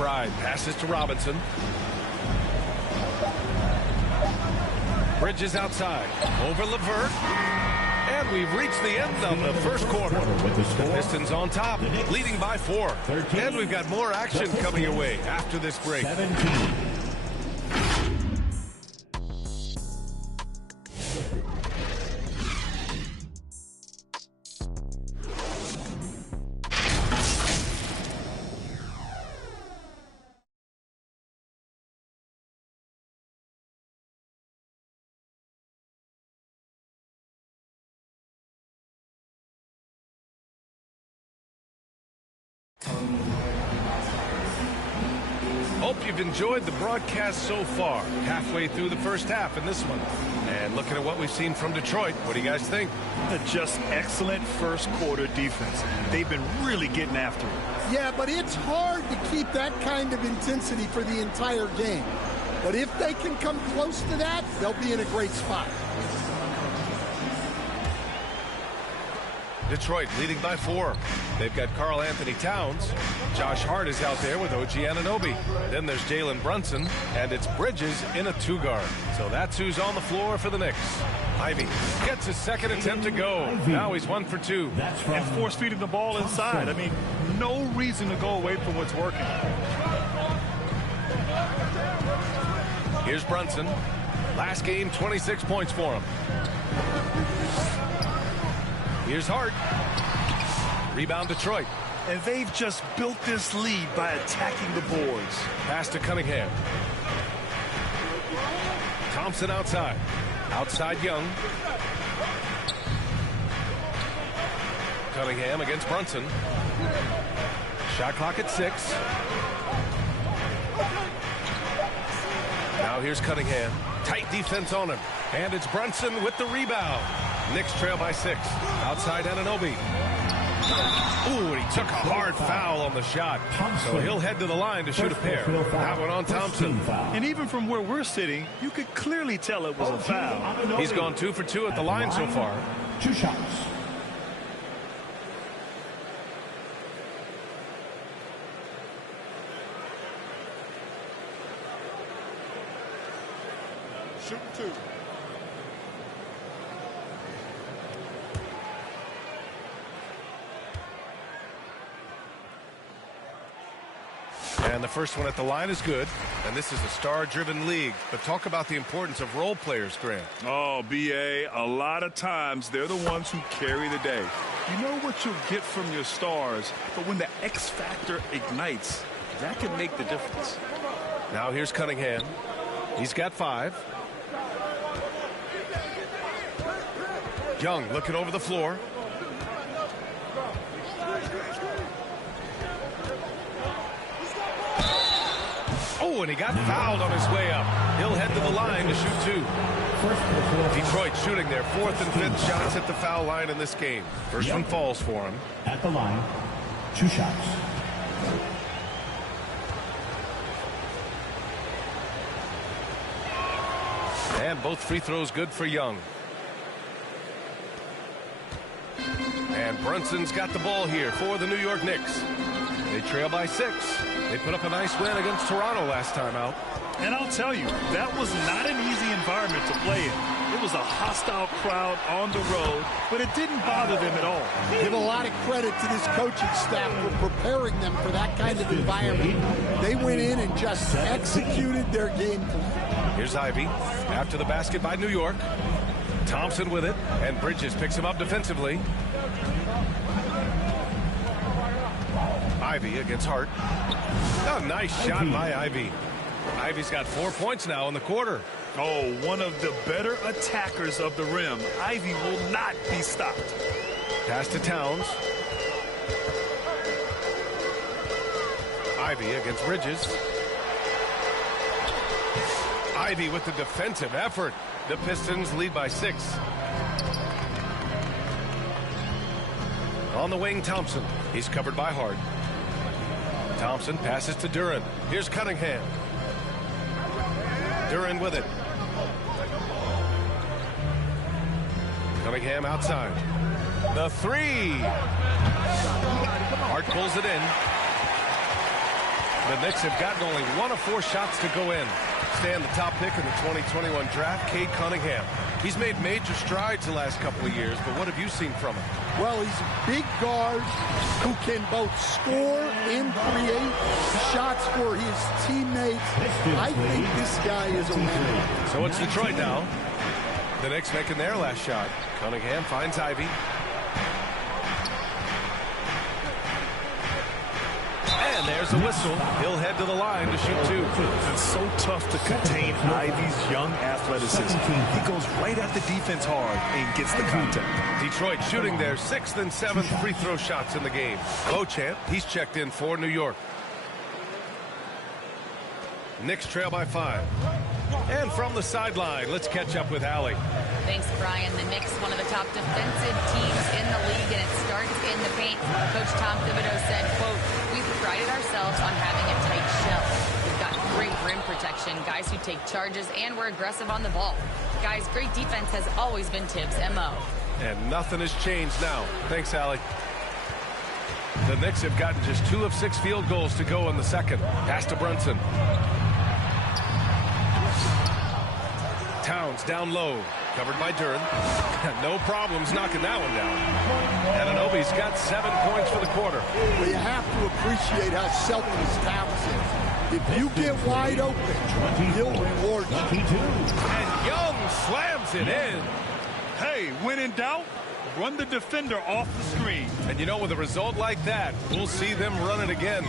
McBride passes to Robinson. Bridges outside. Over LeVert. And we've reached the end of the first quarter. The Pistons on top, leading by 4. And we've got more action coming your way after this break. 17. Hope you've enjoyed the broadcast so far. Halfway through the first half in this one. And looking at what we've seen from Detroit, what do you guys think? Just excellent first quarter defense. They've been really getting after it. Yeah, but it's hard to keep that kind of intensity for the entire game. But if they can come close to that, they'll be in a great spot. Detroit leading by 4. They've got Karl Anthony Towns. Josh Hart is out there with OG Anunoby. Then there's Jalen Brunson, and it's Bridges in a 2-guard. So that's who's on the floor for the Knicks. Ivy gets his second attempt to go. Now he's 1 for 2. And force feeding the ball inside. I mean, no reason to go away from what's working. Here's Brunson. Last game, 26 points for him. Here's Hart. Rebound Detroit. And they've just built this lead by attacking the boards. Pass to Cunningham. Thompson outside. Outside Young. Cunningham against Brunson. Shot clock at 6. Now here's Cunningham. Tight defense on him. And it's Brunson with the rebound. Knicks trail by 6. Outside Anunoby. Ooh, and he took a hard foul on the shot. So he'll head to the line to shoot a pair. That one on Thompson. And even from where we're sitting, you could clearly tell it was a foul. He's gone 2 for 2 at the line so far. 2 shots. Shoot 2. And the first one at the line is good. And this is a star-driven league. But talk about the importance of role players, Grant. Oh, B.A., a lot of times they're the ones who carry the day. You know what you'll get from your stars, but when the X factor ignites, that can make the difference. Now here's Cunningham. He's got 5. Young looking over the floor. Oh, and he got fouled on his way up. He'll head to the line to shoot 2. Detroit shooting their 4th and 5th shots at the foul line in this game. First one falls for him. At the line, 2 shots. And both free throws good for Young. And Brunson's got the ball here for the New York Knicks. They trail by 6. They put up a nice win against Toronto last time out. And I'll tell you, that was not an easy environment to play in. It was a hostile crowd on the road, but it didn't bother them at all. Give a lot of credit to this coaching staff for preparing them for that kind of environment. They went in and just executed their game plan. Here's Ivy after the basket by New York. Thompson with it, and Bridges picks him up defensively. Ivy against Hart. Oh, nice shot by Ivy. Ivy's got 4 points now in the quarter. Oh, one of the better attackers of the rim. Ivy will not be stopped. Pass to Towns. Ivy against Bridges. Ivy with the defensive effort. The Pistons lead by 6. On the wing, Thompson. He's covered by Hart. Thompson passes to Duren. Here's Cunningham. Duren with it. Cunningham outside. The 3. Hart pulls it in. The Knicks have gotten only 1 of 4 shots to go in. Staying the top pick in the 2021 draft, Cade Cunningham. He's made major strides the last couple of years, but what have you seen from him? Well, he's a big guard who can both score and create shots for his teammates. I think this guy is a winner. So it's Detroit now. The Knicks making their last shot. Cunningham finds Ivy. And there's a whistle. He'll head to the line to shoot 2. It's so tough to contain Ivy's young athleticism. He goes right at the defense hard and gets the contact. Detroit shooting their 6th and 7th free throw shots in the game. Beauchamp, he's checked in for New York. Knicks trail by 5. And from the sideline, let's catch up with Allie. Thanks, Brian. The Knicks, one of the top defensive teams in the league, and it starts in the paint. Coach Tom Thibodeau said, quote, "We've prided ourselves on having a tight shell. We've got great rim protection, guys who take charges, and we're aggressive on the ball. Guys, great defense has always been Tibbs' MO." And nothing has changed now. Thanks, Allie. The Knicks have gotten just 2 of 6 field goals to go in the second. Pass to Brunson. Towns down low, covered by Duren. No problems knocking that one down. Anunoby's got 7 points for the quarter. Well, you have to appreciate how selfless Towns is. If you get wide open, he'll reward you. And Young slams it in. Hey, when in doubt, run the defender off the screen. And you know, with a result like that, we'll see them run it again.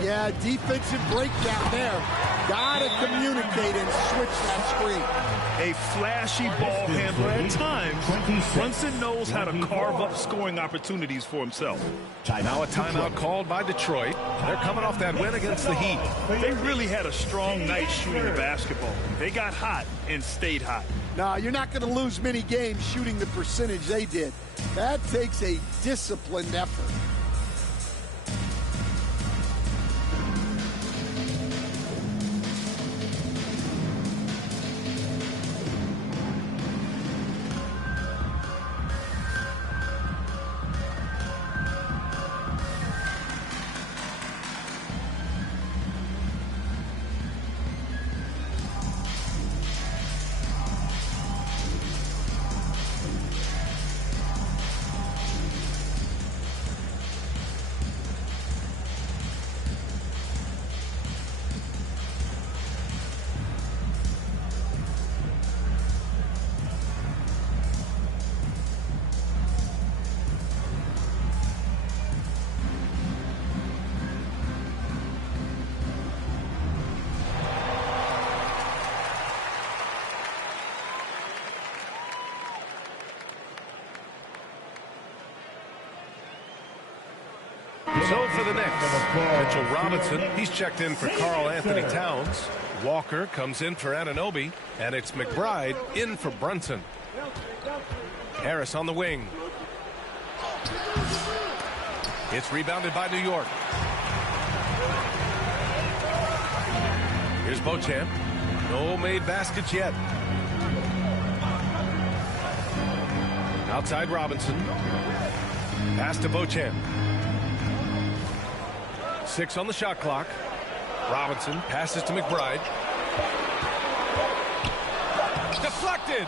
Yeah, defensive breakdown there. Gotta communicate and switch that screen. A flashy ball handler at times. Brunson knows how to carve up scoring opportunities for himself. Now a timeout called by Detroit. They're coming off that win against the Heat. They really had a strong night shooting the basketball. They got hot and stayed hot. Now, you're not going to lose many games shooting the percentage they did. That takes a disciplined effort. So for the Knicks, Mitchell Robinson, he's checked in for Karl Anthony Towns. Walker comes in for Anunoby, and it's McBride in for Brunson. Harris on the wing. It's rebounded by New York. Here's Beauchamp. No made baskets yet. Outside Robinson. Pass to Beauchamp. 6 on the shot clock. Robinson passes to McBride. Deflected.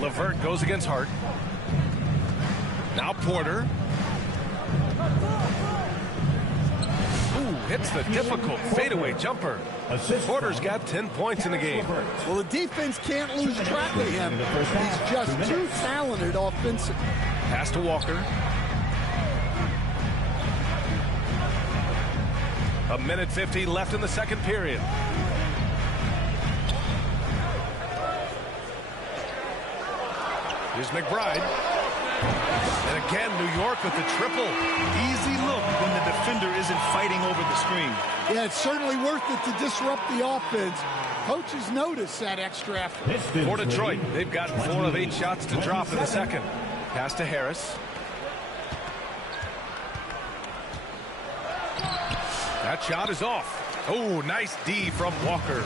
LeVert goes against Hart. Now Porter. Ooh, hits the difficult fadeaway jumper. Porter's got 10 points in the game. Well, the defense can't lose track of him. He's just too talented offensively. Pass to Walker. A minute 50 left in the second period. Here's McBride. And again, New York with the triple. Easy look when the defender isn't fighting over the screen. Yeah, it's certainly worth it to disrupt the offense. Coaches notice that extra effort. For Detroit, they've gotten 4 of 8 shots to drop in the second. Pass to Harris. That shot is off. Oh, nice D from Walker.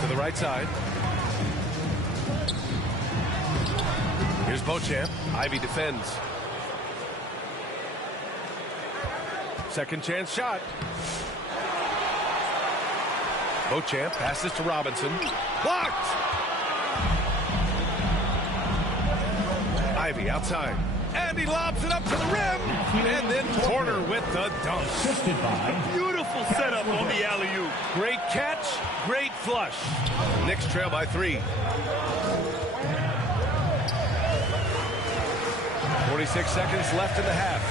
To the right side. Here's Beauchamp. Ivy defends. Second chance shot. Beauchamp passes to Robinson. Blocked! Ivy outside. And he lobs it up to the rim. And then Porter with the dunk. Beautiful setup on the alley-oop. Great catch, great flush. Knicks trail by 3. 46 seconds left in the half.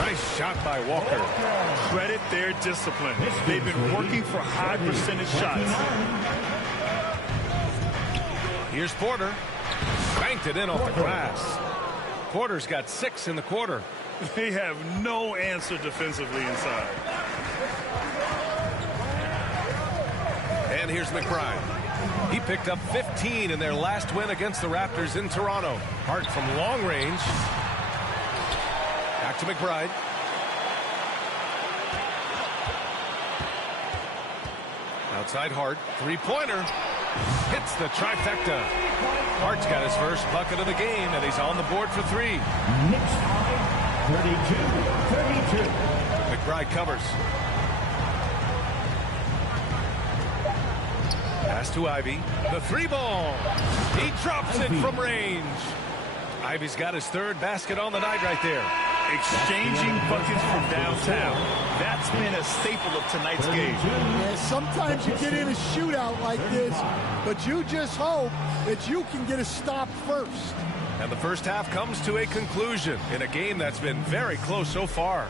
Nice shot by Walker. Credit their discipline. They've been working for high percentage shots. Here's Porter. Banked it in off the glass. Porter's got 6 in the quarter. They have no answer defensively inside. And here's McBride. He picked up 15 in their last win against the Raptors in Toronto. Hart from long range. Back to McBride. Outside Hart. Three-pointer. Hits the trifecta. Hart's got his first bucket of the game, and he's on the board for 3. Knicks high, 32. McBride covers. Pass to Ivy. The 3-ball. He drops it from range. Ivy's got his 3rd basket on the night right there. Exchanging buckets from downtown. That's been a staple of tonight's game. Yeah, sometimes you get in a shootout like this, but you just hope that you can get a stop first. And the first half comes to a conclusion in a game that's been very close so far.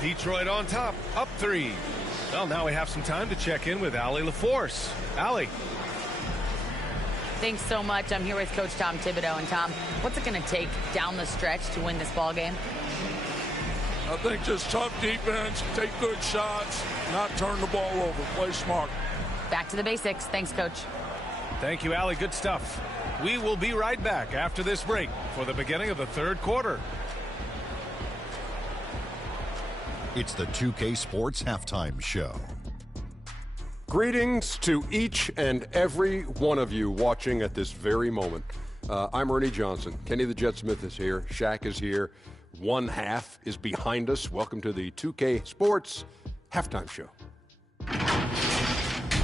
Detroit on top, up 3. Well, now we have some time to check in with Allie LaForce. Allie. Thanks so much. I'm here with Coach Tom Thibodeau. And Tom, what's it going to take down the stretch to win this ball game? I think just tough defense, take good shots, not turn the ball over, play smart. Back to the basics. Thanks, Coach. Thank you, Allie. Good stuff. We will be right back after this break for the beginning of the 3rd quarter. It's the 2K Sports Halftime Show. Greetings to each and every one of you watching at this very moment. I'm Ernie Johnson. Kenny the Jet Smith is here. Shaq is here. One half is behind us. Welcome to the 2K Sports Halftime Show.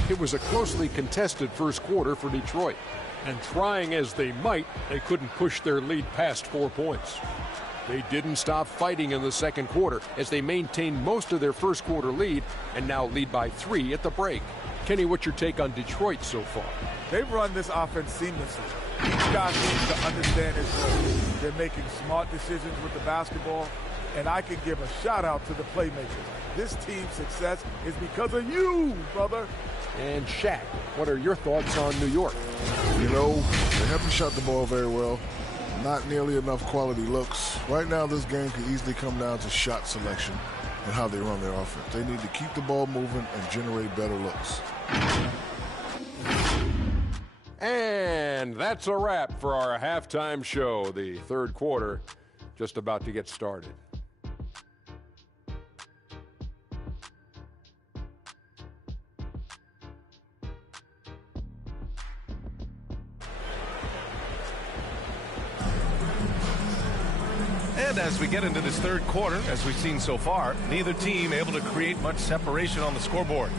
It was a closely contested first quarter for Detroit. And trying as they might, they couldn't push their lead past 4 points. They didn't stop fighting in the second quarter as they maintained most of their first quarter lead and now lead by 3 at the break. Kenny, what's your take on Detroit so far? They've run this offense seamlessly. Each guy seems to understand his role. They're making smart decisions with the basketball, and I can give a shout-out to the playmakers. This team's success is because of you, brother. And Shaq, what are your thoughts on New York? You know, they haven't shot the ball very well. Not nearly enough quality looks. Right now, this game could easily come down to shot selection and how they run their offense. They need to keep the ball moving and generate better looks. And that's a wrap for our halftime show. The 3rd quarter just about to get started. And as we get into this 3rd quarter, as we've seen so far, neither team able to create much separation on the scoreboard.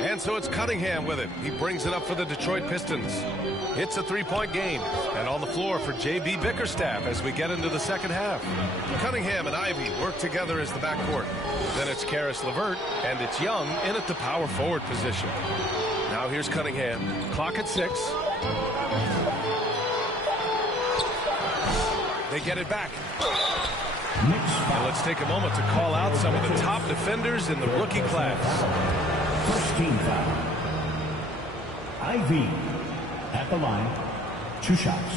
And so it's Cunningham with it. He brings it up for the Detroit Pistons. It's a 3-point game. And on the floor for J.B. Bickerstaff as we get into the second half. Cunningham and Ivy work together as the backcourt. Then it's Caris LeVert, and it's Young in at the power forward position. Now here's Cunningham. Clock at 6. They get it back. And let's take a moment to call out some of the top defenders in the rookie class. First team foul. Ivy at the line. 2 shots.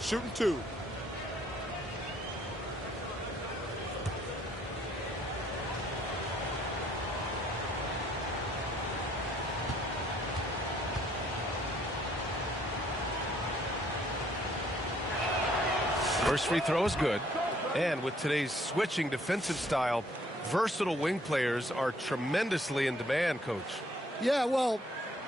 Shooting 2. First free throw is good. And with today's switching defensive style, versatile wing players are tremendously in demand, Coach. Yeah, well,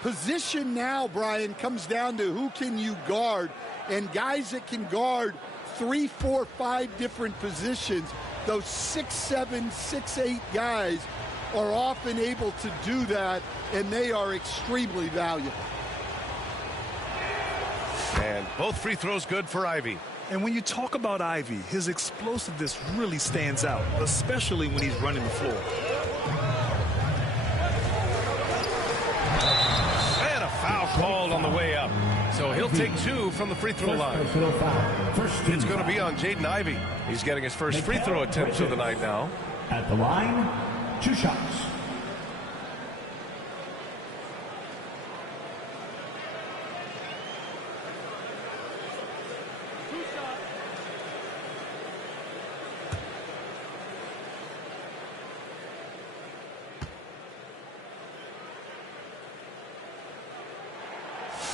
Position now, Brian, comes down to who can you guard. And guys that can guard 3, 4, 5 different positions, those 6'7", 6'8" guys are often able to do that, and they are extremely valuable. And both free throws good for Ivey. And when you talk about Ivey, his explosiveness really stands out, especially when he's running the floor. And a foul called on the way up. So he'll take 2 from the free throw line. It's going to be on Jaden Ivey. He's getting his first free throw attempt of the night now. At the line, 2 shots.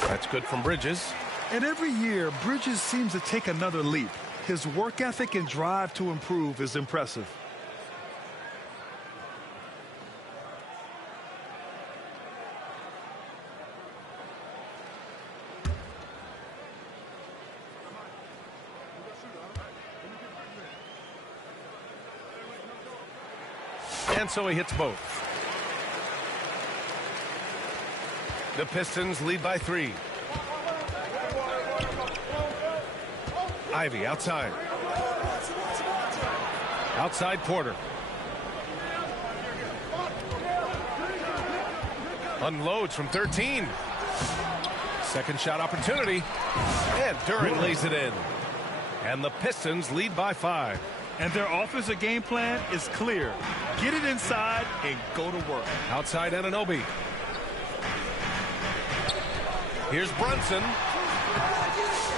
That's good from Bridges. And every year, Bridges seems to take another leap. His work ethic and drive to improve is impressive. And so he hits both. The Pistons lead by 3. Ivey outside. Outside Porter. Unloads from 13. Second shot opportunity. And Duren lays it in. And the Pistons lead by 5. And their offensive game plan is clear. Get it inside and go to work. Outside Anunoby. Here's Brunson.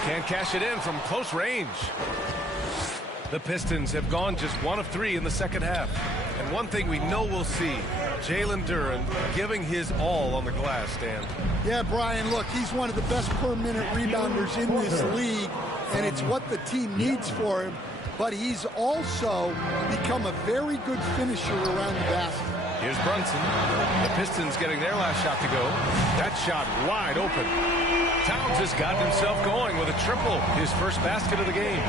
Can't cash it in from close range. The Pistons have gone just 1 of 3 in the second half. And one thing we know we'll see, Jalen Duren giving his all on the glass, Dan. Yeah, Brian, look, he's one of the best per-minute rebounders in this league, and it's what the team needs for him. But he's also become a very good finisher around the basket. Here's Brunson. The Pistons getting their last shot to go. That shot wide open. Towns has gotten himself going with a triple, his first basket of the game.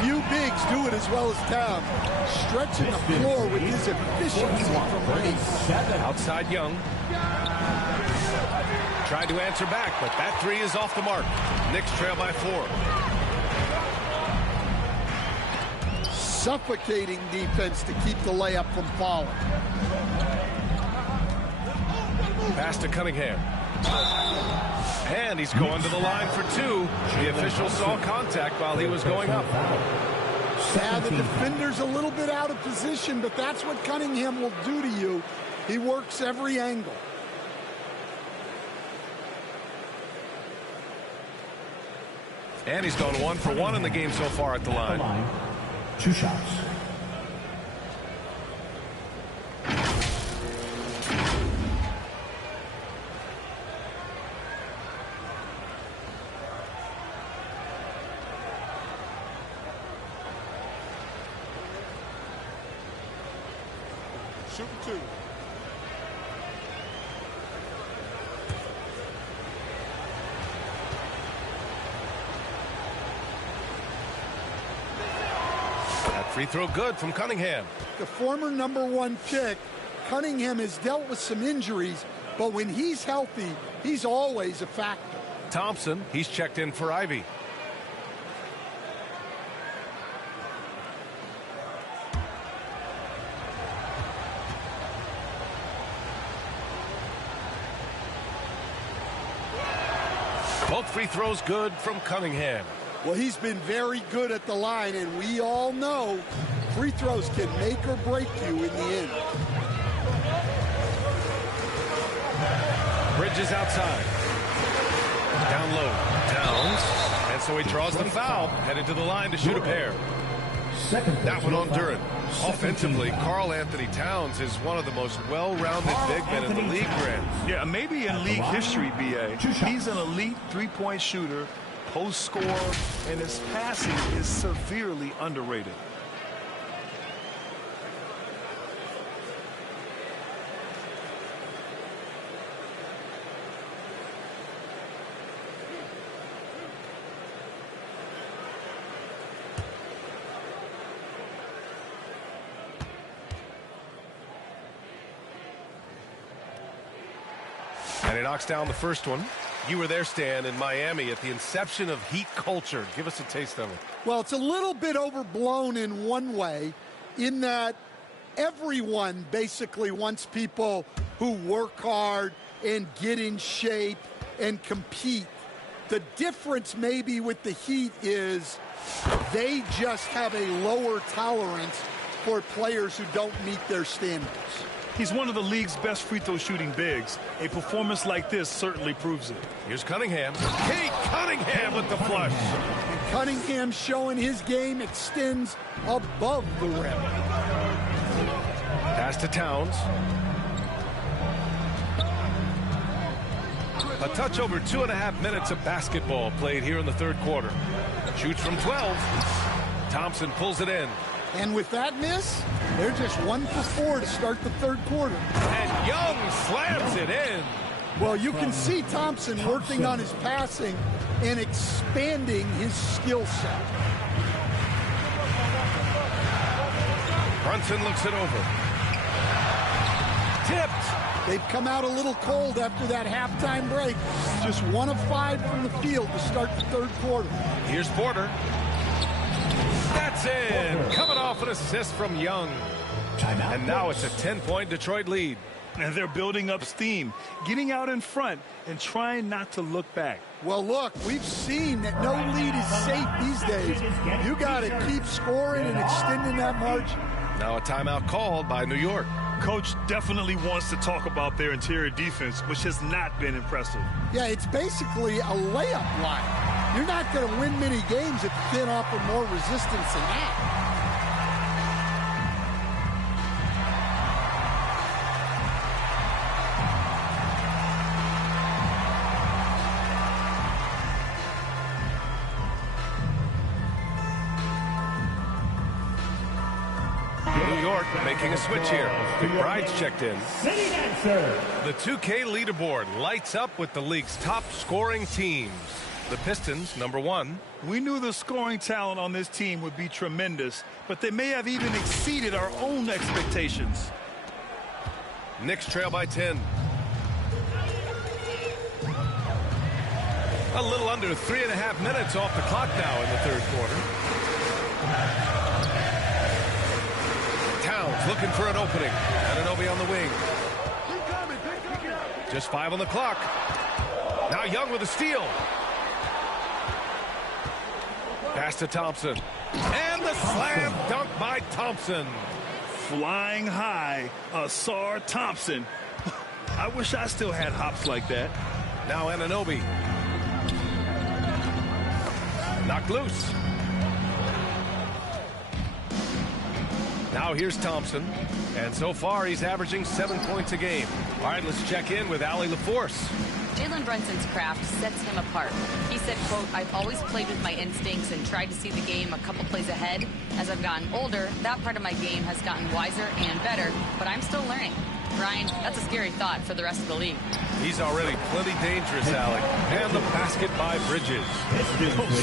Few bigs do it as well as Towns, stretching the floor with his efficiency from range. Outside Young. Tried to answer back, but that 3 is off the mark. Knicks trail by 4. Suffocating defense to keep the layup from falling. Pass to Cunningham. And he's going to the line for 2. The official saw contact while he was going up. Yeah, the defender's a little bit out of position, but that's what Cunningham will do to you. He works every angle. And he's gone 1 for 1 in the game so far at the line. 2 shots. Shooting 2. Free throw good from Cunningham. The former #1 pick, Cunningham has dealt with some injuries, but when he's healthy, he's always a factor. Thompson, he's checked in for Ivey. Both free throws good from Cunningham. Well, he's been very good at the line, and we all know free throws can make or break you in the end. Bridges outside. Down low. Towns. And so he draws the foul. Headed to the line to shoot a pair. That one on Duren. Offensively, Karl Anthony Towns is one of the most well-rounded big men in the league, Grant. Yeah, maybe in league history, B.A. He's an elite three-point shooter, post scorer, and his passing is severely underrated. He knocks down the first one. You were there, Stan, in Miami at the inception of Heat culture. Give us a taste of it. Well, it's a little bit overblown in one way, in that everyone basically wants people who work hard and get in shape and compete. The difference maybe with the Heat is they just have a lower tolerance for players who don't meet their standards. He's one of the league's best free throw shooting bigs. A performance like this certainly proves it. Here's Cunningham. Kate Cunningham with the flush. And Cunningham showing his game extends above the rim. Pass to Towns. A touch over 2.5 minutes of basketball played here in the third quarter. Shoots from 12. Thompson pulls it in. And with that miss, they're just 1 for 4 to start the third quarter. And Young slams it in. Well, you can see Thompson working on his passing and expanding his skill set. Brunson looks it over. Tipped. They've come out a little cold after that halftime break. Just 1 of 5 from the field to start the third quarter. Here's Porter. That's in. Coming off an assist from Young. And now it's a 10-point Detroit lead. And they're building up steam, getting out in front and trying not to look back. Well, look, we've seen that no lead is safe these days. You got to keep scoring and extending that margin. Now a timeout called by New York. Coach definitely wants to talk about their interior defense, which has not been impressive. Yeah, it's basically a layup line. You're not going to win many games if you can't offer more resistance than that. New York making a switch here. McBride's checked in. The 2K leaderboard lights up with the league's top scoring teams. The Pistons, #1. We knew the scoring talent on this team would be tremendous, but they may have even exceeded our own expectations. Knicks trail by 10. A little under 3.5 minutes off the clock now in the third quarter. Towns looking for an opening. Anunoby on the wing. Just 5 on the clock. Now Young with a steal. Pass to Thompson. And the slam dunk by Thompson. Flying high, Ausar Thompson. I wish I still had hops like that. Now Anunoby. Knocked loose. Now here's Thompson. And so far he's averaging 7 points a game. All right, let's check in with Allie LaForce. Jalen Brunson's craft sets him apart. He said, quote, "I've always played with my instincts and tried to see the game a couple plays ahead. As I've gotten older, that part of my game has gotten wiser and better, but I'm still learning." Brian, that's a scary thought for the rest of the league. He's already plenty dangerous, Allie. And the basket by Bridges.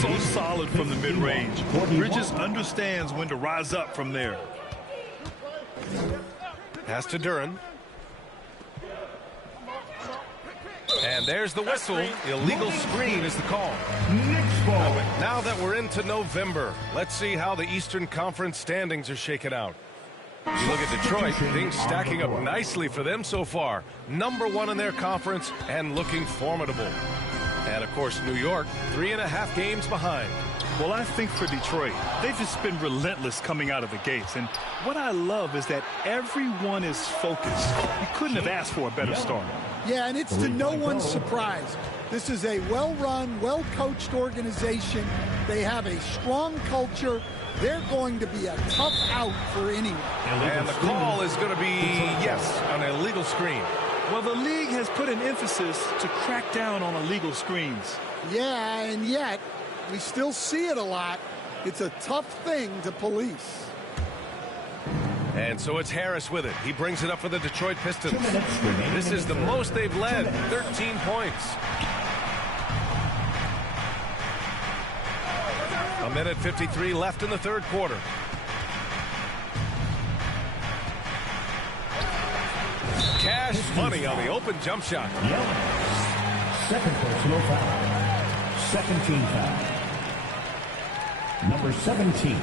So solid from the mid-range. Bridges understands when to rise up from there. Pass to Duren. And there's the whistle. Illegal screen is the call. Now that we're into November, let's see how the Eastern Conference standings are shaken out. You look at Detroit, things stacking up nicely for them so far. #1 in their conference and looking formidable. And, of course, New York, 3.5 games behind. Well, I think for Detroit, they've just been relentless coming out of the gates. And what I love is that everyone is focused. You couldn't have asked for a better start. Yeah, and it's to no one's surprise. This is a well-run, well-coached organization. They have a strong culture. They're going to be a tough out for anyone. And the call is going to be, yes, an illegal screen. Well, the league has put an emphasis to crack down on illegal screens. Yeah, and yet we still see it a lot. It's a tough thing to police. And so it's Harris with it. He brings it up for the Detroit Pistons. This is the most they've led, 13 points. 1:53 left in the third quarter. Cash money on the open jump shot. Second personal foul. Second team foul. Number 17.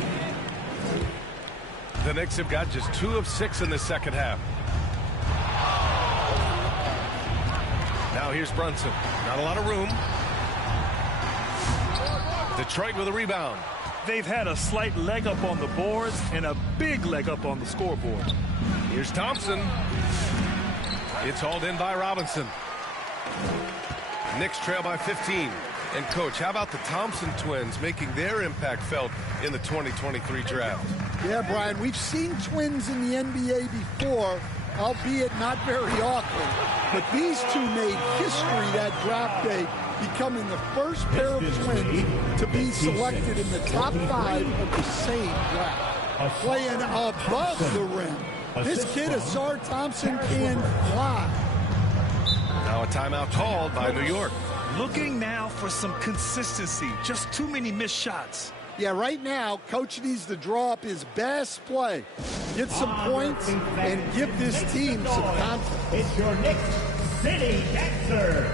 The Knicks have got just 2 of 6 in the second half. Now here's Brunson. Not a lot of room. Detroit with a rebound. They've had a slight leg up on the boards and a big leg up on the scoreboard. Here's Thompson. It's hauled in by Robinson. Knicks trail by 15. And, Coach, how about the Thompson twins making their impact felt in the 2023 draft? Yeah, Brian, we've seen twins in the NBA before, albeit not very often. But these two made history that draft day, becoming the first pair of twins to be selected in the top 5 of the same draft. Playing above the rim. This kid, Ausar Thompson, can fly. Now a timeout called by New York. Looking now for some consistency. Just too many missed shots. Yeah, right now, Coach needs to draw up his best play, get some points, and give this team some confidence. It's your Knicks City Dancer.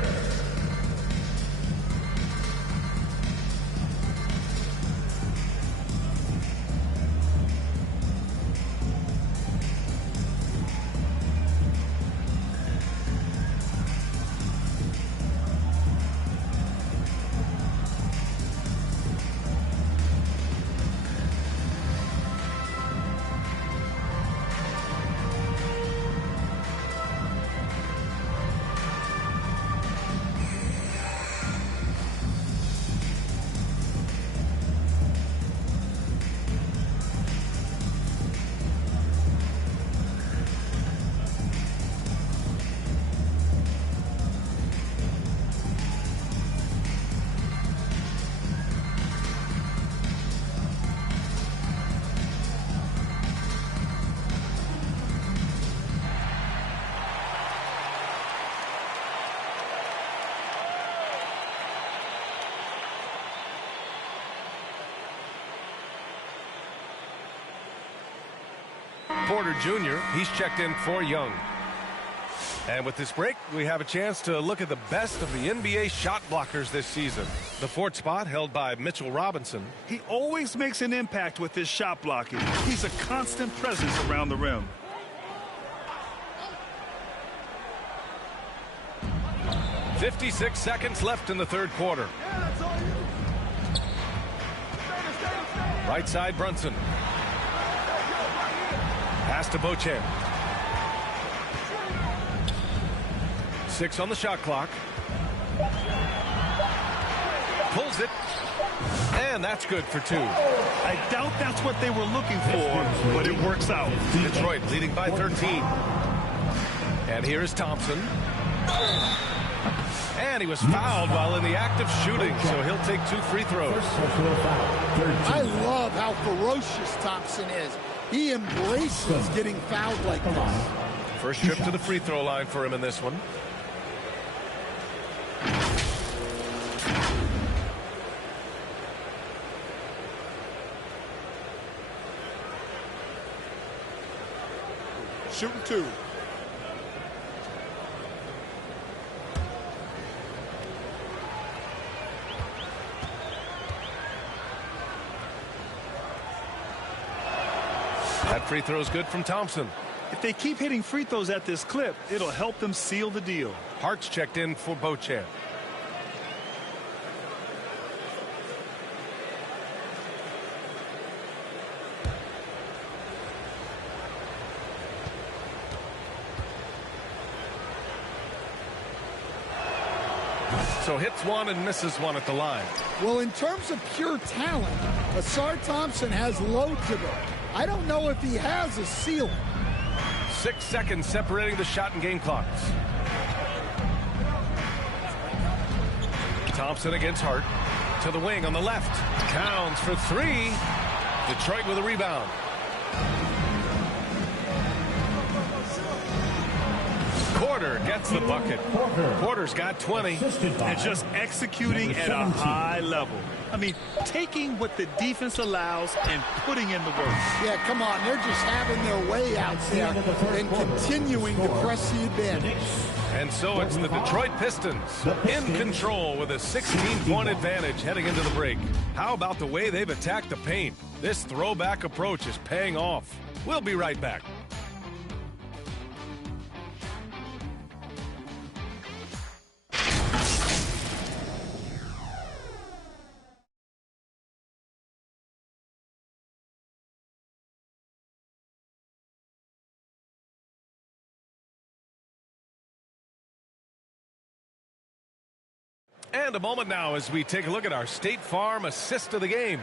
Porter Jr., he's checked in for Young. And with this break, we have a chance to look at the best of the NBA shot blockers this season. The 4th spot held by Mitchell Robinson. He always makes an impact with his shot blocking. He's a constant presence around the rim. .56 seconds left in the third quarter. Right side, Brunson. Pass to Beauchamp. 6 on the shot clock. Pulls it. And that's good for 2. I doubt that's what they were looking for, but it works out. Detroit leading by 13. And here is Thompson. And he was fouled while in the act of shooting, so he'll take 2 free throws. I love how ferocious Thompson is. He embraces getting fouled like this. First trip to the free throw line for him in this one. Shooting 2. That free throw is good from Thompson. If they keep hitting free throws at this clip, it'll help them seal the deal. Hart's checked in for Beauchamp. So hits 1 and misses 1 at the line. Well, in terms of pure talent, Ausar Thompson has loads of it. I don't know if he has a ceiling. 6 seconds separating the shot and game clocks. Thompson against Hart. To the wing on the left. Towns for 3. Detroit with a rebound. Porter gets the bucket. Porter's got 20. And just executing at a high level. I mean, taking what the defense allows and putting in the work. Yeah, come on. They're just having their way out there and continuing to press the advantage. And so it's the Detroit Pistons in control with a 16-point advantage heading into the break. How about the way they've attacked the paint? This throwback approach is paying off. We'll be right back. And a moment now as we take a look at our State Farm assist of the game.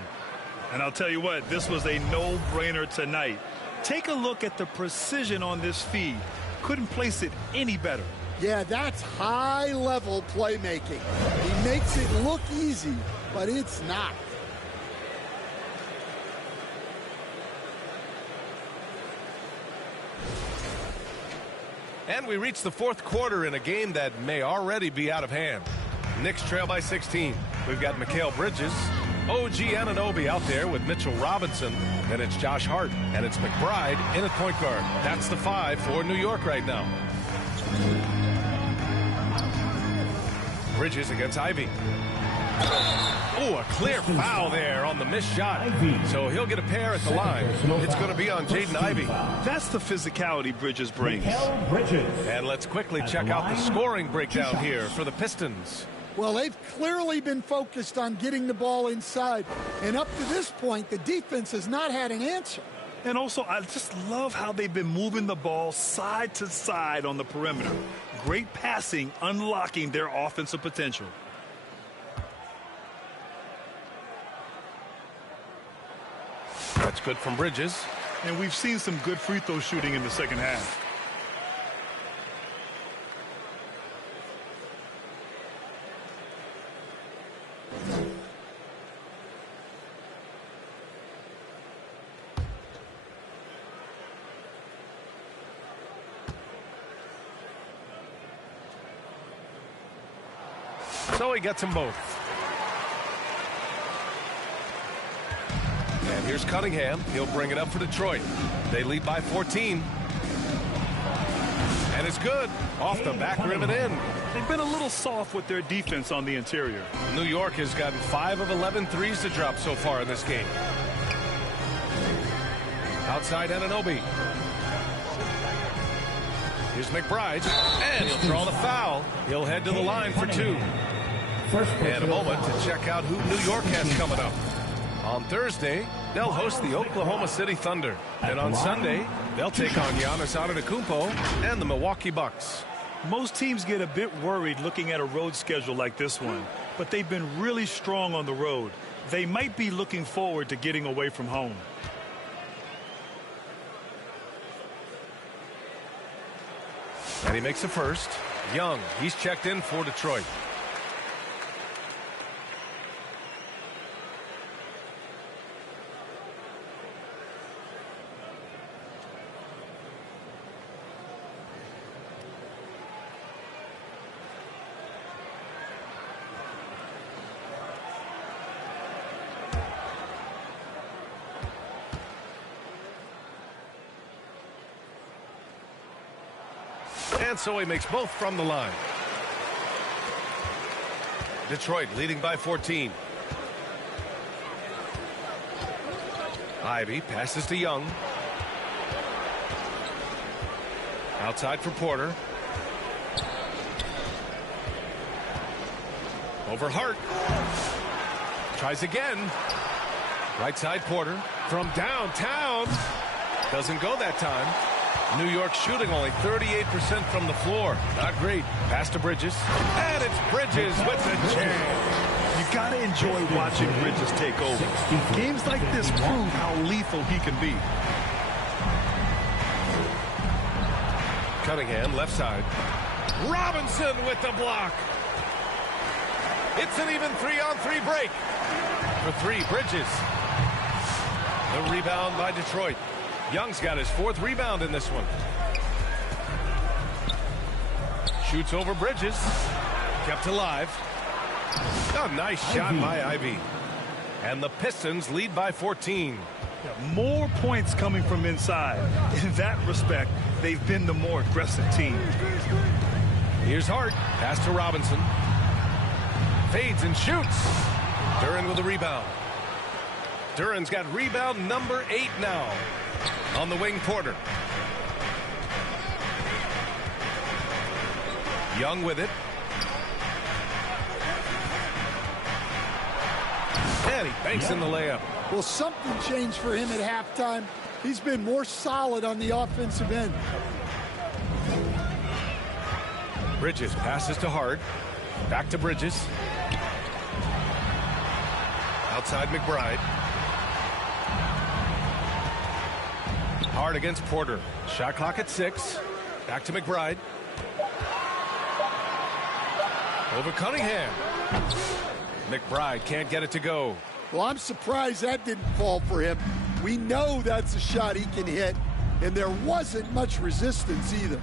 And I'll tell you what, this was a no-brainer tonight. Take a look at the precision on this feed. Couldn't place it any better. Yeah, that's high-level playmaking. He makes it look easy, but it's not. And we reach the fourth quarter in a game that may already be out of hand. Knicks trail by 16. We've got Mikal Bridges, OG Anunoby out there with Mitchell Robinson. Then it's Josh Hart, and it's McBride in at point guard. That's the 5 for New York right now. Bridges against Ivy. Oh, a clear foul there on the missed shot. So he'll get a pair at the line. It's going to be on Jaden Ivey. That's the physicality Bridges brings. And let's quickly check out the scoring breakdown here for the Pistons. Well, they've clearly been focused on getting the ball inside. And up to this point, the defense has not had an answer. And also, I just love how they've been moving the ball side to side on the perimeter. Great passing, unlocking their offensive potential. That's good from Bridges. And we've seen some good free throw shooting in the second half. So he gets them both. And here's Cunningham. He'll bring it up for Detroit. They lead by 14. And it's good. Off the back rim and in. They've been a little soft with their defense on the interior. New York has gotten 5 of 11 threes to drop so far in this game. Outside Anunoby. Here's McBride. And he'll draw the foul. He'll head to the line for 2. And a moment to check out who New York has coming up. On Thursday, they'll host the Oklahoma City Thunder. And on Sunday, they'll take on Giannis Antetokounmpo and the Milwaukee Bucks. Most teams get a bit worried looking at a road schedule like this one, but they've been really strong on the road. They might be looking forward to getting away from home. And he makes the first. Young, he's checked in for Detroit. And so he makes both from the line. Detroit leading by 14. Ivy passes to Young. Outside for Porter. Over Hart. Tries again. Right side Porter from downtown. Doesn't go that time. New York shooting only 38% from the floor. Not great. Pass to Bridges. And it's Bridges with the jam. You got to enjoy watching Bridges take over. Games like this prove how lethal he can be. Cunningham, left side. Robinson with the block. It's an even 3-on-3 break. For 3, Bridges. The rebound by Detroit. Young's got his 4th rebound in this one. Shoots over Bridges. Kept alive. A nice shot by Ivy. And the Pistons lead by 14. Yeah, more points coming from inside. In that respect, they've been the more aggressive team. Here's Hart. Pass to Robinson. Fades and shoots. Duren with a rebound. Duren's got rebound number 8 now. On the wing, Porter. Young with it. And he banks in the layup. Well, something changed for him at halftime. He's been more solid on the offensive end. Bridges passes to Hart. Back to Bridges. Outside McBride. Hart against Porter. Shot clock at 6. Back to McBride. Over Cunningham. McBride can't get it to go. Well, I'm surprised that didn't fall for him. We know that's a shot he can hit, and there wasn't much resistance either.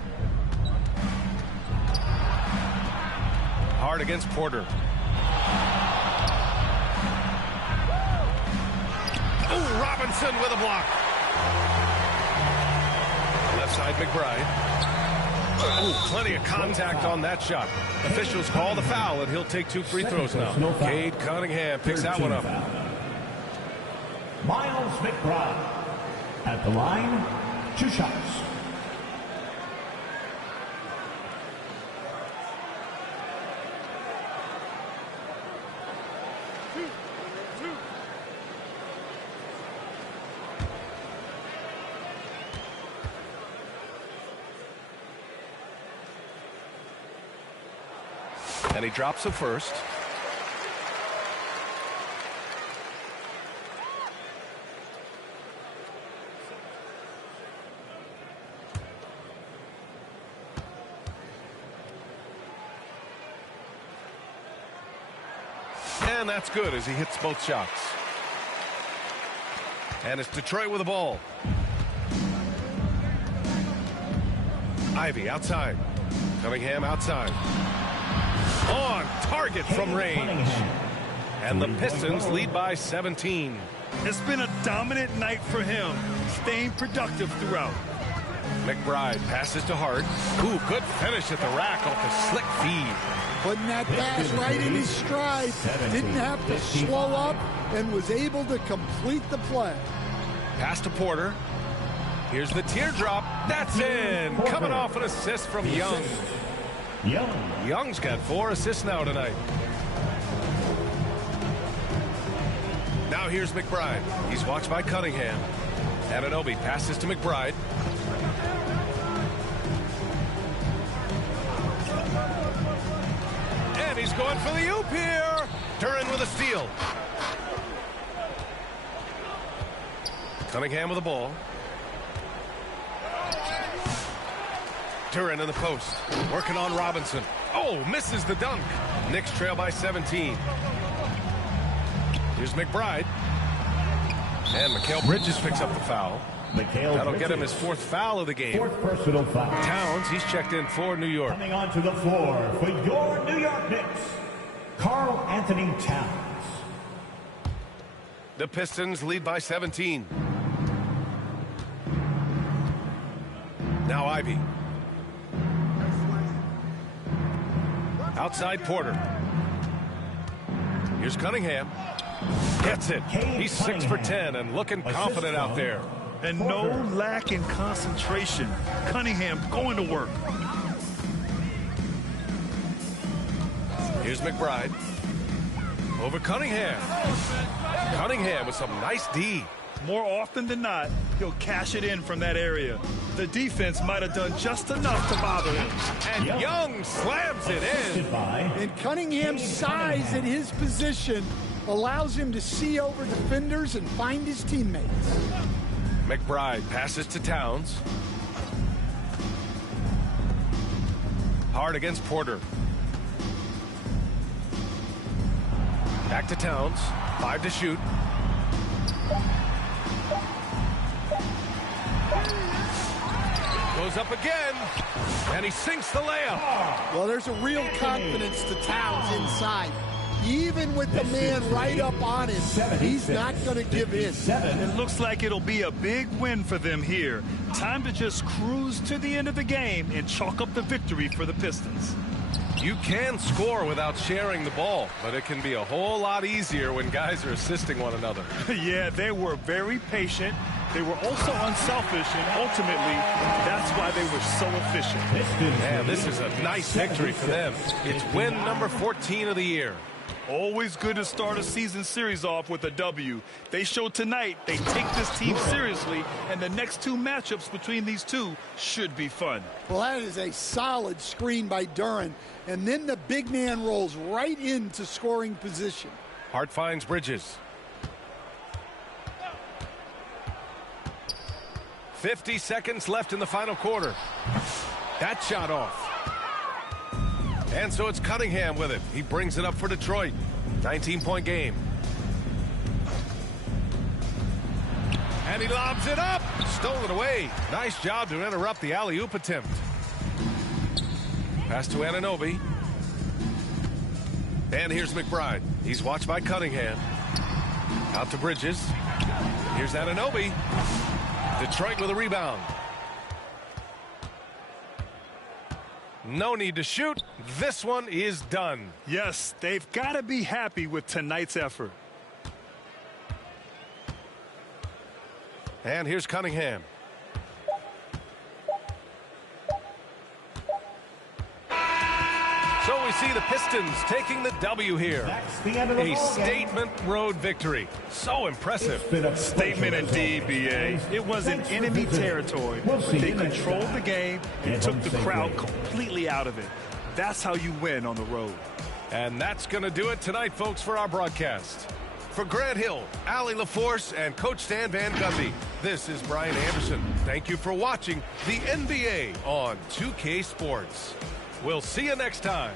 Hart against Porter. Oh, Robinson with a block. Left side, McBride. Oh, plenty of contact on that shot. Officials call the foul, and he'll take 2 free throws now. Cade Cunningham picks that one up. Miles McBride at the line, 2 shots. And he drops the first. And that's good as he hits both shots. And it's Detroit with the ball. Ivy outside. Cunningham outside. On target from range. And the Pistons lead by 17. It's been a dominant night for him, staying productive throughout. McBride passes to Hart. Ooh, good finish at the rack off a slick feed. Putting that pass right in his stride. Didn't have to slow up and was able to complete the play. Pass to Porter. Here's the teardrop. That's in. Coming off an assist from Young. Young's got 4 assists now tonight. Now here's McBride. He's watched by Cunningham. Anunoby passes to McBride. And he's going for the oop here. Duren with a steal. Cunningham with the ball. Duren in the post. Working on Robinson. Oh, misses the dunk. Knicks trail by 17. Here's McBride. And Mikal Bridges picks up the foul. That'll get him his 4th foul of the game. 4th personal foul. Towns, he's checked in for New York. Coming onto the floor for your New York Knicks, Karl Anthony Towns. The Pistons lead by 17. Now Ivy. Outside Porter. Here's Cunningham. Gets it. He's 6 for 10 and looking confident out there. And no lack in concentration. Cunningham going to work. Here's McBride. Over Cunningham. Cunningham with some nice D. More often than not, he'll cash it in from that area. The defense might have done just enough to bother him. And Young slams it in. And Cunningham's size at his position allows him to see over defenders and find his teammates. McBride passes to Towns. Hard against Porter. Back to Towns. 5 to shoot. Goes up again, and he sinks the layup. Well, there's a real confidence to Towns inside. Even with the man right up on him, he's not going to give in. It looks like it'll be a big win for them here. Time to just cruise to the end of the game and chalk up the victory for the Pistons. You can score without sharing the ball, but it can be a whole lot easier when guys are assisting one another. Yeah, they were very patient. They were also unselfish, and ultimately, that's why they were so efficient. Man, this is a nice victory for them. It's win number 14 of the year. Always good to start a season series off with a W. They showed tonight they take this team seriously, and the next two matchups between these two should be fun. Well, that is a solid screen by Duren, and then the big man rolls right into scoring position. Hart finds Bridges. 50 seconds left in the final quarter. That shot off. And so it's Cunningham with it. He brings it up for Detroit. 19-point game. And he lobs it up. Stolen away. Nice job to interrupt the alley-oop attempt. Pass to Anunoby. And here's McBride. He's watched by Cunningham. Out to Bridges. Here's Anunoby. Detroit with a rebound. No need to shoot. This one is done. Yes, they've got to be happy with tonight's effort. And here's Cunningham. So we see the Pistons taking the W here. A statement road victory. So impressive. Statement indeed, B.A. It was in enemy territory. They controlled the game and took the crowd completely out of it. That's how you win on the road. And that's going to do it tonight, folks, for our broadcast. For Grant Hill, Allie LaForce, and Coach Stan Van Gundy, this is Brian Anderson. Thank you for watching the NBA on 2K Sports. We'll see you next time.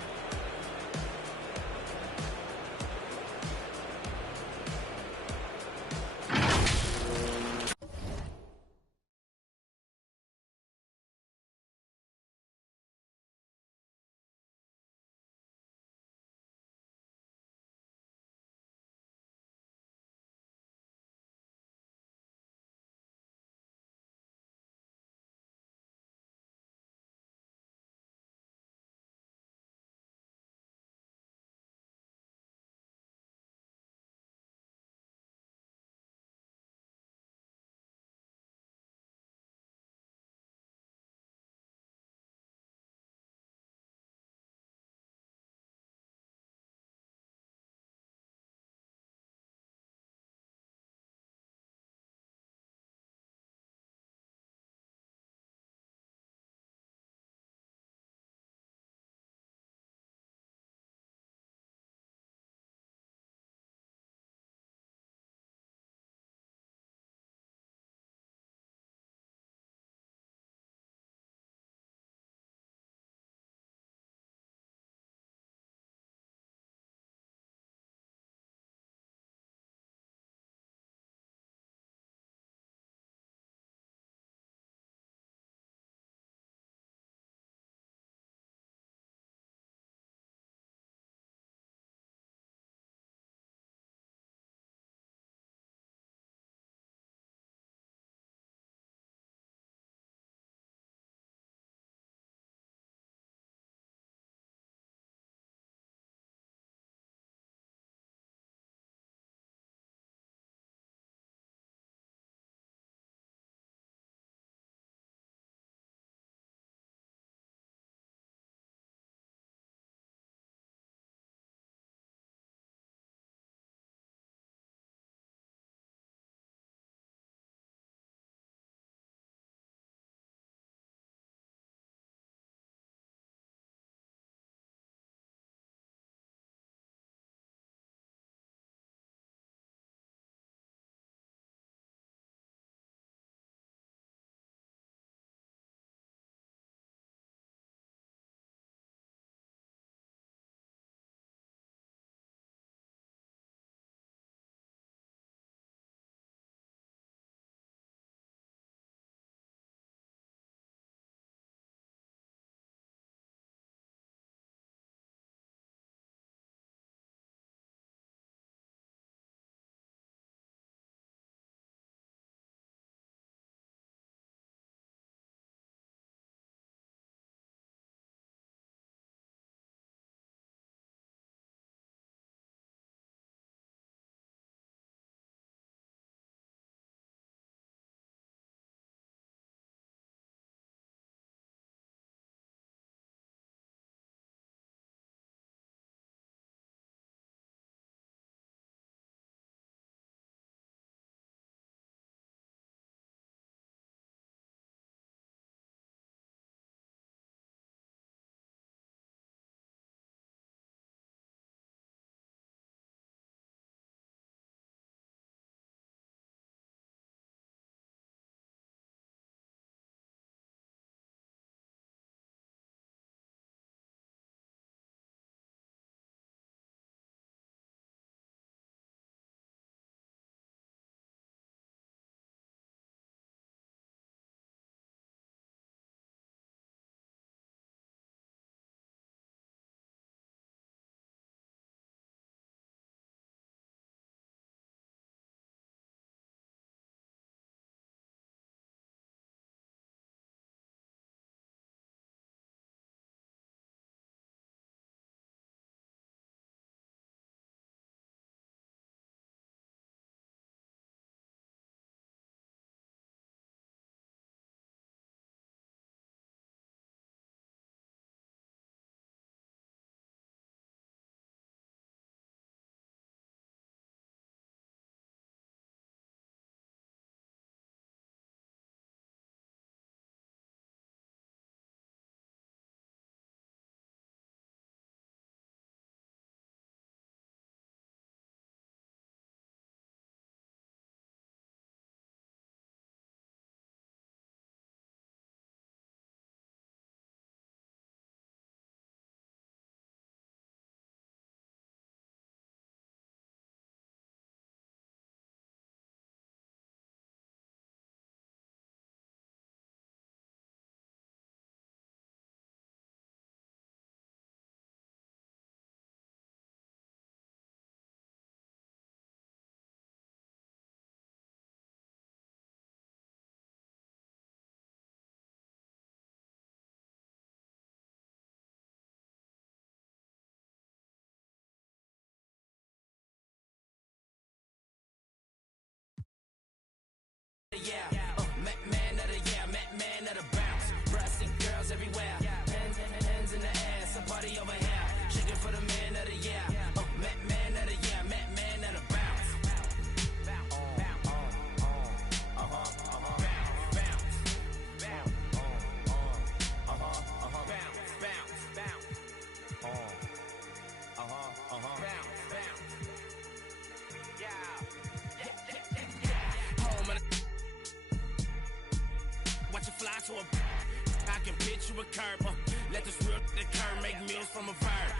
a curb. Let the real the curb make meals from a verb.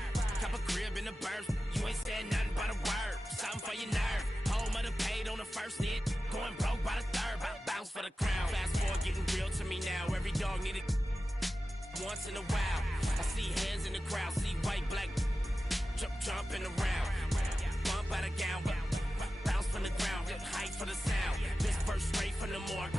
Cop a crib in the burbs. You ain't said nothing but a word. Something for your nerve. Home of the paid on the first hit. Going broke by the third. Bounce for the crown. Fast forward, getting real to me now. Every dog need it once in a while. I see hands in the crowd. See white, black jumping around. Bump out of gown. Bounce from the ground. Height for the sound. This first straight from the morgue.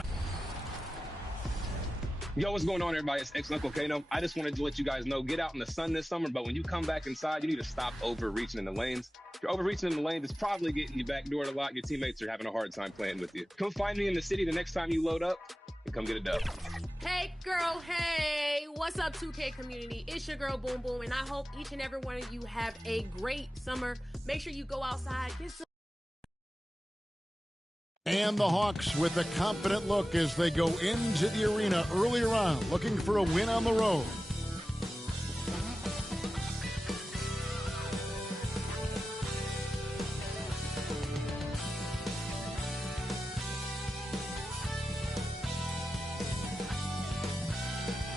Yo, what's going on, everybody? It's Ex-Uncle Kano. I just wanted to let you guys know, get out in the sun this summer, but when you come back inside, you need to stop overreaching in the lanes. If you're overreaching in the lanes, it's probably getting you backdoored a lot. Your teammates are having a hard time playing with you. Come find me in the city the next time you load up and come get a dub. Hey, girl, hey. What's up, 2K community? It's your girl, Boom Boom, and I hope each and every one of you have a great summer. Make sure you go outside, get some. And the Hawks with a confident look as they go into the arena earlier on, looking for a win on the road.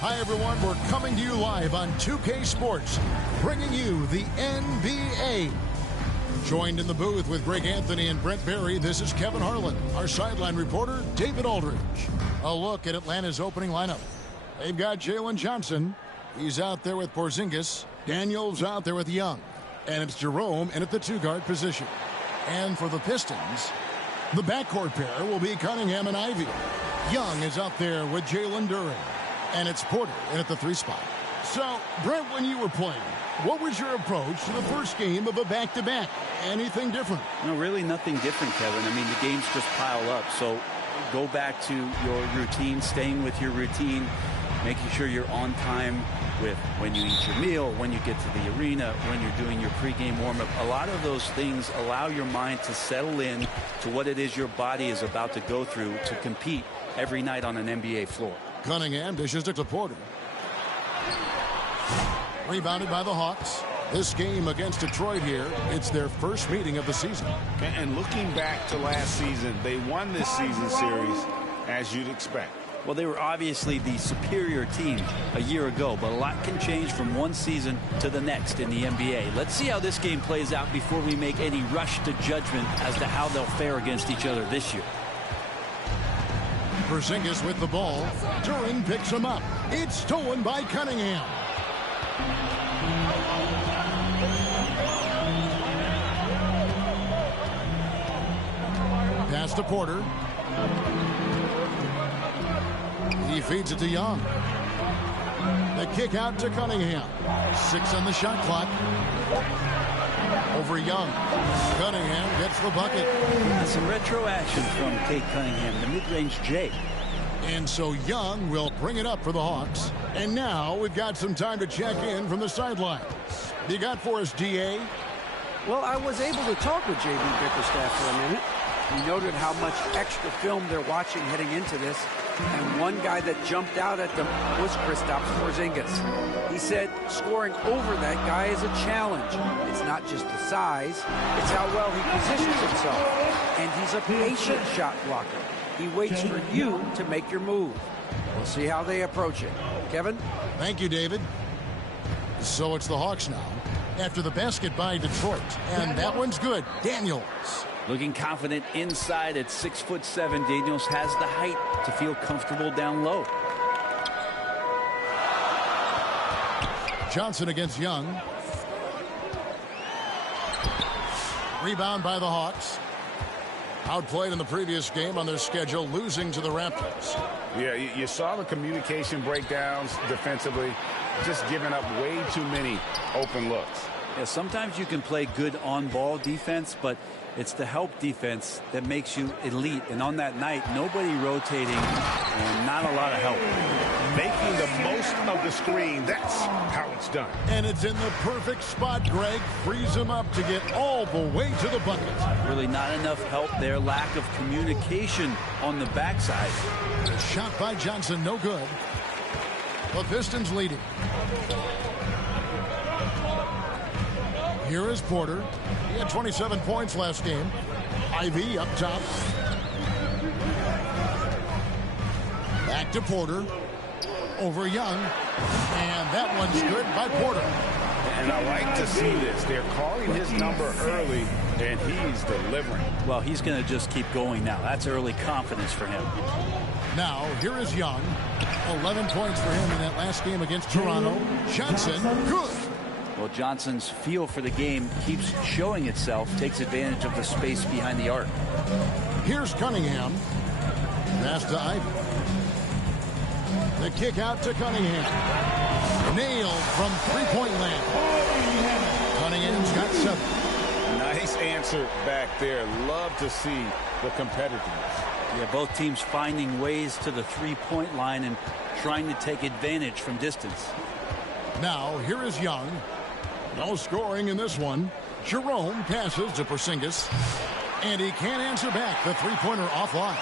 Hi, everyone. We're coming to you live on 2K Sports, bringing you the NBA. Joined in the booth with Greg Anthony and Brent Barry, this is Kevin Harlan. Our sideline reporter, David Aldridge. A look at Atlanta's opening lineup. They've got Jalen Johnson. He's out there with Porzingis. Daniels out there with Young. And it's Jerome in at the two-guard position. And for the Pistons, the backcourt pair will be Cunningham and Ivy. Young is out there with Jalen Duren. And it's Porter in at the three spot. So, Brent, when you were playing, what was your approach to the first game of a back-to-back? Anything different? No, really nothing different, Kevin. I mean, the games just pile up. So go back to your routine, staying with your routine, making sure you're on time with when you eat your meal, when you get to the arena, when you're doing your pregame warm-up. A lot of those things allow your mind to settle in to what it is your body is about to go through to compete every night on an NBA floor. Cunningham dishes it to Porter. Rebounded by the Hawks. This game against Detroit here, it's their first meeting of the season. And looking back to last season, they won this season series as you'd expect. Well, they were obviously the superior team a year ago, but a lot can change from one season to the next in the NBA. Let's see how this game plays out before we make any rush to judgment as to how they'll fare against each other this year. Porzingis with the ball. Duren picks him up. It's stolen by Cunningham. Pass to Porter. He feeds it to Young. The kick out to Cunningham. 6 on the shot clock. Over Young. Cunningham gets the bucket. Some retro action from Kate Cunningham, the mid-range J. And so Young will bring it up for the Hawks. And now we've got some time to check in from the sidelines. You got for us, DA? Well, I was able to talk with J.B. Bickerstaff for a minute. He noted how much extra film they're watching heading into this. And one guy that jumped out at them was Kristaps Porzingis. He said scoring over that guy is a challenge. It's not just the size, it's how well he positions himself. And he's a patient shot blocker. He waits for you to make your move. We'll see how they approach it. Kevin? Thank you, David. So it's the Hawks now, after the basket by Detroit. And that one's good. Daniels. Looking confident inside at 6'7". Daniels has the height to feel comfortable down low. Johnson against Young. Rebound by the Hawks. Outplayed in the previous game on their schedule, losing to the Raptors. Yeah, you saw the communication breakdowns defensively, just giving up way too many open looks. Yeah, sometimes you can play good on-ball defense, but it's the help defense that makes you elite. And on that night, nobody rotating and not a lot of help. Making the most of the screen, that's how it's done. And it's in the perfect spot, Greg. Frees him up to get all the way to the bucket. Really not enough help there. Lack of communication on the backside. The shot by Johnson, no good. The Pistons leading. Here is Porter. He had 27 points last game. Ivy up top. Back to Porter. over Young. And that one's good by Porter. And I like to see this. They're calling his number early, and he's delivering. Well, he's going to just keep going now. That's early confidence for him. Now, here is Young. 11 points for him in that last game against Toronto. Johnson, good. Well, Johnson's feel for the game keeps showing itself, takes advantage of the space behind the arc. Here's Cunningham. Pass to Ivey. The kick out to Cunningham. Nailed from three-point land. Cunningham's got 7. Nice answer back there. Love to see the competitiveness. Yeah, both teams finding ways to the three-point line and trying to take advantage from distance. Now, here is Young. No scoring in this one. Jerome passes to Porzingis. And he can't answer back. The three-pointer offline.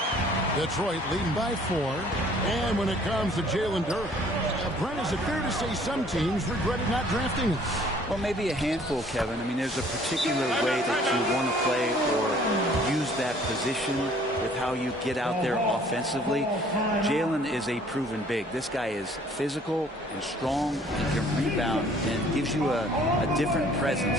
Detroit leading by 4. And when it comes to Jalen Duren, Brent, is it fair to say some teams regretted not drafting him? Well, maybe a handful, Kevin. I mean, there's a particular way that you want to play or use that position with how you get out there offensively. Jalen is a proven big. This guy is physical and strong and can rebound and gives you a different presence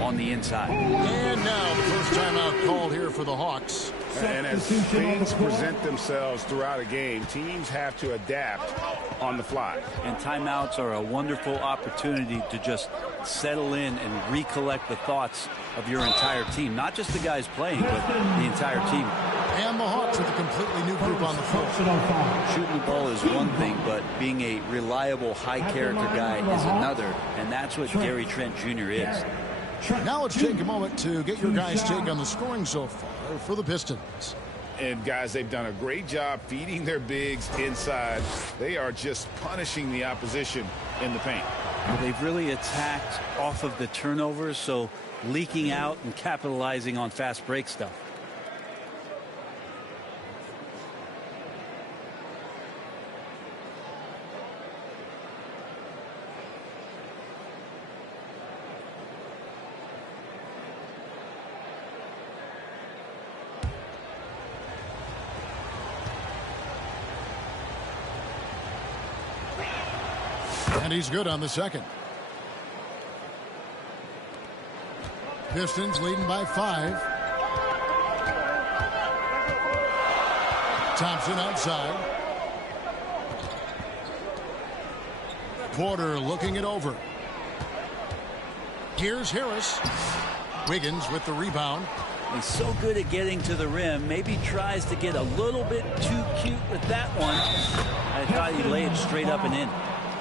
on the inside. And now the first timeout called here for the Hawks. And as things present themselves throughout a game, teams have to adapt on the fly. And timeouts are a wonderful opportunity to just settle in and recollect the thoughts of your entire team. Not just the guys playing, but the entire team. And the Hawks with a completely new group on the floor. Shooting the ball is one thing, but being a reliable, high-character guy is another. And that's what Gary Trent Jr. is. Now let's take a moment to get your guys' take on the scoring so far for the Pistons. And, guys, they've done a great job feeding their bigs inside. They are just punishing the opposition in the paint. Well, they've really attacked off of the turnovers, so leaking out and capitalizing on fast break stuff. And he's good on the second. Pistons leading by 5. Thompson outside. Porter looking it over. Here's Harris. Wiggins with the rebound. He's so good at getting to the rim. Maybe tries to get a little bit too cute with that one. I thought he laid it straight up and in.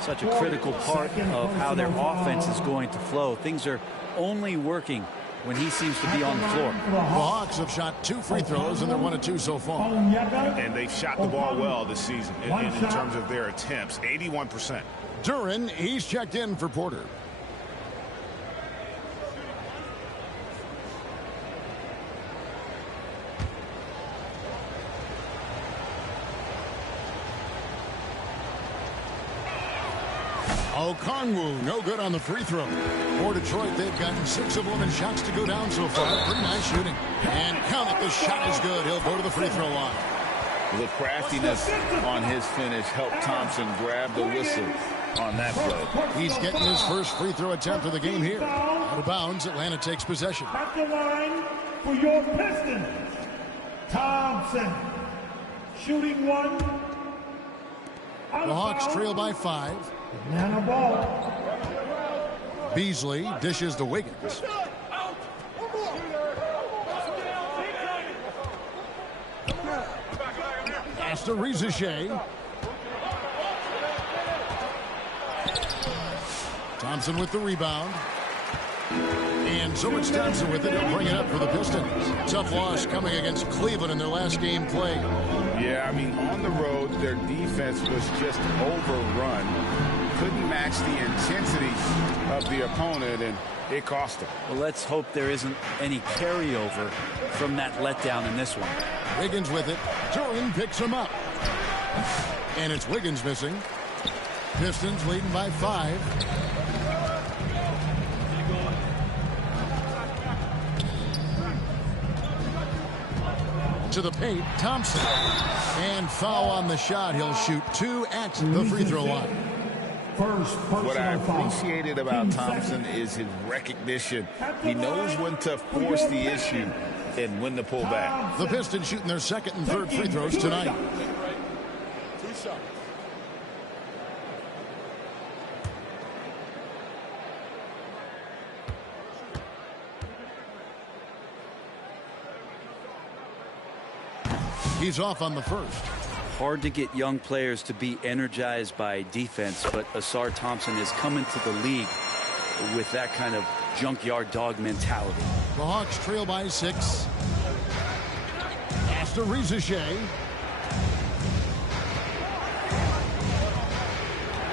Such a critical part of how their offense is going to flow. Things are only working when he seems to be on the floor. The Hawks have shot 2 free throws, and they're 1 of 2 so far. And they've shot the ball well this season in terms of their attempts, 81%. Duren, he's checked in for Porter. Okongwu, no good on the free throw. For Detroit, they've gotten 6 of 11 shots to go down so far. Pretty nice shooting. And count it, the shot is good. He'll go to the free throw line. The craftiness on his finish helped Thompson grab the whistle on that play. He's getting his first free throw attempt of the game here. Out of bounds, Atlanta takes possession. At the line for your Pistons, Thompson. Shooting 1. The Hawks trail by 5. Atlanta ball. Beasley dishes to Wiggins. Pass to Rizachet. Thompson with the rebound. And so it's Thompson with it. He'll bring it up for the Pistons. Tough loss coming against Cleveland in their last game played. Yeah, I mean, on the road, their defense was just overrun. Couldn't match the intensity of the opponent, and it cost them. Well, let's hope there isn't any carryover from that letdown in this one. Wiggins with it. Duren picks him up. And it's Wiggins missing. Pistons leading by 5. To the paint, Thompson. And foul on the shot. He'll shoot 2 at the free throw line. What I appreciated about Thompson is his recognition. He knows when to force the issue and when to pull back. The Pistons shooting their second and third free throws tonight. He's off on the first. Hard to get young players to be energized by defense, but Ausar Thompson has come into the league with that kind of junkyard dog mentality. The Hawks trail by 6. Pass to Rizachet.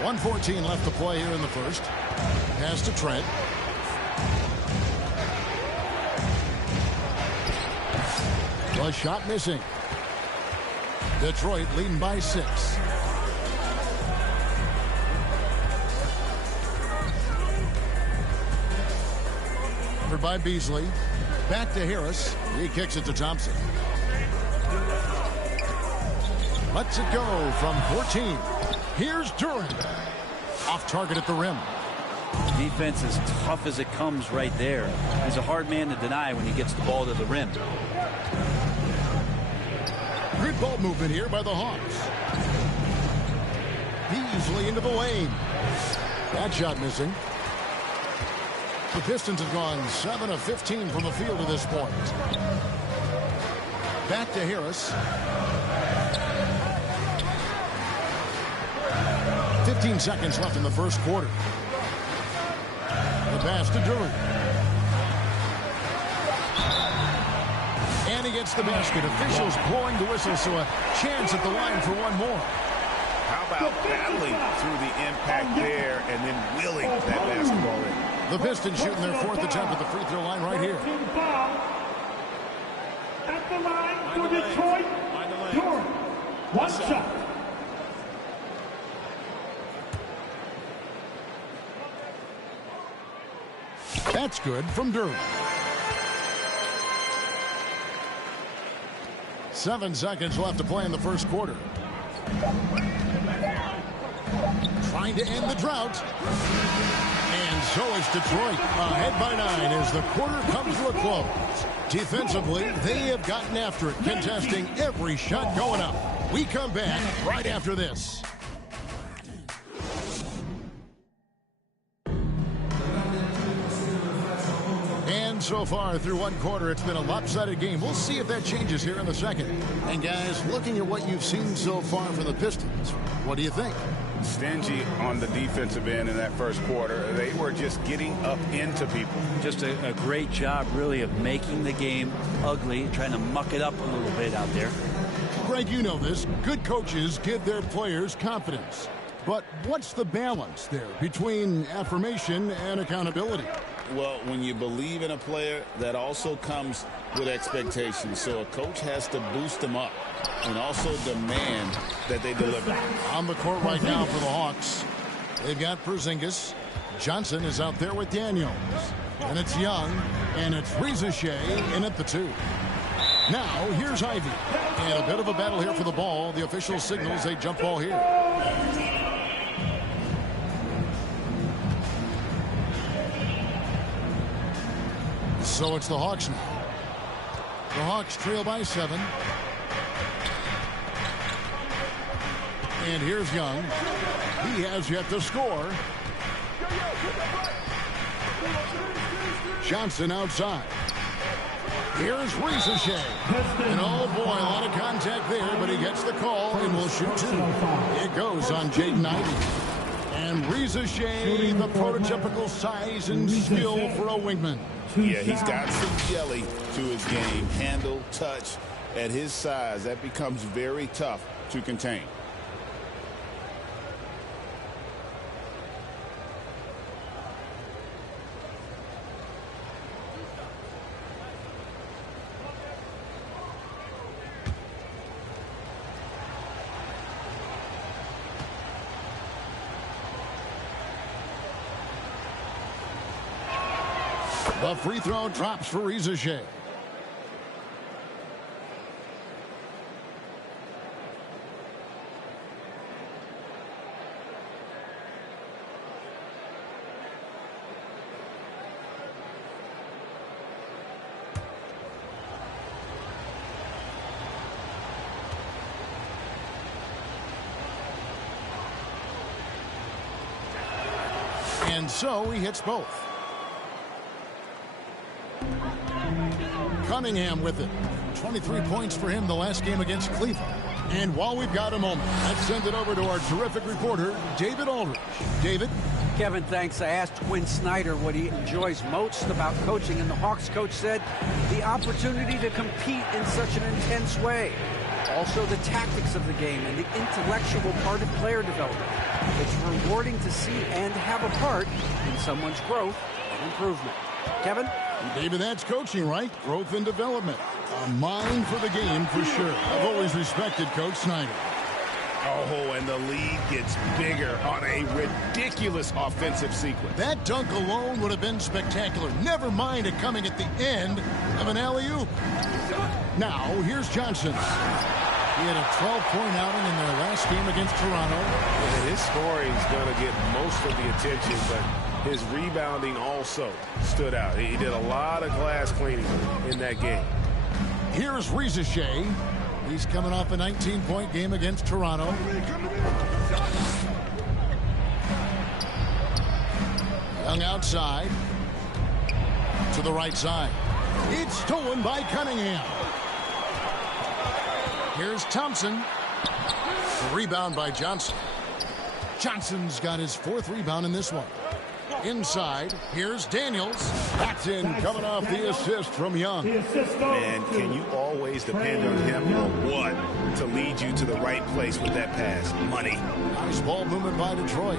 1:14 left to play here in the first. Pass to Trent. The shot missing. Detroit leading by 6. Covered by Beasley. Back to Harris. He kicks it to Thompson. Lets it go from 14. Here's Durant. Off target at the rim. Defense as tough as it comes right there. He's a hard man to deny when he gets the ball to the rim. Good ball movement here by the Hawks. Beasley into the lane. That shot missing. The Pistons have gone 7 of 15 from the field at this point. Back to Harris. 15 seconds left in the first quarter. The pass to Durant. And he gets the basket. Officials blowing the whistle, so a chance at the line for one more. How about battling through the impact there and then wheeling that basketball in? The Pistons shooting their 4th attempt at the free throw line right here. At the line for Detroit, Durant. One shot. That's good from Durant. 7 seconds left to play in the first quarter. Trying to end the drought. And so is Detroit ahead by 9 as the quarter comes to a close. Defensively, they have gotten after it, contesting every shot going up. We come back right after this. And so far through one quarter, it's been a lopsided game. We'll see if that changes here in the second. And guys, looking at what you've seen so far from the Pistons, what do you think? Stingy on the defensive end in that first quarter. They were just getting up into people. Just a great job, really, of making the game ugly, trying to muck it up a little bit out there. Greg, you know this. Good coaches give their players confidence. But what's the balance there between affirmation and accountability? Well, when you believe in a player, that also comes with expectations. So a coach has to boost them up and also demand that they deliver. On the court right now for the Hawks, they've got Porzingis. Johnson is out there with Daniels. And it's Young, and it's Rizachet in at the 2. Now, here's Ivy. And a bit of a battle here for the ball. The official signals a jump ball here. So it's the Hawks now. The Hawks trail by 7. And here's Young. He has yet to score. Johnson outside. Here's Rizachet. And oh boy, a lot of contact there, but he gets the call and will shoot 2. It goes on Jaden Ivey. And Rizachet, the prototypical size and skill for a wingman. Yeah, he's got some jelly to his game. Handle, touch. At his size, that becomes very tough to contain. The free throw drops for Rizachet. And so he hits both. Cunningham with it. 23 points for him the last game against Cleveland. And while we've got a moment, let's send it over to our terrific reporter, David Aldridge. David? Kevin, thanks. I asked Quinn Snyder what he enjoys most about coaching, and the Hawks coach said the opportunity to compete in such an intense way. Also the tactics of the game and the intellectual part of player development. It's rewarding to see and have a part in someone's growth and improvement. Kevin? David, that's coaching, right? Growth and development. A mind for the game for sure. I've always respected Coach Snyder. Oh, and the lead gets bigger on a ridiculous offensive sequence. That dunk alone would have been spectacular. Never mind it coming at the end of an alley-oop. Now, here's Johnson. He had a 12-point outing in their last game against Toronto. And his scoring is going to get most of the attention, but his rebounding also stood out. He did a lot of glass cleaning in that game. Here's Reza Shea. He's coming off a 19-point game against Toronto. Young outside. To the right side. It's stolen by Cunningham. Here's Thompson. The rebound by Johnson. Johnson's got his 4th rebound in this one. Inside, here's Daniels. That's in, coming off the assist from Young. Man, can you always depend on him or what to lead you to the right place with that pass? Money. Nice ball movement by Detroit.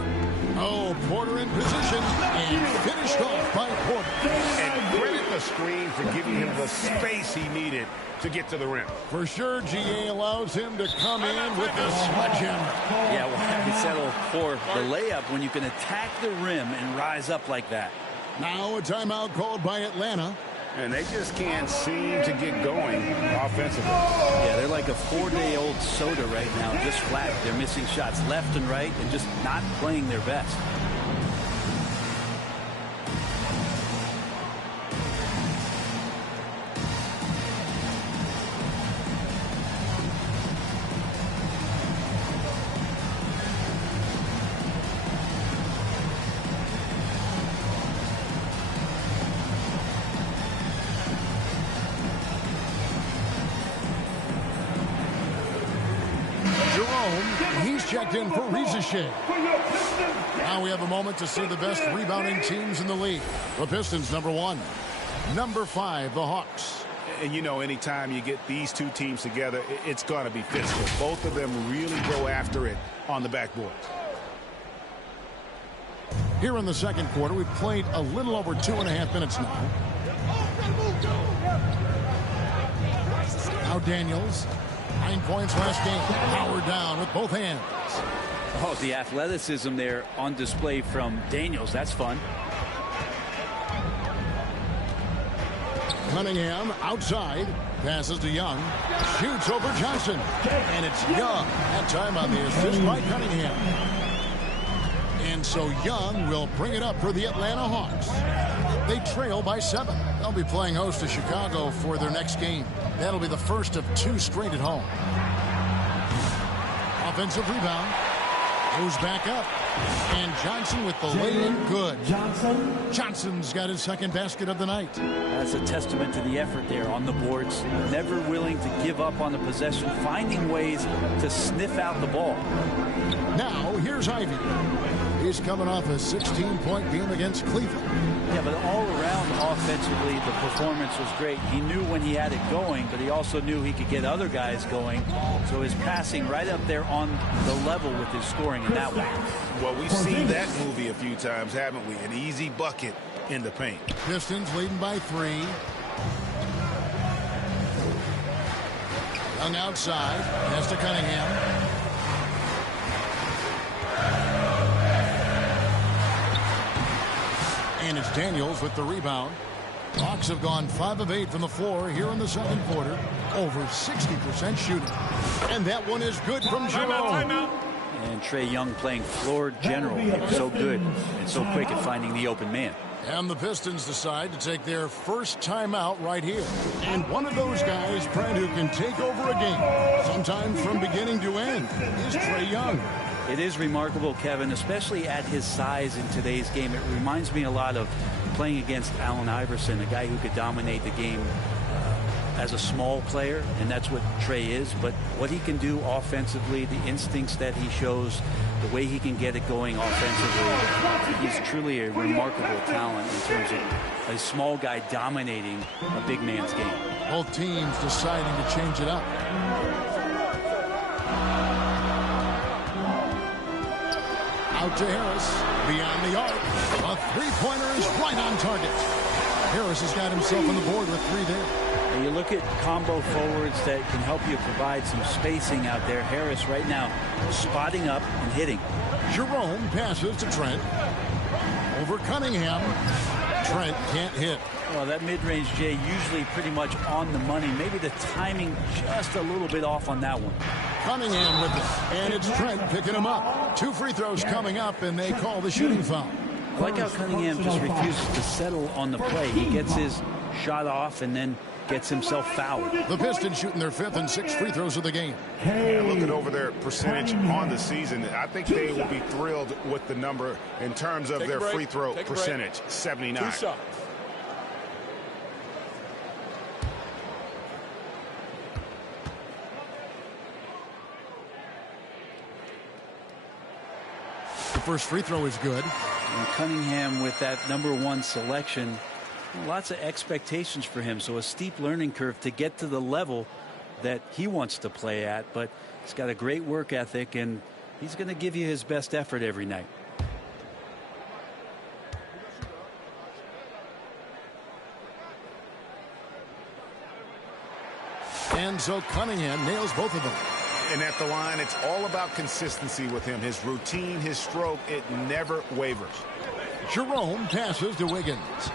Oh, Porter in position and finished off by Porter. And credit the screen for giving him the space he needed to get to the rim. For sure, GA allows him to come in with the sledgehammer. Yeah, well, how do you settle for the layup when you can attack the rim and rise up like that? Now a timeout called by Atlanta. And they just can't seem to get going offensively. Yeah, they're like a 4-day-old soda right now, just flat. They're missing shots left and right and just not playing their best. Checked in for Reza Shea. Now we have a moment to see the best rebounding teams in the league. The Pistons, number 1. Number 5, the Hawks. And you know, anytime you get these two teams together, it's going to be physical. Both of them really go after it on the backboard. Here in the second quarter, we've played a little over 2.5 minutes now. Now Daniels. 9 points last game. Power down with both hands. Oh, the athleticism there on display from Daniels. That's fun. Cunningham outside. Passes to Young. Shoots over Johnson. And it's Young. That time on the assist by Cunningham. And so Young will bring it up for the Atlanta Hawks. They trail by 7. They'll be playing host to Chicago for their next game. That'll be the first of 2 straight at home. Offensive rebound. Goes back up. And Johnson with the lay-in good. Johnson's got his 2nd basket of the night. That's a testament to the effort there on the boards. Never willing to give up on the possession. Finding ways to sniff out the ball. Now, here's Ivy. He's coming off a 16-point game against Cleveland. Yeah, but all around offensively, the performance was great. He knew when he had it going, but he also knew he could get other guys going. So his passing right up there on the level with his scoring in that one. Well, we've seen that movie a few times, haven't we? An easy bucket in the paint. Pistons leading by 3. Young outside. Pass to Cunningham. And it's Daniels with the rebound. Hawks have gone 5 of 8 from the floor here in the second quarter. Over 60% shooting. And that one is good from Jerome. And Trae Young playing floor general. It's so good and so quick at finding the open man. And the Pistons decide to take their first timeout right here. And one of those guys, Brent, who can take over a game, sometimes from beginning to end, is Trae Young. It is remarkable, Kevin, especially at his size in today's game. It reminds me a lot of playing against Allen Iverson, a guy who could dominate the game as a small player, and that's what Trey is. But what he can do offensively, the instincts that he shows, the way he can get it going offensively, he's truly a remarkable talent in terms of a small guy dominating a big man's game. Both teams deciding to change it up. Out to Harris, beyond the arc. A three-pointer is right on target. Harris has got himself on the board with 3 there. And you look at combo forwards that can help you provide some spacing out there. Harris right now spotting up and hitting. Jerome passes to Trent. Over Cunningham. Trent can't hit. Well, that mid-range, Jay, usually pretty much on the money. Maybe the timing just a little bit off on that one. Cunningham with it. And it's Trent picking him up. 2 free throws coming up, and they call the shooting foul. I like how Cunningham just refuses to settle on the play. He gets his shot off and then gets himself fouled. The Pistons shooting their 5th and 6th free throws of the game. Yeah, looking over their percentage on the season, I think they will be thrilled with the number in terms of their free throw percentage, 79. 2 shots. The first free throw is good. And Cunningham with that #1 selection, lots of expectations for him. So a steep learning curve to get to the level that he wants to play at. But he's got a great work ethic, and he's going to give you his best effort every night. And so Cunningham nails both of them. And at the line, it's all about consistency with him. His routine, his stroke, it never wavers. Jerome passes to Wiggins.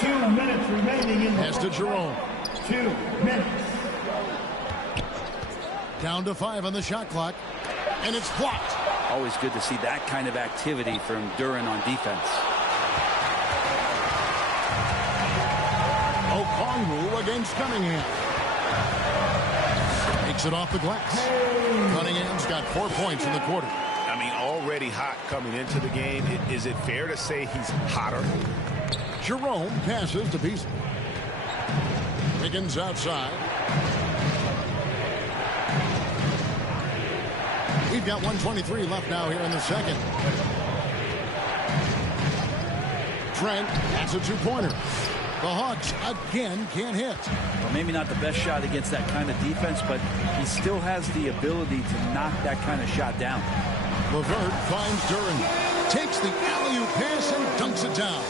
Two minutes remaining in the Pass to Jerome. 2 minutes. Down to 5 on the shot clock. And it's blocked. Always good to see that kind of activity from Duren on defense. Okongwu against Cunningham. Takes it off the glass. Cunningham's got 4 points in the quarter. I mean, already hot coming into the game. Is it fair to say he's hotter? Jerome passes to Beasley. Wiggins outside. We've got 1:23 left now here in the second. Trent has a 2-pointer. The Hawks again can't hit. Well, maybe not the best shot against that kind of defense, but he still has the ability to knock that kind of shot down. LeVert finds Duren. Takes the alley-oop pass and dunks it down.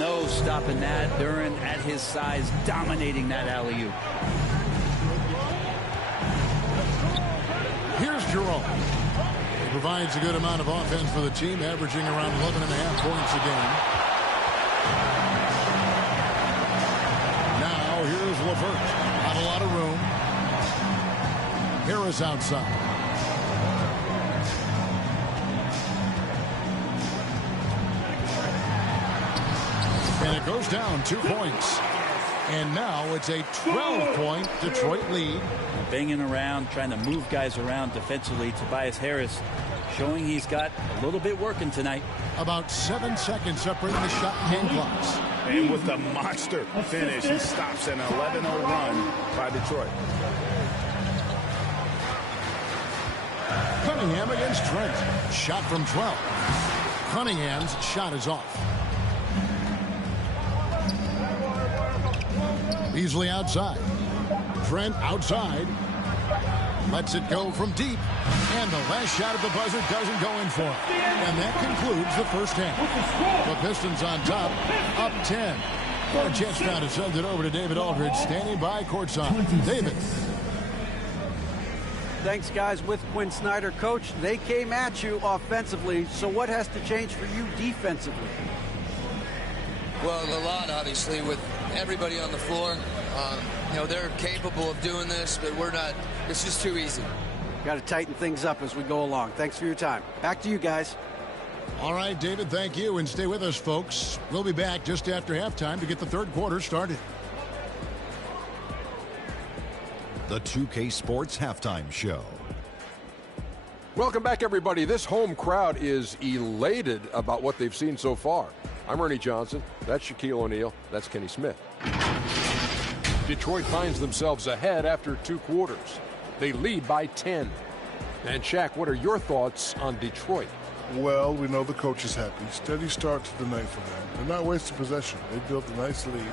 No stopping that. Duren at his size dominating that alley-oop. Here's Jerome. He provides a good amount of offense for the team, averaging around 11.5 points a game. Now here's LeVert. Not a lot of room. Harris outside. And it goes down 2 points. And now it's a 12-point Detroit lead. Banging around, trying to move guys around defensively. Tobias Harris showing he's got a little bit working tonight. About 7 seconds separating the shot and hand clocks. And with the monster finish, he stops an 11-0 run by Detroit. Cunningham against Trent. Shot from 12. Cunningham's shot is off. Beasley outside. Trent outside. Lets it go from deep. And the last shot at the buzzer doesn't go in for him. And that concludes the first half. The Pistons on top, up 10. Got a chance now to send it over to David Aldridge, standing by courtside. David. Thanks, guys. With Quinn Snyder, Coach, they came at you offensively. So what has to change for you defensively? Well, a lot, obviously, with everybody on the floor. You know, they're capable of doing this, but we're not. It's just too easy. Got to tighten things up as we go along. Thanks for your time. Back to you guys. All right, David, thank you. And stay with us, folks. We'll be back just after halftime to get the third quarter started. the 2K Sports Halftime Show. Welcome back, everybody. This home crowd is elated about what they've seen so far. I'm Ernie Johnson. That's Shaquille O'Neal. That's Kenny Smith. Detroit finds themselves ahead after 2 quarters. They lead by 10. And Shaq, what are your thoughts on Detroit? Well, we know the coach is happy. Steady start to the night for them. They're not wasting possession. They built a nice lead.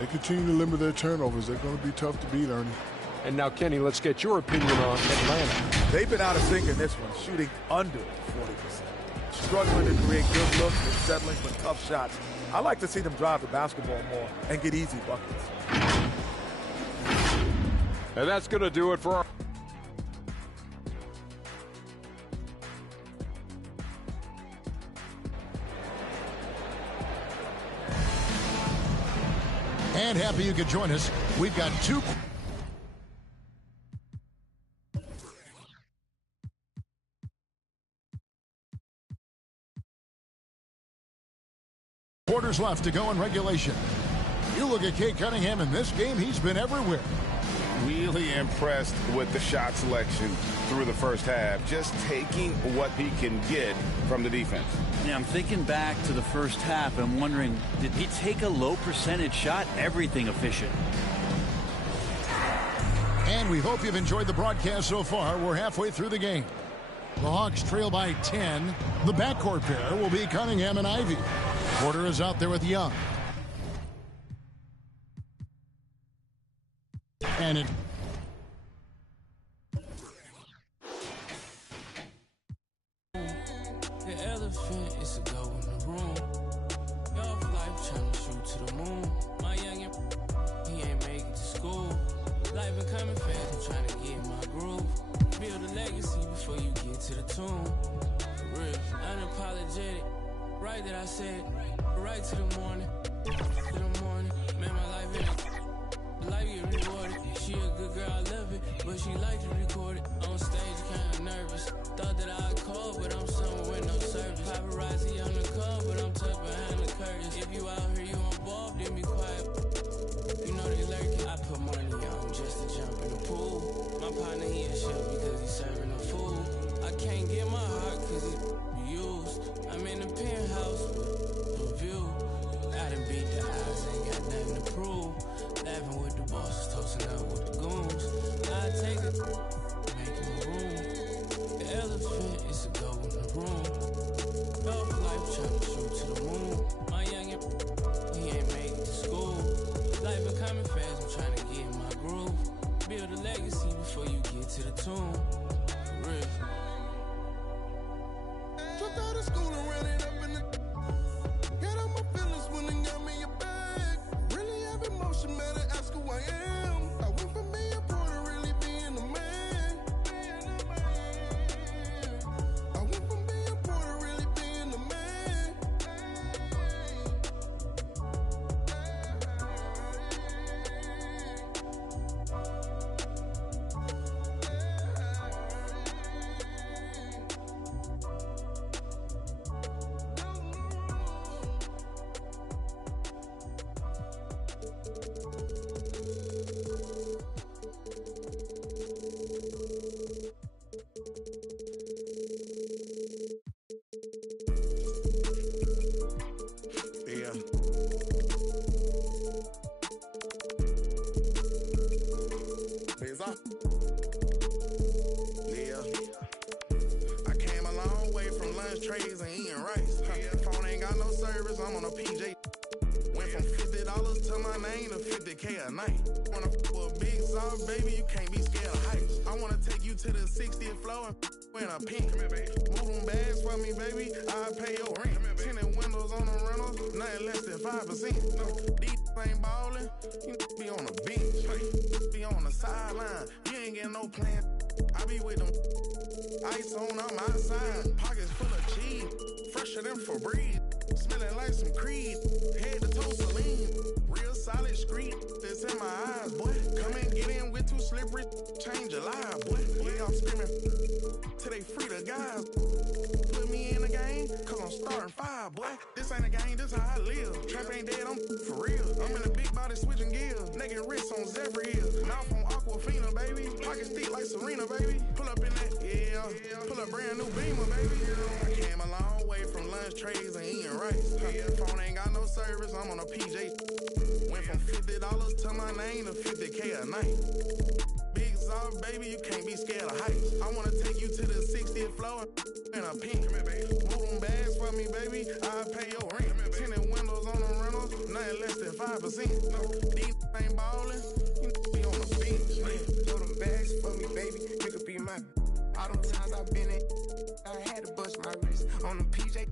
They continue to limit their turnovers. They're going to be tough to beat, Ernie. And now, Kenny, let's get your opinion on Atlanta. They've been out of sync in this one, shooting under 40%. Struggling to create good looks and settling for tough shots. I like to see them drive the basketball more and get easy buckets. And that's going to do it for our... And happy you could join us. We've got 2... quarters left to go in regulation. You look at Cade Cunningham in this game, he's been everywhere. Really impressed with the shot selection through the first half, just taking what he can get from the defense. Yeah, I'm thinking back to the first half. I'm wondering, did he take a low percentage shot? Everything efficient. And we hope you've enjoyed the broadcast so far. We're halfway through the game. The Hawks trail by 10. The backcourt pair will be Cunningham and Ivy. Porter is out there with Young. And it... The elephant is a go in the room. Y'all for life trying to shoot to the moon. My youngin', he ain't make it to school. Life been coming fast, I'm trying to get my groove. Build a legacy before you get to the tomb. For real, unapologetic. Right that I said, right to the morning. To the morning, man, my life in it. Life get rewarded. She a good girl, I love it, but she like to record it. On stage, kinda nervous. Thought that I'd call, but I'm somewhere with no service. Paparazzi on the call, but I'm tucked behind the curtains. If you out here, you involved, then be quiet. You know they lurking. I put money on just to jump in the pool. My partner, he a chef because he's serving a food. I can't get my heart cause he's used. I'm in the penthouse with a view. I done beat the odds, ain't got nothing to prove. Laughing with the bosses, toasting up with the goons. I take it, making room. The elephant is a go in the room. Dog life trying to shoot to the moon. My youngin', he ain't make it to school. Life been coming fast, I'm trying to get in my groove. Build a legacy before you get to the tomb. For real. Dropped out of school and ran it up in the... Got out my feelings when they got me a bag. Really have emotion, better ask who I am. I went from being poor to really being a man. I went from being poor to really being a man. Yeah. I came a long way from lunch trays and eating rice. Phone ain't got no service, I'm on a PJ. Went from $50 to my name to $50K a night. Wanna f with a big sauce, baby, you can't be scared of heights. I wanna take you to the 60th floor and in a pink. Move them bags for me, baby, I'll pay your rent. Tinted windows on the rentals, nothing less than 5%. These ain't ballin', you be on the bench. Be on the sideline, you ain't getting no plan. I be with them ice on, I'm outside. Pockets full of cheese, fresher than Febreze. Smelling like some Creed, head to toe Celine. Real solid street, that's in my eyes, boy. Come and get in with too slippery, change your life, boy. Yeah, I'm screaming till they free the guys. Put me in the game, cause I'm starting. turn 5, boy. This ain't a game, this how I live. Trap ain't dead, I'm for real. I'm in a big body switching gears. Naked wrists on Zephyr. Mouth on Aquafina, baby. Pockets thick like Serena, baby. Pull up in that, yeah. Pull up brand new Beamer, baby. I came a long way from lunch trays and eating rice. Phone ain't got no service, I'm on a PJ. Went from $50 to my name to $50K a night. Big Zog, baby, you can't be scared of heights. I wanna take you to the 60th floor in a pink. Move them bags for me, baby, I'll pay your rent. Tinted windows on the rentals, nothing less than 5%. These ain't ballin', you be on the bench. Throw them bags for me, baby, you could be my. All them times I've been in, I had to bust my wrist on the PJ.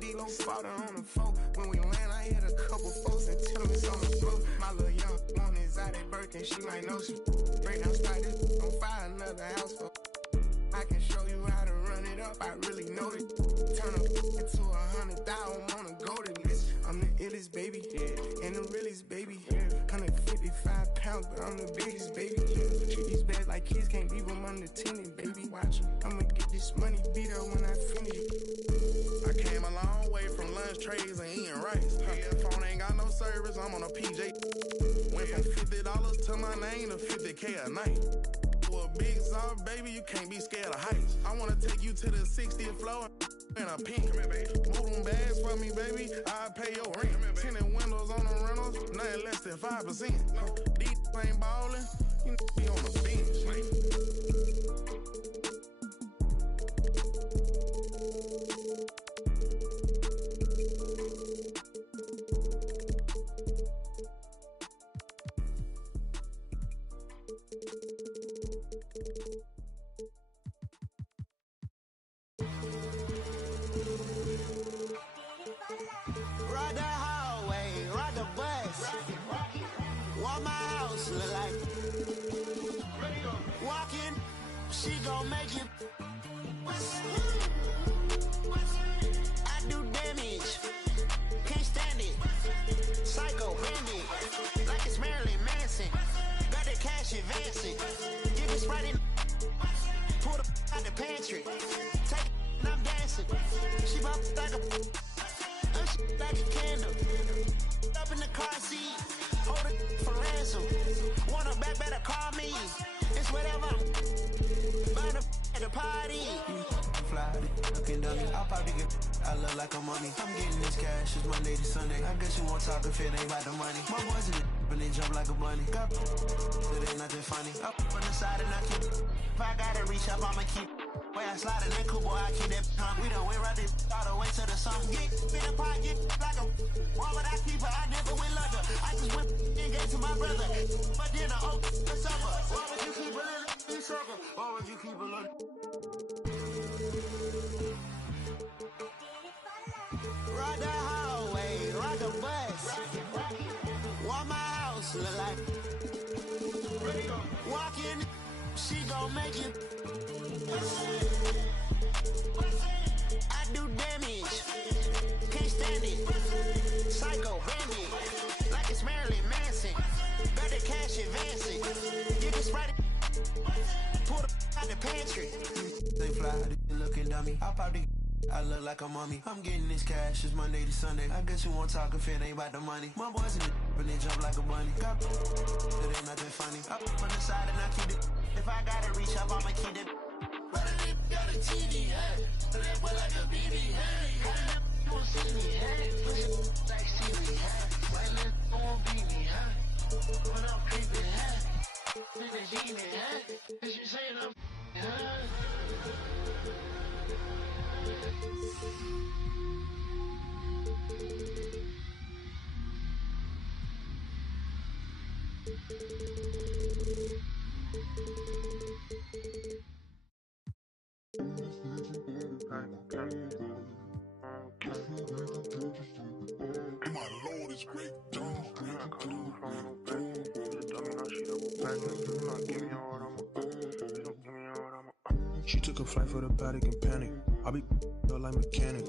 D-Lo fought on the phone. When we land, I had a couple folks and tell them it's on the floor. My little young one is out at Birkin, she might know she break down started on fire another house for. I can show you how to run it up, I really know it. Turn up into 100,000 on a golden list. I'm the illest baby, and the realest baby. 155 pounds, but I'm the biggest baby. Treat these bags like kids, can't leave them unattended, baby. Watch, I'ma get this money beat up when I finish. I came a long way from lunch trays and eating rice. Phone ain't got no service, I'm on a PJ. Went from $50 to my name to $50K a night. Well, Big Zog, baby, you can't be scared of heights. I wanna take you to the 60th floor in a pink. Move them bags for me, baby, I'll pay your rent. Tinted windows on the rentals, nothing less than 5%. These ain't ballin', you be on the bench. Ride the hallway, ride the bus. What my house look like. Walking, she gon' make it. I do damage, can't stand it. Psycho bandit, like it's Marilyn Manson. Got the cash advancing. Give it Sprite in. Pull the out the pantry. Take it and I'm dancing. She bop like a. Like a candle, up in the car seat, hold it for ransom. Want her back, better call me. It's whatever. Find at the party. Fly, looking dummy. I'll probably get. I look like a mummy. I'm getting this cash. It's Monday to Sunday. I guess you won't talk if it ain't about the money. My boys in it, but they jump like a bunny. Got it ain't nothing funny. Up on the side and I keep. If I gotta reach up, I'ma keep. Way I slide in that cool boy, I keep that pump. We done went right this all the way to the sun. Get in the pocket like a. Why would I keep her? I never went under. I just went and gave to my brother. But then I open the supper. Why would you keep a little sucker? Why would you keep a little? Ride the hallway, ride the bus. What my house look like. Walking, she gon' make it. I do damage, can't stand it. Psycho bandit, like it's Marilyn Manson. Got the cash advancing. Give it Sprite. Pull the out the pantry. They fly, they looking dummy. I'll probably. I look like a mummy. I'm getting this cash. It's Monday to Sunday. I guess you won't talk if it ain't about the money. My boys in it, but they jump like a bunny. Got it ain't nothing funny. Up on the side and I keep it. If I gotta reach up, I'ma keep it. But I got a TV, hey. That boy like a BB, hey. You won't see me, hey. Push it like CD, hey. Why let won't beat me, hey. When I'm creeping, hey. Nigga demon, hey. Cause you saying I'm, hey. My Lord is great. She took a flight for the Vatican panic. I be like mechanic.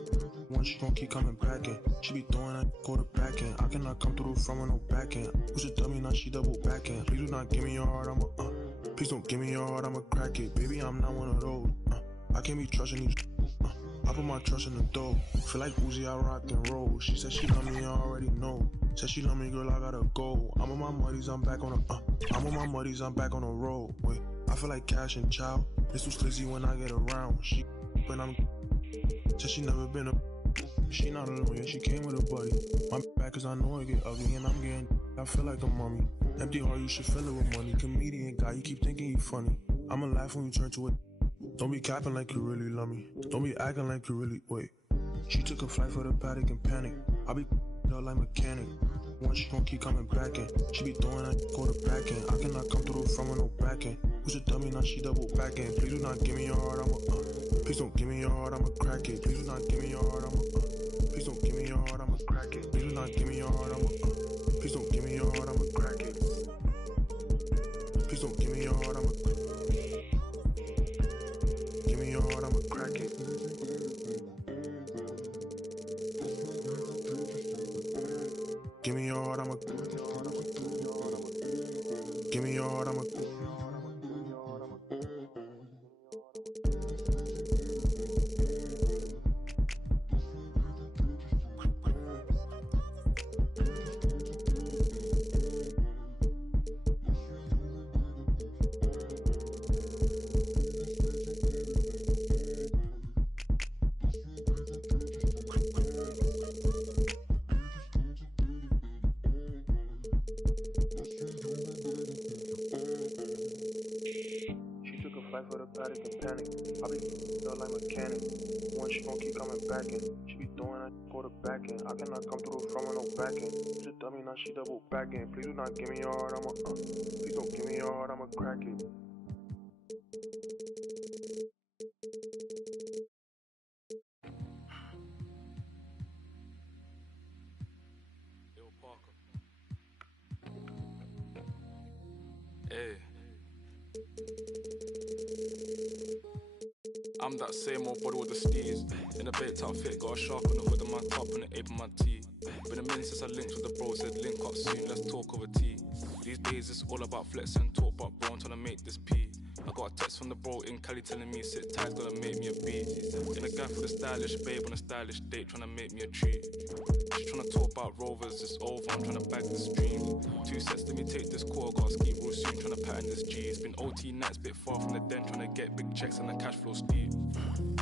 Once she gon' keep coming back in. She be throwing that quarterbacking. I cannot come through from with no backhand. Who's a dummy, now she double backhand. Please do not give me your heart, Please don't give me your heart, I'ma crack it. Baby, I'm not one of those. I can't be trusting these. I put my trust in the dough. Feel like Uzi, I rock and roll. She said she love me, I already know. Said she love me, girl, I gotta go. I'm on my muddies, I'm back on the I'm on my muddies, I'm back on the road. Wait, I feel like Cash and Chow. It's too sleazy when I get around. She, when I'm said she never been a. She not alone, yeah, she came with a buddy. My back cause I know it get ugly and I'm getting. I feel like a mummy. Empty heart, you should fill it with money. Comedian guy, you keep thinking you funny. I'ma laugh when you turn to it. Don't be capping like you really love me. Don't be acting like you really wait. She took a flight for the paddock and panic. I be her like mechanic. Once she gon' keep coming back in. She be throwing that go to back in. I cannot come through the front with no back in. Who's a dummy, now she double back in. Please do not give me your heart, I'm a Please don't give me your heart, I'ma crack it. Please do not give me your heart, I'm a Please don't give me your heart, I'ma crack it. Please do not give me your heart, I'm a Please don't give me your heart, I'ma crack it. Please don't give me your heart, I'ma Give me your heart, I'ma crack it. Give me your heart, I'ma Give me your heart, I'ma for the paddock and panic. I be her like mechanic. Once she gon' keep coming back in. She be throwing that go to back in. I cannot come through the front with no back in. She's a dummy, now she double back in. Please do not give me your heart, I'ma Please don't give me your heart, I'ma crack it. Yo, Parker. Hey. I'm that same old body with the steez. In a baked outfit, got a shark on the hood of my top and an ape on my tee. Been a minute since I linked with the bro, said link up soon, let's talk over tea. These days it's all about flex and talk, but bro, I'm trying to make this P. I got a text from the bro in Cali telling me sit tight, gonna make me a beat. In a guy for the stylish babe on a stylish date, trying to make me a treat. She's trying to talk about rovers, it's over, I'm trying to bag this dream. 2 sets, let me take this call, got ski real soon, trying to pattern this G. It's been OT nights, bit far from the den, trying to get big checks and the cash flow steep.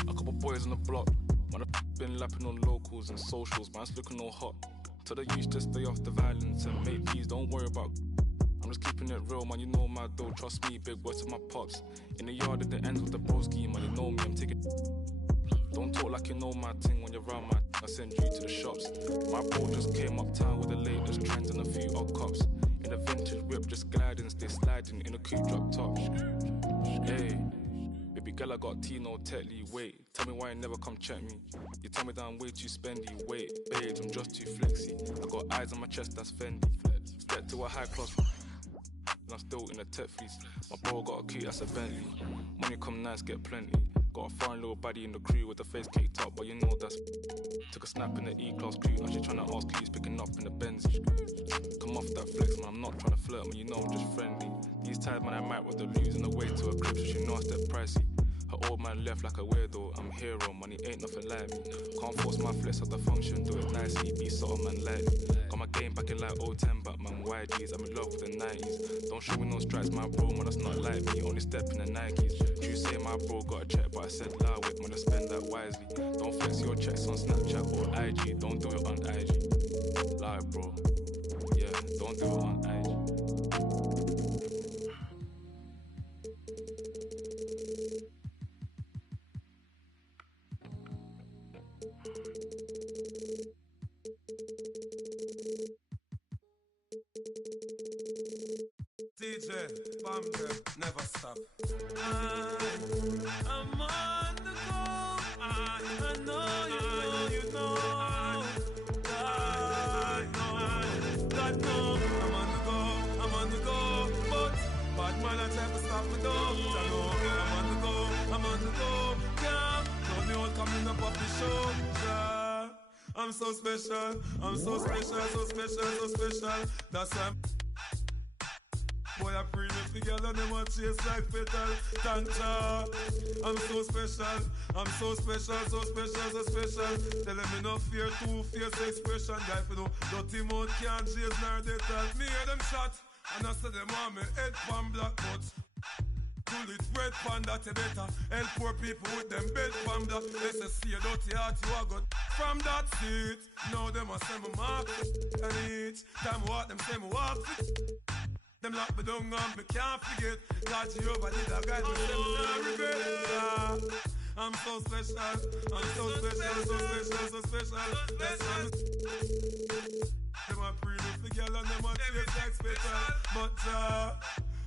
A couple boys on the block, man, I've been lapping on locals and socials, man's looking all hot. Tell the youth to stay off the violence and make peace, don't worry about. I'm just keeping it real, man, you know my dough, trust me, big words to my pops. In the yard at the ends with the broski, man, you know me, I'm taking. Don't talk like you know my thing when you're around my I send you to the shops. My bro just came uptown with the latest trends and a few odd cops. In a vintage whip, just gliding, stay sliding in a coupe drop top. Hey, baby girl, I got Tino Tetley. Wait, tell me why you never come check me. You tell me that I'm way too spendy. Wait, babes, I'm just too flexy. I got eyes on my chest, that's Fendi. Get to a high class. I'm still in the tech fleece. My bro got a coupe, that's a Bentley. Money come nice, get plenty. Got a foreign little baddie in the crew with the face caked up, but you know that's. Took a snap in the E-class crew, now she tryna ask who's picking up in the Benz. Come off that flex, man, I'm not tryna flirt, man, you know I'm just friendly. These times, man, I might with the lose on the way to a crib, so she know I step pricey. Her old man left like a weirdo, I'm a hero, money ain't nothing like me. Can't force my flex at the function, do it nicely, be subtle, man, lightly. Got my game back in like 010, but man, YGs, I'm in love with the 90s. Don't show me no stripes, my bro, man, that's not like me, only step in the Nikes. You say my bro got a check, but I said lie with, man, I spend that wisely. Don't flex your checks on Snapchat or IG, don't do it on IG. Lie, bro, yeah, don't do it on IG. DJ, bam them, never stop. I'm on the go. I know you know. God know, I'm on the go. But bad man, I try to stop me though. I know, I'm on the go. Yeah, don't me all coming up off the show. Yeah, I'm so special. I'm so special, so special, so special. That's why Boy, I pray with the girl and them a chase like petal. Tanja, I'm so special. I'm so special, so special, so special. Tell them me no fear, two-face expression. Guy, for no dirty mouth can't chase nor detal. Me hear them shot, and I say them on me head from black butts. Pull it red pan that you better. Help poor people with them bed from that. They say see a dirty heart you a got from that seat. Now them a say me mark and each time I walk them say me walk fit. Them lock me down and me can't forget. God Jehovah did a guide me say me not regret. I'm so special. I'm so special, so special, so special. That's why them a pray with the girl and them a chase like special. But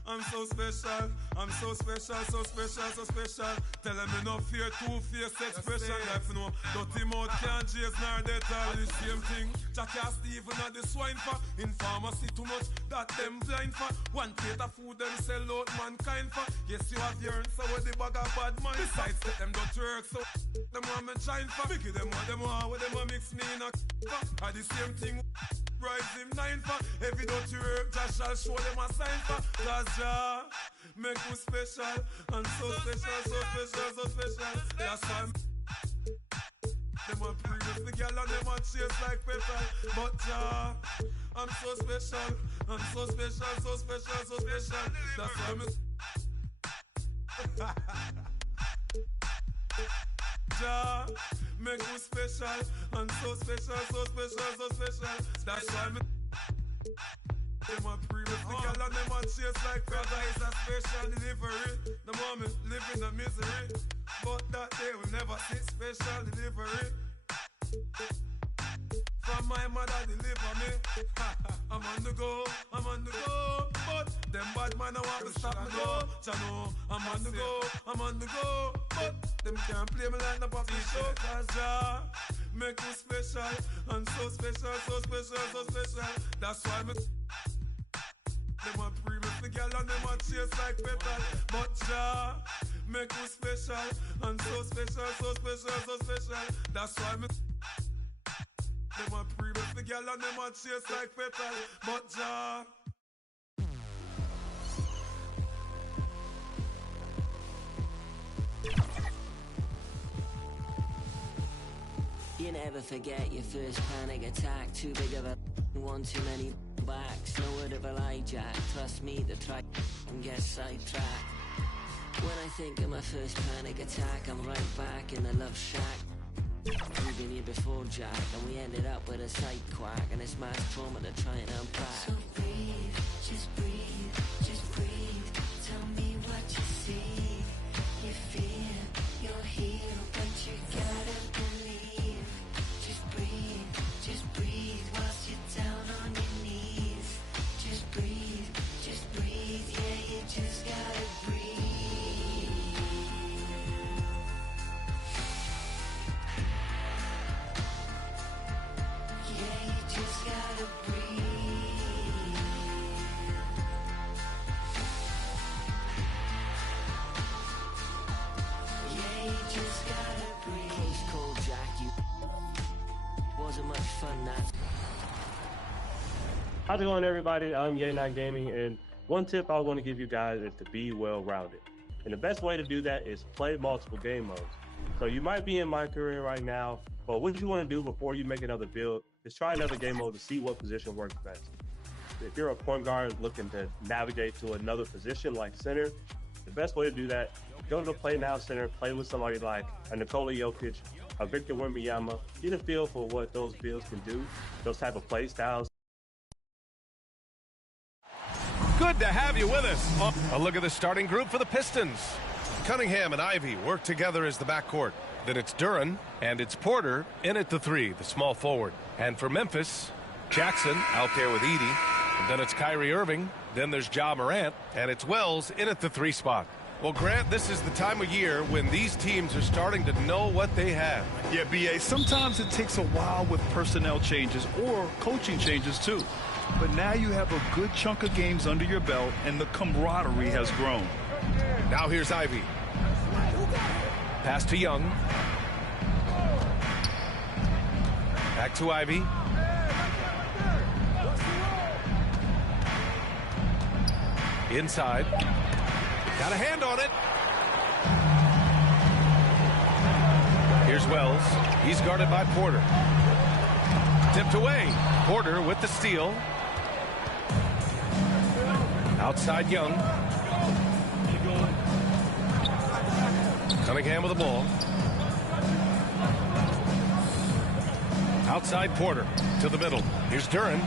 I'm so special, I'm so special, so special, so special. Tell them me no fear, two-face expression. Life no dirty mouth can't chase nor detal. The same thing, Jackass Stephen at the swine for. In pharmacy too much, that them blind for. One plate of food them sell out mankind for. Yes, you have yearned, so with the bag of bad mind. Besides, let them don't work, so them want me shine for. Mickey them want, with them a mix me in a for. Are the same thing. Rise him 9 for. Every dirty herb just shall show them a sign for. Cause Jah make you special. And so special, so special, so special. That's why them a pray with the girl and them a chase like petal. But Jah, I'm so special. I'm so special, so special, so special. That's why me Jah make you special, and so special, so special, so special. That's why me them a pray with the girl and them a chase like brother is a special delivery. The moment live in the misery, but that day will never see special delivery. From my mother deliver me. I'm on the go, I'm on the go. But them bad man I want to stop me go. Chano, I'm on the go, I'm on the go. But them can't play me like the puppy show. Cause Jah make you special. And so special, so special, so special. That's why me them a pray with the girl and them a chase like petal. But Jah make you special. And so special, so special, so special. That's why me them a pray with the girl and them a chase like petal. But Jah you never forget your first panic attack. Too big of a one, too many backs. No word of a lie, Jack. Trust me, the track and get sidetracked. When I think of my first panic attack, I'm right back in the love shack. We've been here before, Jack, and we ended up with a side quack, and it's mass trauma to try and unpack. So breathe, just breathe, just breathe. Tell me what you see. You feel you're here, but you gotta believe. Just breathe whilst you're down on your knees. Just breathe, yeah, you just gotta breathe. Yeah, you just gotta breathe. Yeah, you just gotta breathe. Close call, Jack, you wasn't much fun that. How's it going, everybody? I'm Yay9 Gaming, and one tip I want to give you guys is to be well-rounded. And the best way to do that is play multiple game modes. So you might be in my career right now, but what you want to do before you make another build is try another game mode to see what position works best. If you're a point guard looking to navigate to another position like center, the best way to do that, go to the Play Now Center, play with somebody like a Nikola Jokic, a Victor Wembanyama, get a feel for what those builds can do, those type of play styles. Good to have you with us. A look at the starting group for the Pistons. Cunningham and Ivy work together as the backcourt. Then it's Duren, and it's Porter in at the 3, the small forward. And for Memphis, Jackson out there with Edey. And then it's Kyrie Irving. Then there's Ja Morant, and it's Wells in at the 3 spot. Well, Grant, this is the time of year when these teams are starting to know what they have. Yeah, B.A., sometimes it takes a while with personnel changes or coaching changes, too. But now you have a good chunk of games under your belt, and the camaraderie has grown. Now here's Ivy. Pass to Young. Back to Ivy. Inside. Got a hand on it. Here's Wells. He's guarded by Porter. Tipped away. Porter with the steal. Outside Young. Cunningham with the ball. Outside Porter to the middle. Here's Duren.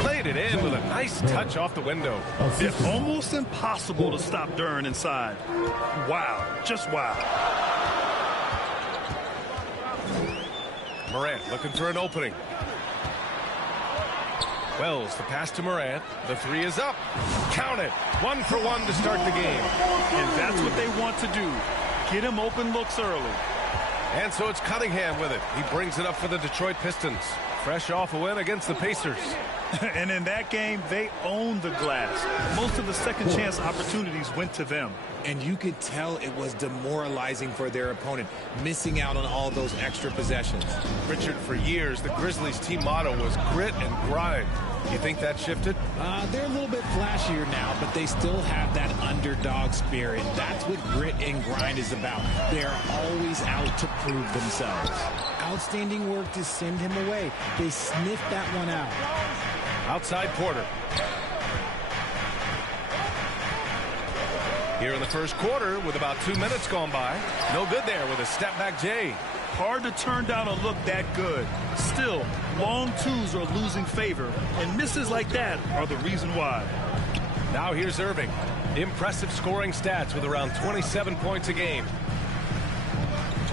Played it in with a nice touch off the window. It's almost impossible to stop Duren inside. Wow. Just wow. Morant looking for an opening. Wells, the pass to Morant. The three is up. Count it. 1 for 1 to start the game. And that's what they want to do. Get him open looks early. And so it's Cunningham with it. He brings it up for the Detroit Pistons. Fresh off a win against the Pacers. And in that game, they owned the glass. Most of the second chance opportunities went to them. And you could tell it was demoralizing for their opponent, missing out on all those extra possessions. Richard, for years, the Grizzlies' team motto was grit and grind. You think that shifted? They're a little bit flashier now, but they still have that underdog spirit. That's what grit and grind is about. They're always out to prove themselves. Outstanding work to send him away. They sniffed that one out. Outside Porter. Here in the first quarter with about 2 minutes gone by. No good there with a step back Jay. Hard to turn down a look that good. Still, long twos are losing favor, and misses like that are the reason why. Now here's Irving. Impressive scoring stats with around 27 points a game.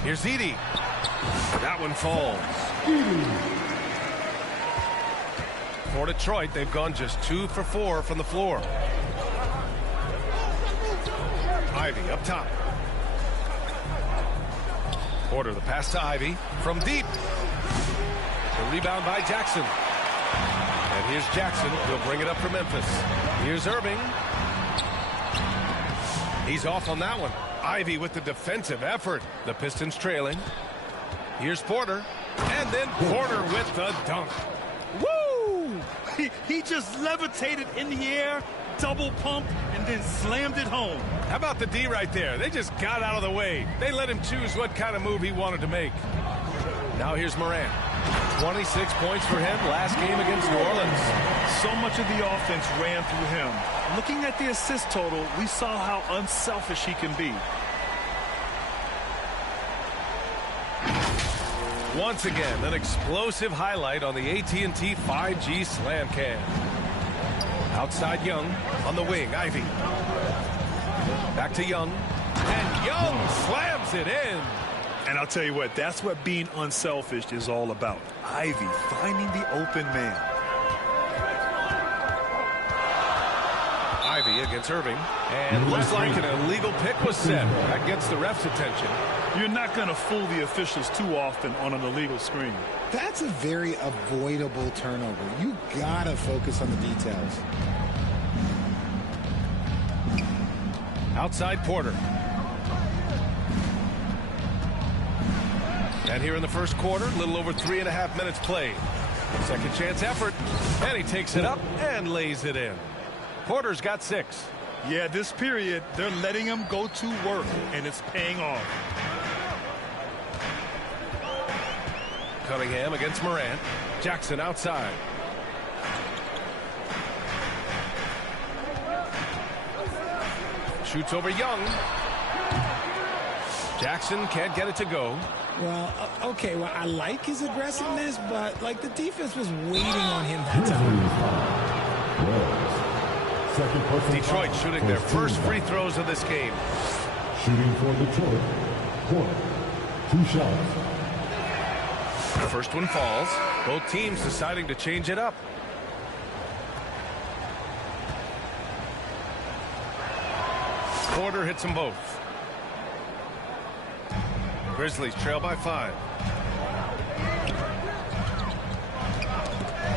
Here's Edey. That one falls. For Detroit, they've gone just 2 for 4 from the floor. Ivy up top. Porter, the pass to Ivy from deep. The rebound by Jackson. And here's Jackson. He'll bring it up for Memphis. Here's Irving. He's off on that one. Ivy with the defensive effort. The Pistons trailing. Here's Porter. And then Porter with the dunk. Woo! He just levitated in the air, double pumped, and then slammed it home. How about the D right there? They just got out of the way. They let him choose what kind of move he wanted to make. Now here's Morant. 26 points for him last game against New Orleans. So much of the offense ran through him. Looking at the assist total, we saw how unselfish he can be. Once again, an explosive highlight on the AT&T 5G Slam Cam. Outside Young on the wing, Ivy. Back to Young. And Young slams it in. And I'll tell you what, that's what being unselfish is all about. Ivy finding the open man. Ivy against Irving. And looks like an illegal pick was set. That gets the ref's attention. You're not going to fool the officials too often on an illegal screen. That's a very avoidable turnover. You got to focus on the details. Outside Porter. And here in the first quarter, a little over 3.5 minutes played. Second chance effort. And he takes it up and lays it in. Porter's got 6. Yeah, this period, they're letting him go to work, and it's paying off. Cunningham against Morant. Jackson outside. Shoots over Young. Jackson can't get it to go. Well, okay, well, I like his aggressiveness, but, like, the defense was waiting on him that time. Detroit shooting their first free throws of this game. Shooting for Detroit. Porter. 2 shots. The first one falls. Both teams deciding to change it up. Porter hits them both. Grizzlies trail by 5.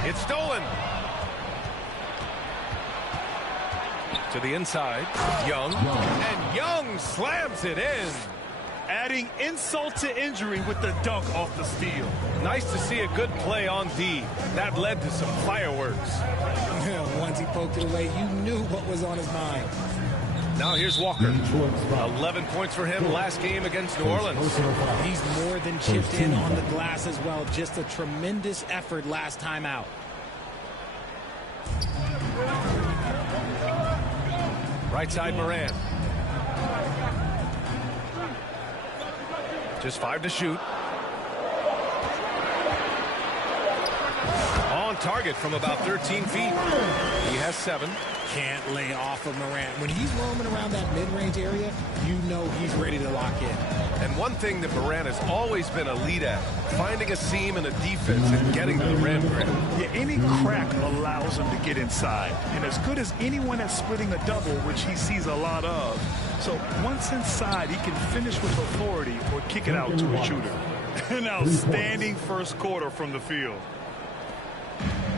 It's stolen. To the inside. Young. And Young slams it in. adding insult to injury with the dunk off the steal. Nice to see a good play on D. That led to some fireworks. Once he poked it away, you knew what was on his mind. Now here's Walker. 11 points for him last game against New Orleans. He's more than chipped in on the glass as well. Just a tremendous effort last time out. Right side Moran. Just 5 to shoot. On target from about 13 feet. He has 7. Can't lay off of Morant. When he's roaming around that mid-range area, you know he's ready to lock in. And one thing that Morant has always been elite at, finding a seam in a defense and getting to the rim. Yeah, any crack allows him to get inside. And as good as anyone at splitting a double, which he sees a lot of. So once inside, he can finish with authority or kick it out to a shooter. An outstanding first quarter from the field.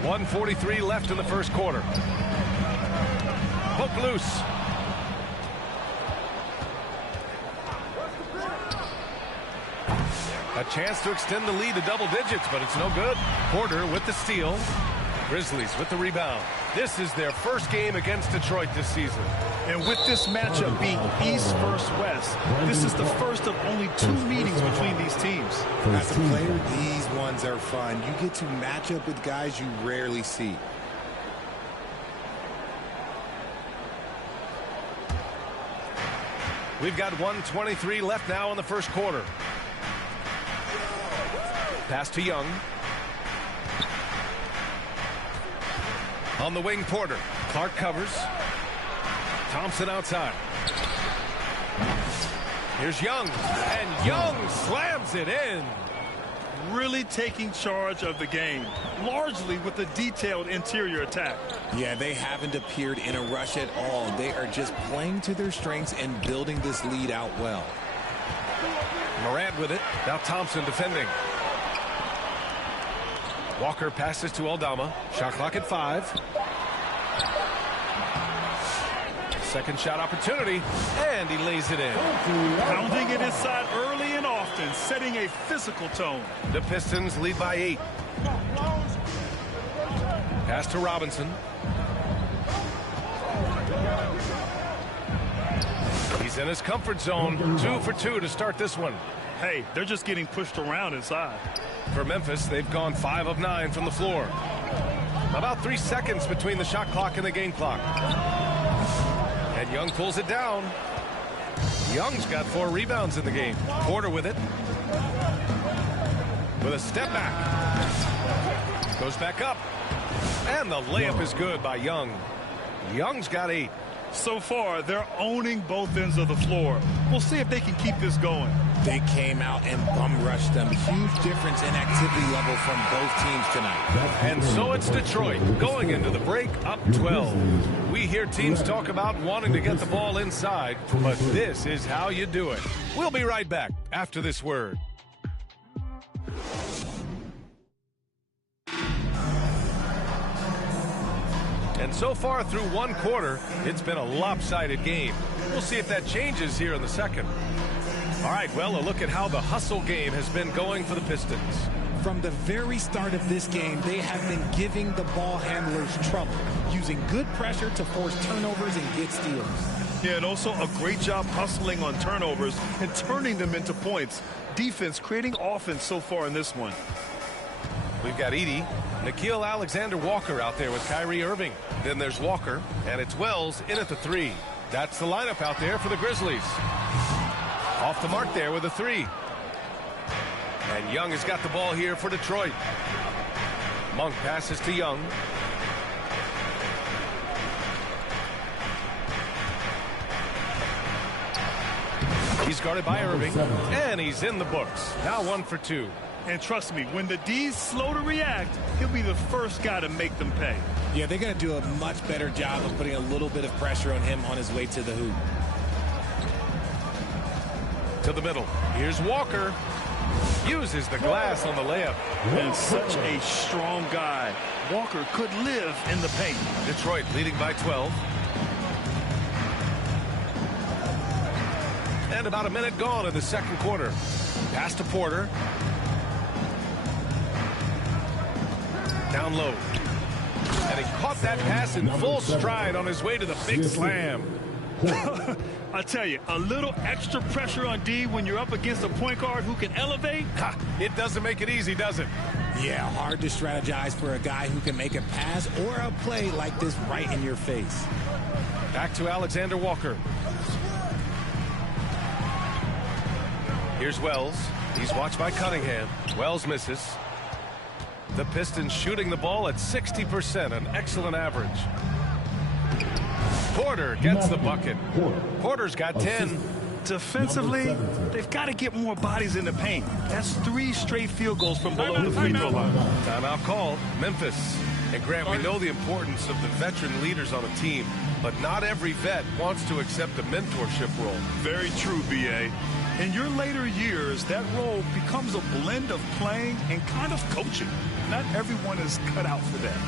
1:43 left in the first quarter. Hook loose. A chance to extend the lead to double digits, but it's no good. Porter with the steal. Grizzlies with the rebound. This is their first game against Detroit this season. And with this matchup being East versus West, this is the first of only 2 meetings between these teams. As a player, these ones are fun. You get to match up with guys you rarely see. We've got 1:23 left now in the first quarter. Pass to Young. On the wing, Porter. Clark covers. Thompson outside. Here's Young. And Young slams it in. Really taking charge of the game, largely with a detailed interior attack. Yeah, they haven't appeared in a rush at all. They are just playing to their strengths and building this lead out well. Morant with it. Now Thompson defending. Walker passes to Aldama. Shot clock at 5. Second shot opportunity, and he lays it in. Pounding it inside early and often, setting a physical tone. The Pistons lead by 8. Pass to Robinson. He's in his comfort zone. 2 for 2 to start this one. Hey, they're just getting pushed around inside. For Memphis, they've gone 5 of 9 from the floor. About 3 seconds between the shot clock and the game clock. And Young pulls it down. Young's got 4 rebounds in the game. Porter with it. With a step back. Goes back up. And the layup is good by Young. Young's got 8. So far, they're owning both ends of the floor. We'll see if they can keep this going. They came out and bum rushed them. Huge difference in activity level from both teams tonight. And so it's Detroit going into the break up 12. We hear teams talk about wanting to get the ball inside, but this is how you do it. We'll be right back after this word. And so far through 1 quarter, it's been a lopsided game. We'll see if that changes here in the second. All right, well, a look at how the hustle game has been going for the Pistons. From the very start of this game, they have been giving the ball handlers trouble, using good pressure to force turnovers and get steals. Yeah, and also a great job hustling on turnovers and turning them into points. Defense creating offense so far in this one. We've got Edey, Nickeil Alexander-Walker out there with Kyrie Irving. Then there's Walker, and it's Wells in at the 3. That's the lineup out there for the Grizzlies. Off the mark there with a 3. And Young has got the ball here for Detroit. Monk passes to Young. He's guarded by Irving, and he's in the books. Now 1 for 2. And trust me, when the D's slow to react, he'll be the first guy to make them pay. Yeah, they're going to do a much better job of putting a little bit of pressure on him on his way to the hoop. To the middle. Here's Walker. Uses the glass on the layup. And such a strong guy. Walker could live in the paint. Detroit leading by 12. And about a minute gone in the second quarter. Pass to Porter. Down low. And he caught that pass in full stride on his way to the big slam. I tell you, a little extra pressure on D when you're up against a point guard who can elevate. It doesn't make it easy, does it? Yeah, hard to strategize for a guy who can make a pass or a play like this right in your face. Back to Alexander Walker. Here's Wells. He's watched by Cunningham. Wells misses. The Pistons shooting the ball at 60%, an excellent average. Porter gets the bucket. Porter's got 10. Defensively, they've got to get more bodies in the paint. That's 3 straight field goals from below the free throw line. Timeout called. Memphis. And Grant, we know the importance of the veteran leaders on a team, but not every vet wants to accept a mentorship role. Very true, B.A. In your later years, that role becomes a blend of playing and kind of coaching. Not everyone is cut out for that.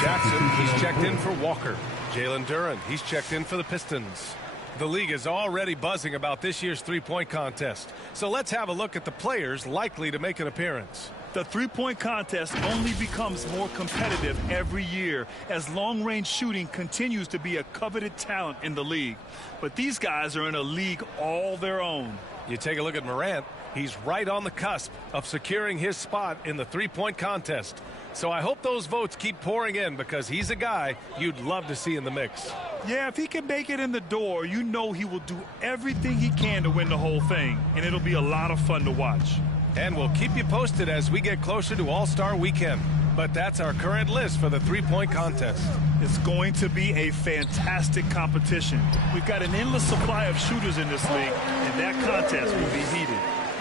Jackson, he's checked in for Walker. Jalen Duren, he's checked in for the Pistons. The league is already buzzing about this year's three-point contest. So let's have a look at the players likely to make an appearance. The three-point contest only becomes more competitive every year as long-range shooting continues to be a coveted talent in the league. But these guys are in a league all their own. You take a look at Morant. He's right on the cusp of securing his spot in the three-point contest. So I hope those votes keep pouring in because he's a guy you'd love to see in the mix. Yeah, if he can make it in the door, you know he will do everything he can to win the whole thing, and it'll be a lot of fun to watch. And we'll keep you posted as we get closer to All-Star Weekend. But that's our current list for the three-point contest. It's going to be a fantastic competition. We've got an endless supply of shooters in this league, and that contest will be heated.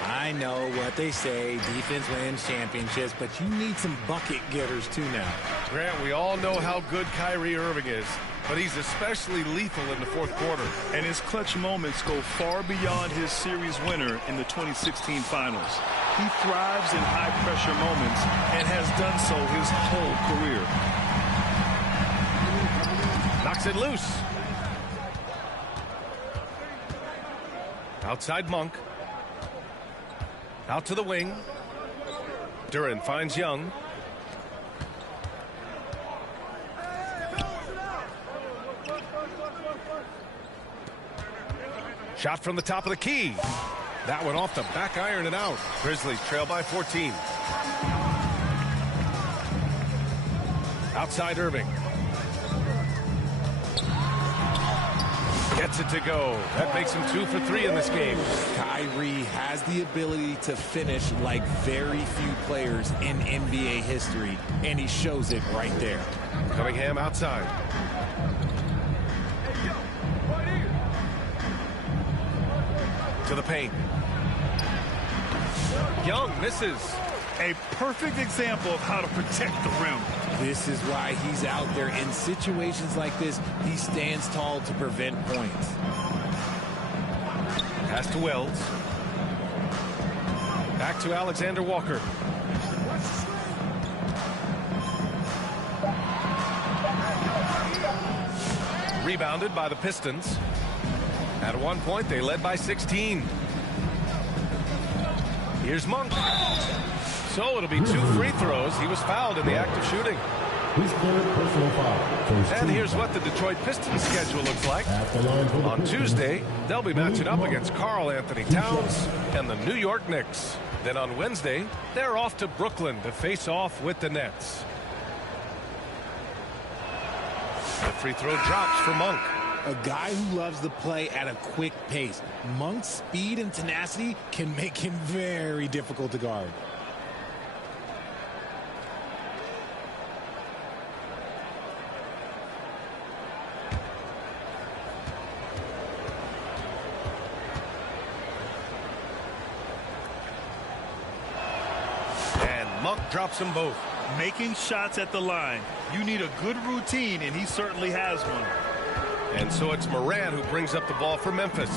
I know what they say, defense wins championships, but you need some bucket getters too now. Grant, we all know how good Kyrie Irving is, but he's especially lethal in the fourth quarter. And his clutch moments go far beyond his series winner in the 2016 finals. He thrives in high-pressure moments and has done so his whole career. Knocks it loose. Outside Monk. Out to the wing. Duren finds Young. Shot from the top of the key. That one off the back iron and out. Grizzlies trail by 14. Outside Irving. Gets it to go. That makes him 2 for 3 in this game. Kyrie has the ability to finish like very few players in NBA history, and he shows it right there. Cunningham outside. To the paint. Young misses. A perfect example of how to protect the rim. This is why he's out there. In situations like this, he stands tall to prevent points. Pass to Wells. Back to Alexander Walker. Rebounded by the Pistons. At one point, they led by 16. Here's Monk. So it'll be 2 free throws. He was fouled in the act of shooting. His third personal foul. And here's what the Detroit Pistons schedule looks like. On Tuesday, they'll be matching up against Karl Anthony Towns and the New York Knicks. Then on Wednesday, they're off to Brooklyn to face off with the Nets. The free throw drops for Monk. A guy who loves to play at a quick pace. Monk's speed and tenacity can make him very difficult to guard. And Monk drops them both. Making shots at the line. You need a good routine, and he certainly has one. And so it's Morant who brings up the ball for Memphis.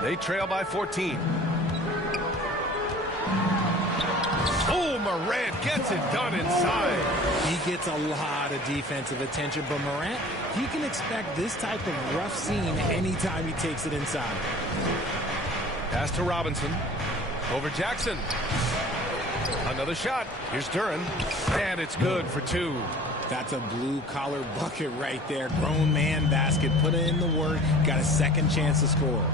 They trail by 14. Oh, Morant gets it done inside. He gets a lot of defensive attention, but Morant, he can expect this type of rough scene anytime he takes it inside. Pass to Robinson. Over Jackson. Another shot. Here's Duren. And it's good for two. That's a blue-collar bucket right there. Grown man basket. Put in the work. Got a second chance to score.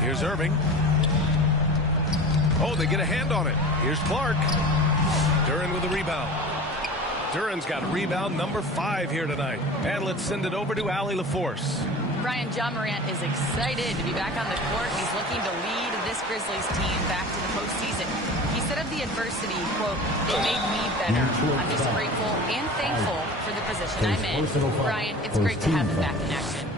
Here's Irving. Oh, they get a hand on it. Here's Clark. Duren with a rebound. Duren's got rebound number 5 here tonight. And let's send it over to Allie LaForce. Brian, Ja Morant is excited to be back on the court. He's looking to lead this Grizzlies team back to the postseason. He said of the adversity, quote, "It made me better. I'm just grateful and thankful for the position I'm in." Brian, it's great to have him back in action.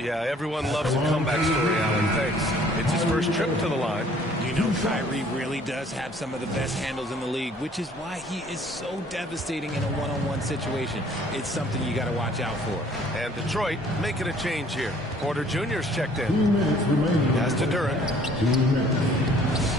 Yeah, everyone loves a comeback story, Alan. Thanks. It's his first trip to the line. You know, Kyrie really does have some of the best handles in the league, which is why he is so devastating in a one-on-one situation. It's something you got to watch out for. And Detroit making a change here. Porter Jr.'s checked in. Pass to Duren.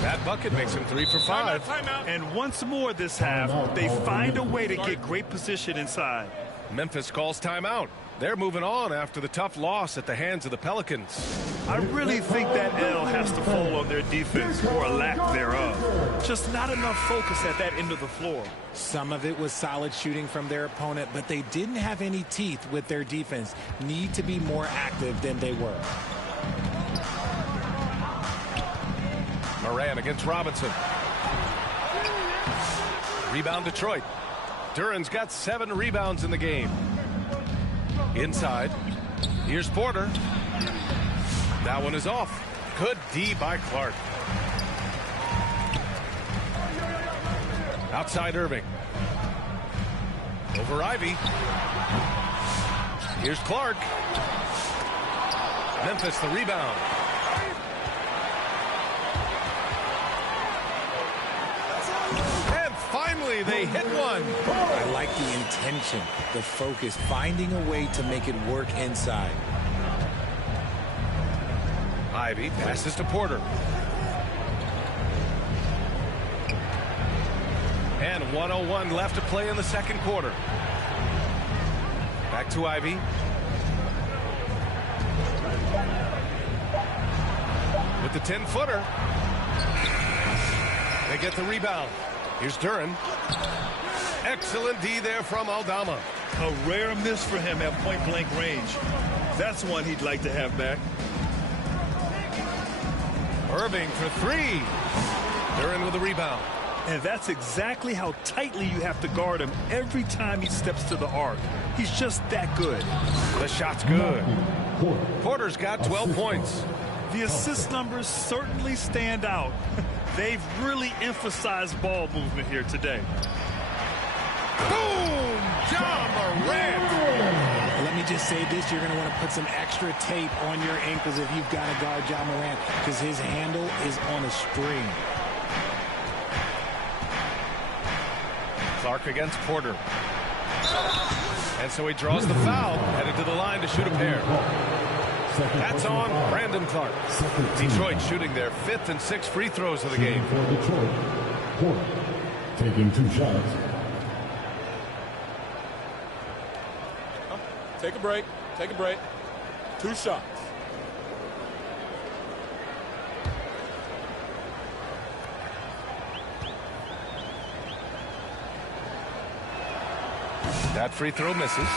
That bucket makes him 3 for 5. And once more this half, they find a way to get great position inside. Memphis calls timeout. They're moving on after the tough loss at the hands of the Pelicans. I really think that L has to fall on their defense or a lack thereof. Just not enough focus at that end of the floor. Some of it was solid shooting from their opponent, but they didn't have any teeth with their defense. Need to be more active than they were. Morant against Robinson. Rebound Detroit. Duren's got 7 rebounds in the game. Inside. Here's Porter. That one is off. Good D by Clark. Outside Irving. Over Ivy. Here's Clark. Memphis the rebound. And finally they hit one. I like the intention, the focus, finding a way to make it work inside. Ivy passes to Porter. And 1:01 left to play in the second quarter. Back to Ivy. With the 10-footer. They get the rebound. Here's Duren. Excellent D there from Aldama. A rare miss for him at point-blank range. That's one he'd like to have back. Irving for 3. Duren with the rebound. And that's exactly how tightly you have to guard him every time he steps to the arc. He's just that good. The shot's good. Porter's got 12 points. The assist numbers certainly stand out. They've really emphasized ball movement here today. Boom! Ja Morant! Let me just say this. You're going to want to put some extra tape on your ankles if you've got to guard Ja Morant, because his handle is on a string. Clark against Porter. And so he draws the foul, headed to the line to shoot a pair. That's on Brandon Clark. Detroit shooting their 5th and 6th free throws of the game. For Detroit, Porter taking 2 shots. Take a break. Take a break. 2 shots. That free throw misses.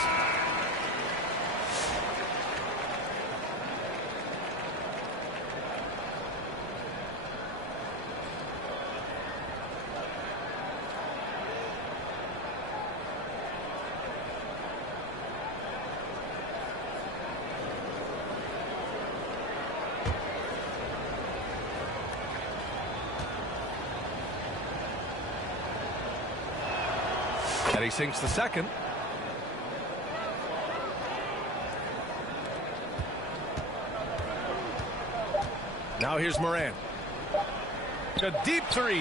And he sinks the second. Now here's Morant. A deep three.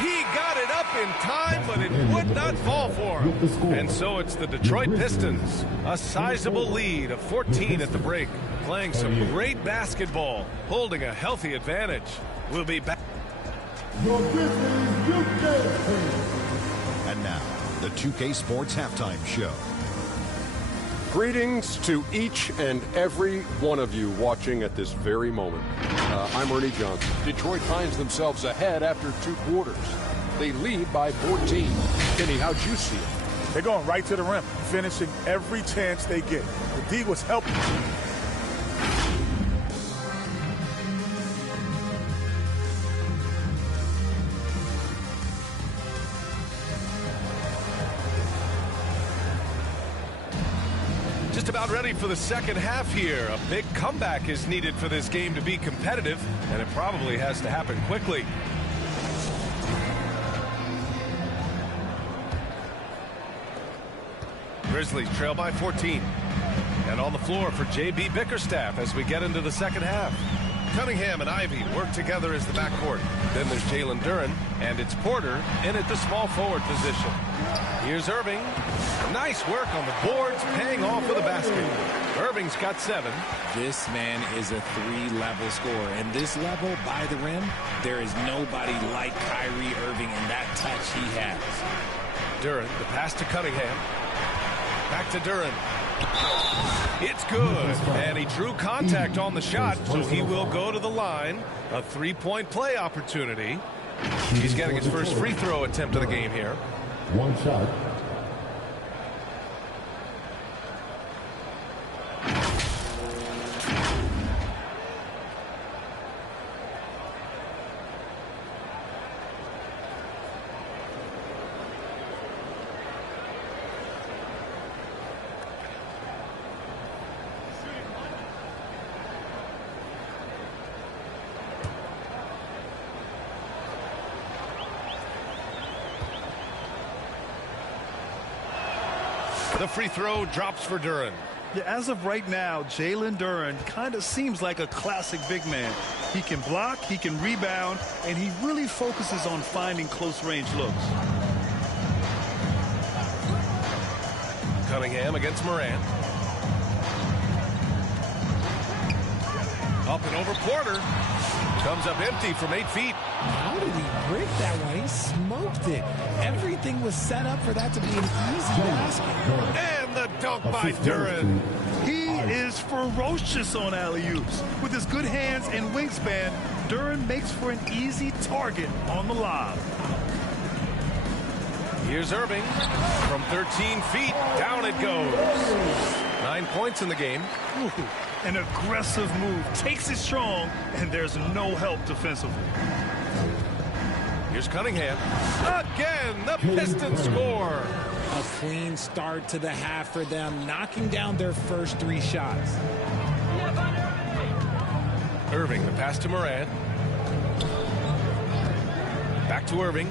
He got it up in time, but it would not fall for him. And so it's the Detroit Pistons. A sizable lead of 14 at the break. Playing some great basketball. Holding a healthy advantage. We'll be back. And now, the 2K Sports Halftime Show. Greetings to each and every one of you watching at this very moment. I'm Ernie Johnson. Detroit finds themselves ahead after 2 quarters. They lead by 14. Kenny, how'd you see it? They're going right to the rim, finishing every chance they get. The D was helping. Just about ready for the second half here. A big comeback is needed for this game to be competitive, and it probably has to happen quickly. Grizzlies trail by 14. And on the floor for J.B. Bickerstaff as we get into the second half. Cunningham and Ivy work together as the backcourt. Then there's Jalen Duren, and it's Porter in at the small forward position. Here's Irving. Nice work on the boards, paying off with a basket. Irving's got 7. This man is a 3-level scorer. And this level, by the rim, there is nobody like Kyrie Irving in that touch he has. Duren, the pass to Cunningham. Back to Duren. It's good. And he drew contact on the shot, so he will go to the line. A 3-point play opportunity. He's getting his first free throw attempt of the game here. 1 shot. The free throw drops for Duren. Yeah, as of right now, Jalen Duren kind of seems like a classic big man. He can block, he can rebound, and he really focuses on finding close-range looks. Cunningham against Morant. Up and over Porter. Comes up empty from 8 feet. How did he break that one? He smoked it. Everything was set up for that to be an easy basket. And the dunk by Duren. He is ferocious on alley-oops. With his good hands and wingspan, Duren makes for an easy target on the lob. Here's Irving. From 13 feet, down it goes. 9 points in the game. Ooh, an aggressive move. Takes it strong, and there's no help defensively. Here's Cunningham. Again, the Pistons score. A clean start to the half for them, knocking down their first 3 shots. Irving, the pass to Morant. Back to Irving.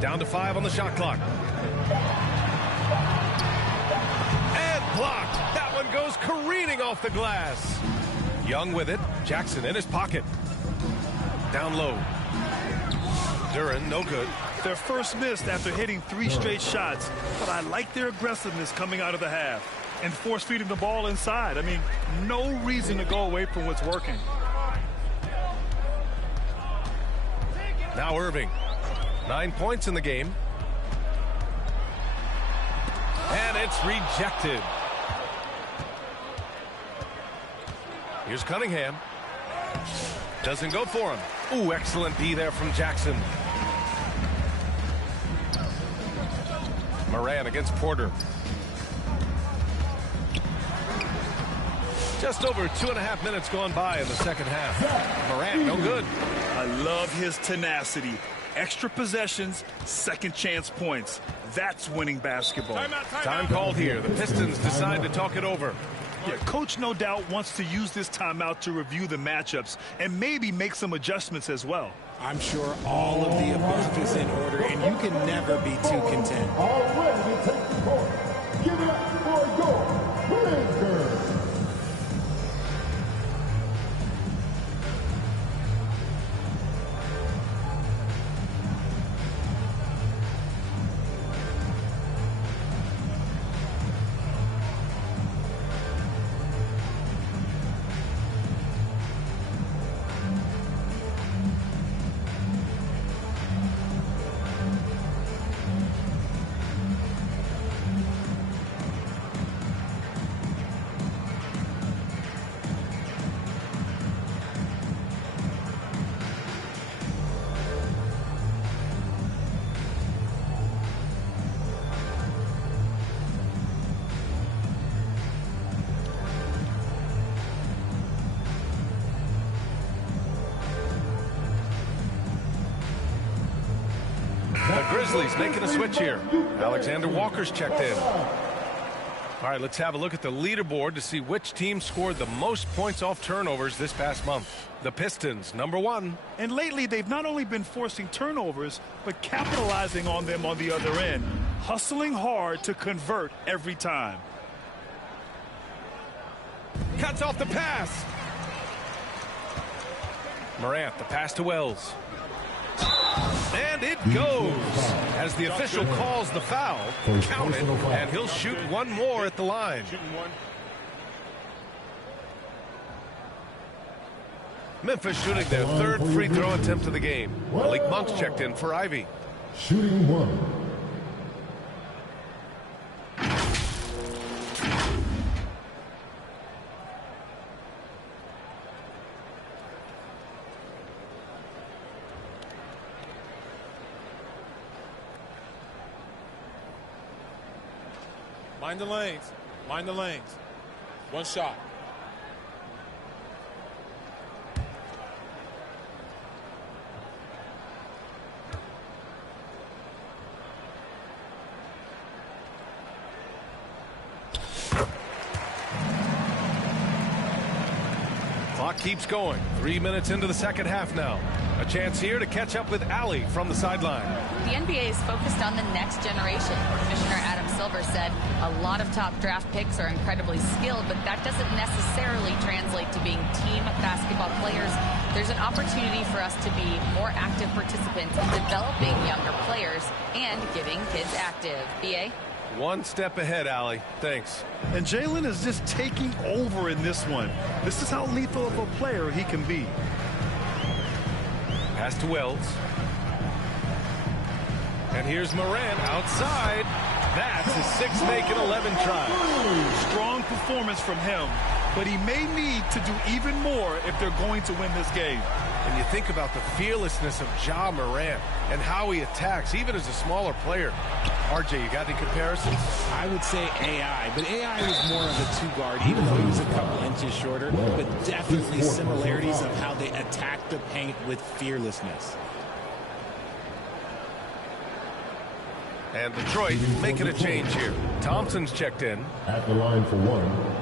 Down to 5 on the shot clock. And blocked. That one goes careening off the glass. Young with it. Jackson in his pocket. Down low. Duren, no good. Their first missed after hitting 3 straight shots, but I like their aggressiveness coming out of the half and force feeding the ball inside. I mean, no reason to go away from what's working. Now Irving. 9 points in the game. And it's rejected. Here's Cunningham. Doesn't go for him. Ooh, excellent D there from Jackson. Moran against Porter. Just over 2.5 minutes gone by in the second half. Moran, no good. I love his tenacity. Extra possessions, second chance points. That's winning basketball. Time called here. The Pistons decide to talk it over. Yeah, coach no doubt wants to use this timeout to review the matchups and maybe make some adjustments as well. I'm sure all of the above is in order, and you can never be too content. All ready to take the court. Give it up for your Bridgers. The Grizzlies making a switch here. Alexander Walker's checked in. All right, let's have a look at the leaderboard to see which team scored the most points off turnovers this past month. The Pistons, #1. And lately, they've not only been forcing turnovers, but capitalizing on them on the other end. Hustling hard to convert every time. Cuts off the pass. Morant, the pass to Wells. And it goes as the official calls the foul. Count it, and he'll shoot one more at the line. Memphis shooting their third free throw attempt of the game. Malik Monk's checked in for Ivy. Shooting one. Mind the lanes. Mind the lanes. One shot. Clock keeps going. 3 minutes into the second half now. A chance here to catch up with Allie from the sideline. The NBA is focused on the next generation. Commissioner Adam Silver said a lot of top draft picks are incredibly skilled, but that doesn't necessarily translate to being team basketball players. There's an opportunity for us to be more active participants in developing younger players and getting kids active. BA? One step ahead, Allie. Thanks. And Jalen is just taking over in this one. This is how lethal of a player he can be. Pass to Wells. And here's Moran outside. That's his 6th make in 11 tries. Strong performance from him, but he may need to do even more if they're going to win this game. And you think about the fearlessness of Ja Morant and how he attacks, even as a smaller player. RJ, you got any comparisons? I would say AI, but AI was more of a two-guard, even though he was a couple inches shorter, but definitely similarities of how they attack the paint with fearlessness. And Detroit making a change here. Thompson's checked in. At the line for one.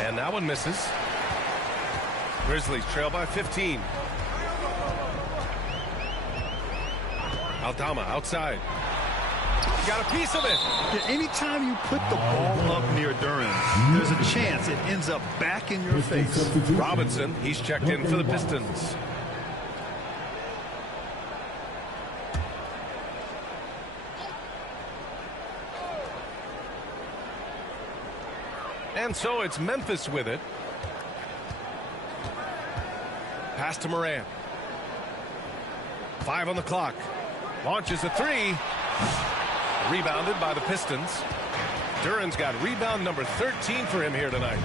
And that one misses. Grizzlies trail by 15. Aldama outside. Got a piece of it. Yeah, anytime you put the ball up near Duran, there's a chance it ends up back in your face. Robinson, he's checked in for the Pistons. And so it's Memphis with it. Pass to Morant. 5 on the clock. Launches a 3. Rebounded by the Pistons. Duran's got rebound number 13 for him here tonight.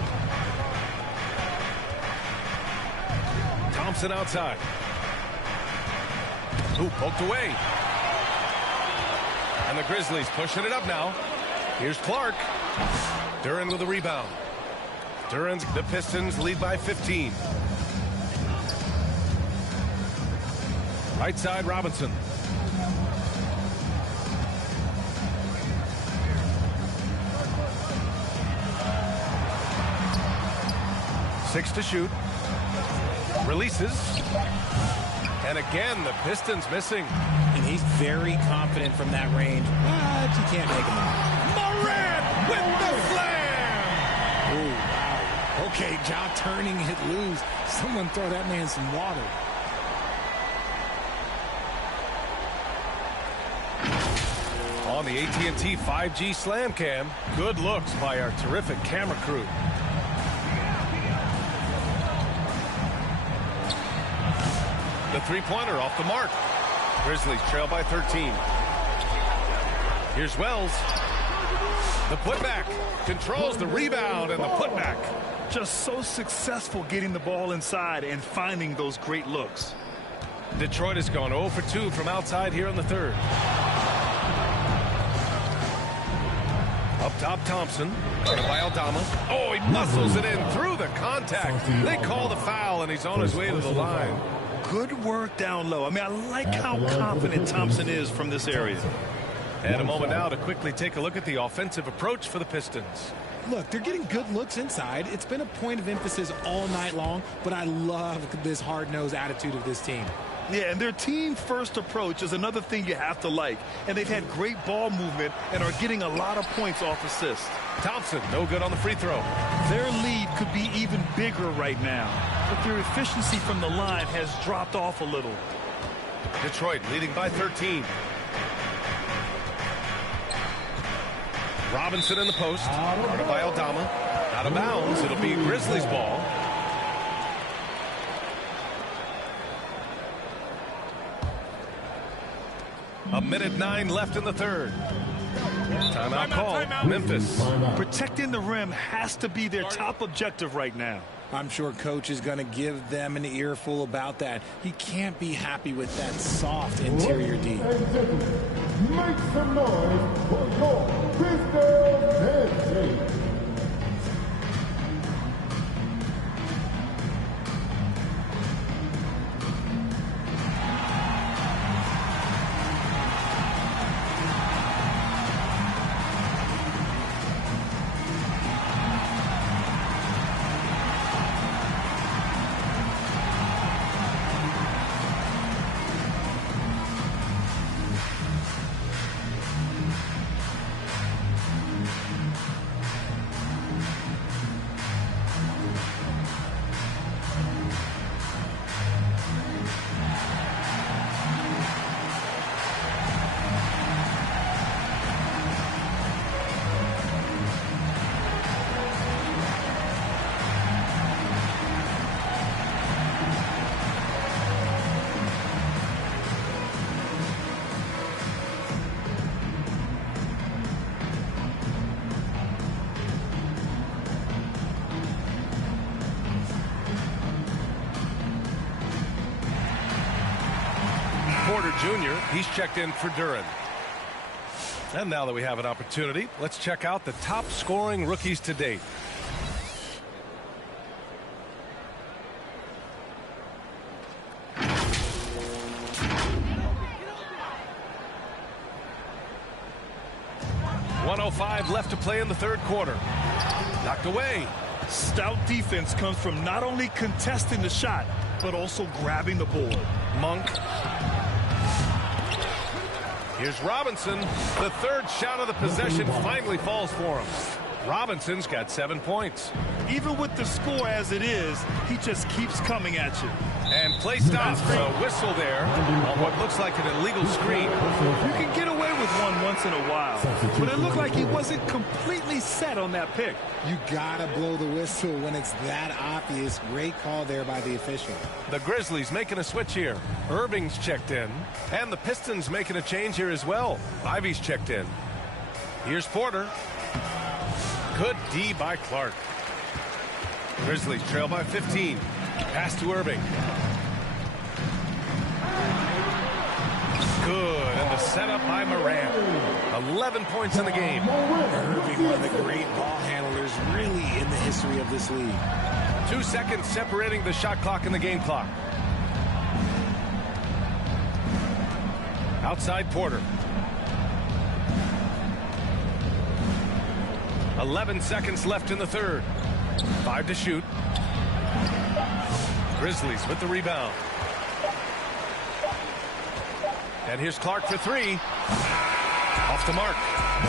Thompson outside. Ooh, poked away. And the Grizzlies pushing it up now. Here's Clark. Duran with a rebound. The Pistons lead by 15. Right side, Robinson. Six to shoot. Releases. And again, the Pistons missing. And he's very confident from that range, but you can't make him out. Morant with the slam! Oh, wow. Okay, Ja turning it loose. Someone throw that man some water. On the AT&T 5G Slam Cam, good looks by our terrific camera crew. The three-pointer off the mark. Grizzlies trail by 13. Here's Wells. The putback. Controls the rebound and the putback. Just so successful getting the ball inside and finding those great looks. Detroit has gone 0 for 2 from outside here in the third. Up top, Thompson. Guarded by Aldama. Oh, he muscles it in through the contact. They call the foul, and he's on his way to the line. Good work down low. I mean, I like how confident Thompson is from this area. And a moment now to quickly take a look at the offensive approach for the Pistons. Look, they're getting good looks inside. It's been a point of emphasis all night long, but I love this hard-nosed attitude of this team. Yeah, and their team-first approach is another thing you have to like. And they've had great ball movement and are getting a lot of points off assists. Thompson, no good on the free throw. Their lead could be even bigger right now, but their efficiency from the line has dropped off a little. Detroit leading by 13. Robinson in the post. Guarded by Aldama. Out of bounds. It'll be Grizzlies ball. A minute 9 left in the third. Timeout call. Memphis. Protecting the rim has to be their top objective right now. I'm sure coach is going to give them an earful about that. He can't be happy with that soft interior D. Make some noise for your Pistons handshake. Porter Jr., he's checked in for Duran. And now that we have an opportunity, let's check out the top scoring rookies to date. .105 left to play in the third quarter. Knocked away. Stout defense comes from not only contesting the shot, but also grabbing the board. Monk. Here's Robinson. The third shot of the possession finally falls for him. Robinson's got 7 points. Even with the score as it is, he just keeps coming at you. And play stops. A whistle there on what looks like an illegal screen. You can get away with one once once in a while. But it looked like he wasn't completely set on that pick. You gotta blow the whistle when it's that obvious. Great call there by the official. The Grizzlies making a switch here. Irving's checked in. And the Pistons making a change here as well. Ivey's checked in. Here's Porter. Good D by Clark. Grizzlies trail by 15. Pass to Irving. Good, and the setup by Morant. 11 points in the game. Irving, one of the great ball handlers really in the history of this league. 2 seconds separating the shot clock and the game clock. Outside Porter. 11 seconds left in the third. 5 to shoot. Grizzlies with the rebound. And here's Clark for 3. Off the mark.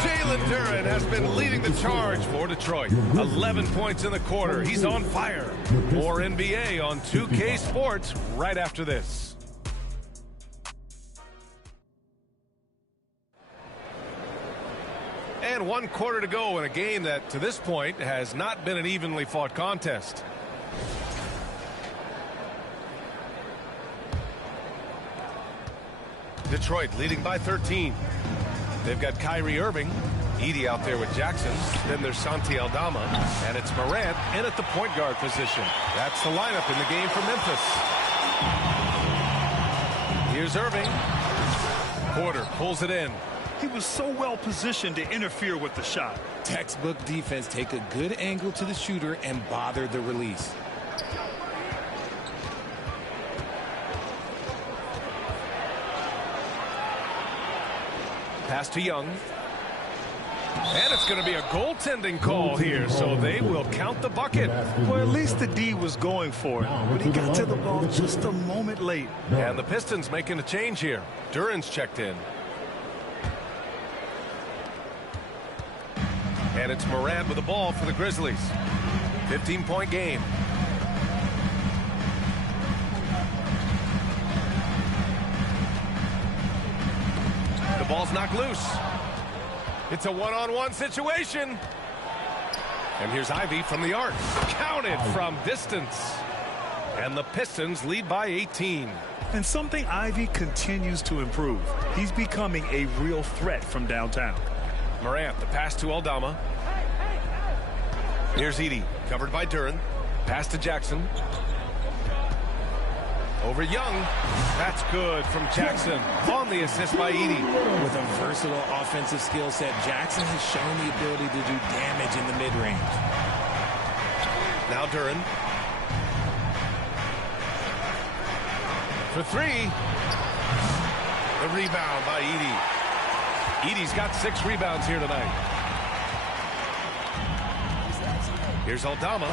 Jalen Duren has been leading the charge for Detroit. 11 points in the quarter. He's on fire. More NBA on 2K Sports right after this. And 1 quarter to go in a game that, to this point, has not been an evenly fought contest. Detroit leading by 13. They've got Kyrie Irving, Edey out there with Jackson. Then there's Santi Aldama, and it's Morant in at the point guard position. That's the lineup in the game for Memphis. Here's Irving. Porter pulls it in. He was so well positioned to interfere with the shot. Textbook defense. Take a good angle to the shooter and bother the release. Pass to Young. And it's going to be a goaltending call here, so they will count the bucket. Well, at least the D was going for it, but he got to the ball just a moment late. And the Pistons making a change here. Duren's checked in. And it's Morant with the ball for the Grizzlies. 15-point game. The ball's knocked loose. It's a one-on-one situation. And here's Ivey from the arc. Counted from distance. And the Pistons lead by 18. And something Ivey continues to improve. He's becoming a real threat from downtown. Morant, the pass to Aldama. Here's Edey, covered by Duren. Pass to Jackson. Over Young. That's good from Jackson. On the assist by Edey. With a versatile offensive skill set, Jackson has shown the ability to do damage in the mid-range. Now Duren. For 3. The rebound by Edey. Edey's got 6 rebounds here tonight. Here's Aldama.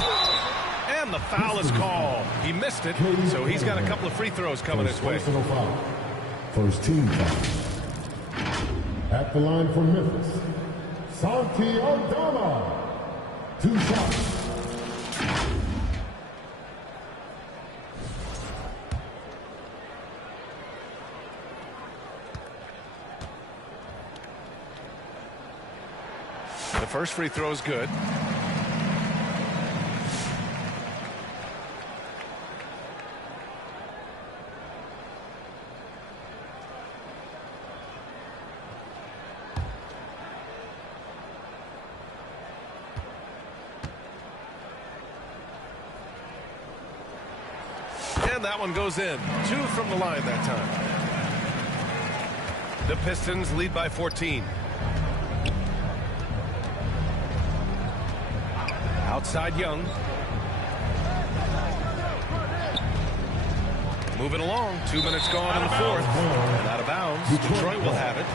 And the foul is called. He missed it, so he's got a couple of free throws coming his way. First team foul. At the line for Memphis, Santi Aldama. 2 shots. The first free throw is good. And that one goes in. 2 from the line that time. The Pistons lead by 14. Outside Young. Moving along. 2 minutes gone in the fourth. And out of bounds. Detroit will have it.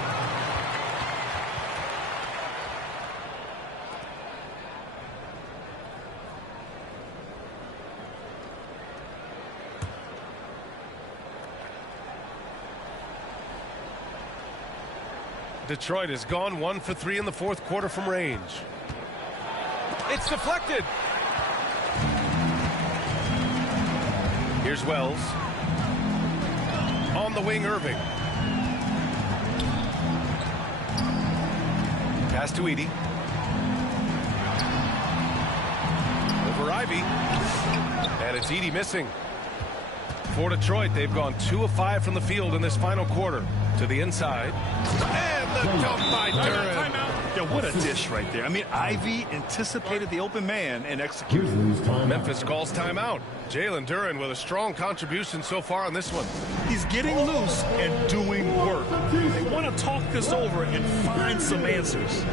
Detroit has gone 1 for 3 in the fourth quarter from range. It's deflected. Here's Wells. On the wing, Irving. Pass to Edey. Over Ivey. And it's Edey missing. For Detroit, they've gone 2 of 5 from the field in this final quarter. To the inside. And the dump by Duren. Timeout. Yeah, what a dish right there. I mean, Ivey anticipated the open man and executed. Memphis calls timeout. Jalen Duren with a strong contribution so far on this one. He's getting loose and doing work. They want to talk this over and find some answers.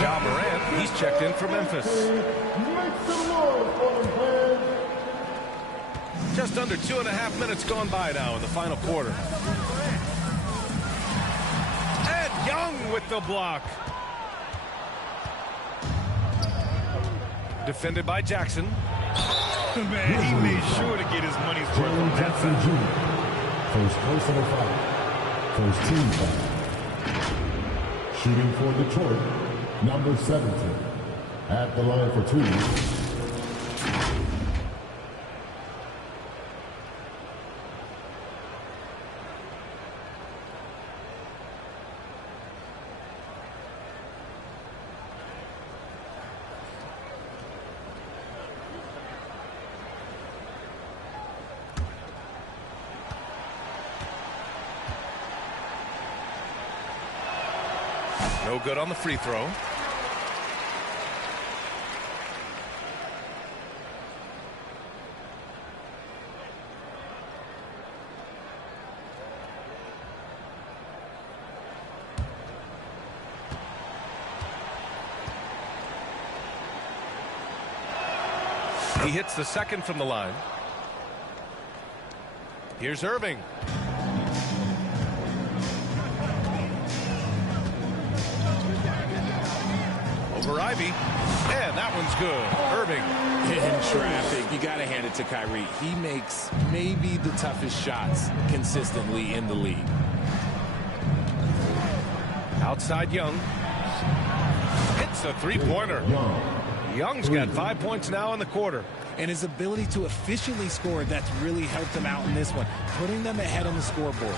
Ja Morant, he's checked in for Memphis. Just under 2.5 minutes gone by now in the final quarter. And Young with the block. Defended by Jackson. Man, he made sure to get his money's worth on that side. First personal foul. First team foul. Shooting for Detroit, number 17. At the line for 2. No good on the free throw. He hits the second from the line. Here's Irving. Over Ivey, and that one's good. Irving. In traffic, you got to hand it to Kyrie. He makes maybe the toughest shots consistently in the league. Outside Young. Hits a three-pointer. Young's got 5 points now in the quarter. And his ability to efficiently score, that's really helped him out in this one, putting them ahead on the scoreboard.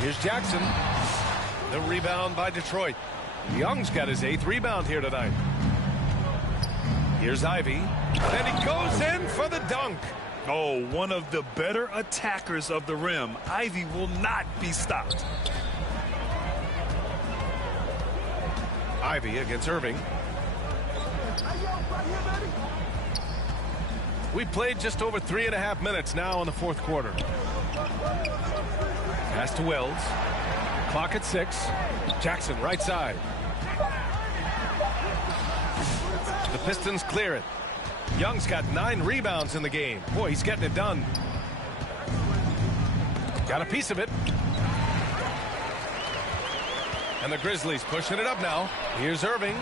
Here's Jackson. The rebound by Detroit. Young's got his 8th rebound here tonight. Here's Ivey. And he goes in for the dunk. Oh, one of the better attackers of the rim. Ivey will not be stopped. Ivey against Irving. We played just over 3.5 minutes now in the fourth quarter. Pass to Wells. Clock at 6. Jackson right side. The Pistons clear it. Young's got 9 rebounds in the game. Boy, he's getting it done. Got a piece of it. And the Grizzlies pushing it up now. Here's Irving.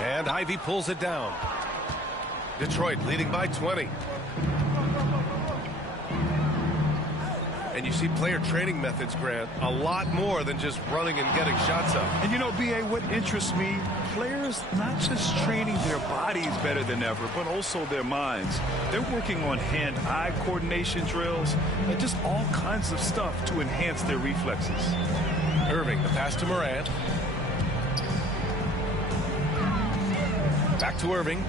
And Ivey pulls it down. Detroit leading by 20. And you see player training methods, Grant, a lot more than just running and getting shots up. And you know, B.A., what interests me, players not just training their bodies better than ever, but also their minds. They're working on hand-eye coordination drills and just all kinds of stuff to enhance their reflexes. Irving, the pass to Morant. Back to Irving.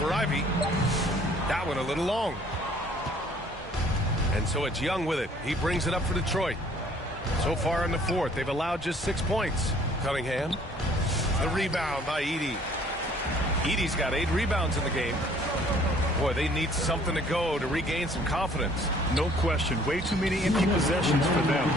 over Ivy. That one a little long. And so it's Young with it. He brings it up for Detroit. So far in the fourth, they've allowed just 6 points. Cunningham. The rebound by Edey. Edey's got 8 rebounds in the game. Boy, they need something to go to regain some confidence. No question. Way too many empty possessions for them.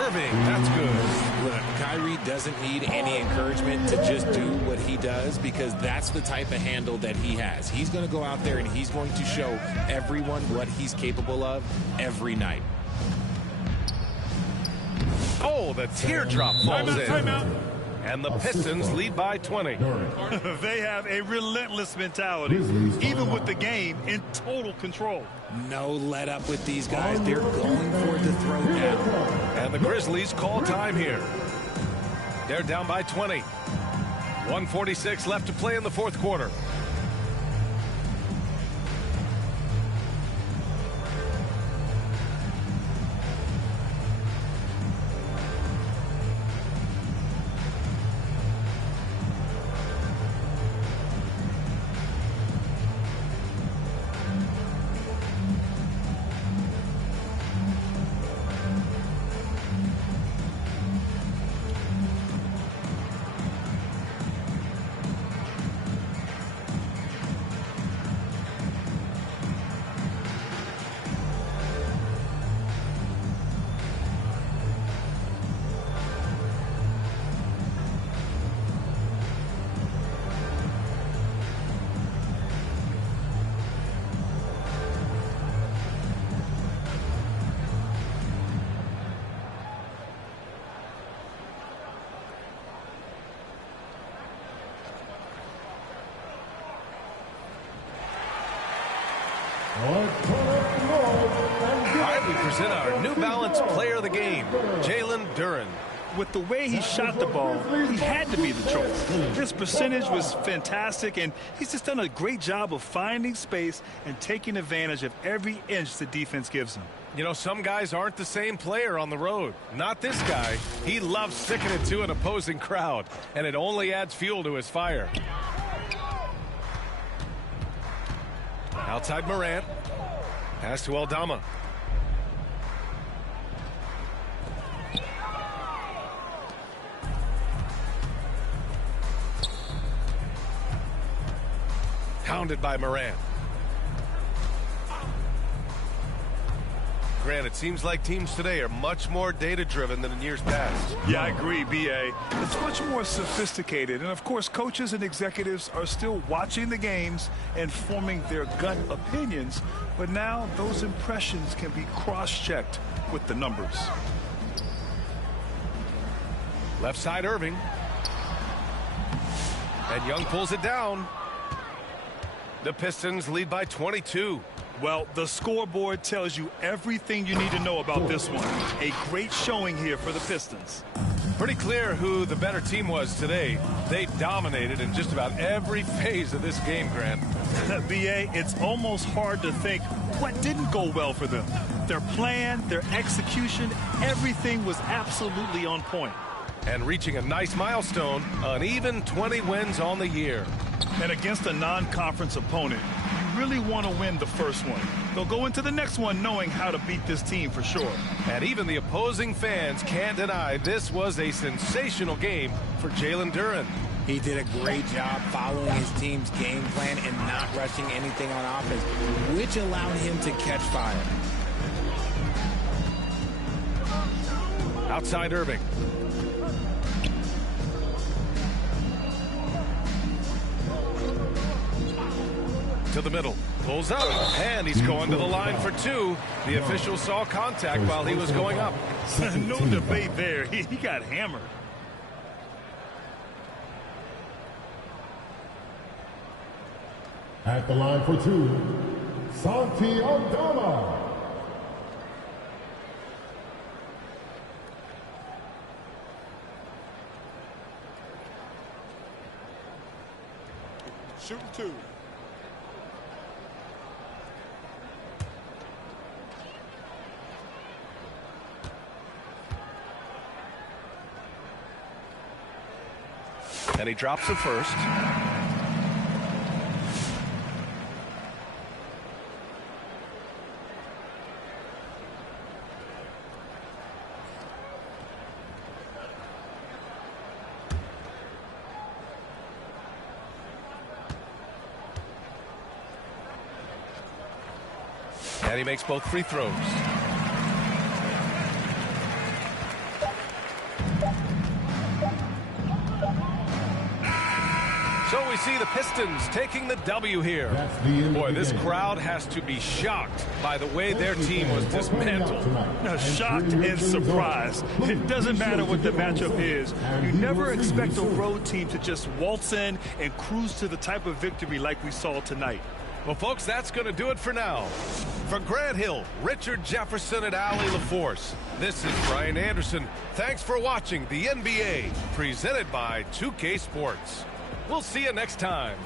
Irving, that's good. Look, Kyrie doesn't need any encouragement to just do what he does because that's the type of handle that he has. He's going to go out there and he's going to show everyone what he's capable of every night. Oh, the teardrop falls in. Timeout. And the Pistons lead by 20. They have a relentless mentality, even with the game in total control. No let up with these guys. They're going for the throwdown. And the Grizzlies call time here. They're down by 20. 1:46 left to play in the fourth quarter. Present our New Balance Player of the Game, Jalen Duren. With the way he shot the ball, he had to be the choice. His percentage was fantastic, and he's just done a great job of finding space and taking advantage of every inch the defense gives him. You know, some guys aren't the same player on the road. Not this guy. He loves sticking it to an opposing crowd, and it only adds fuel to his fire. Outside Morant. Pass to Aldama. Hounded by Morant. Grant, it seems like teams today are much more data-driven than in years past. Yeah, I agree, B.A. It's much more sophisticated. And, of course, coaches and executives are still watching the games and forming their gut opinions. But now those impressions can be cross-checked with the numbers. Left side, Irving. And Young pulls it down. The Pistons lead by 22. Well, the scoreboard tells you everything you need to know about this one. A great showing here for the Pistons. Pretty clear who the better team was today. They dominated in just about every phase of this game, Grant. B.A., it's almost hard to think what didn't go well for them. Their plan, their execution, everything was absolutely on point. And reaching a nice milestone, an even 20 wins on the year. And against a non-conference opponent, you really want to win the first one. They'll go into the next one knowing how to beat this team for sure. And even the opposing fans can't deny this was a sensational game for Jalen Duren. He did a great job following his team's game plan and not rushing anything on offense, which allowed him to catch fire. Outside Irving. To the middle, pulls up, and he's going to the line for two. The official saw contact while he was going up. No debate there. He got hammered. At the line for two, Santi Aldama. Shooting two. And he drops it first. And he makes both free throws. So we see the Pistons taking the W here. Boy, this crowd has to be shocked by the way their team was dismantled. Now, shocked and surprised. It doesn't matter what the matchup is. You never expect a road team to just waltz in and cruise to the type of victory like we saw tonight. Well, folks, that's going to do it for now. For Grant Hill, Richard Jefferson, and Allie LaForce, this is Brian Anderson. Thanks for watching the NBA, presented by 2K Sports. We'll see you next time.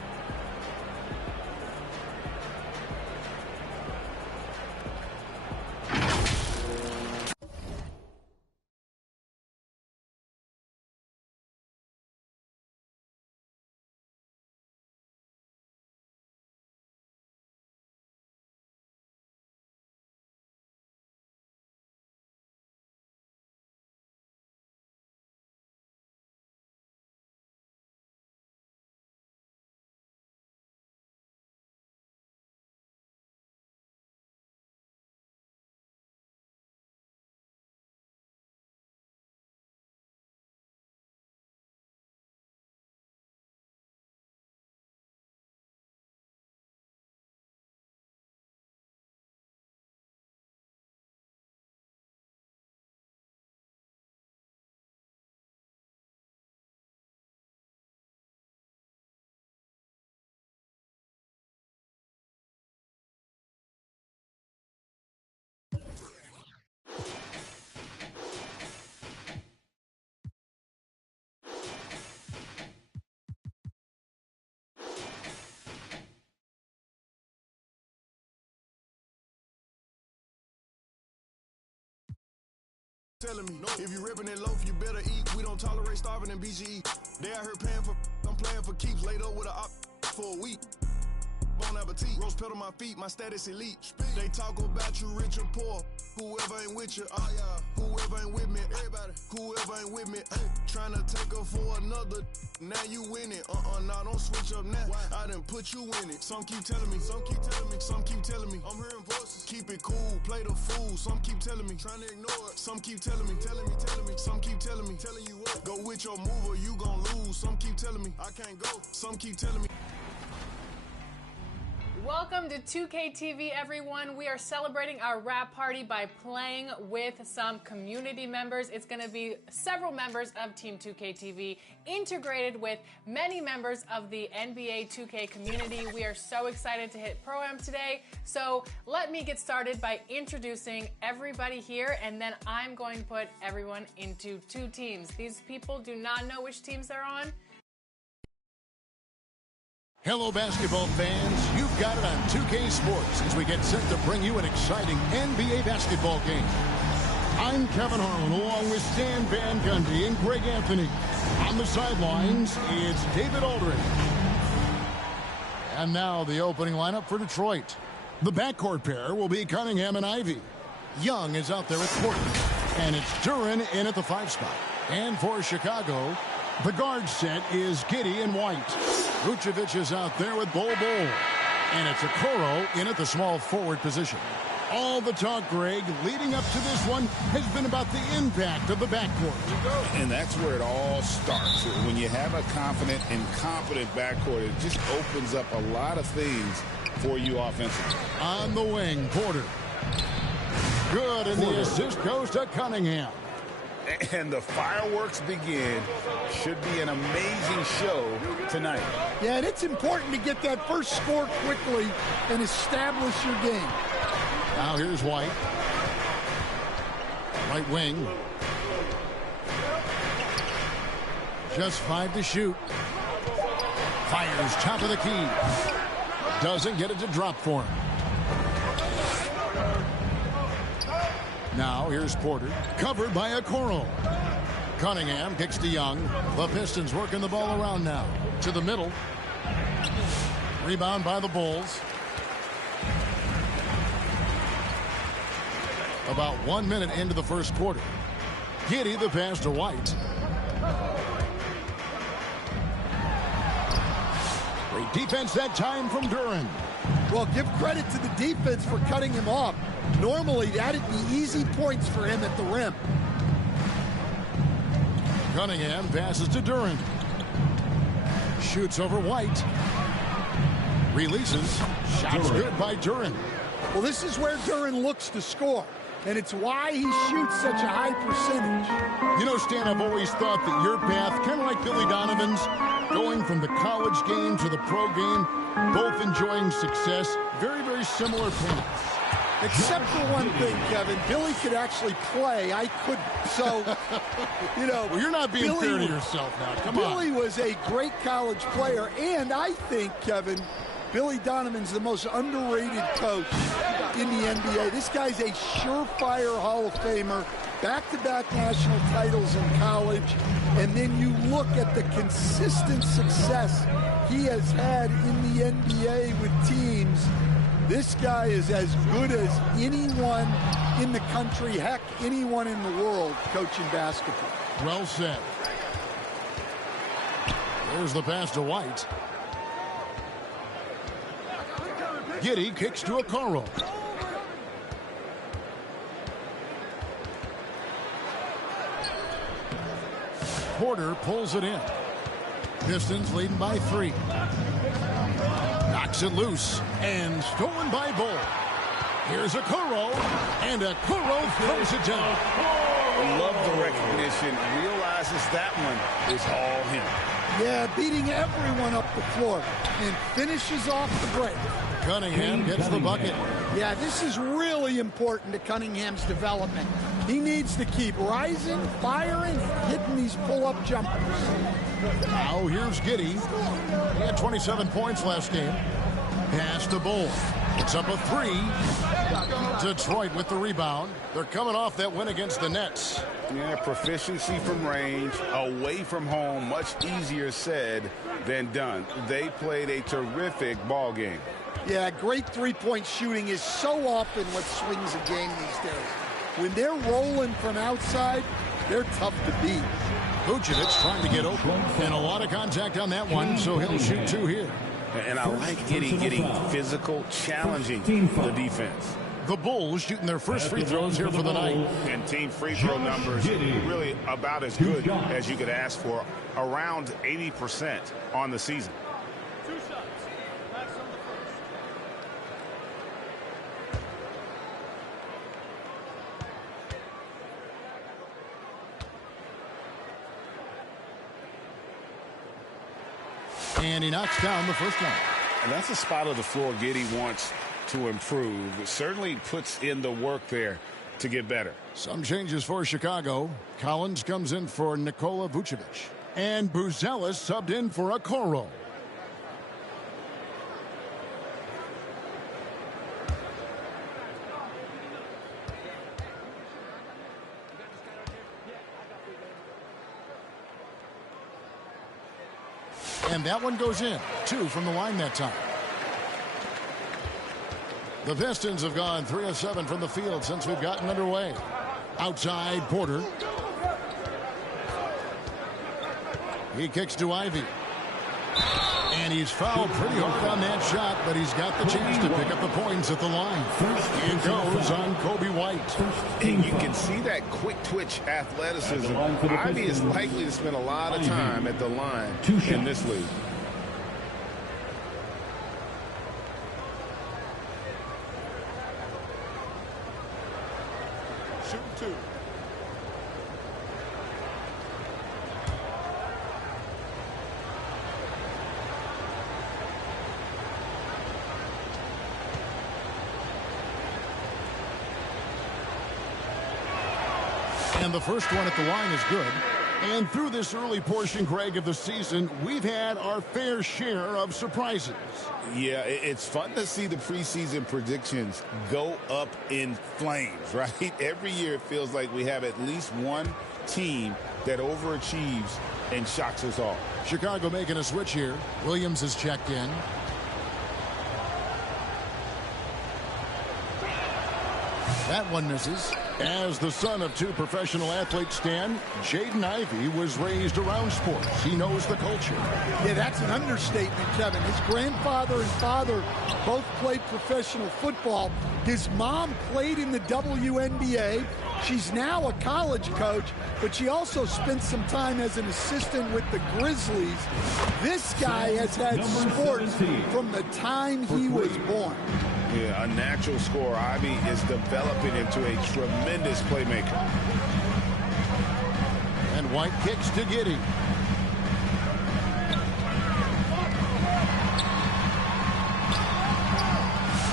Telling me, no, if you ripping that loaf, you better eat. We don't tolerate starving in BGE. They out here paying for, I'm playing for keeps. Laid up with a op for a week. Bon appetit, rose pedal my feet, my status elite. They talk about you rich and poor. Whoever ain't with you, whoever ain't with me, everybody, whoever ain't with me, trying to take her for another. Now you winning, nah, don't switch up now. I done put you in it. Some keep telling me, some keep telling me, some keep telling me. I'm hearing voices. Keep it cool, play the fool. Some keep telling me, trying to ignore it. Some keep telling me, telling me. Some keep telling me, telling you what. Go with your move or you gon' lose. Some keep telling me, I can't go. Some keep telling me. Welcome to 2K TV, everyone. We are celebrating our wrap party by playing with some community members. It's going to be several members of Team 2K TV integrated with many members of the NBA 2K community. We are so excited to hit Pro-Am today. So let me get started by introducing everybody here, and then I'm going to put everyone into two teams. These people do not know which teams they're on. Hello, basketball fans. You've got it on 2K Sports as we get set to bring you an exciting NBA basketball game. I'm Kevin Harlan along with Stan Van Gundy and Greg Anthony. On the sidelines, it's David Aldridge. And now the opening lineup for Detroit. The backcourt pair will be Cunningham and Ivy. Young is out there at Portland. And it's Duren in at the 5 spot. And for Chicago, the guard set is Giddey and White. Vucevic is out there with Bol Bol. And it's Okoro in at the small forward position. All the talk, Greg, leading up to this one has been about the impact of the backcourt. And that's where it all starts. When you have a confident and competent backcourt, it just opens up a lot of things for you offensively. On the wing, Porter. Good, and the assist goes to Cunningham. And the fireworks begin. Should be an amazing show tonight. Yeah, and it's important to get that first score quickly and establish your game. Now here's White. Right wing. Just 5 to shoot. Fires top of the key. Doesn't get it to drop for him. Now here's Porter, covered by Okoro. Cunningham kicks to Young. The Pistons working the ball around now. To the middle. Rebound by the Bulls. About 1 minute into the first quarter. Giddey the pass to White. Great defense that time from Duren. Well, give credit to the defense for cutting him off. Normally, that'd be easy points for him at the rim. Cunningham passes to Duren. Shoots over White. Releases. Shots good by Duren. Well, this is where Duren looks to score, and it's why he shoots such a high percentage. You know, Stan, I've always thought that your path, kind of like Billy Donovan's, going from the college game to the pro game, both enjoying success, very, very similar paths. Except for one thing, Kevin. Billy could actually play. I couldn't. So, you know. Well, you're not being fair to yourself now. Come on. Billy was a great college player, and I think, Kevin, Billy Donovan's the most underrated coach in the NBA. This guy's a surefire Hall of Famer, back-to-back national titles in college, and then you look at the consistent success he has had in the NBA with teams. This guy is as good as anyone in the country, heck, anyone in the world coaching basketball. Well said. There's the pass to White. Giddey kicks to Okoro. Porter pulls it in. Pistons leading by 3. Knocks it loose and stolen by Bull. Here's Okoro, and Okoro throws it down. Love the recognition. Realizes that one is all him. Yeah, beating everyone up the floor and finishes off the break. Cunningham gets the bucket. Yeah, this is really important to Cunningham's development. He needs to keep rising, firing, and hitting these pull-up jumpers. Now here's Giddey. He had 27 points last game. Pass to Bull. It's up a 3. Detroit with the rebound. They're coming off that win against the Nets. Yeah, proficiency from range, away from home, much easier said than done. They played a terrific ball game. Yeah, great three-point shooting is so often what swings a game these days. When they're rolling from outside, they're tough to beat. Vucevic trying to get open, and a lot of contact on that one, so he'll shoot 2 here. And I like Giddey getting physical, challenging the defense. The Bulls shooting their first free throws here for the night. And team free throw numbers really about as good as you could ask for, around 80% on the season. 2 shots. Max on the first. And he knocks down the first one. And that's a spot of the floor Giddey wants to improve. It certainly puts in the work there to get better. Some changes for Chicago. Collins comes in for Nikola Vucevic. And Buzelis subbed in for Okoro. And that one goes in. 2 from the line that time. The Pistons have gone 3 of 7 from the field since we've gotten underway. Outside, Porter. He kicks to Ivy. And he's fouled pretty hard on that shot, but he's got the chance to pick up the points at the line. It goes on Kobe White. And you can see that quick twitch athleticism. Ivy is likely to spend a lot of time at the line in this league. Shooting 2. And the first one at the line is good. And through this early portion, Greg, of the season, we've had our fair share of surprises. Yeah, it's fun to see the preseason predictions go up in flames, right? Every year it feels like we have at least one team that overachieves and shocks us all. Chicago making a switch here. Williams is checked in. That one misses. As the son of 2 professional athletes, Stan, Jaden Ivey was raised around sports. He knows the culture. Yeah, that's an understatement, Kevin. His grandfather and father both played professional football. His mom played in the WNBA. She's now a college coach, but she also spent some time as an assistant with the Grizzlies. This guy has had sports from the time he was born. Yeah, a natural scorer. Ivy is developing into a tremendous playmaker. And White kicks to Giddey.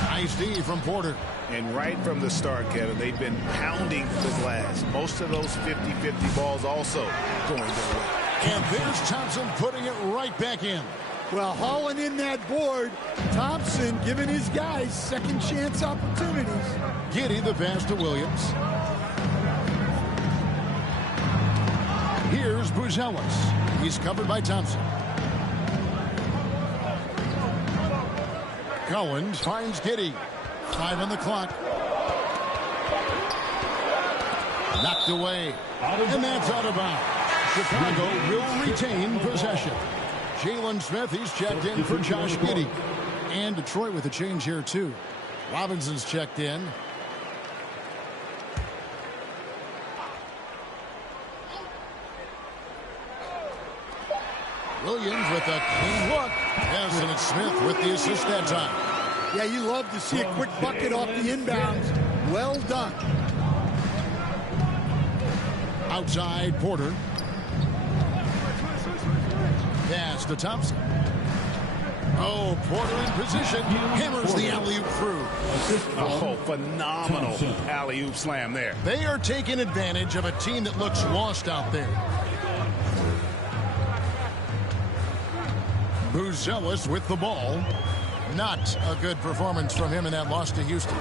Nice D from Porter. And right from the start, Kevin, they've been pounding the glass. Most of those 50-50 balls also going their way. And there's Thompson putting it right back in. Well, hauling in that board, Thompson giving his guys second chance opportunities. Giddey the pass to Williams. Here's Buzelis. He's covered by Thompson. Collins finds Giddey. 5 on the clock. Knocked away. And that's out of bounds. Chicago will retain possession. Jalen Smith, he's checked in for Josh Giddey. And Detroit with a change here, too. Robinson's checked in. Williams with a clean look. Yes, and it's Smith with the assist that time. Yeah, you love to see a quick bucket off the inbounds. Well done. Outside, Porter. Pass to Thompson. Oh, Porter in position. Hammers the alley-oop through. Oh, phenomenal alley-oop slam there. They are taking advantage of a team that looks lost out there. Buzelis with the ball. Not a good performance from him in that loss to Houston.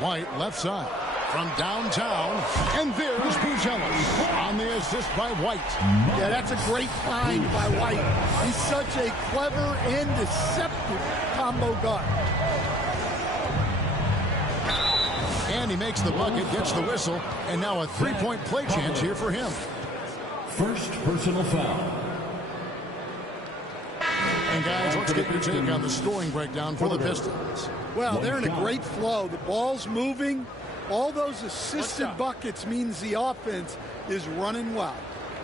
White left side from downtown, and there's Buzelis on the assist by White. Yeah, that's a great find by White. He's such a clever and deceptive combo guard. And he makes the bucket, gets the whistle, and now a three-point play chance here for him. First personal foul. And guys, let's get your take on the scoring breakdown for the Pistons. Well, they're in a great flow. The ball's moving. All those assisted buckets means the offense is running well.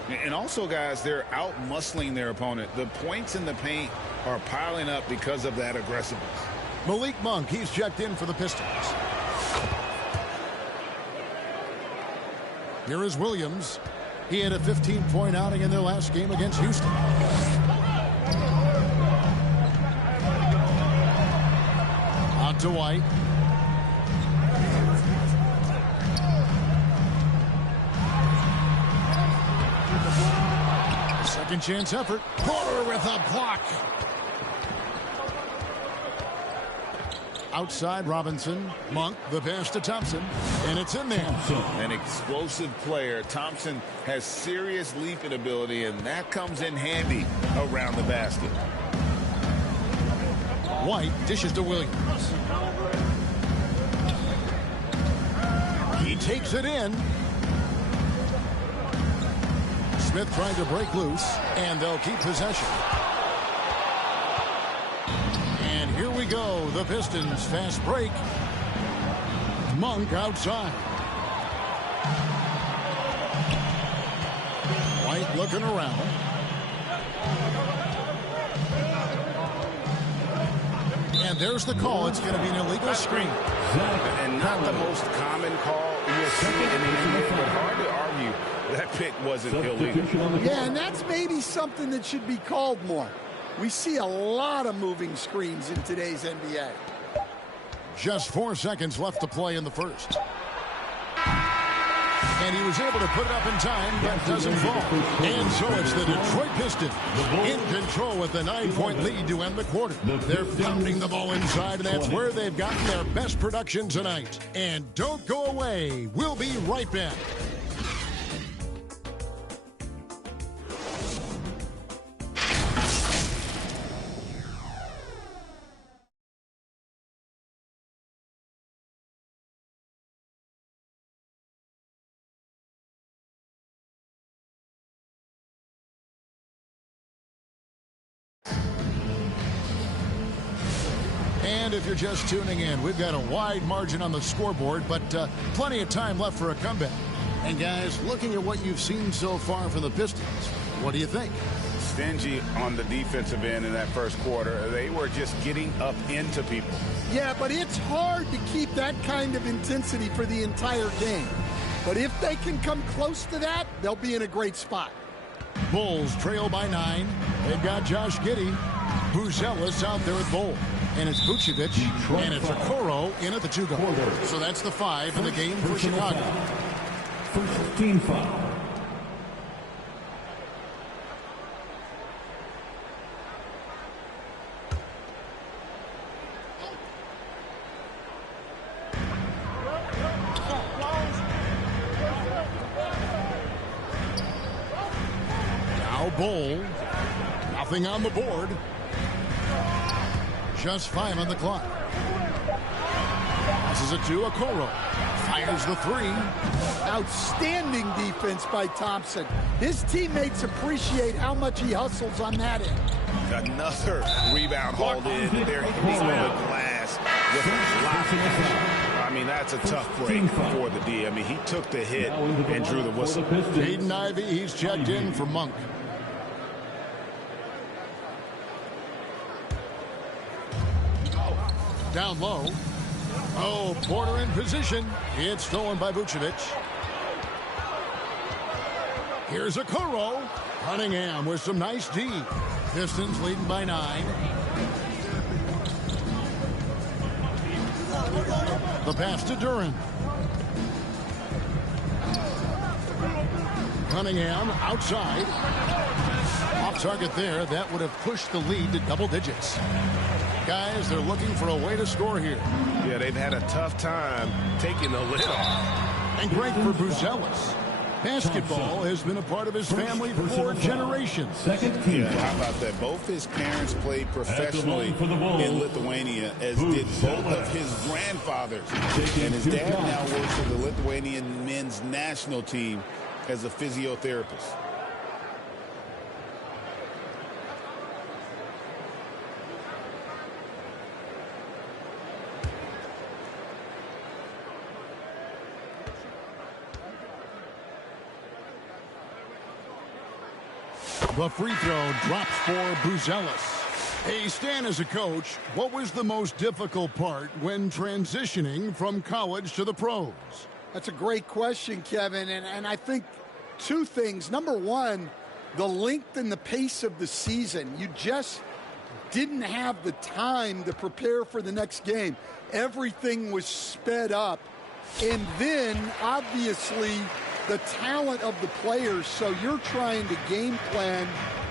And also, guys, they're out-muscling their opponent. The points in the paint are piling up because of that aggressiveness. Malik Monk, he's checked in for the Pistons. Here is Williams. He had a 15-point outing in their last game against Houston. Out to White. Second chance effort. Porter with a block. Outside Robinson. Monk, the pass to Thompson. And it's in there. An explosive player. Thompson has serious leaping ability, and that comes in handy around the basket. White dishes to Williams. He takes it in. Smith trying to break loose, and they'll keep possession. And here we go. The Pistons fast break. Monk outside. White looking around. And there's the call. It's going to be an illegal screen. And not the most common call you'll see in the NBA, but hard to argue that pick wasn't illegal. Yeah, and that's maybe something that should be called more. We see a lot of moving screens in today's NBA. Just 4 seconds left to play in the first. And he was able to put it up in time, but doesn't fall. And so it's the Detroit Pistons in control with a 9-point lead to end the quarter. They're pounding the ball inside, and that's where they've gotten their best production tonight. And don't go away. We'll be right back. And if you're just tuning in, we've got a wide margin on the scoreboard, but plenty of time left for a comeback. And guys, looking at what you've seen so far from the Pistons, what do you think? Stingy on the defensive end in that first quarter. They were just getting up into people. Yeah, but it's hard to keep that kind of intensity for the entire game. But if they can come close to that, they'll be in a great spot. Bulls trail by 9. They've got Josh Giddey. Buzelis out there at Bull. And it's Vucevic. And it's Okoro in at the 2 guard. So that's the 5 in the game for Chicago. First team foul. Bull, nothing on the board. Just 5 on the clock. Passes it to Okoro. Fires the 3. Outstanding defense by Thompson. His teammates appreciate how much he hustles on that end. Another rebound hauled in. They're hitting on the glass with a lot of. I mean, that's a tough break for the D. I mean, he took the hit and drew the whistle. Jaden Ivey, he's checked in for Monk. Down low. Oh, Porter in position. It's stolen by Vucevic. Here's Okoro. Cunningham with some nice D. Pistons leading by 9. The pass to Duren. Cunningham outside. Off target there. That would have pushed the lead to double digits. Guys, they're looking for a way to score here. Yeah, they've had a tough time taking the lid off. And great for Buzelis. Basketball has been a part of his family for generations. Yeah, how about that? Both his parents played professionally in Lithuania, as did both of his grandfathers. And his dad now works for the Lithuanian men's national team as a physiotherapist. The free throw drops for Buzelis. Hey, Stan, as a coach, what was the most difficult part when transitioning from college to the pros? That's a great question, Kevin, and I think 2 things. Number one, the length and the pace of the season. You just didn't have the time to prepare for the next game. Everything was sped up. And then, obviously, the talent of the players, so you're trying to game plan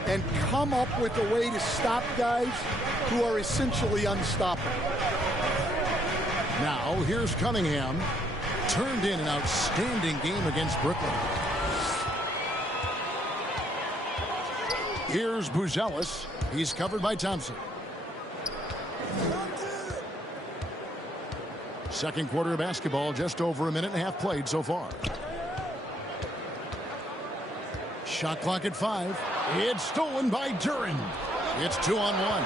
and come up with a way to stop guys who are essentially unstoppable. Now, here's Cunningham. Turned in an outstanding game against Brooklyn. Here's Buzelis. He's covered by Thompson. Second quarter of basketball, just over a minute and a half played so far. Shot clock at 5. It's stolen by Duren. It's 2-on-1.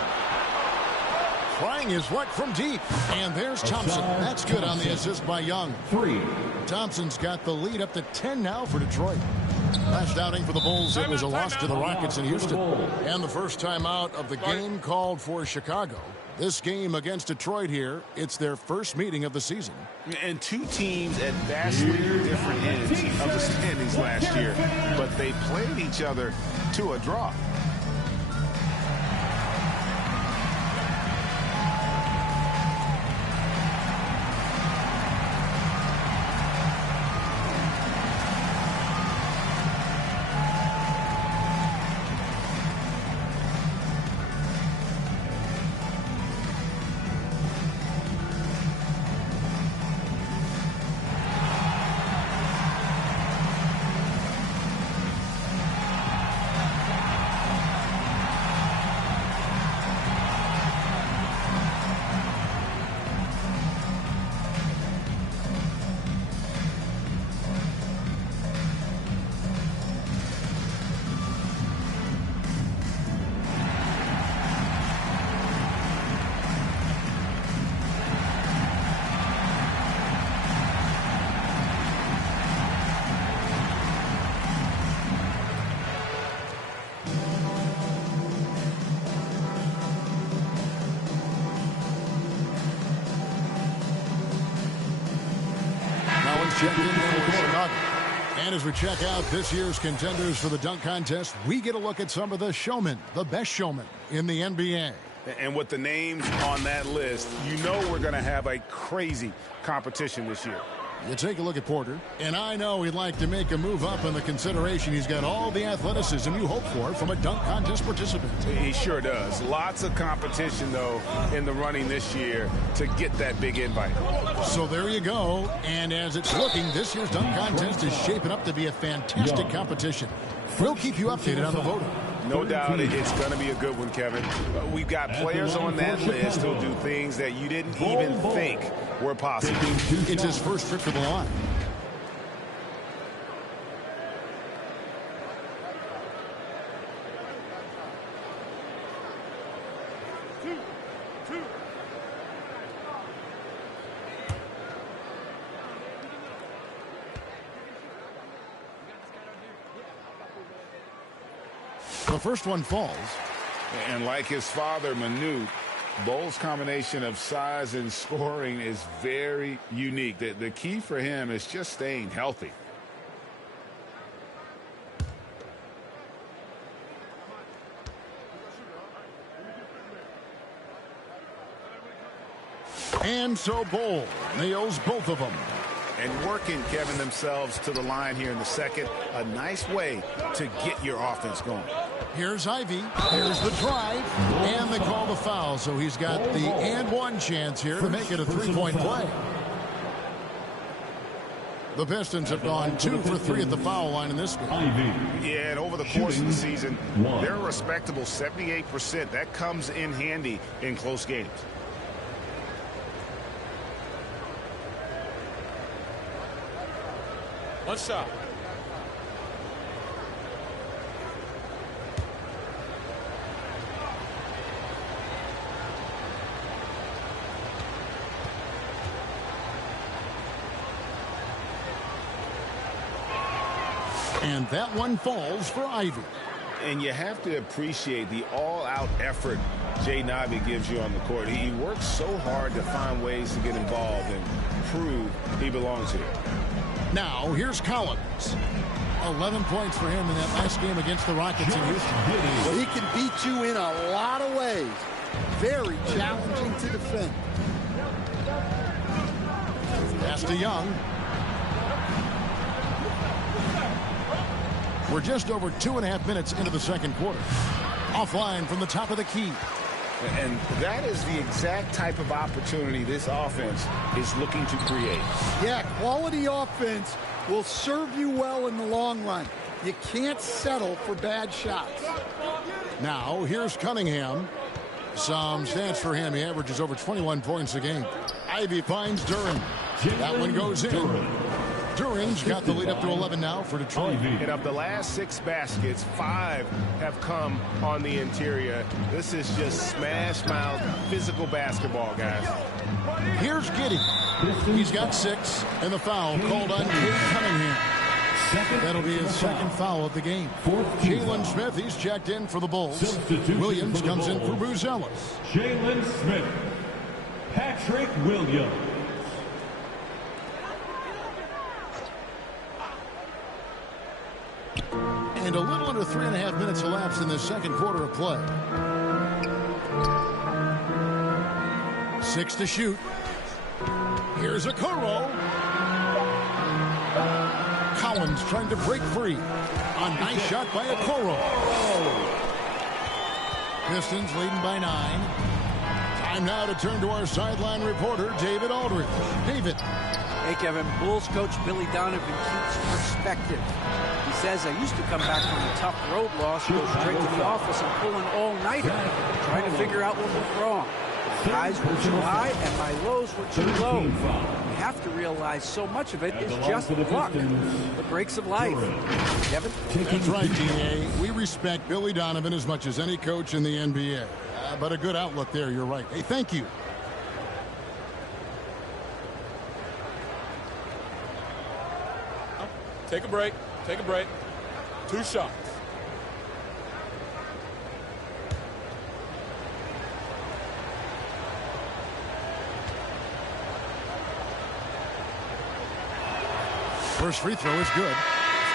Trying his luck from deep. And there's Thompson. That's good on the assist by Young. 3. Thompson's got the lead up to 10 now for Detroit. Last outing for the Bulls, it was a loss to the Rockets in Houston. And the first time out of the game called for Chicago. This game against Detroit here, it's their first meeting of the season. And 2 teams at vastly different ends of the standings last year, but they played each other to a draw. And as we check out this year's contenders for the dunk contest, we get a look at some of the showmen, the best showmen in the NBA. And with the names on that list, you know we're going to have a crazy competition this year. You take a look at Porter, and I know he'd like to make a move up in the consideration. He's got all the athleticism you hope for from a dunk contest participant. He sure does. Lots of competition, though, in the running this year to get that big invite. So there you go. And as it's looking, this year's dunk contest is shaping up to be a fantastic competition. We'll keep you updated on the voting. No doubt it's going to be a good one, Kevin. We've got players on that list who'll do things that you didn't even think were possible. It's his first trip to the line. The first one falls. And like his father, Manute, Bole's combination of size and scoring is very unique. The key for him is just staying healthy. And so Bole nails both of them. And working, Kevin, themselves to the line here in the second. A nice way to get your offense going. Here's Ivy. Here's the drive. And they call the foul. So he's got the and one chance here to make it a three-point play. The Pistons have gone 2 for 3 at the foul line in this game. Yeah, and over the course of the season, they're a respectable 78%. That comes in handy in close games. One shot. And that one falls for Ivy. And you have to appreciate the all-out effort Jaden Ivey gives you on the court. He works so hard to find ways to get involved and prove he belongs here. Now, here's Collins. 11 points for him in that last game against the Rockets in Houston. Well, he can beat you in a lot of ways. Very challenging to defend. Pass to Young. We're just over 2.5 minutes into the second quarter. Offline from the top of the key. And that is the exact type of opportunity this offense is looking to create. Yeah, quality offense will serve you well in the long run. You can't settle for bad shots. Now, here's Cunningham. Some stats for him. He averages over 21 points a game. Ivy finds Duren. That one goes in. Duren's got the lead up to 11 now for Detroit. And of the last 6 baskets, 5 have come on the interior. This is just smash-mouth physical basketball, guys. Here's Giddey. He's got 6, and the foul called on Cade Cunningham. That'll be his second foul of the game. Jalen Smith, he's checked in for the Bulls. Williams comes in for Buzelis. Jalen Smith. Patrick Williams. And a little under 3.5 minutes elapsed in the second quarter of play. 6 to shoot. Here's Okoro. Collins trying to break free. A nice shot by Okoro. Pistons leading by 9. Time now to turn to our sideline reporter, David Aldridge. David. Hey, Kevin. Bulls coach Billy Donovan keeps perspective. He says, I used to come back from a tough road loss, go straight to the office and pull an all-nighter, trying to figure out what went wrong. My highs were too high and my lows were too low. You have to realize so much of it is just luck. The breaks of life. Kevin? That's right, D.A. We respect Billy Donovan as much as any coach in the NBA. But a good outlook there, you're right. Hey, thank you. Take a break. Take a break. 2 shots. First free throw is good.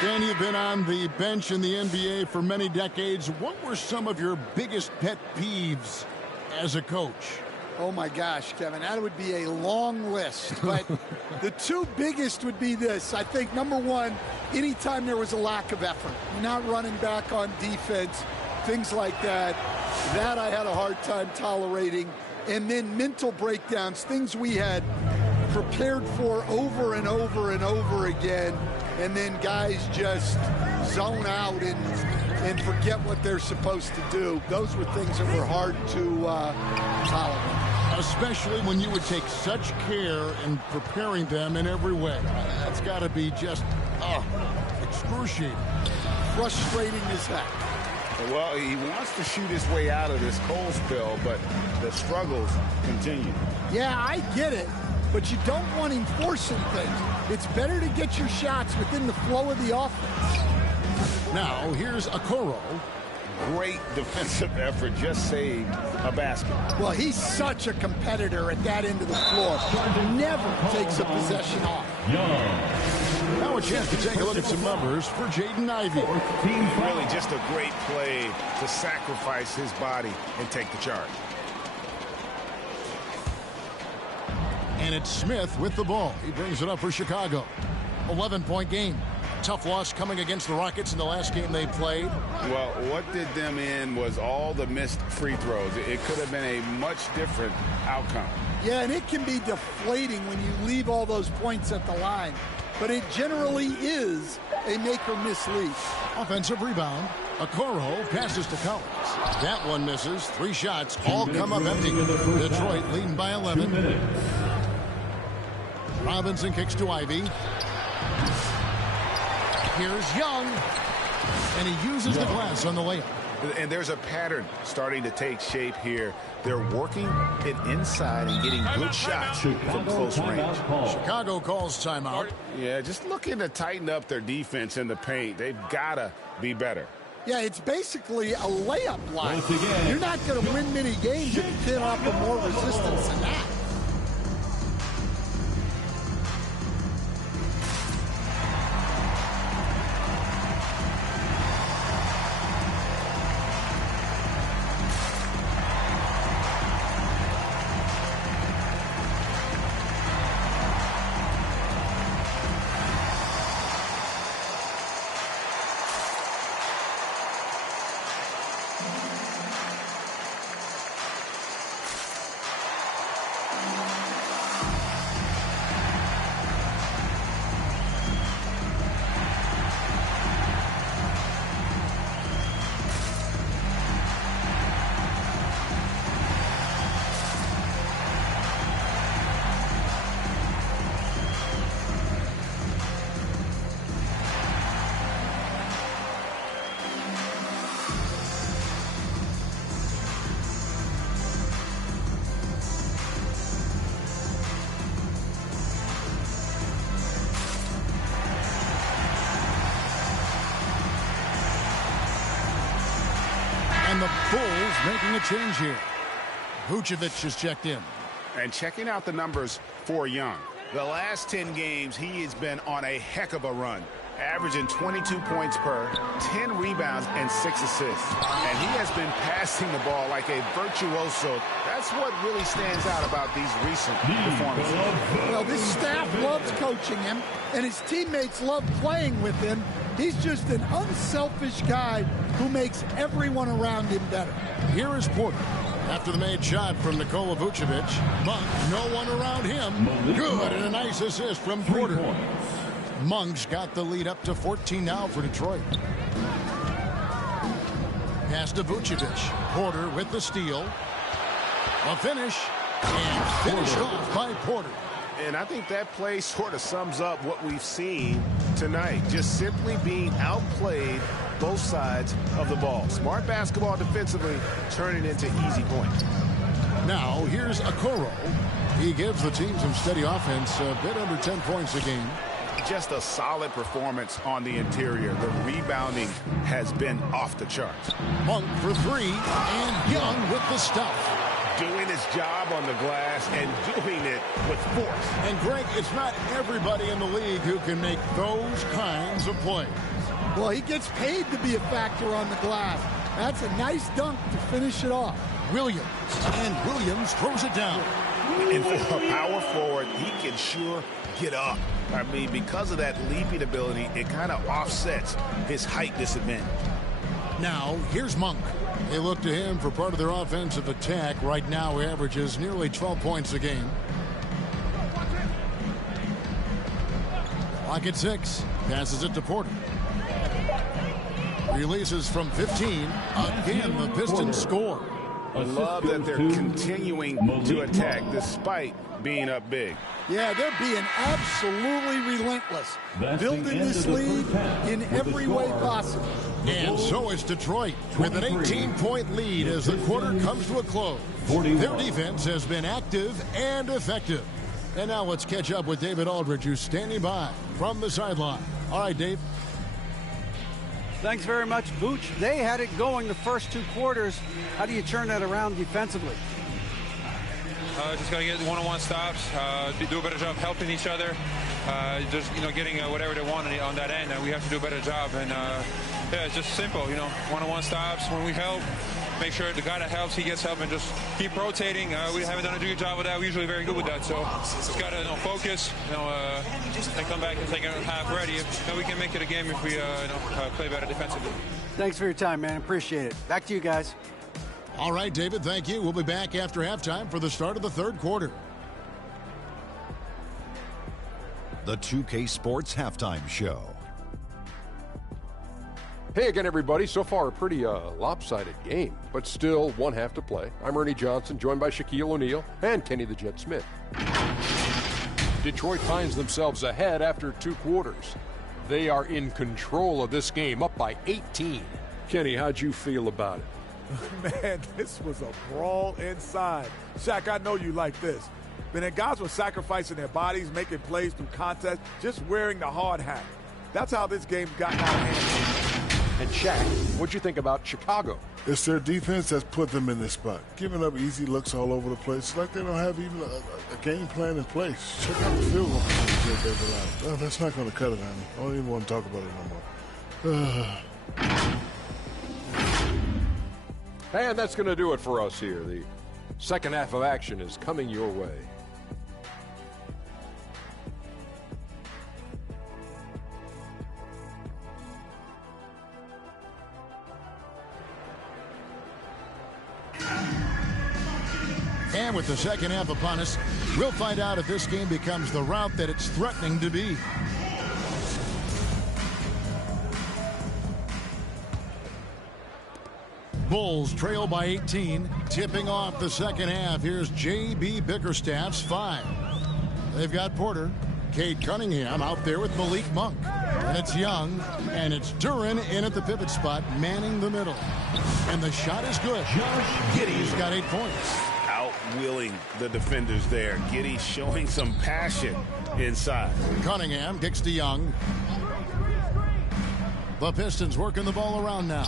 Dan, you've been on the bench in the NBA for many decades. What were some of your biggest pet peeves as a coach? Oh, my gosh, Kevin, that would be a long list. But the two biggest would be this. I think, number one, anytime there was a lack of effort, not running back on defense, things like that, that I had a hard time tolerating. And then mental breakdowns, things we had prepared for over and over and over again, and then guys just zone out and forget what they're supposed to do. Those were things that were hard to tolerate. Especially when you would take such care in preparing them in every way. That's got to be just excruciating. Frustrating as heck. Well, he wants to shoot his way out of this cold spell, but the struggles continue. Yeah, I get it, but you don't want him forcing things. It's better to get your shots within the flow of the offense. Now, here's Okoro. Great defensive effort, just saved a basket. Well, he's such a competitor at that end of the floor. Never takes a possession off. Now a chance to take a look at some numbers for Jaden Ivey. Really just a great play to sacrifice his body and take the charge. And it's Smith with the ball. He brings it up for Chicago. 11-point game. Tough loss coming against the Rockets in the last game they played. Well, what did them in was all the missed free throws. It could have been a much different outcome. Yeah, and it can be deflating when you leave all those points at the line. But it generally is a make-or-miss lead. Offensive rebound. Okoro passes to Collins. That one misses. 3 shots. All come up empty. Detroit leading by 11. Robinson kicks to Ivey. Here's Young, and he uses the glass on the layup. And there's a pattern starting to take shape here. They're working it inside and getting good shots from close range. Chicago calls timeout. Yeah, just looking to tighten up their defense in the paint. They've got to be better. Yeah, it's basically a layup line. You're not going to win many games if you can't offer more resistance than that. And the Bulls making a change here. Vucevic has checked in. And checking out the numbers for Young. The last 10 games, he has been on a heck of a run. Averaging 22 points per, 10 rebounds, and 6 assists. And he has been passing the ball like a virtuoso. That's what really stands out about these recent performances. Well, this staff loves coaching him, and his teammates love playing with him. He's just an unselfish guy who makes everyone around him better. Here is Porter. After the made shot from Nikola Vucevic, but no one around him. Good, and a nice assist from Porter. Monk's got the lead up to 14 now for Detroit. Pass to Vucevic. Porter with the steal. A finish. And finished off by Porter. And I think that play sort of sums up what we've seen tonight. Just simply being outplayed both sides of the ball. Smart basketball defensively, turning into easy points. Now, here's Okoro. He gives the team some steady offense, a bit under 10 points a game. Just a solid performance on the interior. The rebounding has been off the charts. Monk for 3, and Young with the stuff. Doing his job on the glass and doing it with force. And Greg, it's not everybody in the league who can make those kinds of plays. Well, he gets paid to be a factor on the glass. That's a nice dunk to finish it off. Williams. And Williams throws it down. And for a power forward, he can sure get up. I mean, because of that leaping ability, it kind of offsets his height disadvantage. Now, here's Monk. They look to him for part of their offensive attack. Right now, he averages nearly 12 points a game. Clock at 6. Passes it to Porter. Releases from 15. Again, the Pistons score. I love that they're continuing to attack despite being up big. Yeah, they're being absolutely relentless. Building this lead in every way possible. And so is Detroit with an 18-point lead as the quarter comes to a close. Their defense has been active and effective. And now let's catch up with David Aldridge, who's standing by from the sideline. All right, Dave. Thanks very much, Vooch. They had it going the first 2 quarters. How do you turn that around defensively? Just got to get one-on-one stops, do a better job helping each other, just, getting whatever they want on that end. We have to do a better job. And, yeah, it's just simple, one-on-one stops. When we help, make sure the guy that helps, he gets help, and just keep rotating. We haven't done a good job with that. We're usually very good with that. So just got to focus, and come back and take a half ready. We can make it a game if we play better defensively. Thanks for your time, man. Appreciate it. Back to you guys. All right, David, thank you. We'll be back after halftime for the start of the third quarter. The 2K Sports Halftime Show. Hey again, everybody. So far, a pretty lopsided game, but still one half to play. I'm Ernie Johnson, joined by Shaquille O'Neal and Kenny the Jet Smith. Detroit finds themselves ahead after 2 quarters. They are in control of this game, up by 18. Kenny, how'd you feel about it? Man, this was a brawl inside. Shaq, I know you like this. But then guys were sacrificing their bodies, making plays through contest, just wearing the hard hat. That's how this game's gotten out of hand. And Shaq, what'd you think about Chicago? It's their defense that's put them in this spot. Giving up easy looks all over the place. It's like they don't have even a game plan in place. Check out the field goal that they've allowed. Well, that's not going to cut it, honey. I don't even want to talk about it no more. And that's going to do it for us here. The second half of action is coming your way. And with the second half upon us, we'll find out if this game becomes the route that it's threatening to be. Bulls trail by 18, tipping off the second half. Here's J.B. Bickerstaff's 5. They've got Porter, Cade Cunningham out there with Malik Monk. And it's Young, and it's Duren in at the pivot spot, manning the middle. And the shot is good. Josh Giddey's got 8 points. Outwilling the defenders there. Giddey showing some passion inside. Cunningham kicks to Young. The Pistons working the ball around now.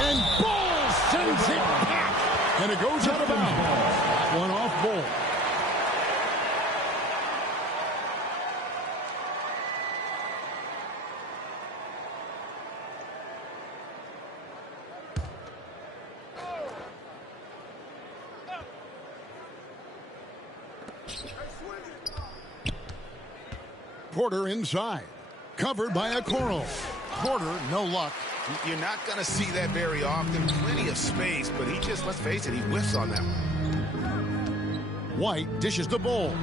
And Bull sends it back. And it goes out of bounds. One off Bull. Porter inside. Covered by Okoro. Porter, no luck. You're not going to see that very often. Plenty of space, but he just, let's face it, he whiffs on that one. White dishes the ball.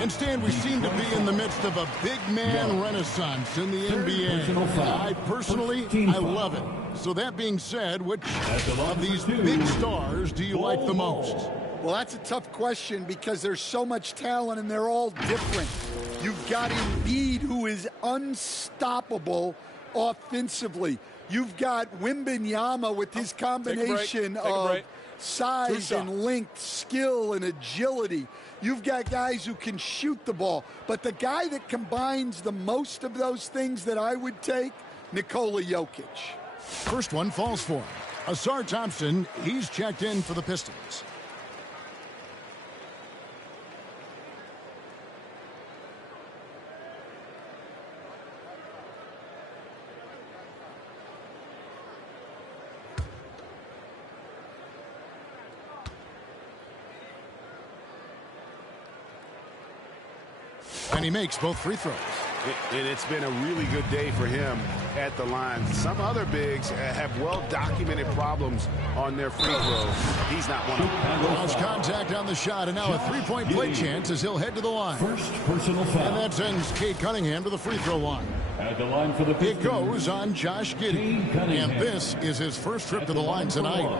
Instead, we seem to be in the midst of a big man renaissance in the NBA. I personally, I love it. So that being said, which of these big stars do you like the most? Well, that's a tough question because there's so much talent and they're all different. You've got Embiid, who is unstoppable offensively. You've got Wembanyama with his combination of size and length, skill and agility. You've got guys who can shoot the ball. But the guy that combines the most of those things that I would take, Nikola Jokic. First one falls for him. Asar Thompson, he's checked in for the Pistons. he makes both free throws. And it's been a really good day for him at the line. Some other bigs have well-documented problems on their free throws. He's not one of them. Lost contact on the shot, and now a three-point play chance as he'll head to the line. First personal foul. And that sends Cade Cunningham to the free throw line. At the line for the It goes on Josh Giddey. And this is his first trip to the line tonight.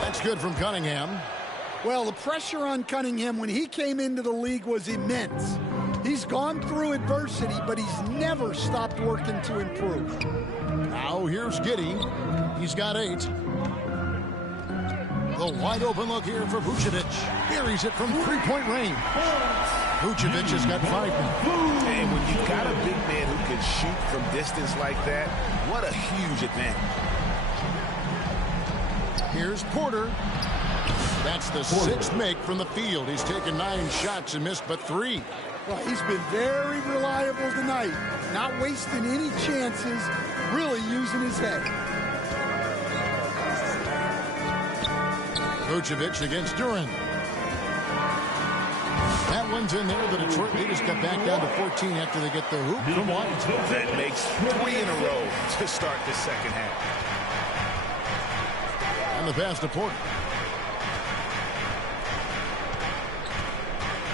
That's good from Cunningham. Well, the pressure on Cunningham when he came into the league was immense. He's gone through adversity, but he's never stopped working to improve. Now here's Giddey. He's got 8. The wide open look here for Vucevic. Buries it from three-point range. Vucevic has got 5 now. And when you've got a big man who can shoot from distance like that, what a huge advantage. Here's Porter. That's the 6th make from the field. He's taken 9 shots and missed but 3. Well, he's been very reliable tonight. Not wasting any chances, really using his head. Vucevic against Duren. That one's in there. The Detroit leaders got back down to 14 after they get the hoop from White. That makes 3 in a row to start the second half. And the pass to Porter.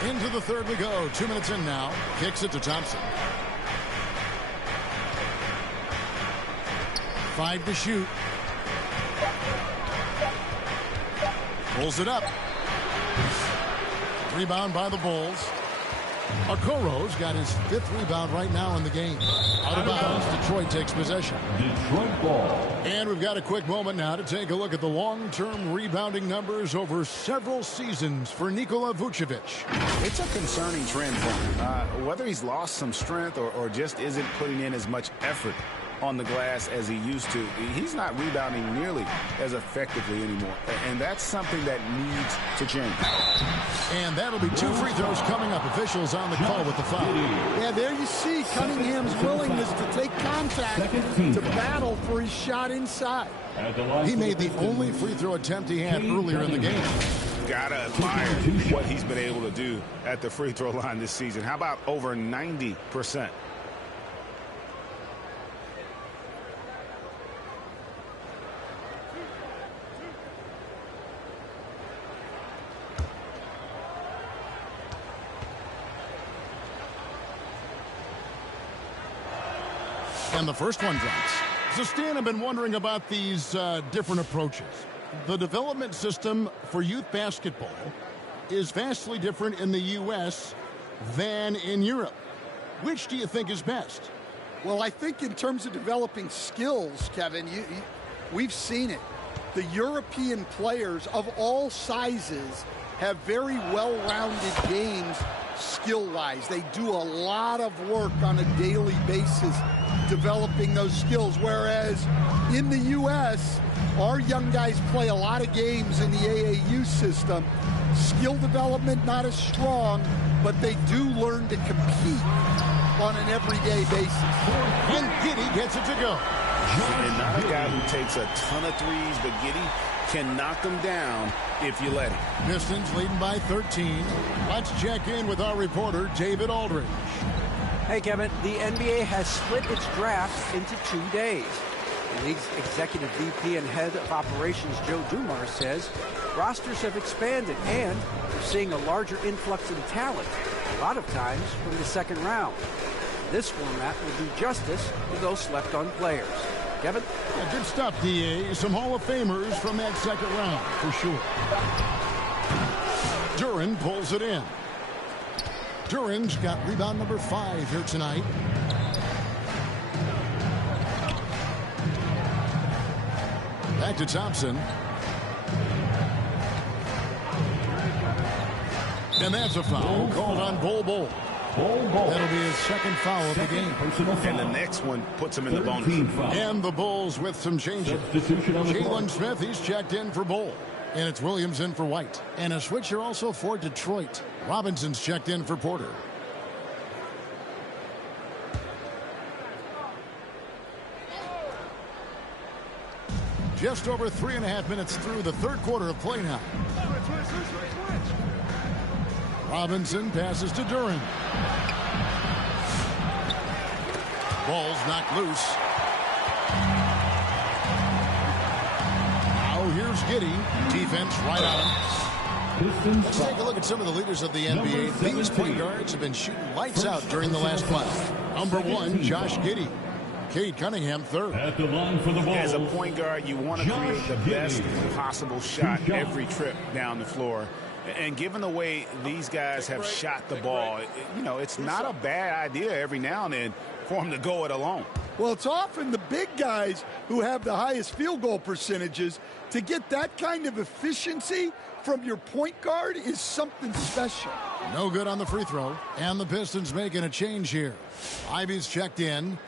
Into the third we go. 2 minutes in now. Kicks it to Thompson. 5 to shoot. Pulls it up. Rebound by the Bulls. Okoro's got his 5th rebound right now in the game. Out of bounds, Detroit takes possession. Detroit ball. And we've got a quick moment now to take a look at the long-term rebounding numbers over several seasons for Nikola Vucevic. It's a concerning trend for him. Whether he's lost some strength or just isn't putting in as much effort on the glass as he used to, he's not rebounding nearly as effectively anymore. And that's something that needs to change. And that'll be 2 free throws coming up. Officials on the call with the foul. Yeah, there you see Cunningham's willingness to take contact, to battle for his shot inside. He made the only free throw attempt he had earlier in the game. Gotta admire what he's been able to do at the free throw line this season. How about over 90%? And the first one drops. So, Stan, I've been wondering about these different approaches. The development system for youth basketball is vastly different in the U.S. than in Europe. Which do you think is best? Well, I think in terms of developing skills, Kevin, we've seen it. The European players of all sizes have very well-rounded games skill-wise. They do a lot of work on a daily basis developing those skills, whereas in the U.S., our young guys play a lot of games in the AAU system. Skill development not as strong, but they do learn to compete on an everyday basis. And Giddey gets it to go. And not a guy who takes a ton of threes, but Giddey can knock them down if you let him. Pistons leading by 13. Let's check in with our reporter, David Aldridge. Hey, Kevin, the NBA has split its draft into 2 days. The league's executive VP and head of operations, Joe Dumars, says rosters have expanded and they're seeing a larger influx in talent, a lot of times from the second round. This format will do justice to those slept-on players. Kevin? Yeah, good stuff, D.A. Some Hall of Famers from that second round, for sure. Duren pulls it in. Duren's got rebound number 5 here tonight. Back to Thompson. And that's a foul called on Bol Bol. That'll be his second foul of the game. And the next one puts him in the bonus. And the Bulls with some changes. Jalen Smith, he's checked in for Bull. And it's Williams in for White. And a switcher also for Detroit. Robinson's checked in for Porter. Just over 3.5 minutes through the third quarter of play now. Robinson passes to Duren. Ball's knocked loose. Now here's Giddey. Defense right on him. Let's take a look at some of the leaders of the NBA. These point guards have been shooting lights out during the last while. Number 1, Josh Giddey. Cade Cunningham, third. At the line for the ball. As a point guard, you want to create the best possible shot every trip down the floor. And given the way these guys have shot the ball, it's not a bad idea every now and then for them to go it alone. Well, it's often the big guys who have the highest field goal percentages. To get that kind of efficiency from your point guard is something special. No good on the free throw. And the Pistons making a change here. Ivy's checked in.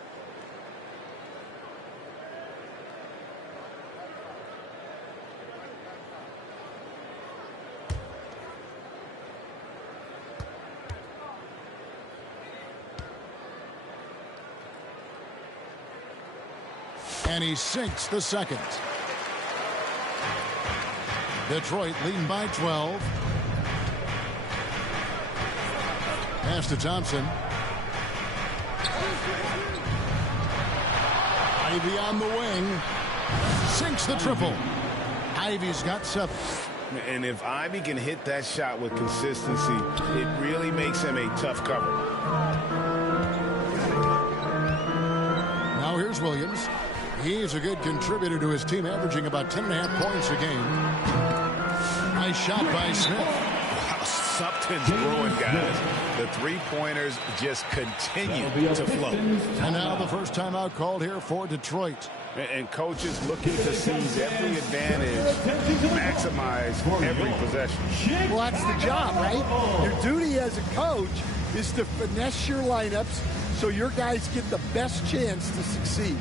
And he sinks the second. Detroit leading by 12. Pass to Thompson. Ivy on the wing. Sinks the triple. Ivy's got 7. And if Ivy can hit that shot with consistency, it really makes him a tough cover. Now here's Williams. He's a good contributor to his team, averaging about 10.5 points a game. Nice shot by Smith. Wow, something's brewing, guys. The three-pointers just continue to flow. And now the first timeout called here for Detroit. And coaches looking to seize every advantage, maximize every possession. Well, that's the job, right? Your duty as a coach is to finesse your lineups so your guys get the best chance to succeed.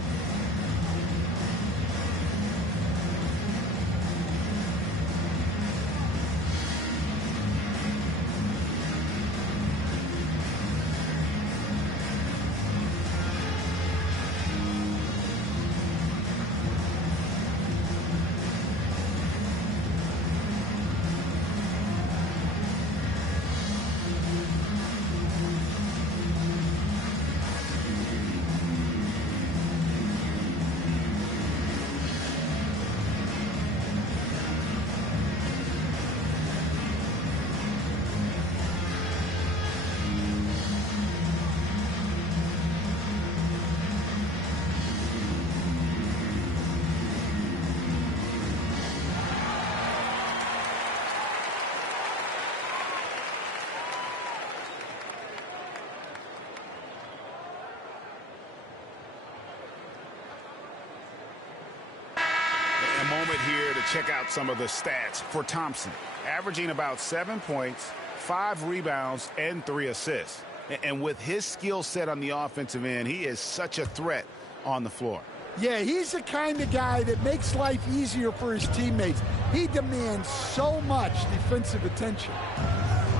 Moment here to check out some of the stats for Thompson. Averaging about 7 points, 5 rebounds, and 3 assists. And with his skill set on the offensive end, he is such a threat on the floor. Yeah, he's the kind of guy that makes life easier for his teammates. He demands so much defensive attention.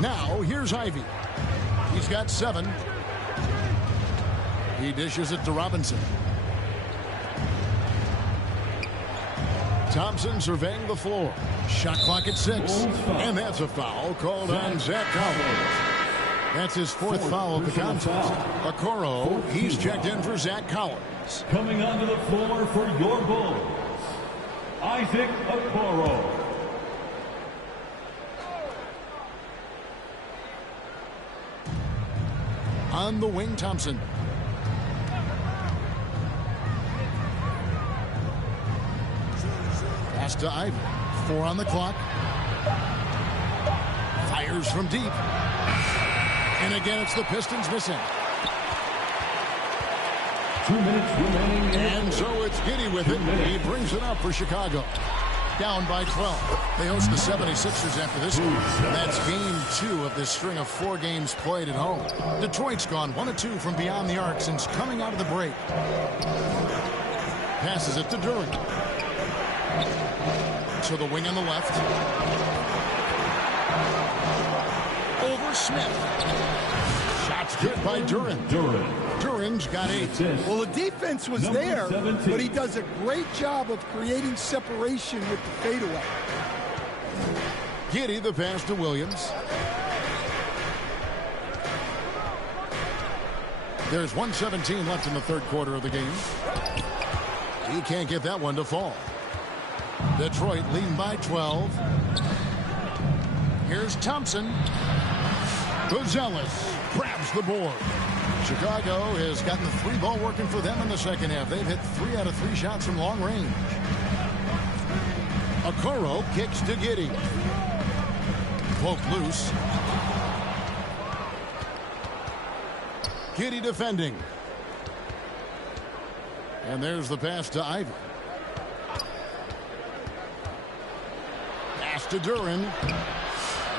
Now, here's Ivy. He's got 7. He dishes it to Robinson. Thompson surveying the floor. Shot clock at 6. And that's a foul called on Zach Collins. That's his 4th foul of the contest. Okoro, he's checked in for Zach Collins. Coming onto the floor for your Bulls, Isaac Okoro. On the wing, Thompson. Pass to Ivy. 4 on the clock. Fires from deep. And again, it's the Pistons missing. 2 minutes remaining. And so it's Giddey with it. He brings it up for Chicago. down by 12. They host the 76ers after this one. That's game 2 of this string of 4 games played at home. Detroit's gone 1 of 2 from beyond the arc since coming out of the break. Passes it to Duren. To the wing on the left. Over Smith. Shots good by Duren. Duren's got 8. Well, the defense was there, but he does a great job of creating separation with the fadeaway. Giddey the pass to Williams. There's 1:17 left in the third quarter of the game. He can't get that one to fall. Detroit leading by 12. Here's Thompson. Buzelis grabs the board. Chicago has gotten the 3-ball working for them in the second half. They've hit 3 out of 3 shots from long range. Okoro kicks to Giddey. Poke loose. Giddey defending. And there's the pass to Ivey. Pass to Duren.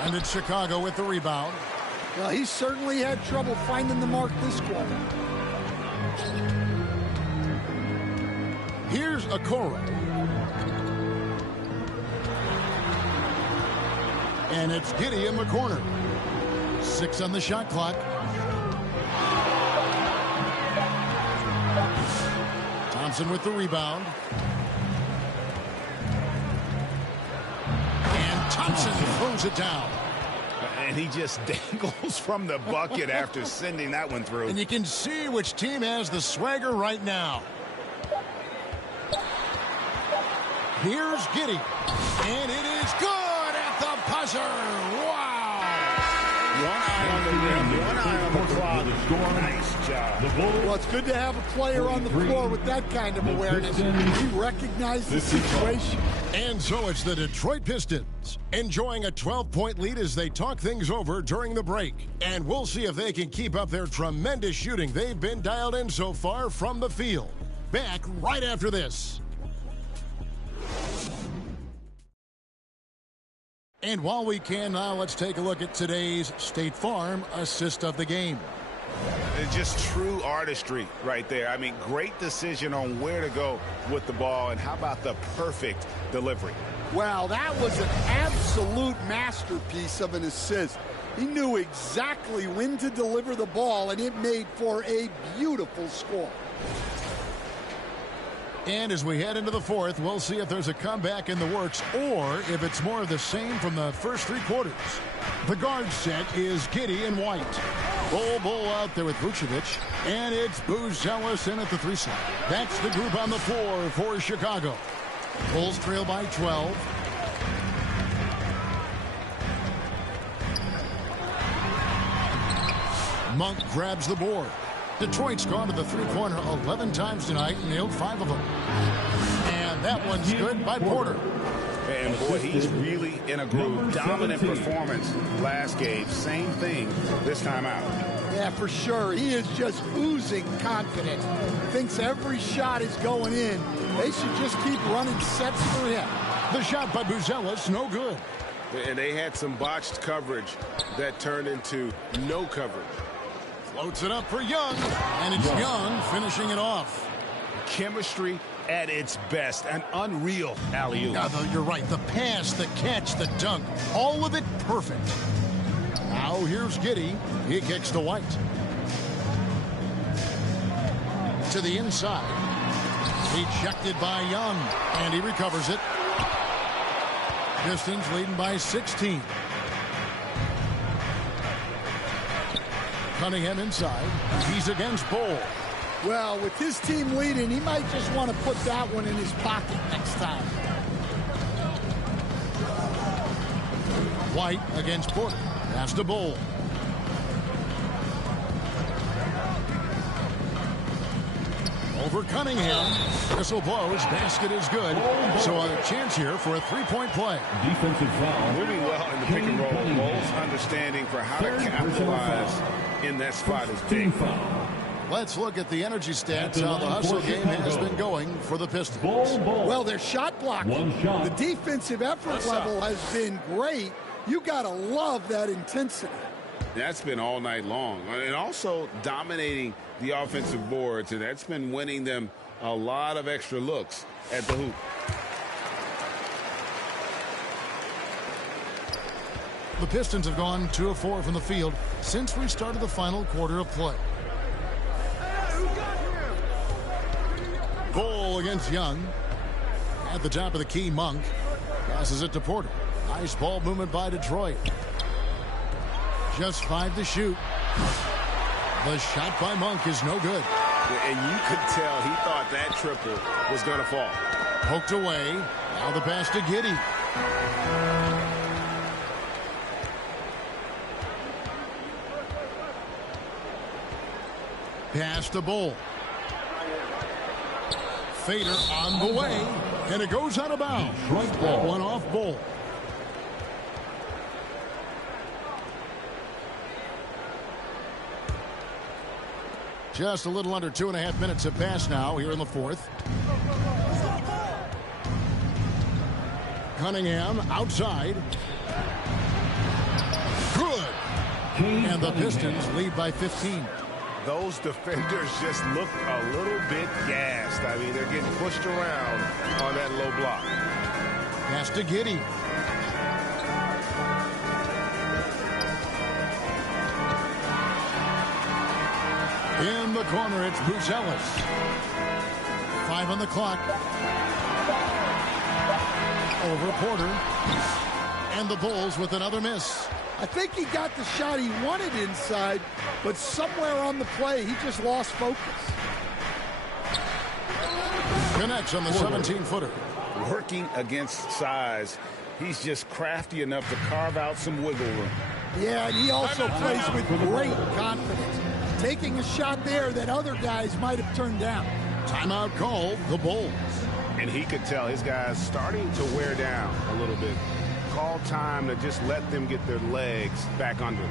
And it's Chicago with the rebound. Well, he certainly had trouble finding the mark this quarter. Here's Okoro. And it's Giddey in the corner. 6 on the shot clock. Thompson with the rebound. And Thompson throws it down. And he just dangles from the bucket after sending that one through. And you can see which team has the swagger right now. Here's Giddey. And it is good at the buzzer. Wow. One eye on the rim, one eye on the clock. Nice job. Well, it's good to have a player on the floor with that kind of awareness. He recognized the situation. And so it's the Detroit Pistons enjoying a 12-point lead as they talk things over during the break. And we'll see if they can keep up their tremendous shooting they've been dialed in so far from the field. Back right after this. And while we can now, let's take a look at today's State Farm assist of the game. It's just true artistry right there. I mean, great decision on where to go with the ball, and how about the perfect delivery? Wow, that was an absolute masterpiece of an assist. He knew exactly when to deliver the ball, and it made for a beautiful score. And as we head into the fourth, we'll see if there's a comeback in the works or if it's more of the same from the first 3 quarters. The guard set is Giddey and White. Bull out there with Vucevic. And it's Buzelis in at the 3 slot. That's the group on the floor for Chicago. Bulls trail by 12. Monk grabs the board. Detroit's gone to the 3-pointer 11 times tonight and nailed 5 of them. And that one's good by Porter. And boy, he's really in a groove. Dominant performance last game. Same thing this time out. Yeah, for sure. He is just oozing confidence. Thinks every shot is going in. They should just keep running sets for him. The shot by Buzelis, no good. And they had some botched coverage that turned into no coverage. Floats it up for Young, and it's Young finishing it off. Chemistry at its best. An unreal alley-oop. Yeah, you're right. The pass, the catch, the dunk, all of it perfect. Now here's Giddey. He kicks to White. To the inside. Ejected by Young, and he recovers it. Pistons leading by 16. Cunningham inside. He's against Bull. Well, with his team leading, he might just want to put that one in his pocket next time. White against Porter. Pass to Bull. Over Cunningham. Whistle blows. Basket is good. So a chance here for a 3-point play. Defensive foul. Moving well in the pick and roll. Bull's understanding for how to capitalize in that spot is big. Let's look at the energy stats, how the hustle game has been going for the Pistons. Well, their shot blocking, the defensive effort level has been great. You got to love that intensity. That's been all night long. And also dominating the offensive boards, and that's been winning them a lot of extra looks at the hoop. The Pistons have gone 2 of 4 from the field since we started the final quarter of play. Goal against Young. At the top of the key, Monk passes it to Porter. Nice ball movement by Detroit. Just 5 to shoot. The shot by Monk is no good. And you could tell he thought that triple was going to fall. Poked away. Now the pass to Giddey. Pass to Bull. Fader on the way. And it goes out of bounds. That one off Bull. Just a little under 2.5 minutes have passed now here in the fourth. Cunningham outside. Good. And the Pistons lead by 15. Those defenders just look a little bit gassed. I mean, they're getting pushed around on that low block. Pass to Giddey. In the corner, it's Buzelis. 5 on the clock. Over Porter. And the Bulls with another miss. I think he got the shot he wanted inside, but somewhere on the play, he just lost focus. Connects on the 17-footer. Working against size. He's just crafty enough to carve out some wiggle room. Yeah, and he also plays with great confidence. Taking a shot there that other guys might have turned down. Timeout called, the Bulls. And he could tell his guys starting to wear down a little bit. Call time to just let them get their legs back under them.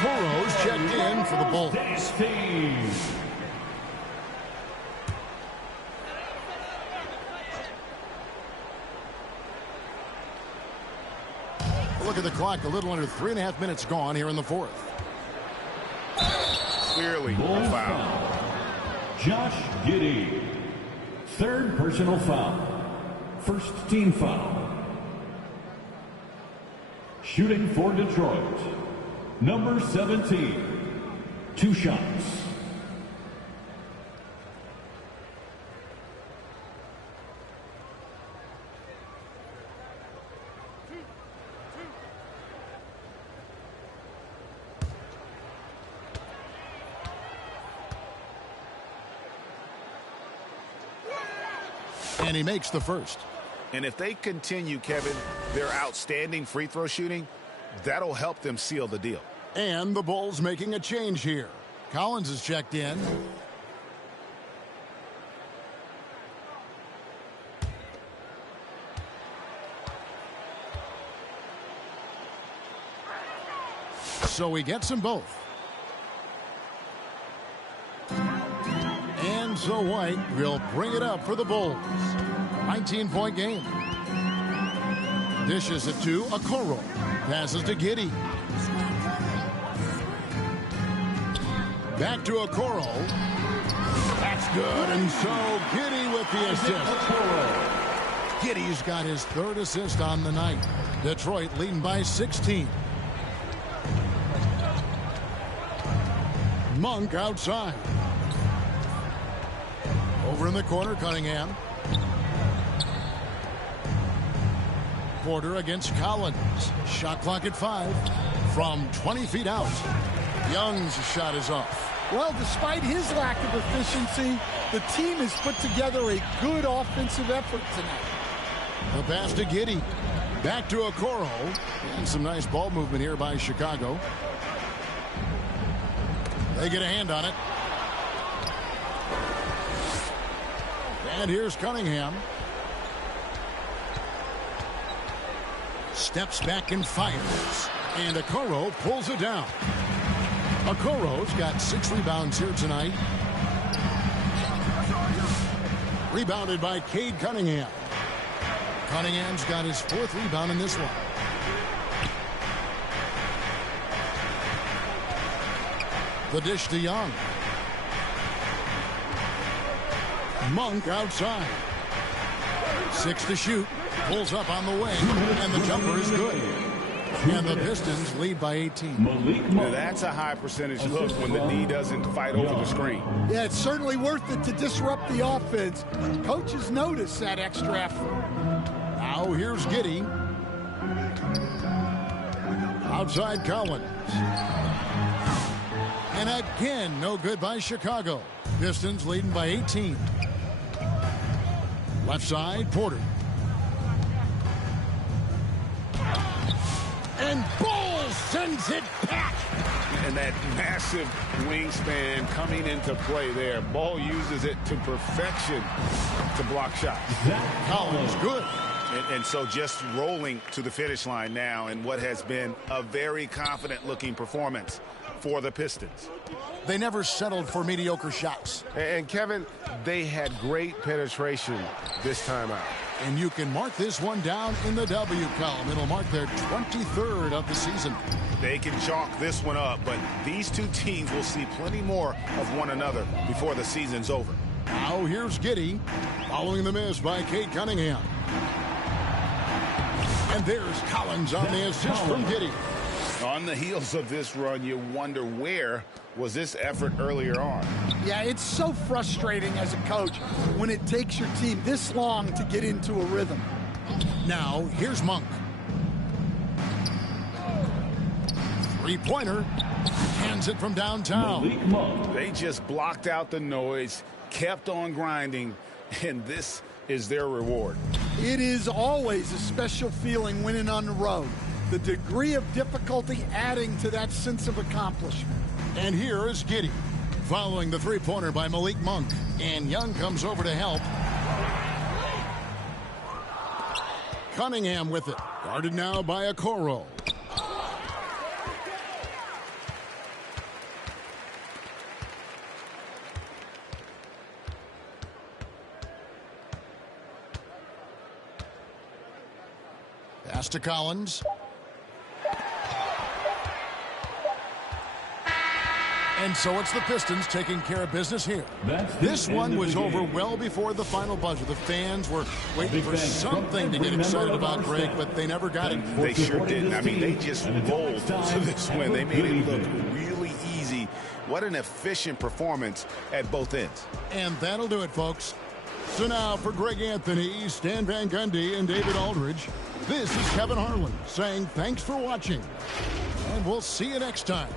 Okoro's checked in for the Bulls. Look at the clock, a little under 3.5 minutes gone here in the fourth. Clearly Bull a foul. Josh Giddey. Third personal foul. First team foul. Shooting for Detroit. Number 17. 2 shots. And he makes the first. And if they continue, Kevin, their outstanding free throw shooting, that'll help them seal the deal. And the Bulls making a change here. Collins is checked in. So he gets them both. And so White will bring it up for the Bulls. 19-point game. Dishes it to Okoro. Passes to Giddey. Back to Okoro. That's good, and so Giddey with the assist. Giddey's got his third assist on the night. Detroit leading by 16. Monk outside. Over in the corner, Cunningham. Porter against Collins. Shot clock at 5 from 20 feet out. Young's shot is off. Well, despite his lack of efficiency, the team has put together a good offensive effort tonight. The pass to Giddey. Back to Okoro. And some nice ball movement here by Chicago. They get a hand on it. And here's Cunningham. Steps back and fires. And Okoro pulls it down. Okoro's got 6 rebounds here tonight. Rebounded by Cade Cunningham. Cunningham's got his 4th rebound in this one. The dish to Young. Monk outside. 6 to shoot. Pulls up on the wing. And the jumper is good. And the Pistons lead by 18. Now that's a high percentage look when the D doesn't fight over the screen. Yeah, it's certainly worth it to disrupt the offense. Coaches notice that extra effort. Now here's Giddey. Outside Collins. And again, no good by Chicago. Pistons leading by 18. Left side, Porter. And Bull sends it back. And that massive wingspan coming into play there. Ball uses it to perfection to block shots. Collins good. And so just rolling to the finish line now in what has been a very confident-looking performance for the Pistons. They never settled for mediocre shots. And Kevin, they had great penetration this time out. And you can mark this one down in the W column. It'll mark their 23rd of the season. They can chalk this one up, but these two teams will see plenty more of one another before the season's over. Now here's Giddey, following the miss by Cade Cunningham. And there's Collins on the assist from Giddey. On the heels of this run, you wonder where was this effort earlier on. Yeah, it's so frustrating as a coach when it takes your team this long to get into a rhythm. Now, here's Monk. 3-pointer. Hands it from downtown. They just blocked out the noise, kept on grinding, and this is their reward. It is always a special feeling winning on the road. The degree of difficulty adding to that sense of accomplishment. And here is Giddey, following the 3-pointer by Malik Monk. And Young comes over to help. Cunningham with it. Guarded now by Okoro. Pass to Collins. And so it's the Pistons taking care of business here. This one was over well before the final buzzer. The fans were waiting for something to get excited about, Greg, but they never got it. They sure didn't. I mean, they just rolled to this win. They made it look really easy. What an efficient performance at both ends. And that'll do it, folks. So now for Greg Anthony, Stan Van Gundy, and David Aldridge, this is Kevin Harlan saying thanks for watching. And we'll see you next time.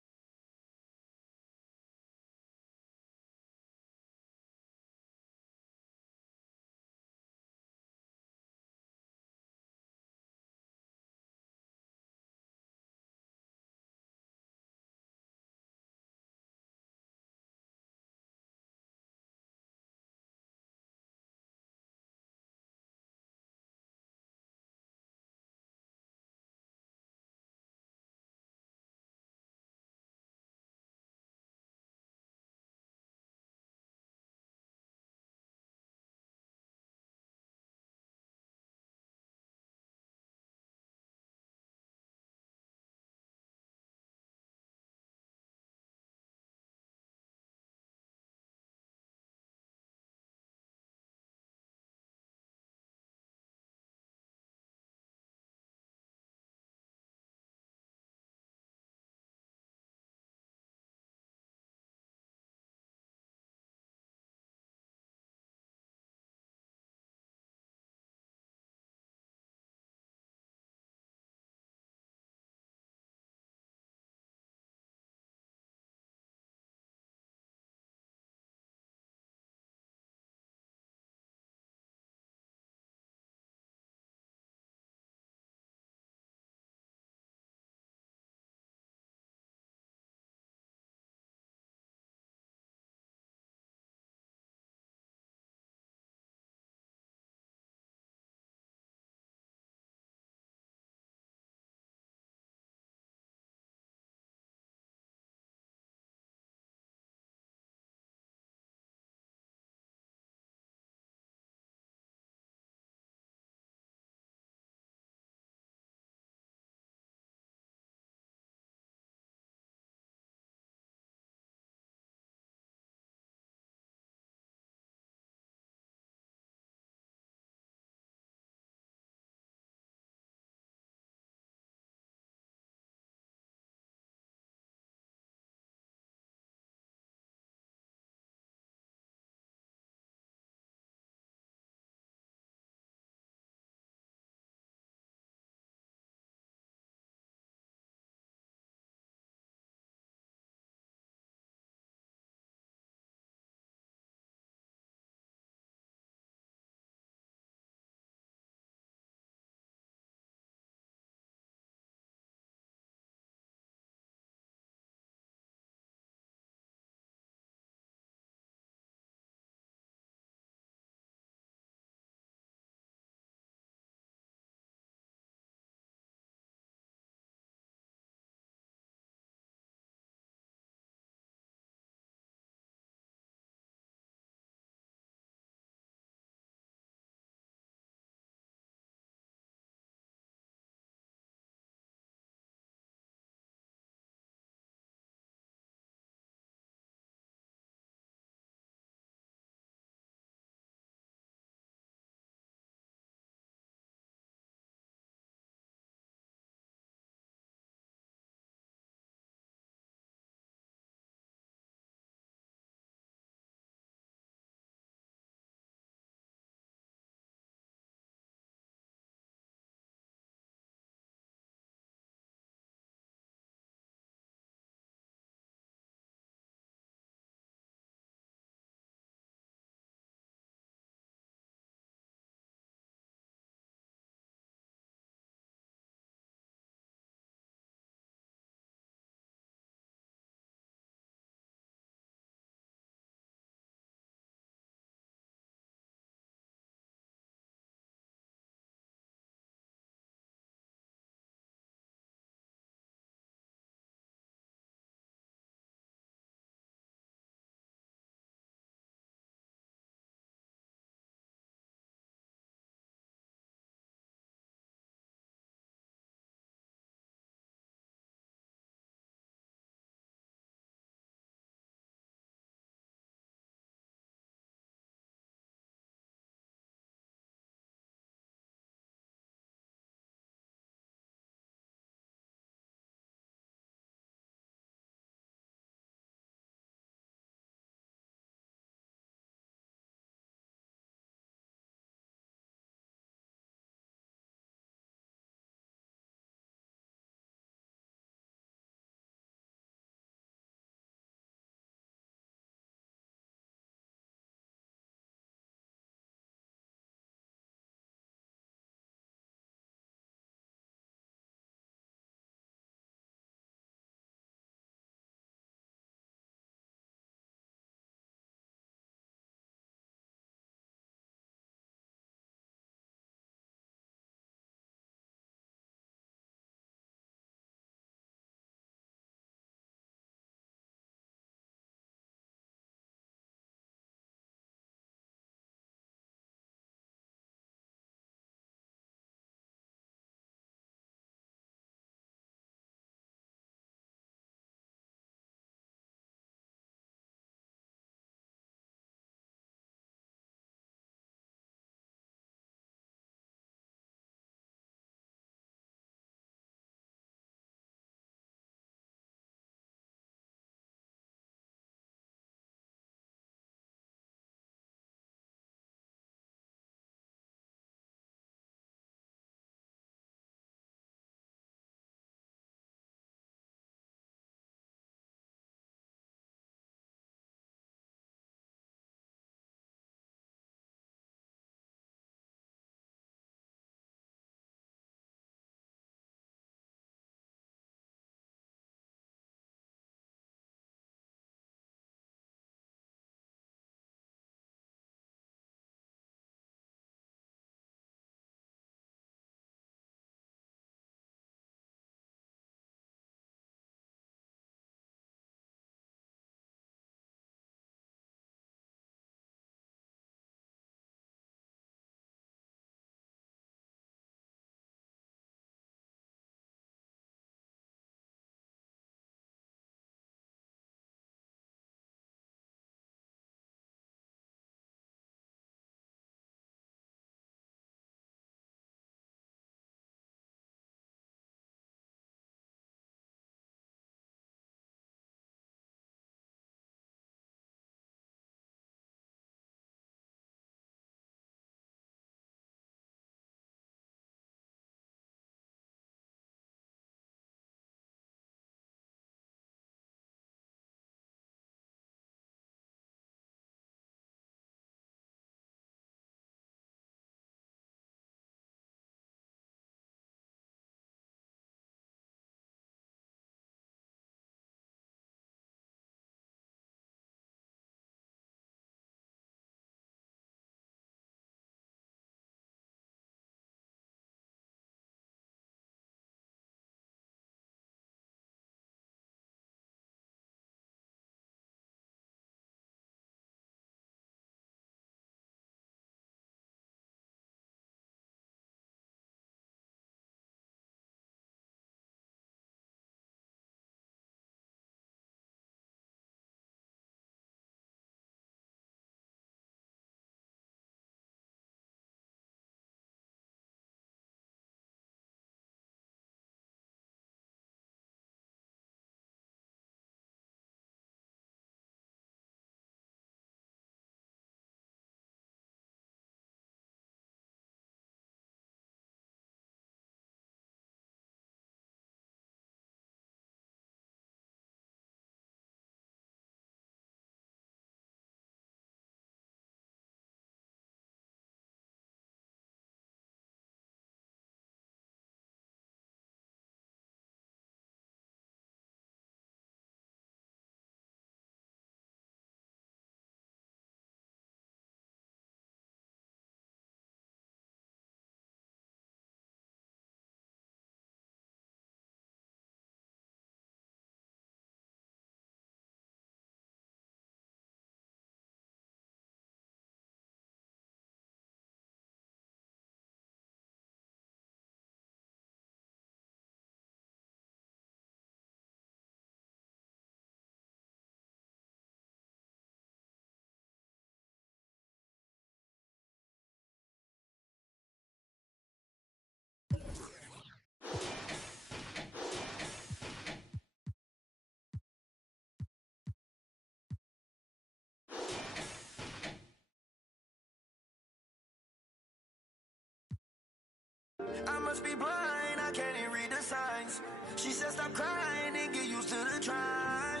I must be blind, I can't even read the signs. She said stop crying and get used to the try.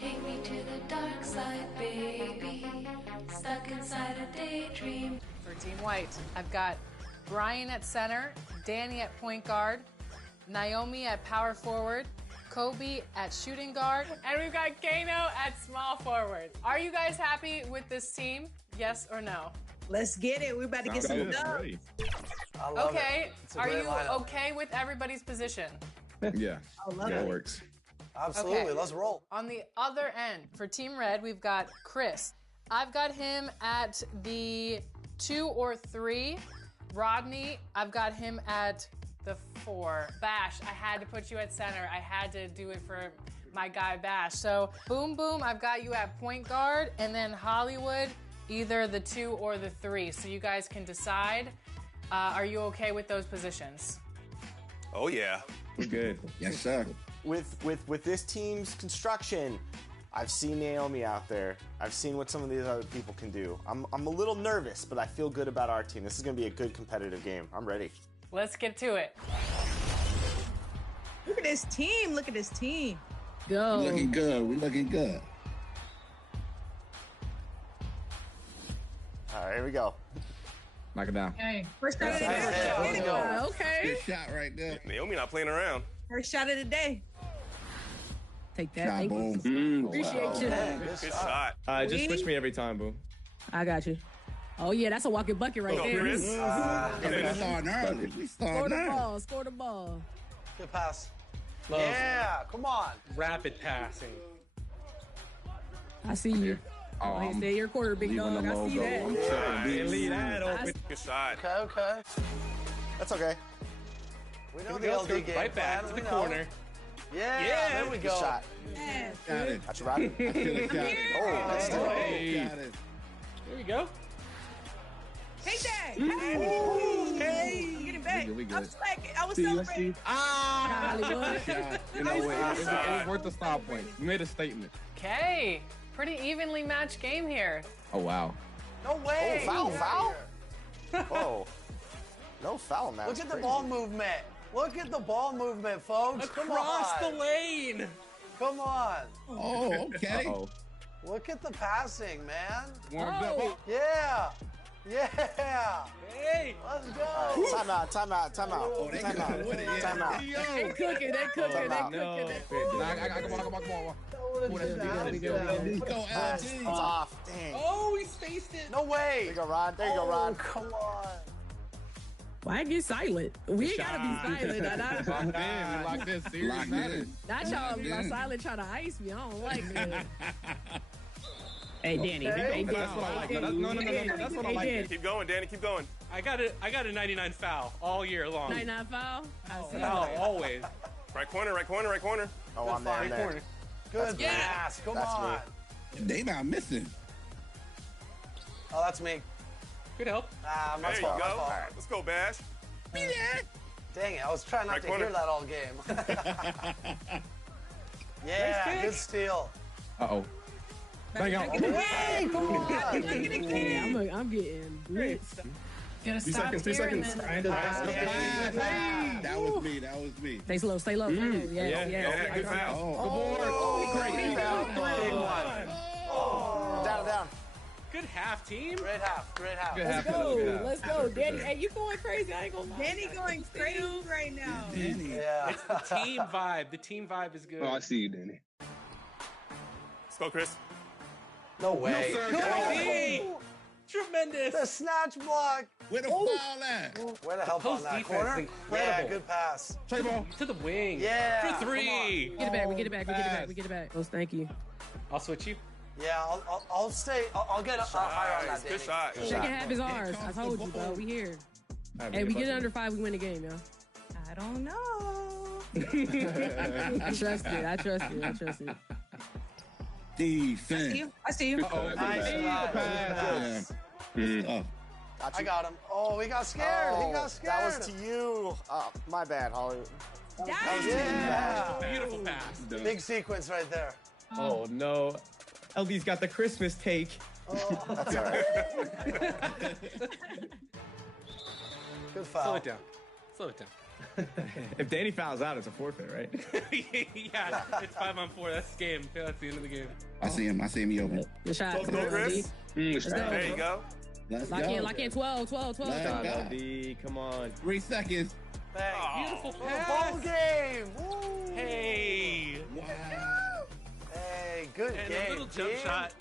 Take me to the dark side, baby. Stuck inside a daydream. For Team White, I've got Brian at center, Danny at point guard, Naomi at power forward, Kobe at shooting guard, and we've got Kano at small forward. Are you guys happy with this team? Yes or no? Let's get it. We're about to get some dubs. Okay. Are you okay with everybody's position? Yeah. That works. Absolutely. Okay. Let's roll. On the other end, for Team Red, we've got Chris. I've got him at the 2 or 3. Rodney, I've got him at the 4. Bash, I had to put you at center. I had to do it for my guy Bash. So Boom Boom, I've got you at point guard, and then Hollywood, either the 2 or the 3. So you guys can decide. Are you okay with those positions? Oh, yeah. We're good. Yes, sir. With this team's construction, I've seen Naomi out there. I've seen what some of these other people can do. I'm a little nervous, but I feel good about our team. This is going to be a good competitive game. I'm ready. Let's get to it. Look at this team. Look at this team. Go. We're looking good. We're looking good. All right, here we go. Knock it down. Okay. First shot of the day. Okay. Good shot right there. Naomi not playing around. First shot of the day. Take that. Shot, Thank boom. you. Appreciate you. Good shot. Just push me every time, boom. I got you. Oh, yeah, that's a walking bucket right there. Chris. We starting early. We Score starting the early. ball. Score the ball. Good pass. Love Yeah, come on. rapid passing. I see you. Like I said, your quarter, big dog. I see that. Leave that open. Good shot. Okay. That's okay. We know the Go LD through, game. right back to the corner. Yeah, there we go. Good shot. Yeah. Got it. That's right. I should have got it. Oh, that's still. Hey. Got it. There we go. Take that. Hey. Get it back. We good. I was like, I was See you, celebrating. Good shot. You know what? It was worth the stop point. You made a statement. Okay. Pretty evenly matched game here. Oh, wow. No way. Oh, foul. Whoa. No foul, man. Look at the ball movement. Look at the ball movement, folks. Across the lane. Come on. Oh, okay. Uh-oh. Look at the passing, man. Warmed up. Oh. Yeah. Yeah. Hey. Let's go. Time out. Oh, they Time out. with it. Time out. They cooking. No. I got come on. Let's go, It's LG. off. Dang. Oh, he spaced it. No way. There you go, Rod. Come on. Why get silent? We ain't gotta be silent. Locked in. We locked in. Serious matter. Not y'all be silent trying to ice me. I don't like that. Hey, Danny. Hey, That's what I like. No. That's what I like. Keep going, Danny. Keep going. I got a 99 foul all year long. 99 foul? Foul, always. Right corner. Oh, I'm there. Corner. Good pass. Come on. They not missing. Oh, that's me. Good help. There you go. All right, let's go, Bash. Dang it, I was trying not to hear that all game. Yeah, good steal. Uh-oh. Bang out. Hey, come on. I'm getting blitzed. Gonna Two stop seconds. That was me. Stay low. Yeah, good foul. Oh, great foul. Down. Good half, team. Great half. Good half. Let's go. Danny, hey, you going crazy. I ain't gonna lie. Danny going crazy right now. Danny. Yeah. It's the team vibe. The team vibe is good. Oh, I see you, Danny. Let's go, Chris. No way. No, sir. Hey, tremendous. The snatch block. Where the foul at? Where the help on Post that defense corner? is incredible. Yeah, good pass. Trey ball. To the wing. Yeah. For 3. We get it back. Oh, thank you. I'll switch you. Yeah, I'll stay. I'll get higher on that. Good Danny. shot. Second half is ours. I told you, bro. We here. Hey, we get it under 5, we win the game, yo. I don't know. I trust it. Defense. I see you. Nice pass. Yeah. Got I you. got him. Oh, he got scared. Oh, He got scared. that was to you. My bad, Holly. Yeah. Beautiful pass. Big sequence right there. Oh, no. LB's got the Christmas take. That's all right. Good foul. Slow it down. Slow it down. If Danny fouls out, it's a forfeit, right? Yeah, it's 5-on-4. That's the game. Yeah, that's the end of the game. I see him. He open. Good shot. Let's go, Chris. Let's go. There you go. Let's Lock go. in. 12. Let's go. LB, come on. 3 seconds. Hey. Beautiful Little pass. bowl game. Woo. Hey. Hey, good And game. a little jump team. shot.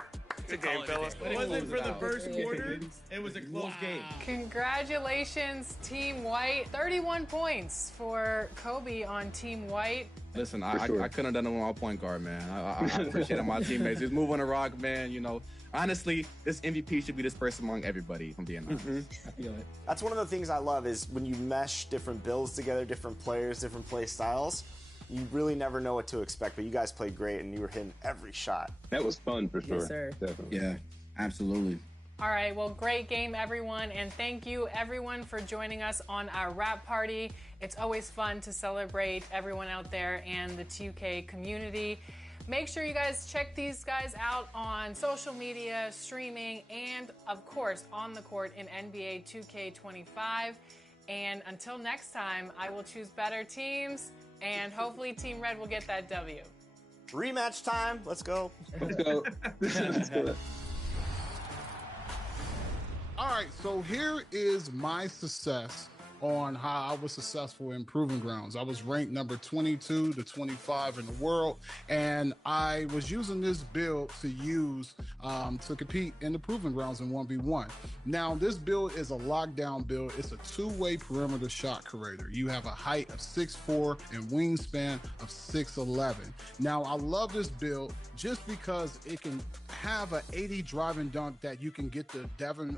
Good game, fellas. It wasn't for the first quarter. It was a close game. Congratulations, Team White. 31 points for Kobe on Team White. Listen, I couldn't have done it with my point guard, man. I appreciate my teammates. Just move on the rock, man. You know, honestly, this MVP should be dispersed among everybody, if I'm being honest. I feel it. That's one of the things I love is when you mesh different builds together, different players, different play styles. You really never know what to expect, but you guys played great, and you were hitting every shot. That was fun for sure. Yes, sir. Definitely. Yeah, absolutely. All right, well, great game, everyone, and thank you, everyone, for joining us on our wrap party. It's always fun to celebrate everyone out there and the 2K community. Make sure you guys check these guys out on social media, streaming, and, of course, on the court in NBA 2K25. And until next time, I will choose better teams, and hopefully Team Red will get that W. Rematch time. Let's go. Let's go. Let's do it. All right, so here is my success on how I was successful in Proving Grounds. I was ranked number 22 to 25 in the world, and I was using this build to use to compete in the Proving Grounds in 1v1. Now, this build is a lockdown build. It's a two-way perimeter shot creator. You have a height of 6'4" and wingspan of 6'11". Now, I love this build just because it can have an 80 drive and dunk that you can get the Devin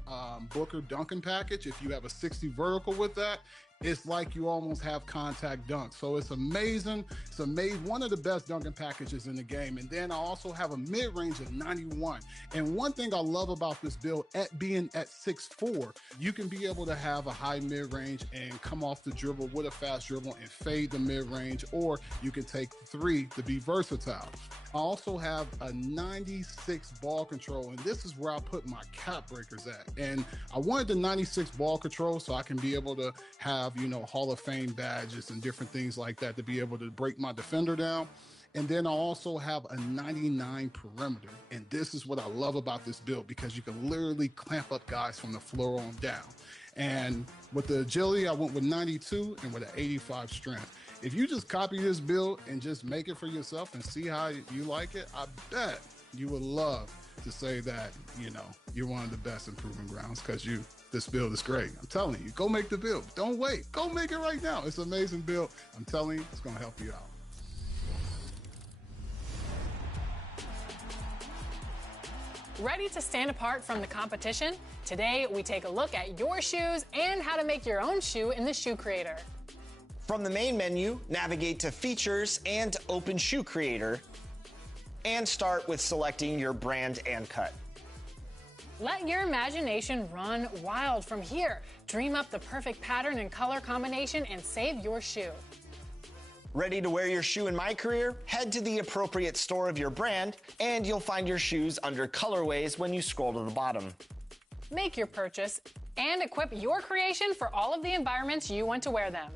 Booker dunking package. If you have a 60 vertical with that, it's like you almost have contact dunk. So it's amazing. It's amazing. One of the best dunking packages in the game. And then I also have a mid-range of 91. And one thing I love about this build, at being at 6'4", you can be able to have a high mid-range and come off the dribble with a fast dribble and fade the mid-range, or you can take three to be versatile. I also have a 96 ball control, and this is where I put my cap breakers at. And I wanted the 96 ball control so I can be able to have, you know, Hall of Fame badges and different things like that to be able to break my defender down. And then I also have a 99 perimeter. And this is what I love about this build, because you can literally clamp up guys from the floor on down. And with the agility, I went with 92 and with an 85 strength. If you just copy this build and just make it for yourself and see how you like it, I bet you would love to say that, you know, you're one of the best in Proving Grounds, because this build is great. I'm telling you, go make the build. Don't wait. Go make it right now. It's an amazing build. I'm telling you, it's going to help you out. Ready to stand apart from the competition? Today, we take a look at your shoes and how to make your own shoe in the Shoe Creator. From the main menu, navigate to Features and open Shoe Creator, and start with selecting your brand and cut. Let your imagination run wild from here. Dream up the perfect pattern and color combination and save your shoe. Ready to wear your shoe in My Career? Head to the appropriate store of your brand, and you'll find your shoes under colorways when you scroll to the bottom. Make your purchase and equip your creation for all of the environments you want to wear them.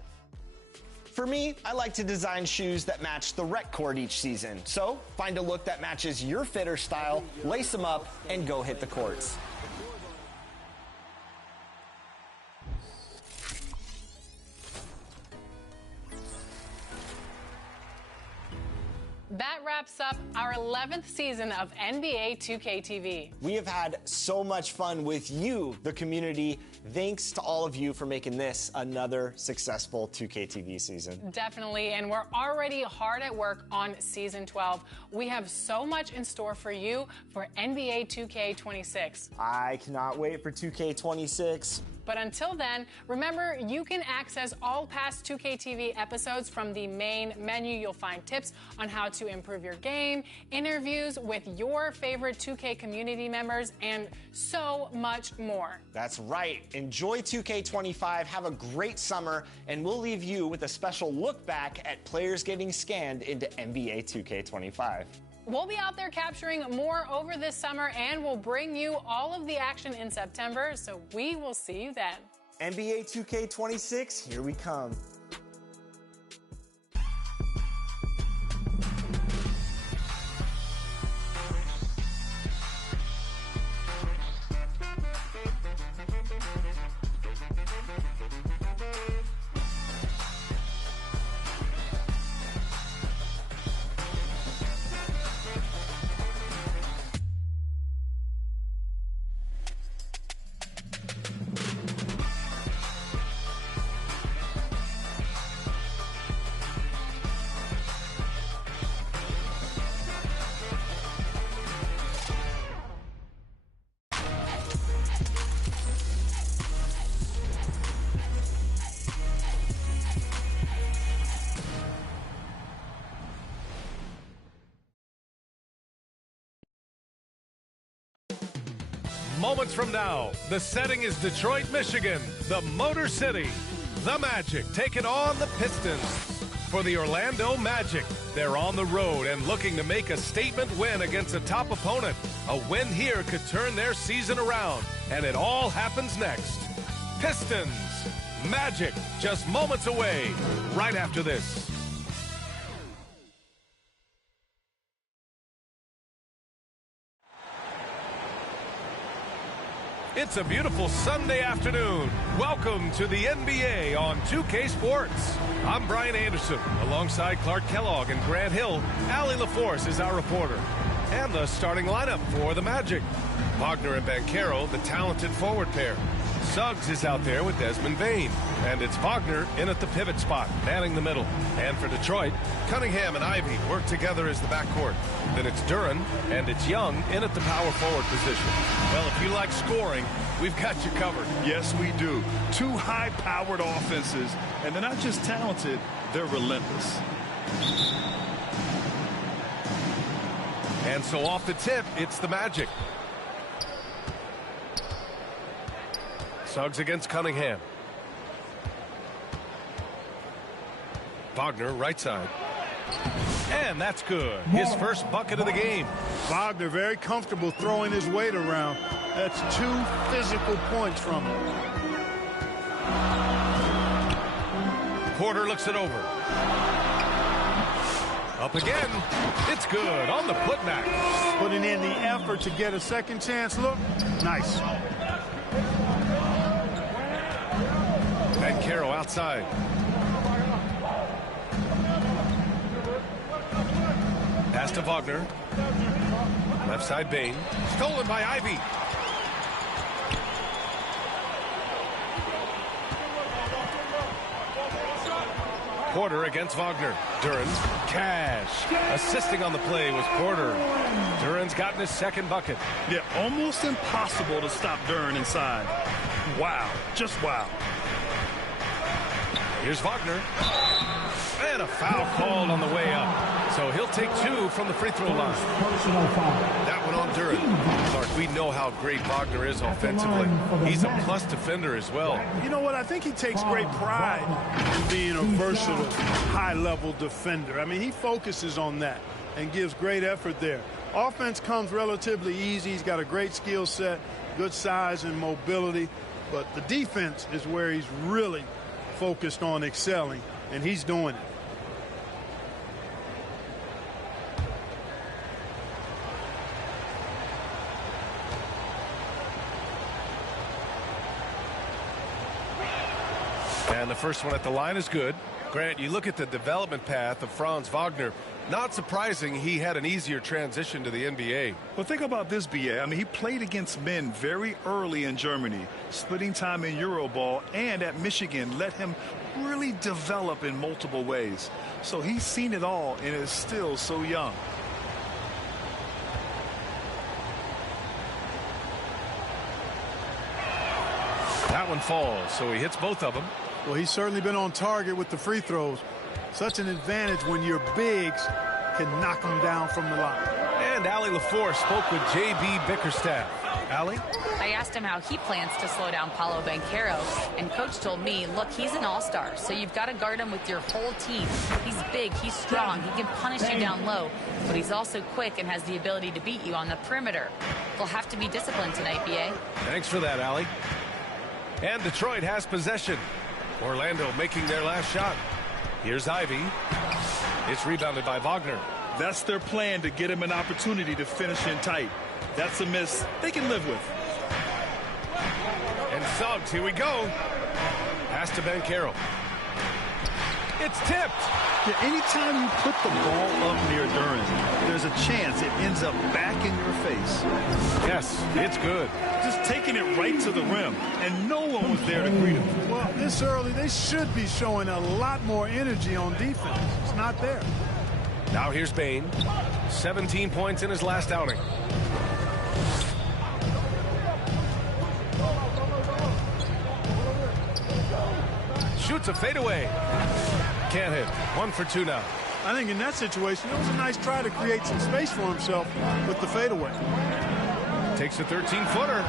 For me, I like to design shoes that match the rec court each season. So find a look that matches your fit or style, lace them up, and go hit the courts. That wraps up our 11th season of NBA 2K TV. We have had so much fun with you, the community. Thanks to all of you for making this another successful 2K TV season. Definitely, and we're already hard at work on Season 12. We have so much in store for you for NBA 2K26. I cannot wait for 2K26. But until then, remember, you can access all past 2K TV episodes from the main menu. You'll find tips on how to improve your game, interviews with your favorite 2K community members, and so much more. That's right. Enjoy 2K25, have a great summer, and we'll leave you with a special look back at players getting scanned into NBA 2K25. We'll be out there capturing more over this summer, and we'll bring you all of the action in September, so we will see you then. NBA 2K26, here we come. Moments from now, the setting is Detroit, Michigan, the Motor City. The Magic taking on the Pistons. For the Orlando Magic, they're on the road and looking to make a statement win against a top opponent. A win here could turn their season around, and it all happens next. Pistons, Magic, just moments away, right after this. It's a beautiful Sunday afternoon. Welcome to the NBA on 2K Sports. I'm Brian Anderson, alongside Clark Kellogg and Grant Hill. Allie LaForce is our reporter. And the starting lineup for the Magic. Wagner and Banchero, the talented forward pair. Suggs is out there with Desmond Bane. And it's Wagner in at the pivot spot, manning the middle. And for Detroit, Cunningham and Ivey work together as the backcourt. Then it's Duren and it's Young in at the power forward position. Well, if you like scoring, we've got you covered. Yes, we do. Two high-powered offenses, and they're not just talented, they're relentless. And so off the tip, it's the Magic. Suggs against Cunningham. Wagner, right side. And that's good. His first bucket of the game. Wagner very comfortable throwing his weight around. That's 2 physical points from him. Porter looks it over. Up again. It's good on the putback. Putting in the effort to get a second chance look. Nice. Banchero outside. Pass to Wagner. Left side Bane. Stolen by Ivey. Porter against Wagner. Duren. Cash. Assisting on the play was Porter. Duren's gotten his second bucket. Yeah, almost impossible to stop Duren inside. Wow. Just wow. Here's Wagner. And a foul called on the way up. So he'll take 2 from the free throw line. That one on Duren. Clark, we know how great Wagner is offensively. He's a plus defender as well. You know what? I think he takes great pride in being a versatile, high-level defender. I mean, he focuses on that and gives great effort there. Offense comes relatively easy. He's got a great skill set, good size and mobility. But the defense is where he's really focused on excelling, and he's doing it. And the first one at the line is good. Grant, you look at the development path of Franz Wagner. Not surprising he had an easier transition to the NBA. Well, think about this, BA. I mean, he played against men very early in Germany, splitting time in Euroball, and at Michigan let him really develop in multiple ways. So he's seen it all and is still so young. That one falls, so he hits both of them. Well, he's certainly been on target with the free throws. Such an advantage when your bigs can knock them down from the line. And Allie LaForce spoke with J.B. Bickerstaff. Allie? I asked him how he plans to slow down Paolo Banchero, and Coach told me, look, he's an all-star, so you've got to guard him with your whole team. He's big, he's strong, he can punish you down low, but he's also quick and has the ability to beat you on the perimeter. We'll have to be disciplined tonight, B.A. Thanks for that, Allie. And Detroit has possession. Orlando making their last shot. Here's Ivy. It's rebounded by Wagner. That's their plan, to get him an opportunity to finish in tight. That's a miss they can live with. And Suggs, here we go. Pass to Banchero. It's tipped. Yeah, anytime you put the ball up near Duren, there's a chance it ends up back in your face. Yes, it's good. Just taking it right to the rim, and no one was there to greet him. Well, this early, they should be showing a lot more energy on defense. It's not there. Now here's Bane. 17 points in his last outing. Shoots a fadeaway. Can't hit. 1 for 2 now. I think in that situation, it was a nice try to create some space for himself with the fadeaway. Takes a 13-footer,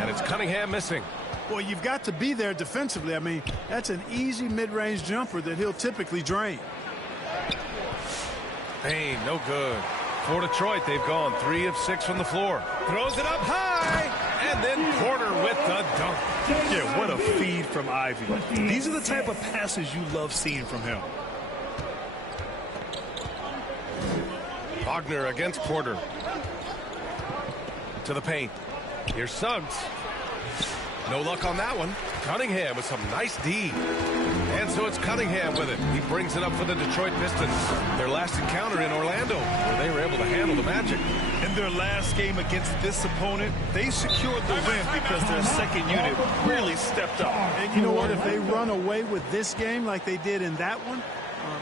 and it's Cunningham missing. Well, you've got to be there defensively. I mean, that's an easy mid-range jumper that he'll typically drain. Bane, no good. For Detroit, they've gone 3 of 6 from the floor. Throws it up high, and then Porter with the dunk. Yeah, what a feed from Ivy. These are the type of passes you love seeing from him. Wagner against Porter. To the paint. Here's Suggs. No luck on that one. Cunningham with some nice D. And so it's Cunningham with it. He brings it up for the Detroit Pistons. Their last encounter in Orlando, where they were able to handle the Magic. In their last game against this opponent, they secured the win because their second unit really stepped up. And you know what? If they run away with this game like they did in that one,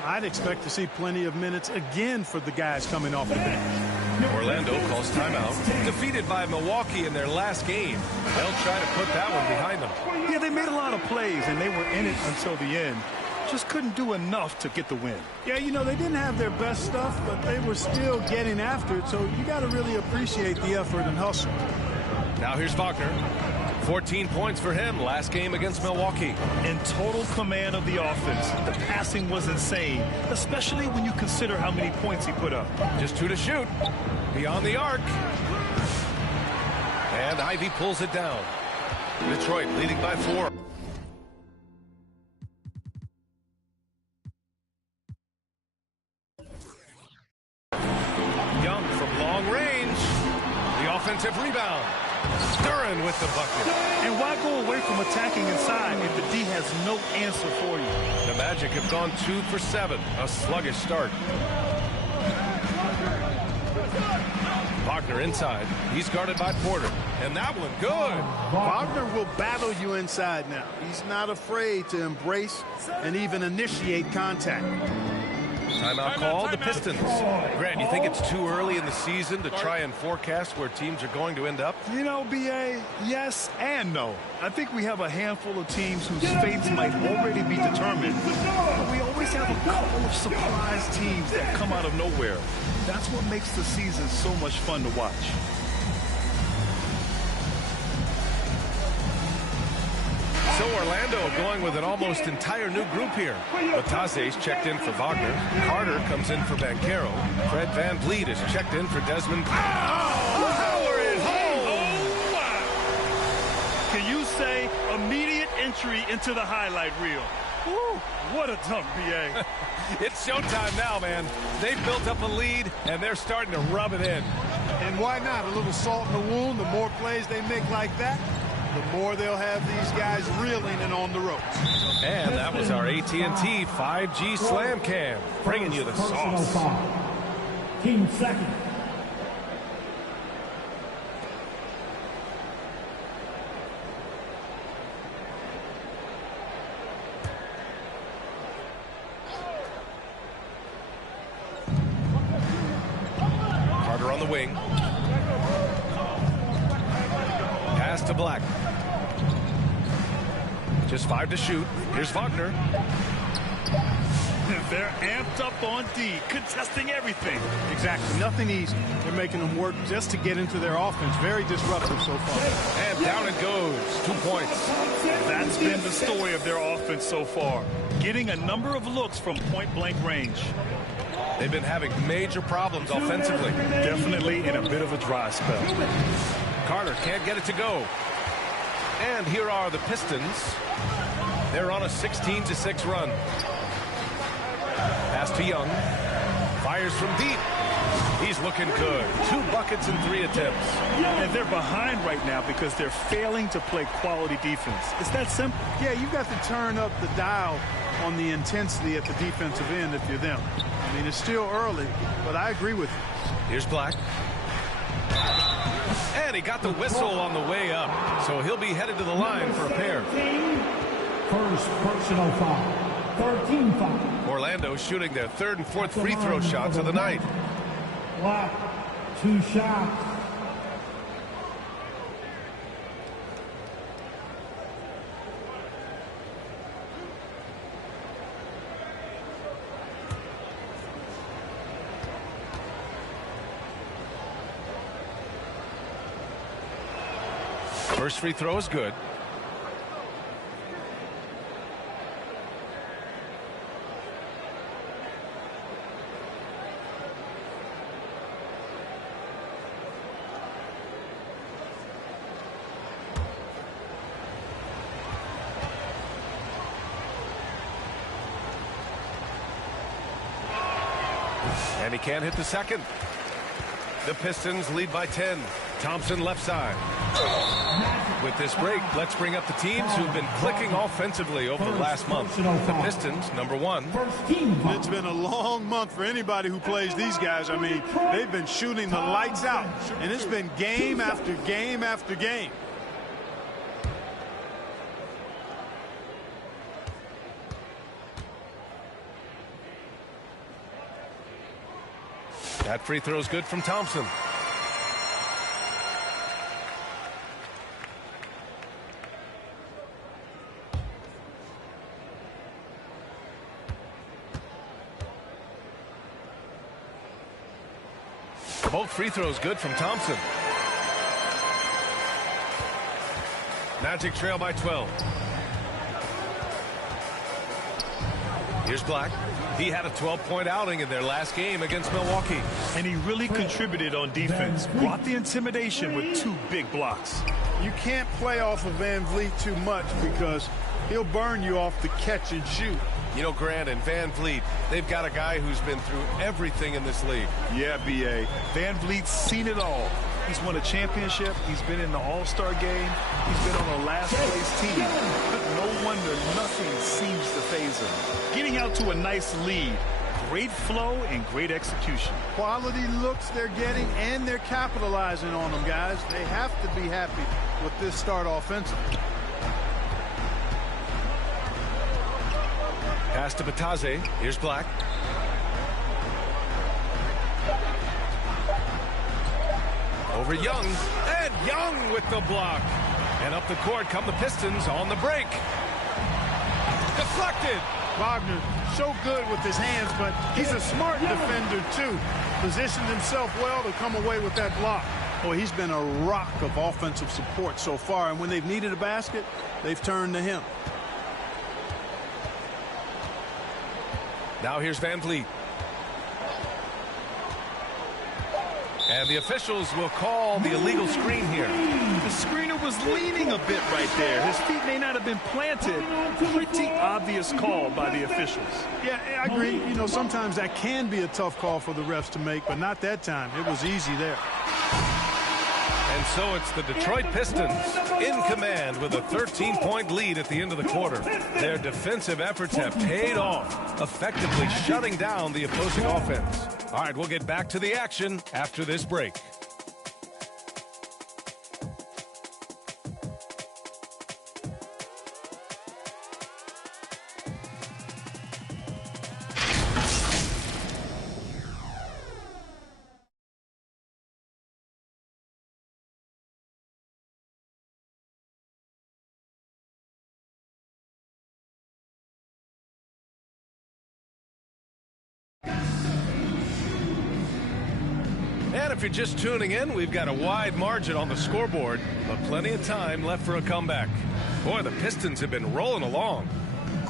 I'd expect to see plenty of minutes again for the guys coming off the bench. Orlando calls timeout. Defeated by Milwaukee in their last game. They'll try to put that one behind them. Yeah, they made a lot of plays, and they were in it until the end. Just couldn't do enough to get the win. Yeah, you know, they didn't have their best stuff, but they were still getting after it, so you got to really appreciate the effort and hustle. Now here's Wagner. 14 points for him last game against Milwaukee. In total command of the offense. The passing was insane, especially when you consider how many points he put up. Just 2 to shoot. Beyond the arc. And Ivy pulls it down. Detroit leading by 4. Young from long range. The offensive rebound. Duren with the bucket. And why go away from attacking inside if the D has no answer for you? The Magic have gone 2 for 7. A sluggish start. Wagner inside. He's guarded by Porter. And that one good. Wagner will battle you inside now. He's not afraid to embrace and even initiate contact. Timeout call, the Pistons. Grant, you think it's too early in the season to try and forecast where teams are going to end up? You know, B.A., yes and no. I think we have a handful of teams whose fates might already be determined. But we always have a couple of surprise teams that come out of nowhere. That's what makes the season so much fun to watch. So Orlando going with an almost entire new group here. Batase's checked in for Wagner. Carter comes in for Banchero. Fred VanVleet is checked in for Desmond. Power is home! Wow. Can you say immediate entry into the highlight reel? Woo, what a dunk, B.A. It's showtime now, man. They've built up a lead, and they're starting to rub it in. And why not? A little salt in the wound. The more plays they make like that, the more they'll have these guys reeling and on the ropes. And that was our AT&T 5G Slam Cam, bringing you the sauce. Team second. Carter on the wing. Pass to Black. Just 5 to shoot. Here's Wagner. They're amped up on D, contesting everything. Exactly. Nothing easy. They're making them work just to get into their offense. Very disruptive so far. And down it goes. 2 points. That's been the story of their offense so far. Getting a number of looks from point-blank range. They've been having major problems offensively. Definitely in a bit of a dry spell. Carter can't get it to go. And here are the Pistons. They're on a 16-6 run. Pass to Young. Fires from deep. He's looking good. 2 buckets in 3 attempts. And they're behind right now because they're failing to play quality defense. It's that simple. Yeah, you've got to turn up the dial on the intensity at the defensive end if you're them. I mean, it's still early, but I agree with you. Here's Black. And he got the whistle on the way up. So he'll be headed to the line for a pair. First personal foul. 13 foul. Orlando shooting their 3rd and 4th free throw shots of the night. Black, 2 shots. First free throw is good. And he can't hit the second. The Pistons lead by 10. Thompson left side. With this break, let's bring up the teams who've been clicking offensively over the last month. The Pistons, number 1. It's been a long month for anybody who plays these guys. I mean, they've been shooting the lights out, and it's been game after game after game. That free throw is good from Thompson. Both free throws good from Thompson. Magic trail by 12. Here's Black. He had a 12-point outing in their last game against Milwaukee. And he really contributed on defense. Brought the intimidation with 2 big blocks. You can't play off of Van Vliet too much because he'll burn you off the catch and shoot. You know, Grant and Van Vliet, they've got a guy who's been through everything in this league. Yeah, B.A. Van Vliet's seen it all. He's won a championship. He's been in the All-Star game. He's been on a last-place team. But no wonder nothing seems to faze him. Getting out to a nice lead. Great flow and great execution. Quality looks they're getting, and they're capitalizing on them, guys. They have to be happy with this start offensively. Pass to Batase. Here's Black. Over Young. And Young with the block. And up the court come the Pistons on the break. Deflected. Wagner, so good with his hands, but he's a smart defender, too. Positioned himself well to come away with that block. Boy, he's been a rock of offensive support so far, and when they've needed a basket, they've turned to him. Now here's Van Vliet. And the officials will call the illegal screen here. The screener was leaning a bit right there. His feet may not have been planted. Pretty obvious call by the officials. Yeah, I agree. You know, sometimes that can be a tough call for the refs to make, but not that time. It was easy there. And so it's the Detroit Pistons in command with a 13-point lead at the end of the quarter. Their defensive efforts have paid off, effectively shutting down the opposing offense. All right, we'll get back to the action after this break. And if you're just tuning in, we've got a wide margin on the scoreboard, but plenty of time left for a comeback. Boy, the Pistons have been rolling along.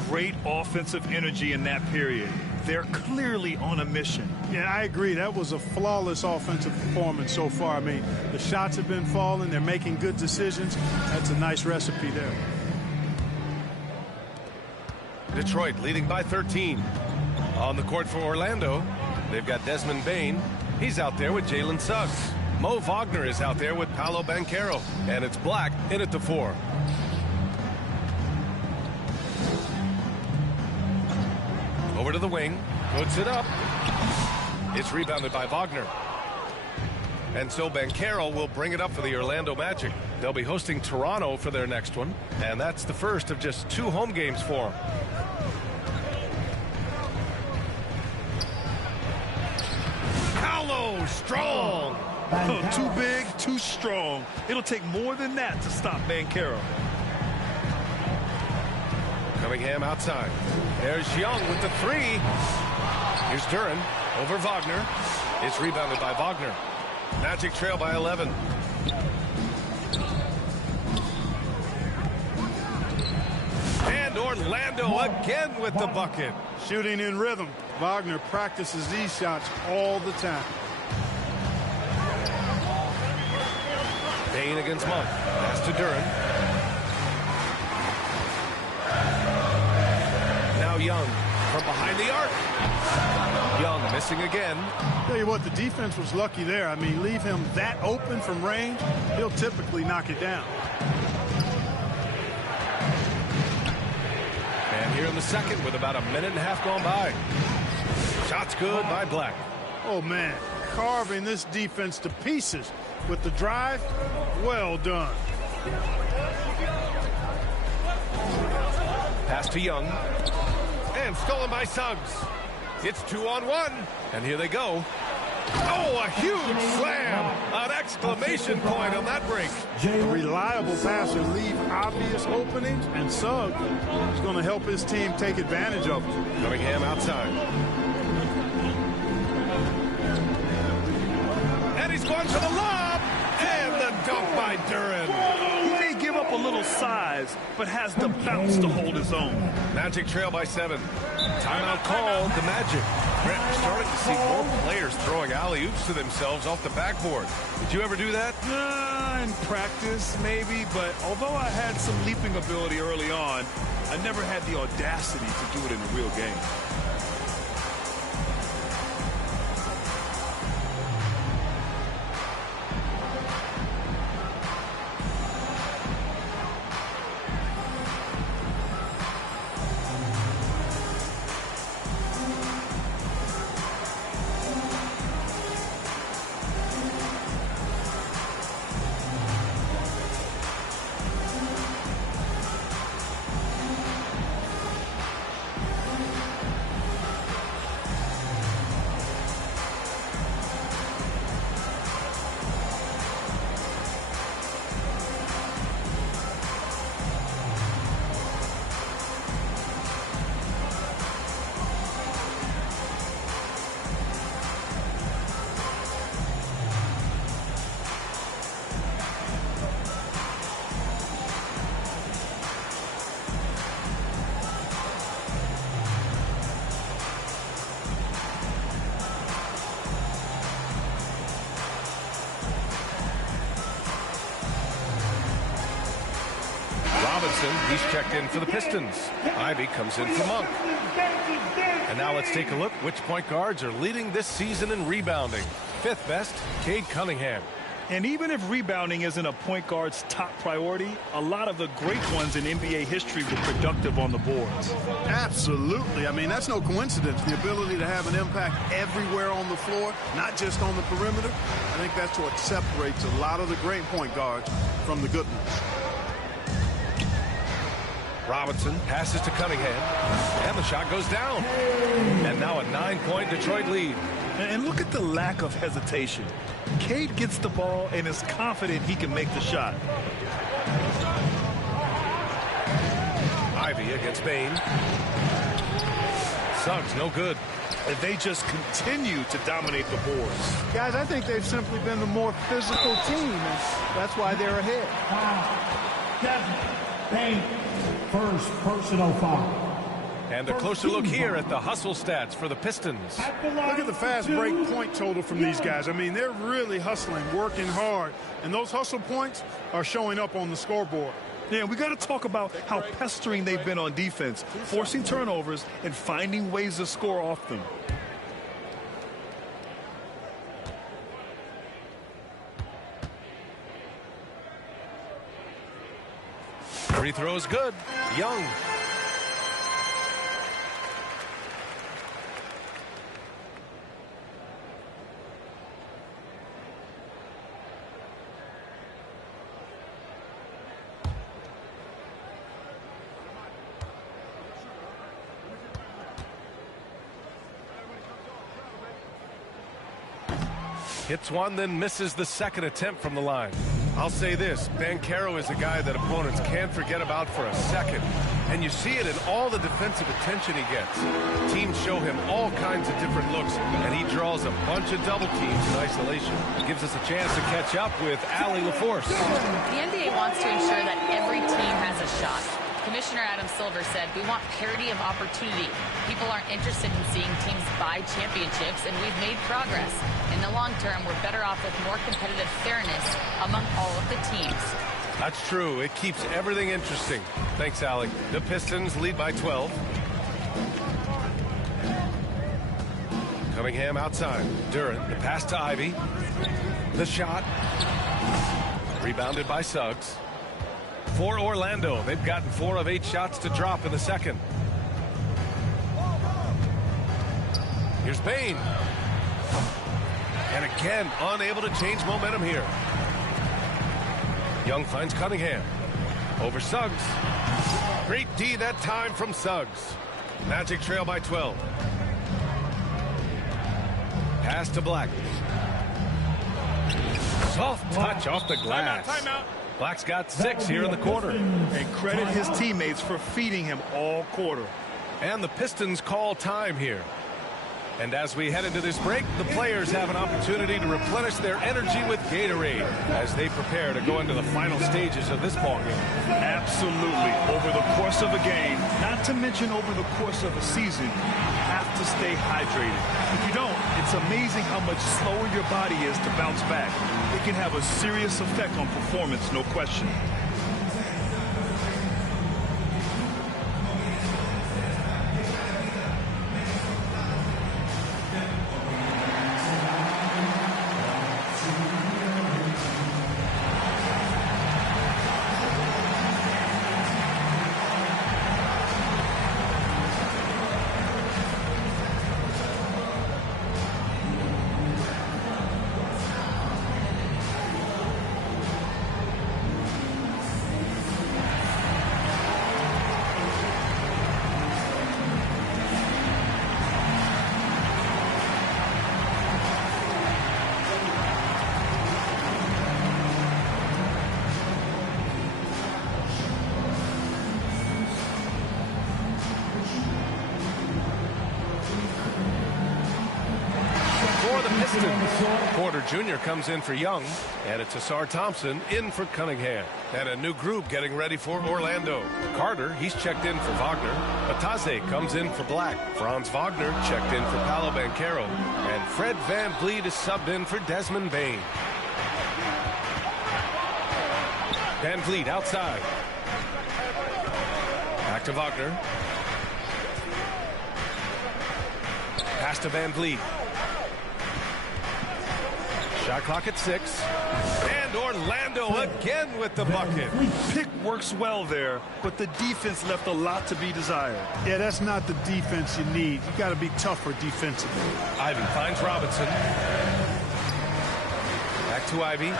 Great offensive energy in that period. They're clearly on a mission. Yeah, I agree. That was a flawless offensive performance so far. I mean, the shots have been falling. They're making good decisions. That's a nice recipe there. Detroit leading by 13. On the court for Orlando, they've got Desmond Bane. He's out there with Jalen Suggs. Mo Wagner is out there with Paolo Banchero. And it's Black in at the 4. Over to the wing, puts it up. It's rebounded by Wagner. And so Banchero will bring it up for the Orlando Magic. They'll be hosting Toronto for their next one, and that's the first of just 2 home games for them. Paolo, strong. Oh, too big, too strong. It'll take more than that to stop Banchero. Cunningham outside. There's Young with the 3. Here's Duren over Wagner. It's rebounded by Wagner. Magic trail by 11. And Orlando again with the bucket. Shooting in rhythm. Wagner practices these shots all the time. Bane against Monk. Pass to Duren. Now Young from behind the arc. Young missing again. Tell you what, the defense was lucky there. I mean, leave him that open from range, he'll typically knock it down. And here in the second with about a minute and a half gone by. Shots good by Black. Oh, man, carving this defense to pieces with the drive. Well done. Pass to Young. And stolen by Suggs. It's 2-on-1. And here they go. Oh, a huge slam. An exclamation point on that break. A reliable passer leave obvious openings, and Suggs is going to help his team take advantage of them. Cunningham outside. And he's going for the lob. And the dunk by Duren. He may give up a little size, but has the bounce to hold his own. Magic trail by 7. Timeout called the Magic. Brett, we're starting to see more players throwing alley-oops to themselves off the backboard. Did you ever do that? In practice, maybe, but although I had some leaping ability early on, I never had the audacity to do it in a real game. He's checked in for the Pistons. Ivy comes in for Monk. And now let's take a look which point guards are leading this season in rebounding. 5th best, Cade Cunningham. And even if rebounding isn't a point guard's top priority, a lot of the great ones in NBA history were productive on the boards. Absolutely. I mean, that's no coincidence. The ability to have an impact everywhere on the floor, not just on the perimeter. I think that's what separates a lot of the great point guards from the good ones. Robinson passes to Cunningham, and the shot goes down. And now a 9-point Detroit lead. And look at the lack of hesitation. Cade gets the ball and is confident he can make the shot. Ivy against Bane. Suggs, no good. and they just continue to dominate the boards. Guys, I think they've simply been the more physical team, and that's why they're ahead. 7, 8, first personal foul. And a closer look here at the hustle stats for the Pistons. Look at the fast break point total from these guys. I mean, they're really hustling, working hard, and those hustle points are showing up on the scoreboard. Yeah, we got to talk about how pestering they've been on defense, forcing turnovers and finding ways to score off them. Free throws good. Young. Hits one, then misses the second attempt from the line. I'll say this, Banchero is a guy that opponents can't forget about for a second. And you see it in all the defensive attention he gets. Teams show him all kinds of different looks, and he draws a bunch of double teams in isolation. Gives us a chance to catch up with Allie LaForce. The NBA wants to ensure that every team has a shot. Commissioner Adam Silver said, we want parity of opportunity. People aren't interested in seeing teams buy championships, and we've made progress. In the long term, we're better off with more competitive fairness among all of the teams. That's true. It keeps everything interesting. Thanks, Allie. The Pistons lead by 12. Cunningham outside. Duren, the pass to Ivy. The shot. Rebounded by Suggs. For Orlando, they've gotten 4 of 8 shots to drop in the second. Here's Bane. And again, unable to change momentum here. Young finds Cunningham. Over Suggs. Great D that time from Suggs. Magic trail by 12. Pass to Black. Soft touch off the glass. Timeout. Black's got 6 here in the quarter. And credit his teammates for feeding him all quarter. And the Pistons call time here. And as we head into this break, the players have an opportunity to replenish their energy with Gatorade as they prepare to go into the final stages of this ballgame. Absolutely. Over the course of a game, not to mention over the course of a season, you have to stay hydrated. If you don't, it's amazing how much slower your body is to bounce back. It can have a serious effect on performance, no question. Porter Jr. comes in for Young, and it's Asar Thompson in for Cunningham. And a new group getting ready for Orlando. Carter, he's checked in for Wagner. Ataze comes in for Black. Franz Wagner checked in for Paolo Banchero. And Fred VanVleet is subbed in for Desmond Bane. VanVleet outside. Back to Wagner. Pass to VanVleet. Shot clock at 6. And Orlando again with the bucket. Pick works well there, but the defense left a lot to be desired. Yeah, that's not the defense you need. You got to be tougher defensively. Ivy finds Robinson. Back to Ivy.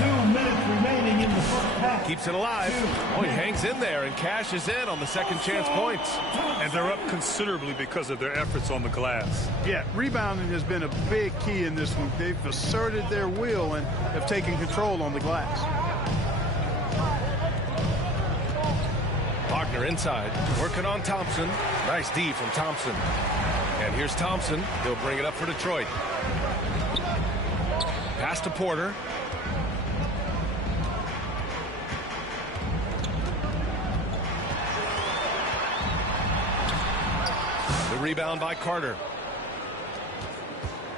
2 minutes remaining in the first half. Keeps it alive. Oh, he hangs in there and cashes in on the second chance points. And they're up considerably because of their efforts on the glass. Yeah, rebounding has been a big key in this one. They've asserted their will and have taken control on the glass. Wagner Wagner inside, working on Thompson. Nice D from Thompson. And here's Thompson. He'll bring it up for Detroit. Pass to Porter. The rebound by Carter.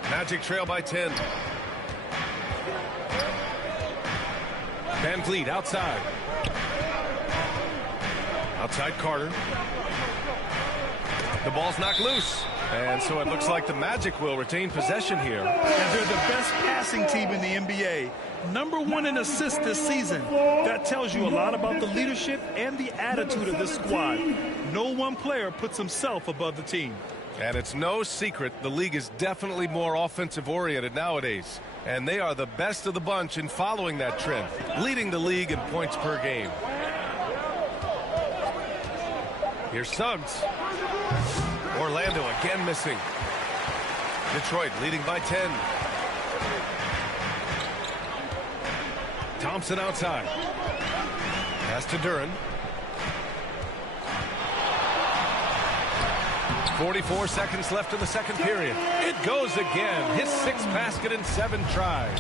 Magic trail by 10. Van Vliet outside. Outside Carter. The ball's knocked loose. And so it looks like the Magic will retain possession here. And they're the best passing team in the NBA. #1 in assists this season. That tells you a lot about the leadership and the attitude of this squad. No one player puts himself above the team. And it's no secret the league is definitely more offensive oriented nowadays. And they are the best of the bunch in following that trend, leading the league in points per game. Here's Suggs. Orlando again missing. Detroit leading by 10. Thompson outside. Pass to Duren. 44 seconds left in the second period. It goes again. His 6th basket in 7 tries.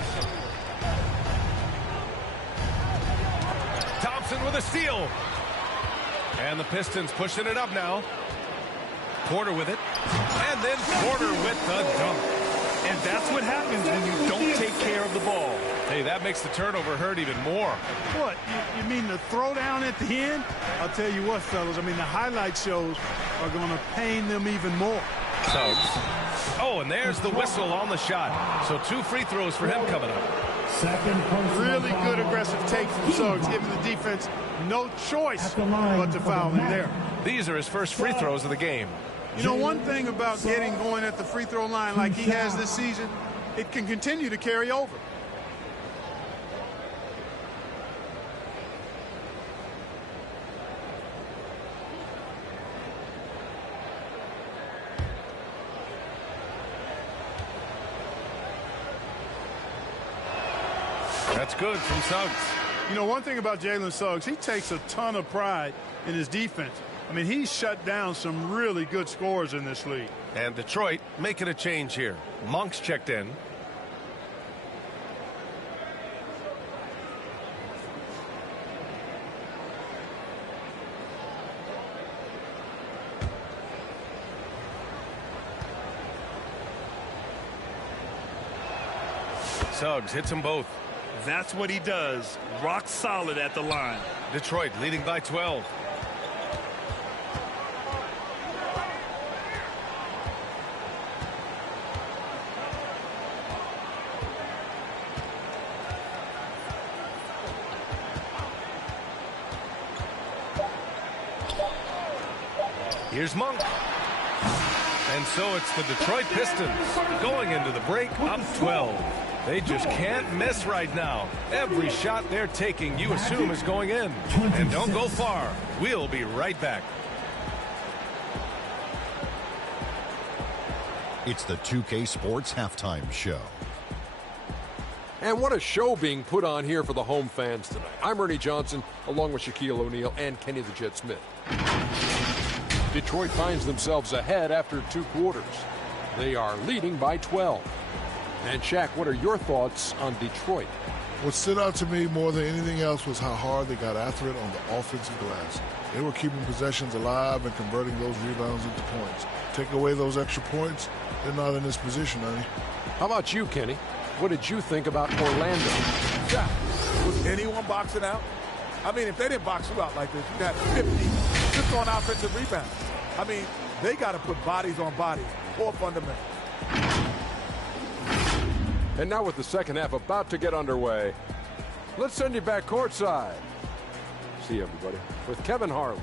Thompson with a steal. And the Pistons pushing it up now. Porter with it. And then Porter with the dunk. And that's what happens when you don't take care of the ball. Hey, that makes the turnover hurt even more. What? You mean the throwdown at the end? I'll tell you what, fellas. I mean, the highlight shows are going to pain them even more. Suggs. Oh, and there's the whistle on the shot. So 2 free throws for him coming up. Really good aggressive take from Suggs, giving the defense no choice but to foul him there. These are his first free throws of the game. You know, one thing about getting going at the free throw line like he has this season, it can continue to carry over. That's good from Suggs. You know, one thing about Jalen Suggs, he takes a ton of pride in his defense. I mean, he's shut down some really good scorers in this league. And Detroit making a change here. Monk's checked in. Suggs hits them both. That's what he does. Rock solid at the line. Detroit leading by 12. Here's Monk. And so it's the Detroit Pistons going into the break up 12. They just can't miss right now. Every shot they're taking, you assume, is going in. And don't go far. We'll be right back. It's the 2K Sports Halftime Show. And what a show being put on here for the home fans tonight. I'm Ernie Johnson, along with Shaquille O'Neal and Kenny the Jet Smith. Detroit finds themselves ahead after 2 quarters. They are leading by 12. And Shaq, what are your thoughts on Detroit? What stood out to me more than anything else was how hard they got after it on the offensive glass. They were keeping possessions alive and converting those rebounds into points. Take away those extra points, they're not in this position, honey. How about you, Kenny? What did you think about Orlando? Yeah. Was anyone boxing out? I mean, if they didn't box you out like this, you got 50 just on offensive rebounds. I mean, they got to put bodies on bodies. Poor fundamental. And now with the second half about to get underway, let's send you back courtside. See you, everybody, with Kevin Harlan.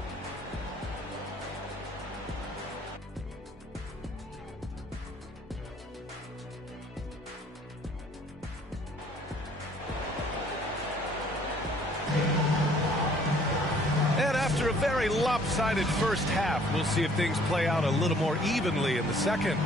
And after a very lopsided first half, we'll see if things play out a little more evenly in the second.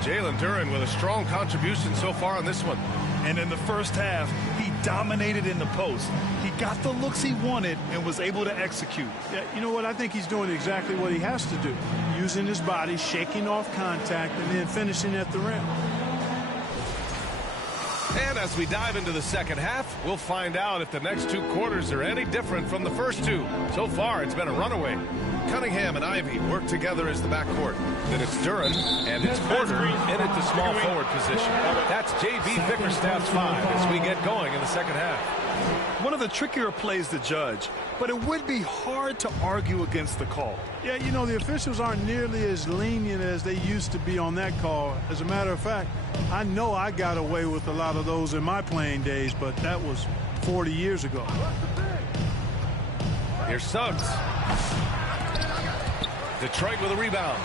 Jalen Duren with a strong contribution so far on this one. And in the first half, he dominated in the post. He got the looks he wanted and was able to execute. Yeah, you know what? I think he's doing exactly what he has to do. Using his body, shaking off contact, and then finishing at the rim. And as we dive into the second half, we'll find out if the next 2 quarters are any different from the first 2. So far, it's been a runaway. Cunningham and Ivey work together as the backcourt. Then it's Duren and it's Porter in at the small forward position. That's J.B. Bickerstaff's 5 as we get going in the second half. One of the trickier plays to judge, but it would be hard to argue against the call. Yeah, you know, the officials aren't nearly as lenient as they used to be on that call. As a matter of fact, I know I got away with a lot of those in my playing days, but that was 40 years ago. Here's Suggs. Detroit with a rebound.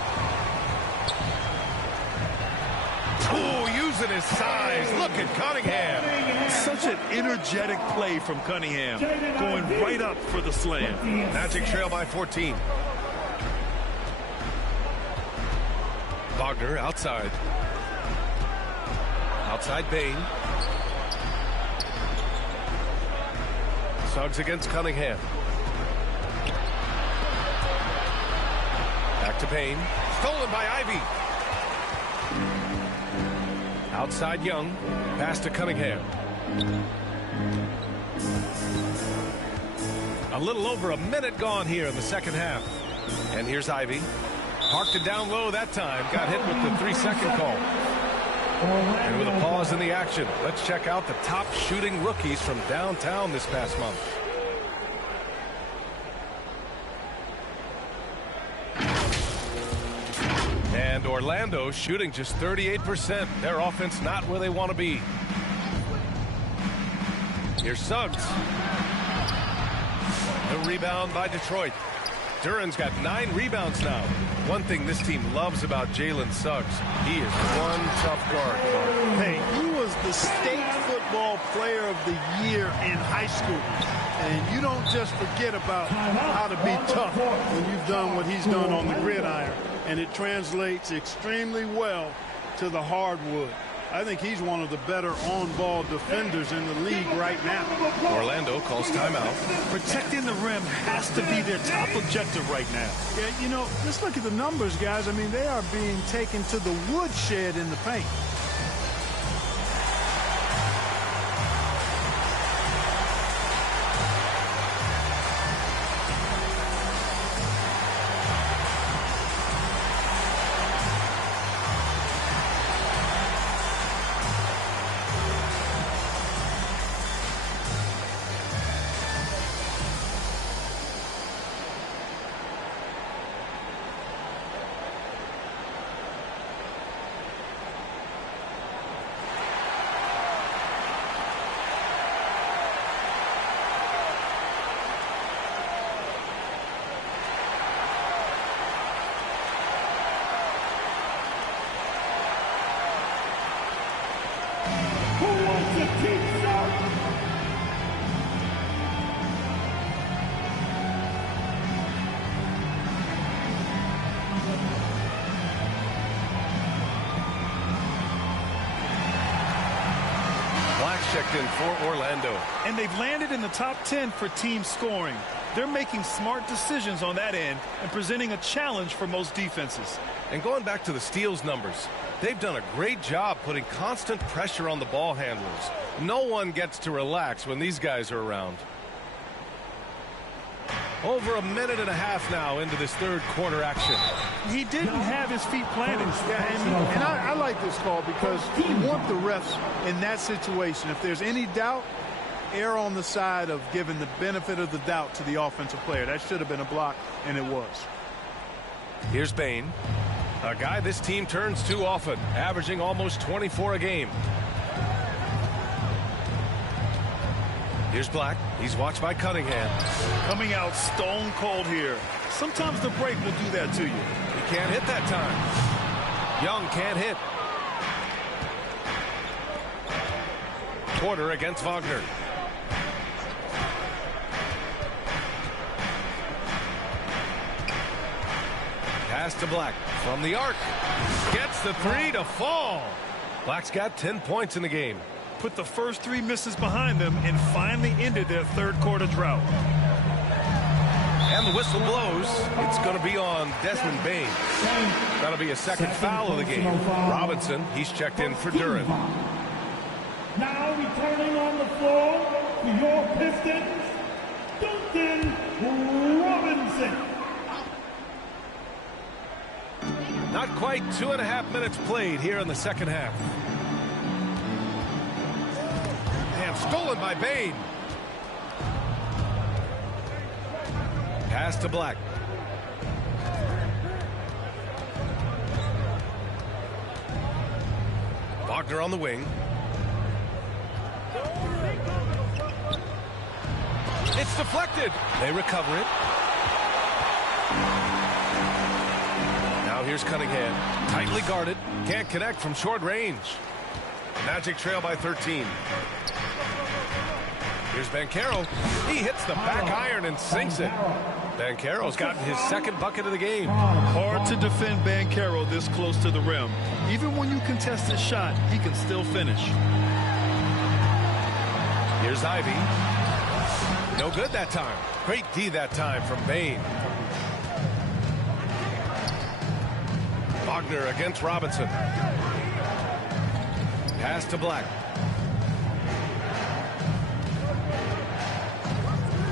Oh, using his size. Look at Cunningham. Such an energetic play from Cunningham, going right up for the slam. Magic trail by 14. Wagner outside. Outside Bane. Suggs against Cunningham. Back to Bane. Stolen by Ivey. Outside Young. Pass to Cunningham. A little over a minute gone here in the second half. And here's Ivey. Parked it down low that time. Got hit with the 3-second call. And with a pause in the action, let's check out the top shooting rookies from downtown this past month. And Orlando shooting just 38%. Their offense not where they want to be. Here's Suggs. The rebound by Detroit. Duren's got 9 rebounds now. One thing this team loves about Jalen Suggs, he is one tough guard. Hey, he was the state football player of the year in high school. And you don't just forget about how to be tough when you've done what he's done on the gridiron. And it translates extremely well to the hardwood. I think he's one of the better on-ball defenders in the league right now. Orlando calls timeout. Protecting the rim has to be their top objective right now. Yeah, you know, just look at the numbers, guys. I mean, they are being taken to the woodshed in the paint. Checked in for Orlando. And they've landed in the top 10 for team scoring. They're making smart decisions on that end and presenting a challenge for most defenses. And going back to the steals numbers, they've done a great job putting constant pressure on the ball handlers. No one gets to relax when these guys are around. Over a minute and a half now into this third quarter action. He didn't have his feet planted. Yeah, and I like this call because you want the refs in that situation. If there's any doubt, err on the side of giving the benefit of the doubt to the offensive player. That should have been a block, and it was. Here's Bane, a guy this team turns to often, averaging almost 24 a game. Here's Black. He's watched by Cunningham. Coming out stone cold here. Sometimes the break will do that to you. He can't hit that time. Young can't hit. Porter against Wagner. Pass to Black from the arc. Gets the 3 to fall. Black's got 10 points in the game. put the first 3 misses behind them, and finally ended their third quarter drought. And the whistle blows. It's going to be on Desmond Bane. That'll be a second foul of the game. Robinson, he's checked in for Duren. Now returning on the floor to your Pistons, Duncan Robinson. Not quite 2.5 minutes played here in the second half. And stolen by Bane. Pass to Black. Wagner on the wing. It's deflected. They recover it. Now here's Cunningham. Tightly guarded. Can't connect from short range. Magic trail by 13. Here's Banchero. He hits the back iron and sinks it. Banchero's gotten his second bucket of the game. Hard to defend Banchero this close to the rim. Even when you contest his shot, he can still finish. Here's Ivy. No good that time. Great D that time from Bane. Wagner against Robinson. Pass to Black.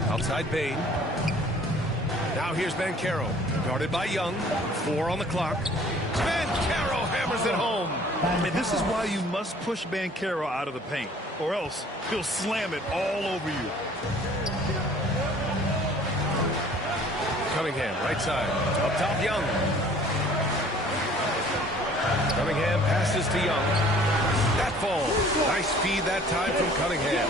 Outside Bane. Now here's Banchero. Guarded by Young. 4 on the clock. Banchero hammers it home. And this is why you must push Banchero out of the paint, or else he'll slam it all over you. Cunningham, right side. Up top, Young. Cunningham passes to Young. That falls. Nice feed that time from Cunningham.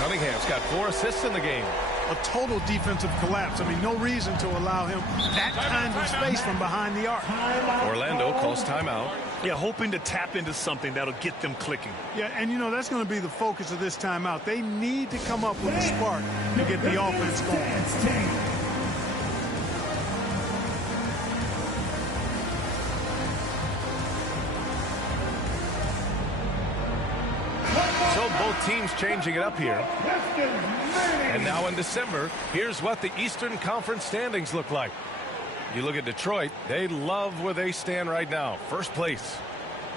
Cunningham's got 4 assists in the game. A total defensive collapse. I mean, no reason to allow him that kind of space from behind the arc. Orlando calls timeout. Yeah, hoping to tap into something that'll get them clicking. Yeah, and you know, that's going to be the focus of this timeout. They need to come up with a spark to get the offense going. So both teams changing it up here. And now in December, here's what the Eastern Conference standings look like. You look at Detroit, they love where they stand right now. First place.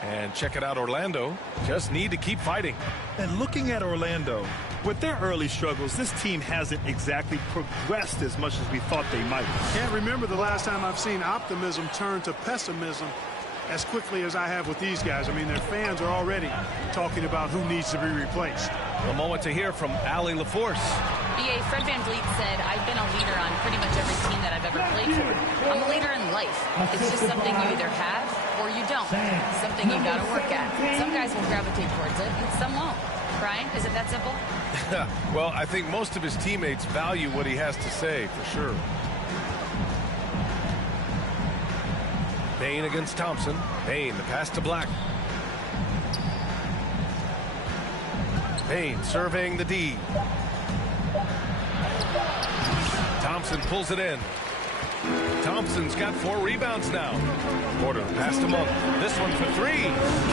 And check it out, Orlando. Just need to keep fighting. And looking at Orlando, with their early struggles, this team hasn't exactly progressed as much as we thought they might. Can't remember the last time I've seen optimism turn to pessimism as quickly as I have with these guys. I mean, their fans are already talking about who needs to be replaced. A moment to hear from Allie LaForce. BA, Fred VanVleet said, I've been a leader on pretty much every team that I've ever played for. I'm a leader in life. It's just something you either have or you don't. Something you got to work at. Some guys will gravitate towards it, and some won't. Brian, is it that simple? Well, I think most of his teammates value what he has to say, for sure. Bane against Thompson. Bane, the pass to Black. Bane surveying the D. Thompson pulls it in. Thompson's got 4 rebounds now. Porter, pass to Monk. This one for 3.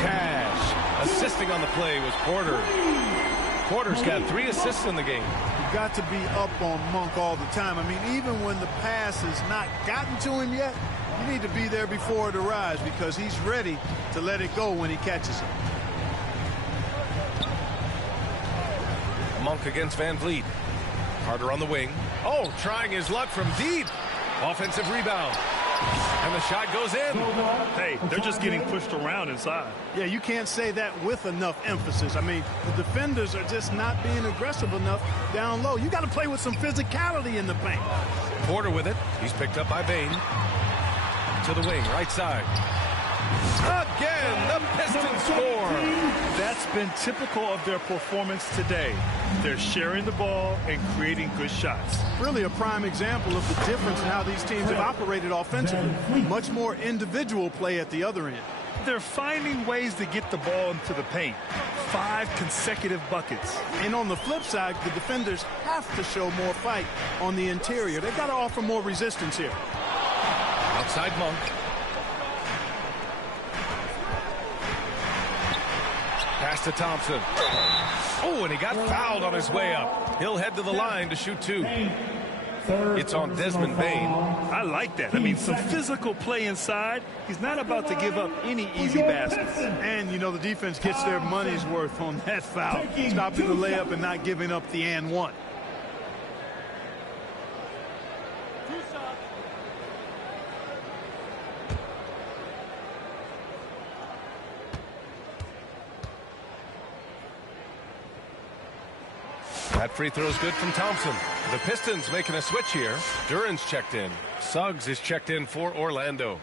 Cash. Assisting on the play was Porter. Porter's got 3 assists in the game. You've got to be up on Monk all the time. I mean, even when the pass has not gotten to him yet, you need to be there before it arrives because he's ready to let it go when he catches it. Monk against VanVleet. Carter on the wing. Oh, trying his luck from deep. Offensive rebound. And the shot goes in. Hey, they're just getting pushed around inside. Yeah, you can't say that with enough emphasis. I mean, the defenders are just not being aggressive enough down low. You got to play with some physicality in the paint. Porter with it. He's picked up by Bane. To the wing, right side. Again, the Pistons score. That's been typical of their performance today. They're sharing the ball and creating good shots. Really a prime example of the difference in how these teams have operated offensively. Much more individual play at the other end. They're finding ways to get the ball into the paint. 5 consecutive buckets. And on the flip side, the defenders have to show more fight on the interior. They've got to offer more resistance here. Outside Monk. Pass to Thompson. Oh, and he got fouled on his way up. He'll head to the line to shoot 2. It's on Desmond Bane. I like that. I mean, some physical play inside. He's not about to give up any easy baskets. And, you know, the defense gets their money's worth on that foul. Stopping the layup and not giving up the and one. That free throw is good from Thompson. The Pistons making a switch here. Duran's checked in. Suggs is checked in for Orlando.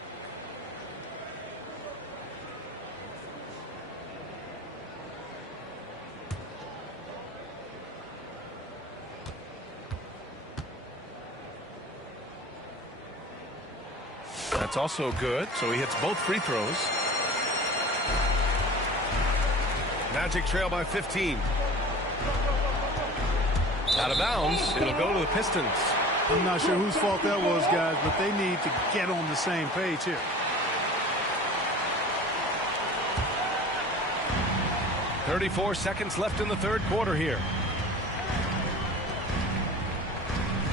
That's also good, so he hits both free throws. Magic trail by 15. Out of bounds, it'll go to the Pistons. I'm not sure whose fault that was, guys, but they need to get on the same page here. 34 seconds left in the third quarter here.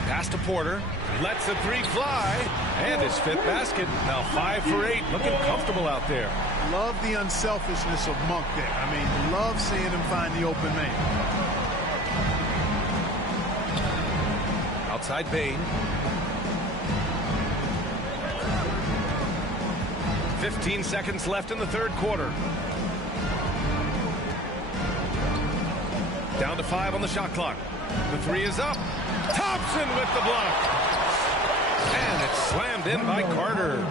Pass to Porter. Lets the 3 fly. And his 5th basket. Now 5 for 8. Looking comfortable out there. Love the unselfishness of Monk there. I mean, love seeing him find the open man. Outside Bane. 15 seconds left in the third quarter. Down to 5 on the shot clock. The 3 is up. Thompson with the block. And it's slammed in by Carter.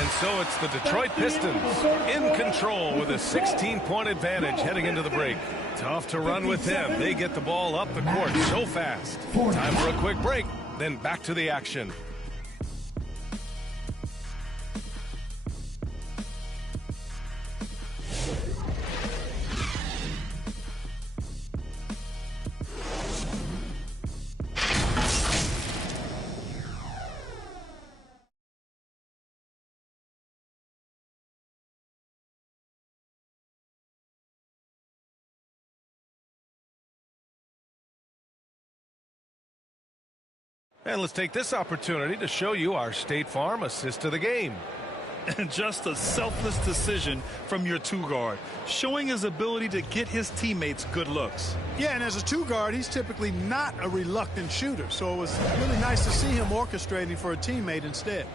And so it's the Detroit Pistons in control with a 16-point advantage heading into the break. Tough to run with them. They get the ball up the court so fast. Time for a quick break, then back to the action. And let's take this opportunity to show you our State Farm assist of the game. And just a selfless decision from your 2-guard, showing his ability to get his teammates good looks. Yeah, and as a 2-guard, he's typically not a reluctant shooter, so it was really nice to see him orchestrating for a teammate instead.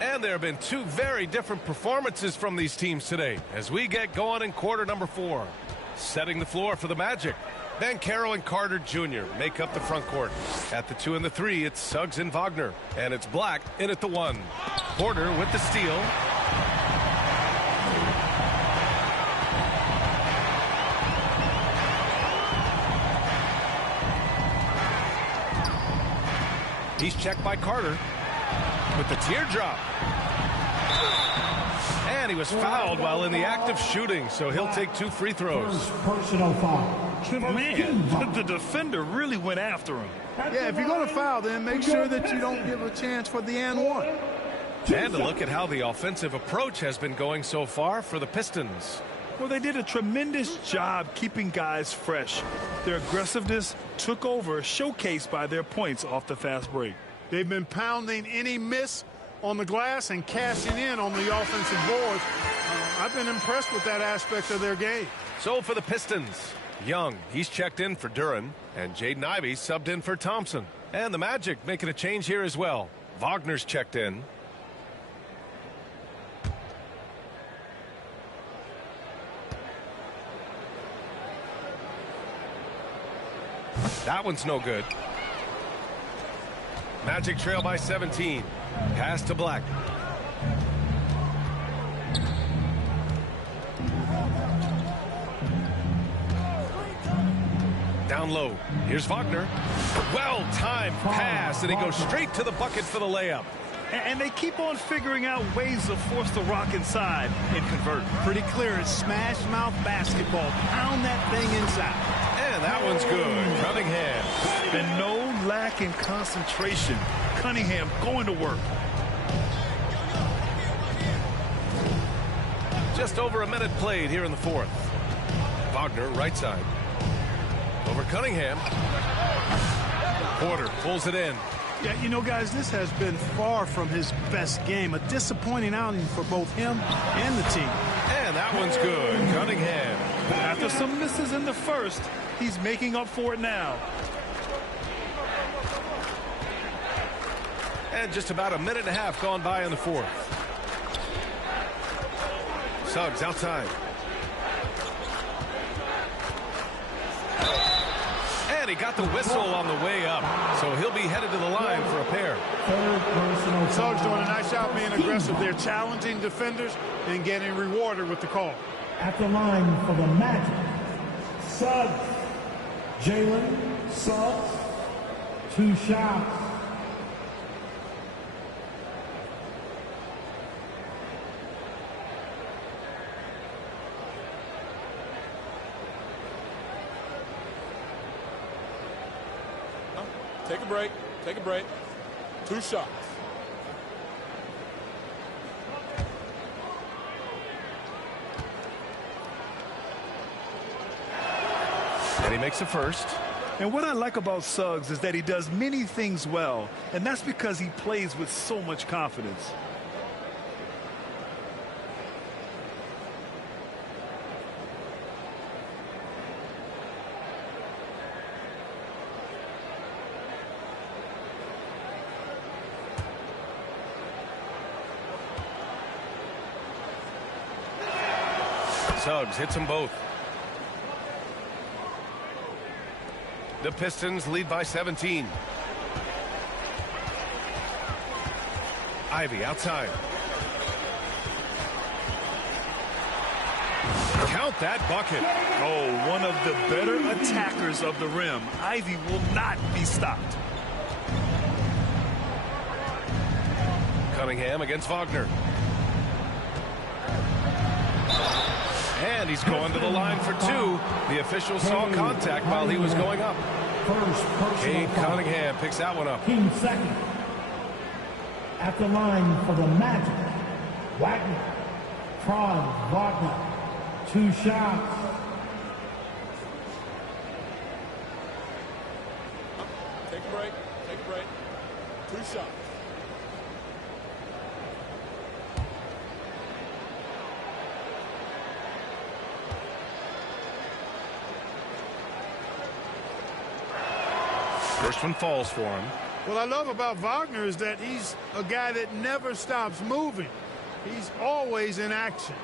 And there have been 2 very different performances from these teams today as we get going in quarter number 4. Setting the floor for the Magic. Banchero and Carter Jr. make up the front court. At the 2 and the 3, it's Suggs and Wagner. And it's Black in at the 1. Porter with the steal. He's checked by Carter with the teardrop. And he was fouled while in the act of shooting, so he'll take 2 free throws. Personal foul. Man, the defender really went after him. Yeah, if you're going to foul, then make sure that you don't give a chance for the and one. And to look at how the offensive approach has been going so far for the Pistons. Well, they did a tremendous job keeping guys fresh. Their aggressiveness took over, showcased by their points off the fast break. They've been pounding any miss on the glass and cashing in on the offensive boards. I've been impressed with that aspect of their game. So for the Pistons, Young, he's checked in for Duran, and Jaden Ivey subbed in for Thompson. And the Magic making a change here as well. Wagner's checked in. That one's no good. Magic trail by 17. Pass to Black. Down low. Here's Wagner. Well-timed pass, and he goes straight to the bucket for the layup. And they keep on figuring out ways to force the rock inside and convert. Pretty clear. It's smash mouth basketball. Pound that thing inside. And that one's good. Cunningham. And no lack in concentration. Cunningham going to work. Just over a minute played here in the fourth. Wagner, right side. Over Cunningham. Porter pulls it in. Yeah, you know, guys, this has been far from his best game. A disappointing outing for both him and the team. And that one's good. Cunningham. After some misses in the first, he's making up for it now. And just about a minute and a half gone by in the fourth. Suggs outside. And he got the whistle on the way up. So he'll be headed to the line for a pair. Suggs doing a nice job being aggressive. They're challenging defenders and getting rewarded with the call. At the line for the Magic, Suggs. Jalen Suggs. 2 shots. Take a break. Take a break. 2 shots. And he makes the first. And what I like about Suggs is that he does many things well, and that's because he plays with so much confidence. Suggs hits them both. The Pistons lead by 17. Ivy outside. Count that bucket. Oh, one of the better attackers of the rim. Ivy will not be stopped. Cunningham against Wagner. And he's going to the line for 2. The official saw contact while he was going up. Cade Cunningham picks that one up. Team second. At the line for the Magic, Wagner. Franz Wagner. 2 shots. Take a break. Take a break. 2 shots. First one falls for him. What I love about Wagner is that he's a guy that never stops moving. He's always in action.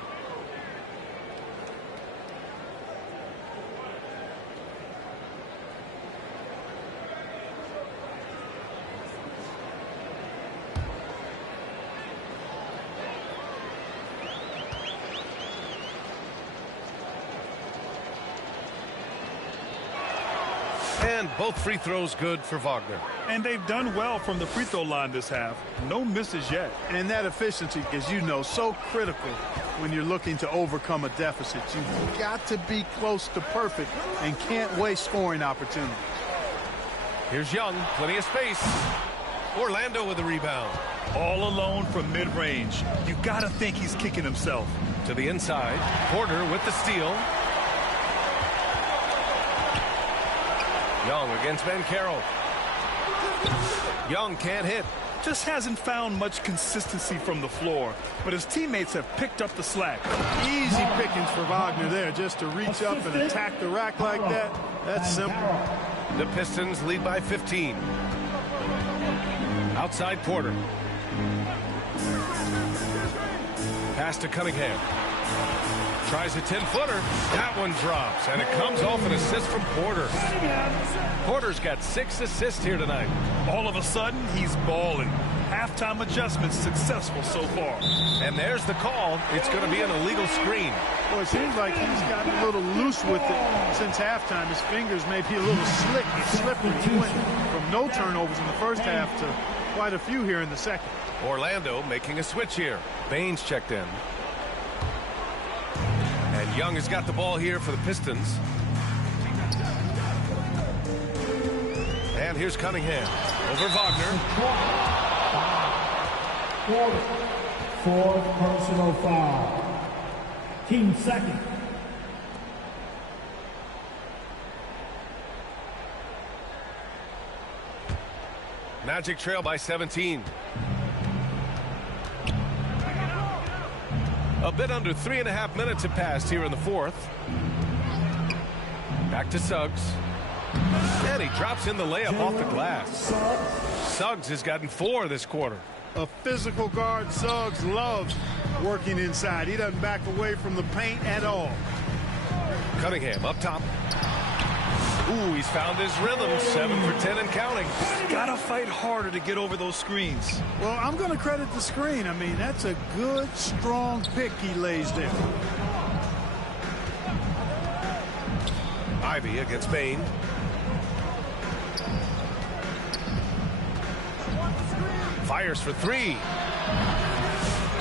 And both free throws good for Wagner. And they've done well from the free throw line this half. No misses yet. And that efficiency, as you know, so critical when you're looking to overcome a deficit. You've got to be close to perfect and can't waste scoring opportunity. Here's Young, plenty of space. Orlando with the rebound. All alone from mid-range. You got to think he's kicking himself. To the inside. Porter with the steal. Young against Banchero. Young can't hit. Just hasn't found much consistency from the floor, but his teammates have picked up the slack. Easy pickings for Wagner there, just to reach up and attack the rack like that. That's simple. The Pistons lead by 15. Outside Porter. Pass to Cunningham. Tries a 10-footer. That one drops, and it comes off an assist from Porter. Porter's got 6 assists here tonight. All of a sudden, he's balling. Halftime adjustments successful so far. And there's the call. It's going to be an illegal screen. Well, it seems like he's gotten a little loose with it since halftime. His fingers may be a little slippery. He went from no turnovers in the first half to quite a few here in the second. Orlando making a switch here. Baines checked in. And Young has got the ball here for the Pistons. And here's Cunningham over Wagner. Fourth personal foul. Team second. Magic trail by 17. A bit under 3.5 minutes have passed here in the fourth. Back to Suggs. And he drops in the layup off the glass. Suggs has gotten 4 this quarter. A physical guard, Suggs loves working inside. He doesn't back away from the paint at all. Cunningham up top. Ooh, he's found his rhythm. 7 for 10 and counting. Gotta fight harder to get over those screens. Well, I'm going to credit the screen. I mean, that's a good, strong pick he lays there. Ivy against Bane. Fires for 3.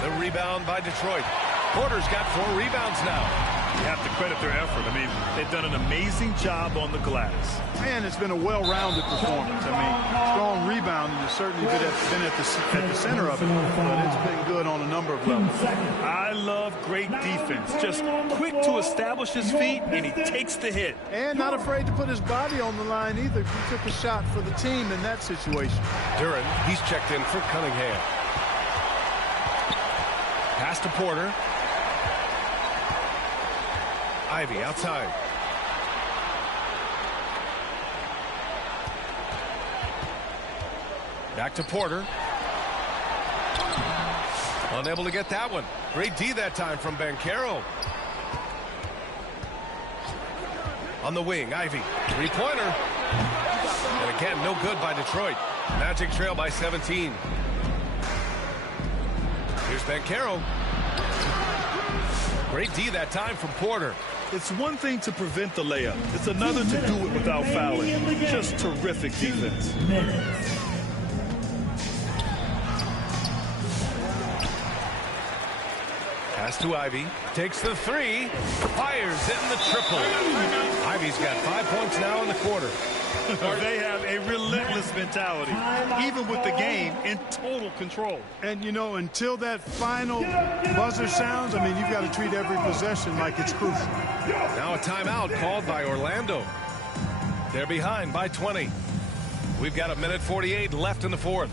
The rebound by Detroit. Porter's got 4 rebounds now. You have to credit their effort. I mean, they've done an amazing job on the glass. And it's been a well-rounded performance. I mean, strong rebounding has certainly been at the center of it, but it's been good on a number of levels. I love great defense. Just quick to establish his feet, and he takes the hit. And not afraid to put his body on the line either. He took a shot for the team in that situation. Duren, he's checked in for Cunningham. Pass to Porter. Ivy outside. Back to Porter. Unable to get that one. Great D that time from Banchero. On the wing, Ivy. 3-pointer. And again, no good by Detroit. Magic trail by 17. Here's Banchero. Great D that time from Porter. It's one thing to prevent the layup. It's another to do it without fouling. Just terrific defense. Pass to Ivy. Takes the 3. Fires in the triple. Ivy's got 5 points now in the quarter. They have a relentless mentality, even with the game in total control. And, you know, until that final buzzer sounds, I mean, you've got to treat every possession like it's crucial. Now a timeout called by Orlando. They're behind by 20. We've got 1:48 left in the fourth.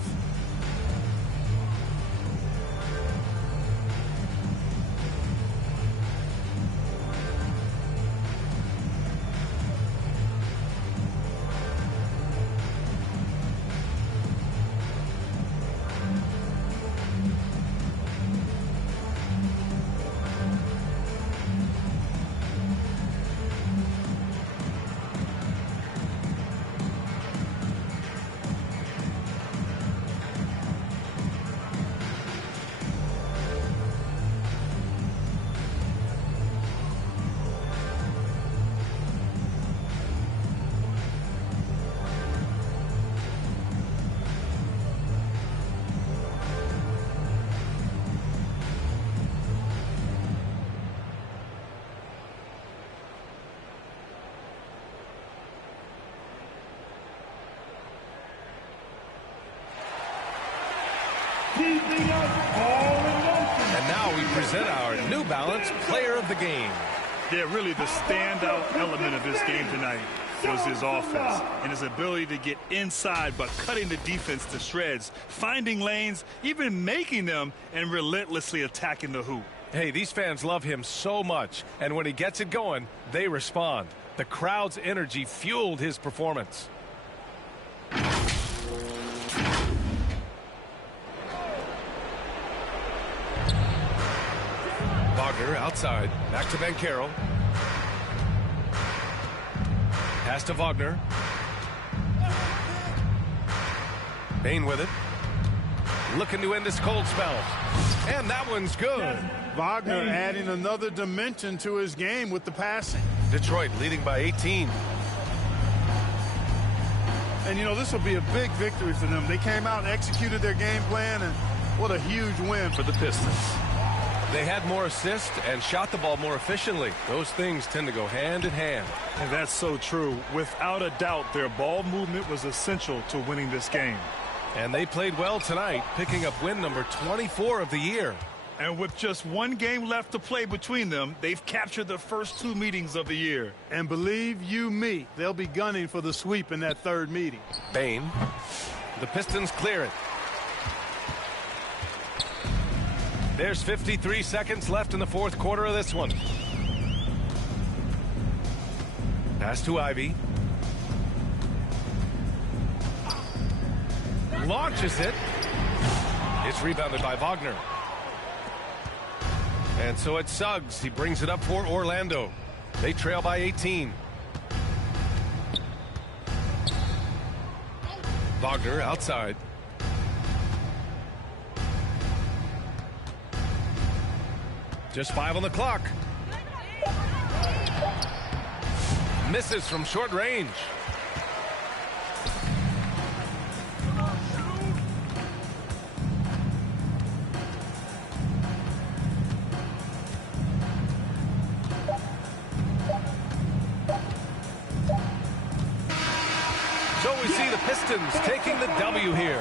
And now we present our New Balance Player of the Game. Yeah, really the standout element of this game tonight was his offense and his ability to get inside but cutting the defense to shreds, finding lanes, even making them, and relentlessly attacking the hoop. Hey, these fans love him so much, and when he gets it going, they respond. The crowd's energy fueled his performance. Wagner outside. Back to Banchero. Pass to Wagner. Bane with it. Looking to end this cold spell. And that one's good. Wagner adding another dimension to his game with the passing. Detroit leading by 18. And, you know, this will be a big victory for them. They came out and executed their game plan, and What a huge win for the Pistons. They had more assists and shot the ball more efficiently. Those things tend to go hand in hand. And that's so true. Without a doubt, their ball movement was essential to winning this game. And they played well tonight, picking up win number 24 of the year. And with just one game left to play between them, they've captured the first 2 meetings of the year. And believe you me, they'll be gunning for the sweep in that third meeting. Bane. The Pistons clear it. There's 53 seconds left in the fourth quarter of this one. Pass to Ivy. Launches it. It's rebounded by Wagner. And so it's Suggs. He brings it up for Orlando. They trail by 18. Wagner outside. Just 5 on the clock. Misses from short range. So we see the Pistons taking the W here.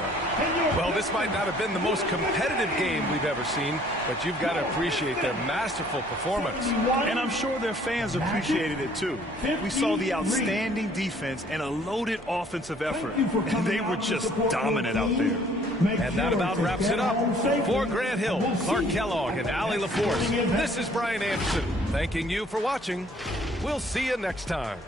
Well, this might not have been the most competitive game we've ever seen, but you've got to appreciate their masterful performance. And I'm sure their fans appreciated it too. We saw the outstanding defense and a loaded offensive effort. And they were just dominant out there. And that about wraps it up. For Grant Hill, Clark Kellogg, and Allie LaForce, this is Brian Anderson thanking you for watching. We'll see you next time.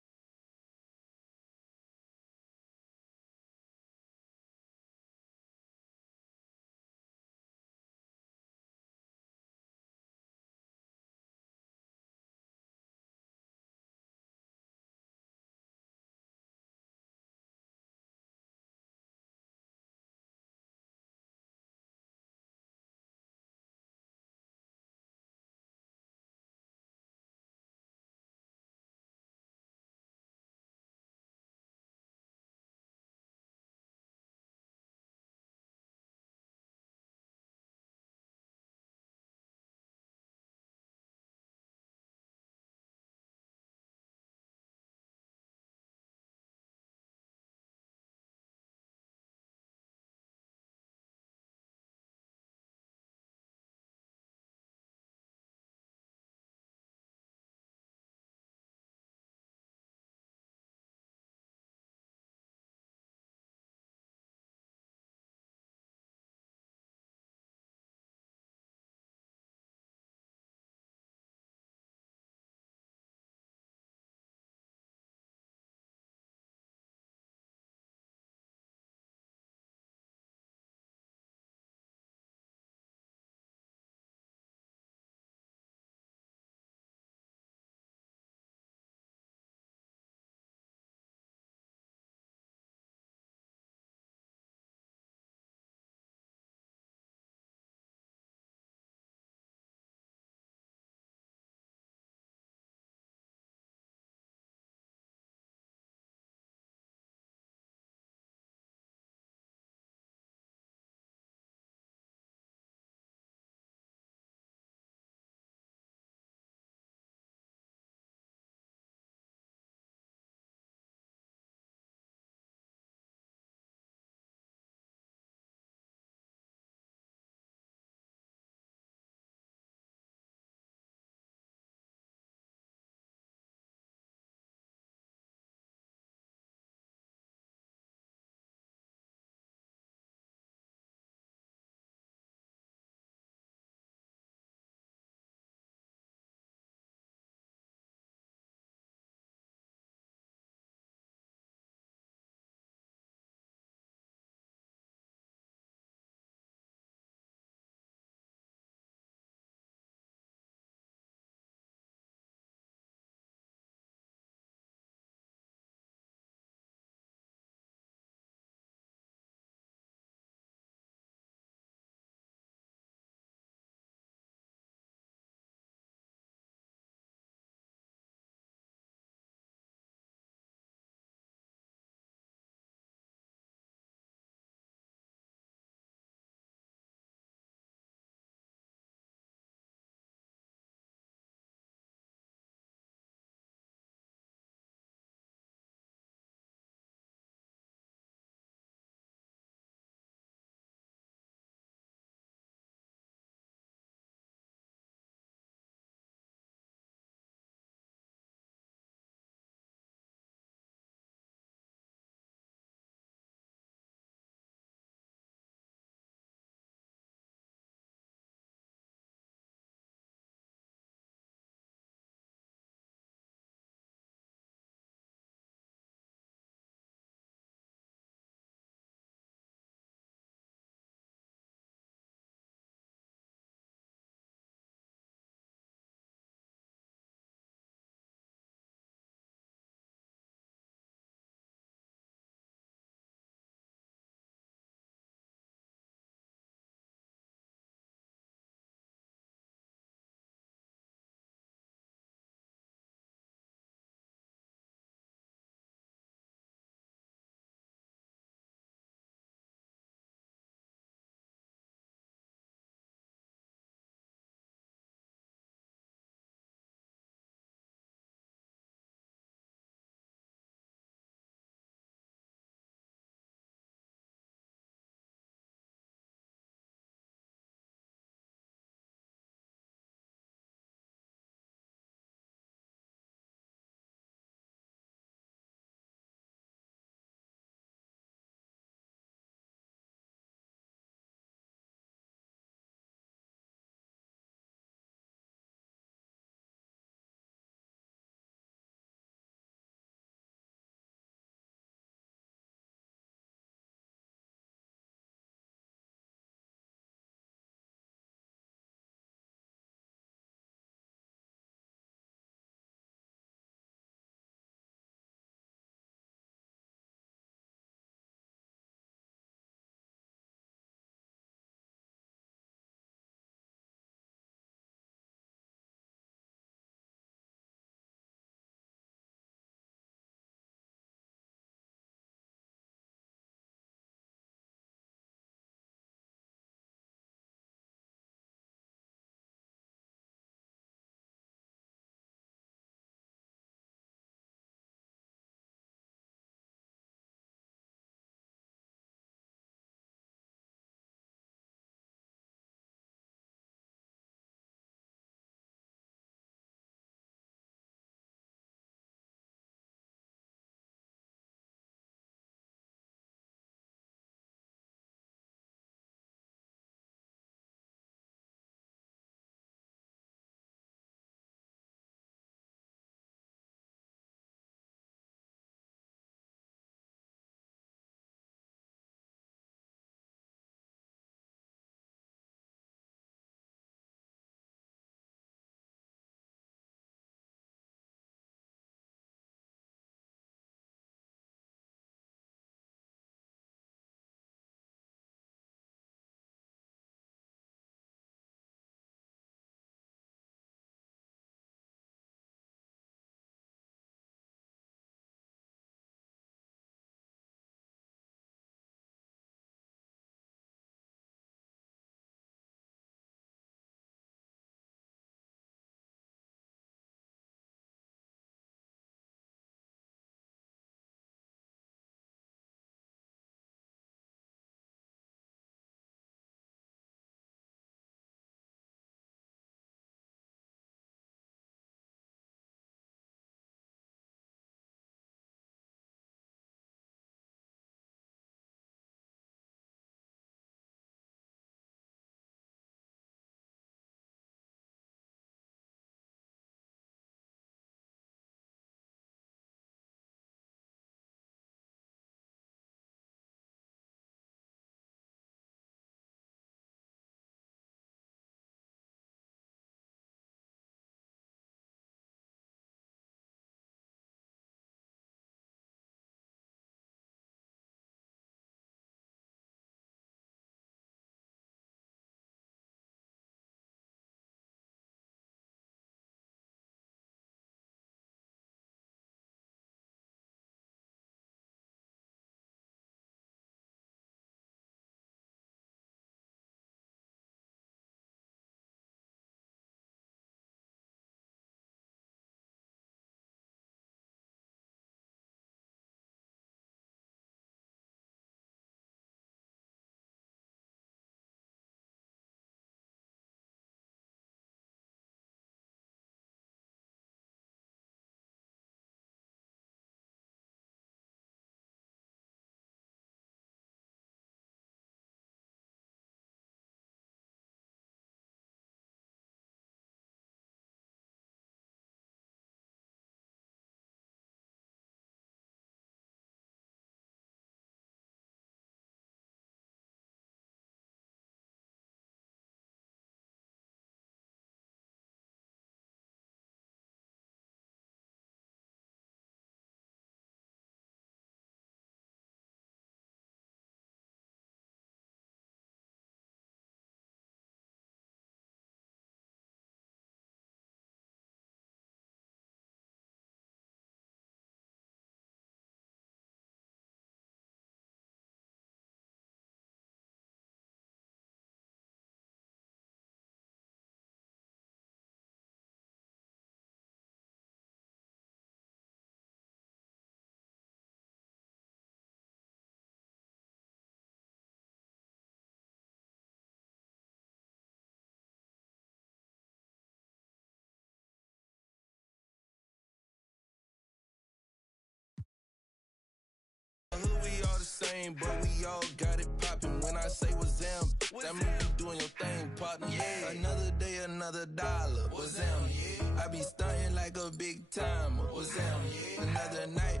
thing, but we all got it poppin'. When I say what's them, that mean you doing your thing, partner. Yeah. Another day, another dollar. What's them? Yeah. I be stunting like a big timer. What's them? Yeah. Another night.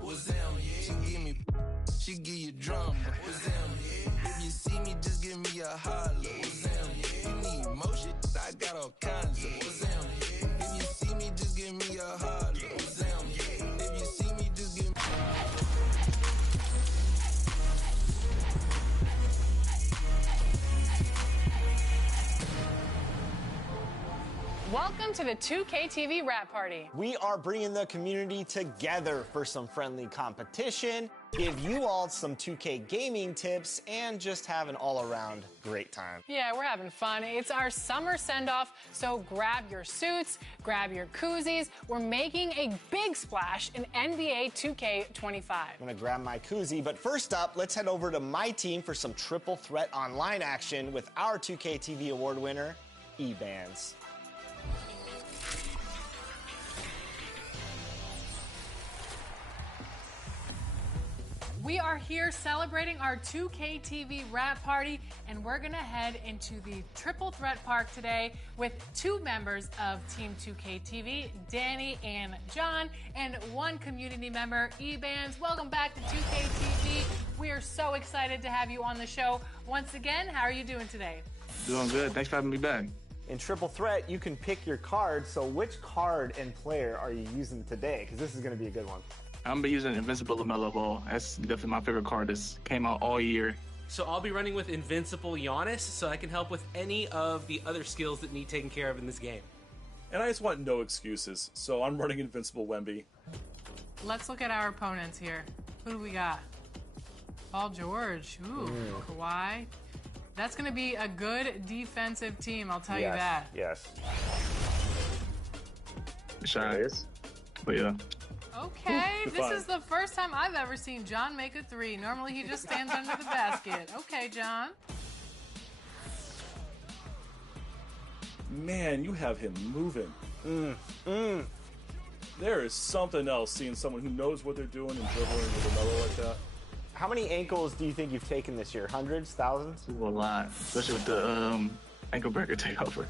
What's them? Yeah. She give you drama. What's them? Yeah. If you see me, just give me a holler. What's them? Yeah. You need motion? I got all kinds of. What's them? Yeah. If you see me, just give me a holler. What's them? Yeah. If you see me, just give me. Welcome to the 2K TV Rap Party. We are bringing the community together for some friendly competition, give you all some 2K gaming tips, and just have an all-around great time. Yeah, we're having fun. It's our summer send-off, so grab your suits, grab your koozies. We're making a big splash in NBA 2K25. I'm gonna grab my koozie, but first up, let's head over to my team for some triple threat online action with our 2K TV award winner, eBands. We are here celebrating our 2K TV Rap Party, and we're gonna head into the Triple Threat Park today with two members of Team 2K TV, Danny and John, and one community member, eBands. Welcome back to 2K TV. We are so excited to have you on the show. Once again, how are you doing today? Doing good. Thanks for having me back. In Triple Threat, you can pick your card, so which card and player are you using today? Because this is gonna be a good one. I'm gonna be using Invincible LaMelo Ball. That's definitely my favorite card. This came out all year. So I'll be running with Invincible Giannis, so I can help with any of the other skills that need taken care of in this game. And I just want no excuses, so I'm running Invincible Wemby. Let's look at our opponents here. Who do we got? Paul George. Ooh, Kawhi. That's going to be a good defensive team, I'll tell you that. Yes. Shy. But yeah. Okay, this is the first time I've ever seen John make a three. Normally he just stands under the basket. Okay, John. Man, you have him moving. There is something else seeing someone who knows what they're doing and dribbling with another like that. How many ankles do you think you've taken this year? Hundreds? Thousands? A lot, especially with the ankle breaker takeover.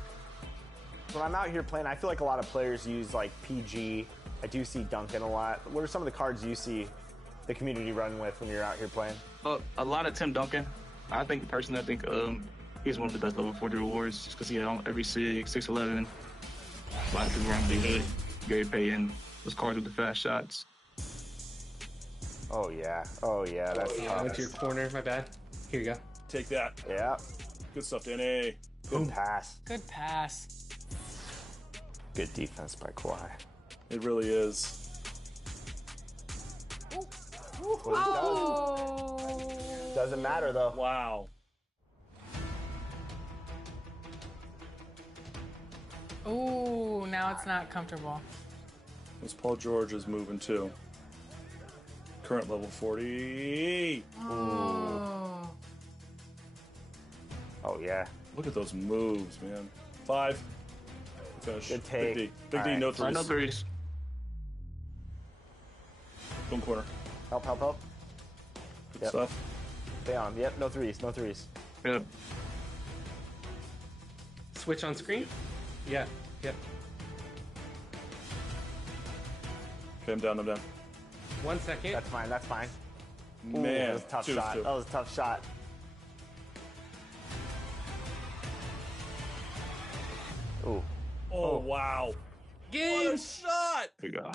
When I'm out here playing, I feel like a lot of players use like PG. I do see Duncan a lot. What are some of the cards you see the community run with when you're out here playing? A lot of Tim Duncan. I think he's one of the best level 40 rewards just because he had on every 6'11". A lot of people run big hit. Gary Payton, those cards with the fast shots. Oh yeah, that's I went to your corner, my bad. Here you go. Take that. Yeah. Good stuff, Danny. Good pass. Good pass. Good defense by Kawhi. It really is. Oh! Doesn't matter though. Wow. Ooh, now it's not comfortable. This Paul George is moving too. Current level 40. Oh. Oh yeah. Look at those moves, man. 5. Finish. Good take. Big D, no threes. No threes. One corner. Help. Good stuff. Stay on. Yep, no threes. Yep. Switch on screen? Yeah, yep. Okay, I'm down. 1 second. That's fine. Man, that was a tough shot. That was a tough shot. Ooh. Oh, wow. Game shot! Here we go.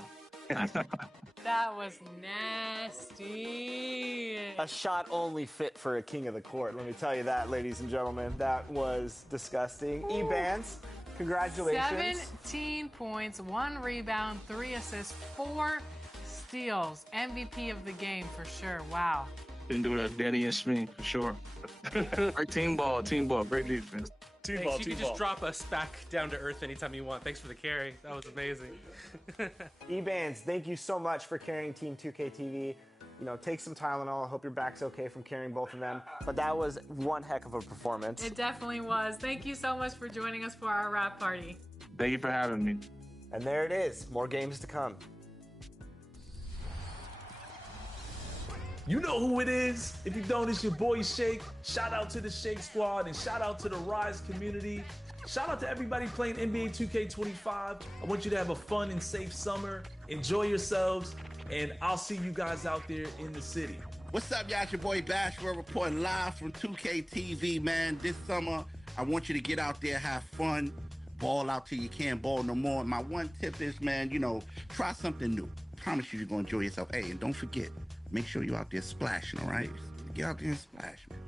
That was nasty. A shot only fit for a king of the court. Let me tell you that, ladies and gentlemen. That was disgusting. eBands, congratulations. 17 points, 1 rebound, 3 assists, 4 steals. MVP of the game for sure. Wow. Didn't do it at Danny and Smee for sure. Our team ball, great defense. You can just drop us back down to earth anytime you want. Thanks for the carry. That was amazing. eBands, thank you so much for carrying Team 2K TV. You know, take some Tylenol. I hope your back's okay from carrying both of them. But that was one heck of a performance. It definitely was. Thank you so much for joining us for our rap party. Thank you for having me. And there it is. More games to come. You know who it is. If you don't, it's your boy Shake. Shout out to the Shake Squad and shout out to the Rise community. Shout out to everybody playing NBA 2K25. I want you to have a fun and safe summer. Enjoy yourselves, and I'll see you guys out there in the city. What's up, y'all? It's your boy Bashford reporting live from 2K TV, man. This summer, I want you to get out there, have fun, ball out till you can't ball no more. My one tip is, man, try something new. Promise you're going to enjoy yourself. Hey, and don't forget, make sure you're out there splashing, all right? Get out there and splash, man.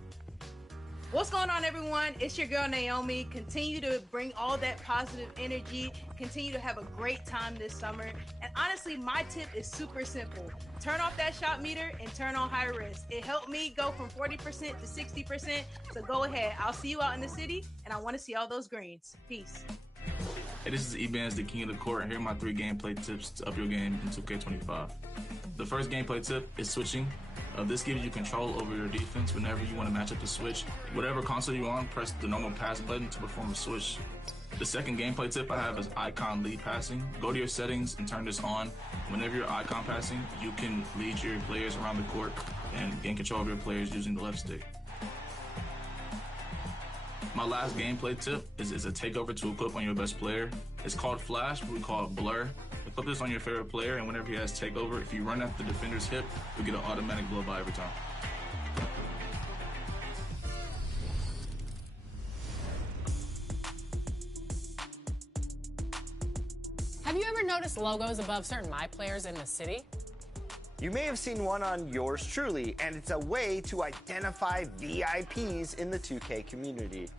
What's going on, everyone? It's your girl Naomi. Continue to bring all that positive energy. Continue to have a great time this summer. And honestly, my tip is super simple. Turn off that shot meter and turn on high risk. It helped me go from 40% to 60%. So go ahead. I'll see you out in the city, and I want to see all those greens. Peace. Hey, this is Ebans, the king of the court, and here are my 3 gameplay tips to up your game in 2K25. The first gameplay tip is switching. This gives you control over your defense whenever you want to match up the switch. Whatever console you're on, press the normal pass button to perform a switch. The second gameplay tip I have is icon lead passing. Go to your settings and turn this on. Whenever you're icon passing, you can lead your players around the court and gain control of your players using the left stick. My last gameplay tip is a takeover to equip on your best player. It's called Flash, but we call it Blur. Equip this on your favorite player, and whenever he has takeover, if you run at the defender's hip, you'll get an automatic blow by every time. Have you ever noticed logos above certain My Players in the city? You may have seen one on yours truly, and it's a way to identify VIPs in the 2K community.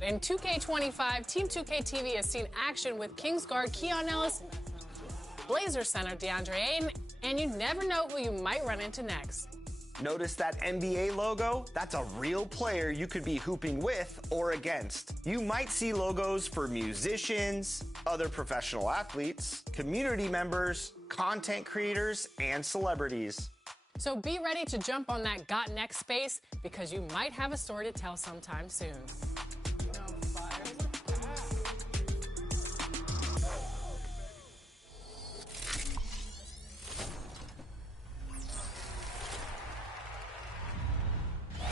In 2K25, Team 2K TV has seen action with Kings guard Keon Ellis, Blazer center DeAndre Ayton, and you never know who you might run into next. Notice that NBA logo? That's a real player you could be hooping with or against. You might see logos for musicians, other professional athletes, community members, content creators, and celebrities. So be ready to jump on that Got Next space because you might have a story to tell sometime soon.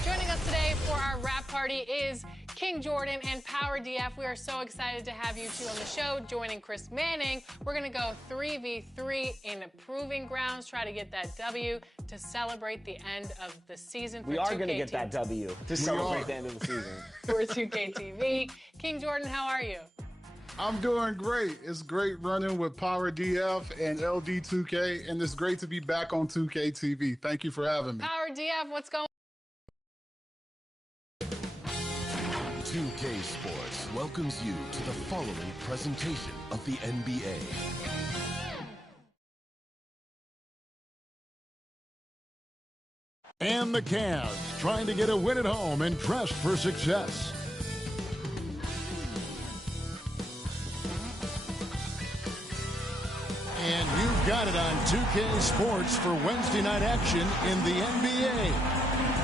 Joining us today for our rap party is King Jordan and Power DF. We are so excited to have you two on the show. Joining Chris Manning, we're going to go 3v3 in Proving Grounds, try to get that W to celebrate the end of the season for 2K TV. We are going to get that W to celebrate the end of the season. For 2K TV. King Jordan, how are you? I'm doing great. It's great running with Power DF and LD2K, and it's great to be back on 2K TV. Thank you for having me. Power DF, what's going on? 2K Sports welcomes you to the following presentation of the NBA. And the Cavs trying to get a win at home and dressed for success. And you've got it on 2K Sports for Wednesday night action in the NBA.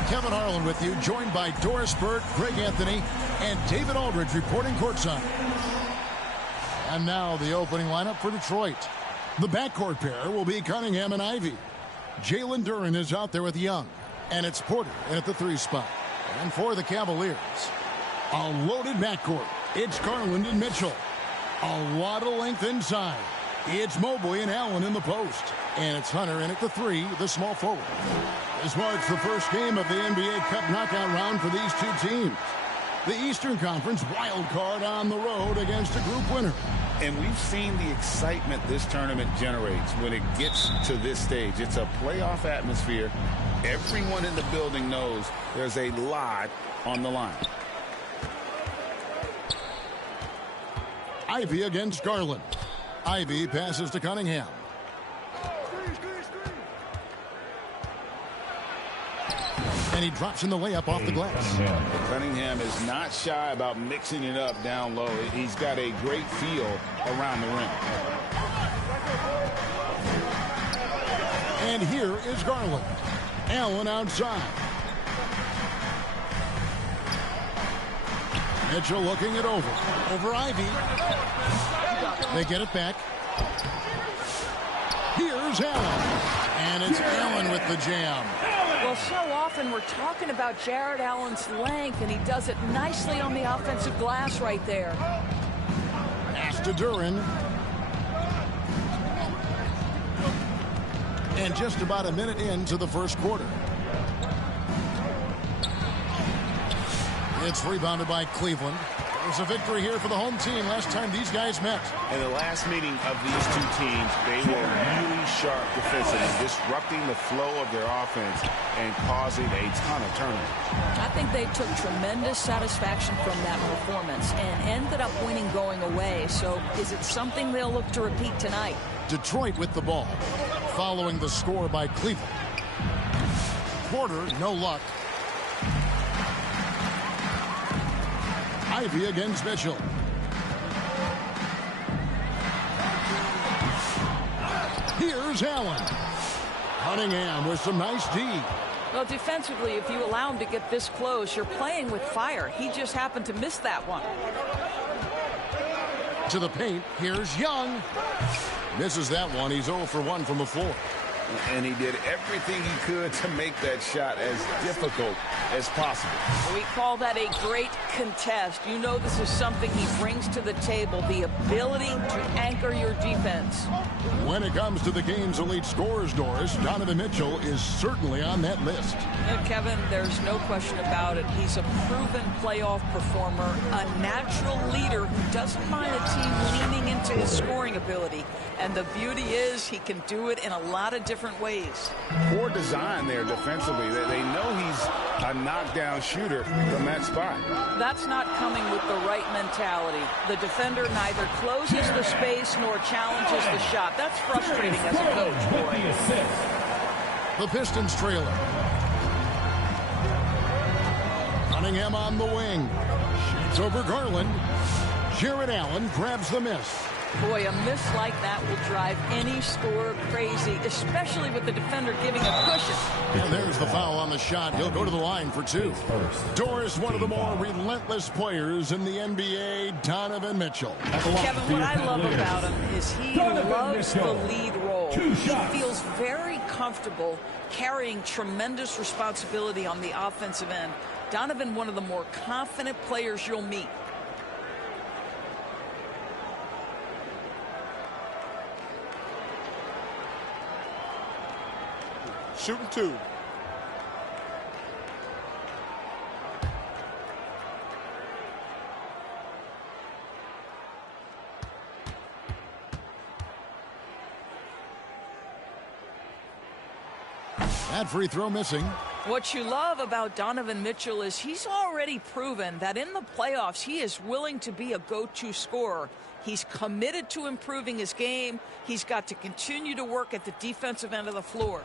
Kevin Harlan with you, joined by Doris Burke, Greg Anthony, and David Aldridge reporting courtside. And now the opening lineup for Detroit. The backcourt pair will be Cunningham and Ivy. Jalen Duren is out there with Young, and it's Porter at the 3 spot. And for the Cavaliers, a loaded backcourt. It's Garland and Mitchell. A lot of length inside. It's Mobley and Allen in the post. And it's Hunter in at the 3, the small forward. This marks the first game of the NBA Cup knockout round for these two teams. The Eastern Conference wild card on the road against a group winner. And we've seen the excitement this tournament generates when it gets to this stage. It's a playoff atmosphere. Everyone in the building knows there's a lot on the line. Ivy against Garland. Ivy passes to Cunningham. And he drops in the layup off the glass. Cunningham is not shy about mixing it up down low. He's got a great feel around the rim. And here is Garland. Allen outside. Mitchell looking it over. Over Ivy. They get it back. Here's Allen. And it's Allen with the jam. Well, so often we're talking about Jared Allen's length, and he does it nicely on the offensive glass right there. Pass to Duren. And just about a minute into the first quarter. It's rebounded by Cleveland. There's a victory here for the home team last time these guys met. In the last meeting of these two teams, they were really sharp defensively, disrupting the flow of their offense and causing a ton of turnovers. I think they took tremendous satisfaction from that performance and ended up winning going away. So is it something they'll look to repeat tonight? Detroit with the ball, following the score by Cleveland. Porter, no luck. Ivey against Mitchell. Here's Allen. Cunningham with some nice D. Well, defensively, if you allow him to get this close, you're playing with fire. He just happened to miss that one. To the paint, here's Young. Misses that one. He's 0 for 1 from the floor. And he did everything he could to make that shot as difficult as possible. We call that a great contest. You know this is something he brings to the table, the ability to anchor your defense. When it comes to the game's elite scorers, Doris, Donovan Mitchell is certainly on that list. And Kevin, there's no question about it. He's a proven playoff performer, a natural leader who doesn't mind a team leaning into his scoring ability. And the beauty is he can do it in a lot of different ways. Poor design there defensively. They know he's a knockdown shooter from that spot. That's not coming with the right mentality. The defender neither closes the space nor challenges the shot. That's frustrating as a coach, boy. The Pistons trailer. Cunningham on the wing. Shoots over Garland. Jared Allen grabs the miss. Boy, a miss like that will drive any scorer crazy, especially with the defender giving a cushion. And there's the foul on the shot. He'll go to the line for 2. Doris, one of the more relentless players in the NBA, Donovan Mitchell. Kevin, what I love about him is he loves the lead role. He feels very comfortable carrying tremendous responsibility on the offensive end. Donovan, one of the more confident players you'll meet. Shooting 2. That free throw missing. What you love about Donovan Mitchell is he's already proven that in the playoffs he is willing to be a go-to scorer. He's committed to improving his game. He's got to continue to work at the defensive end of the floor.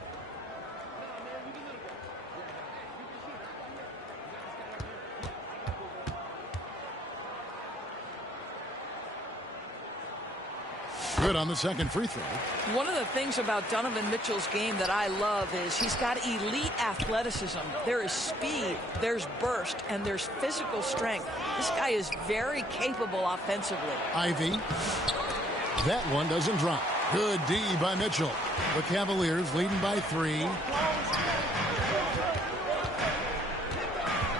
Good on the second free throw. One of the things about Donovan Mitchell's game that I love is he's got elite athleticism. There is speed, there's burst, and there's physical strength. This guy is very capable offensively. Ivey. That one doesn't drop. Good D by Mitchell. The Cavaliers leading by 3.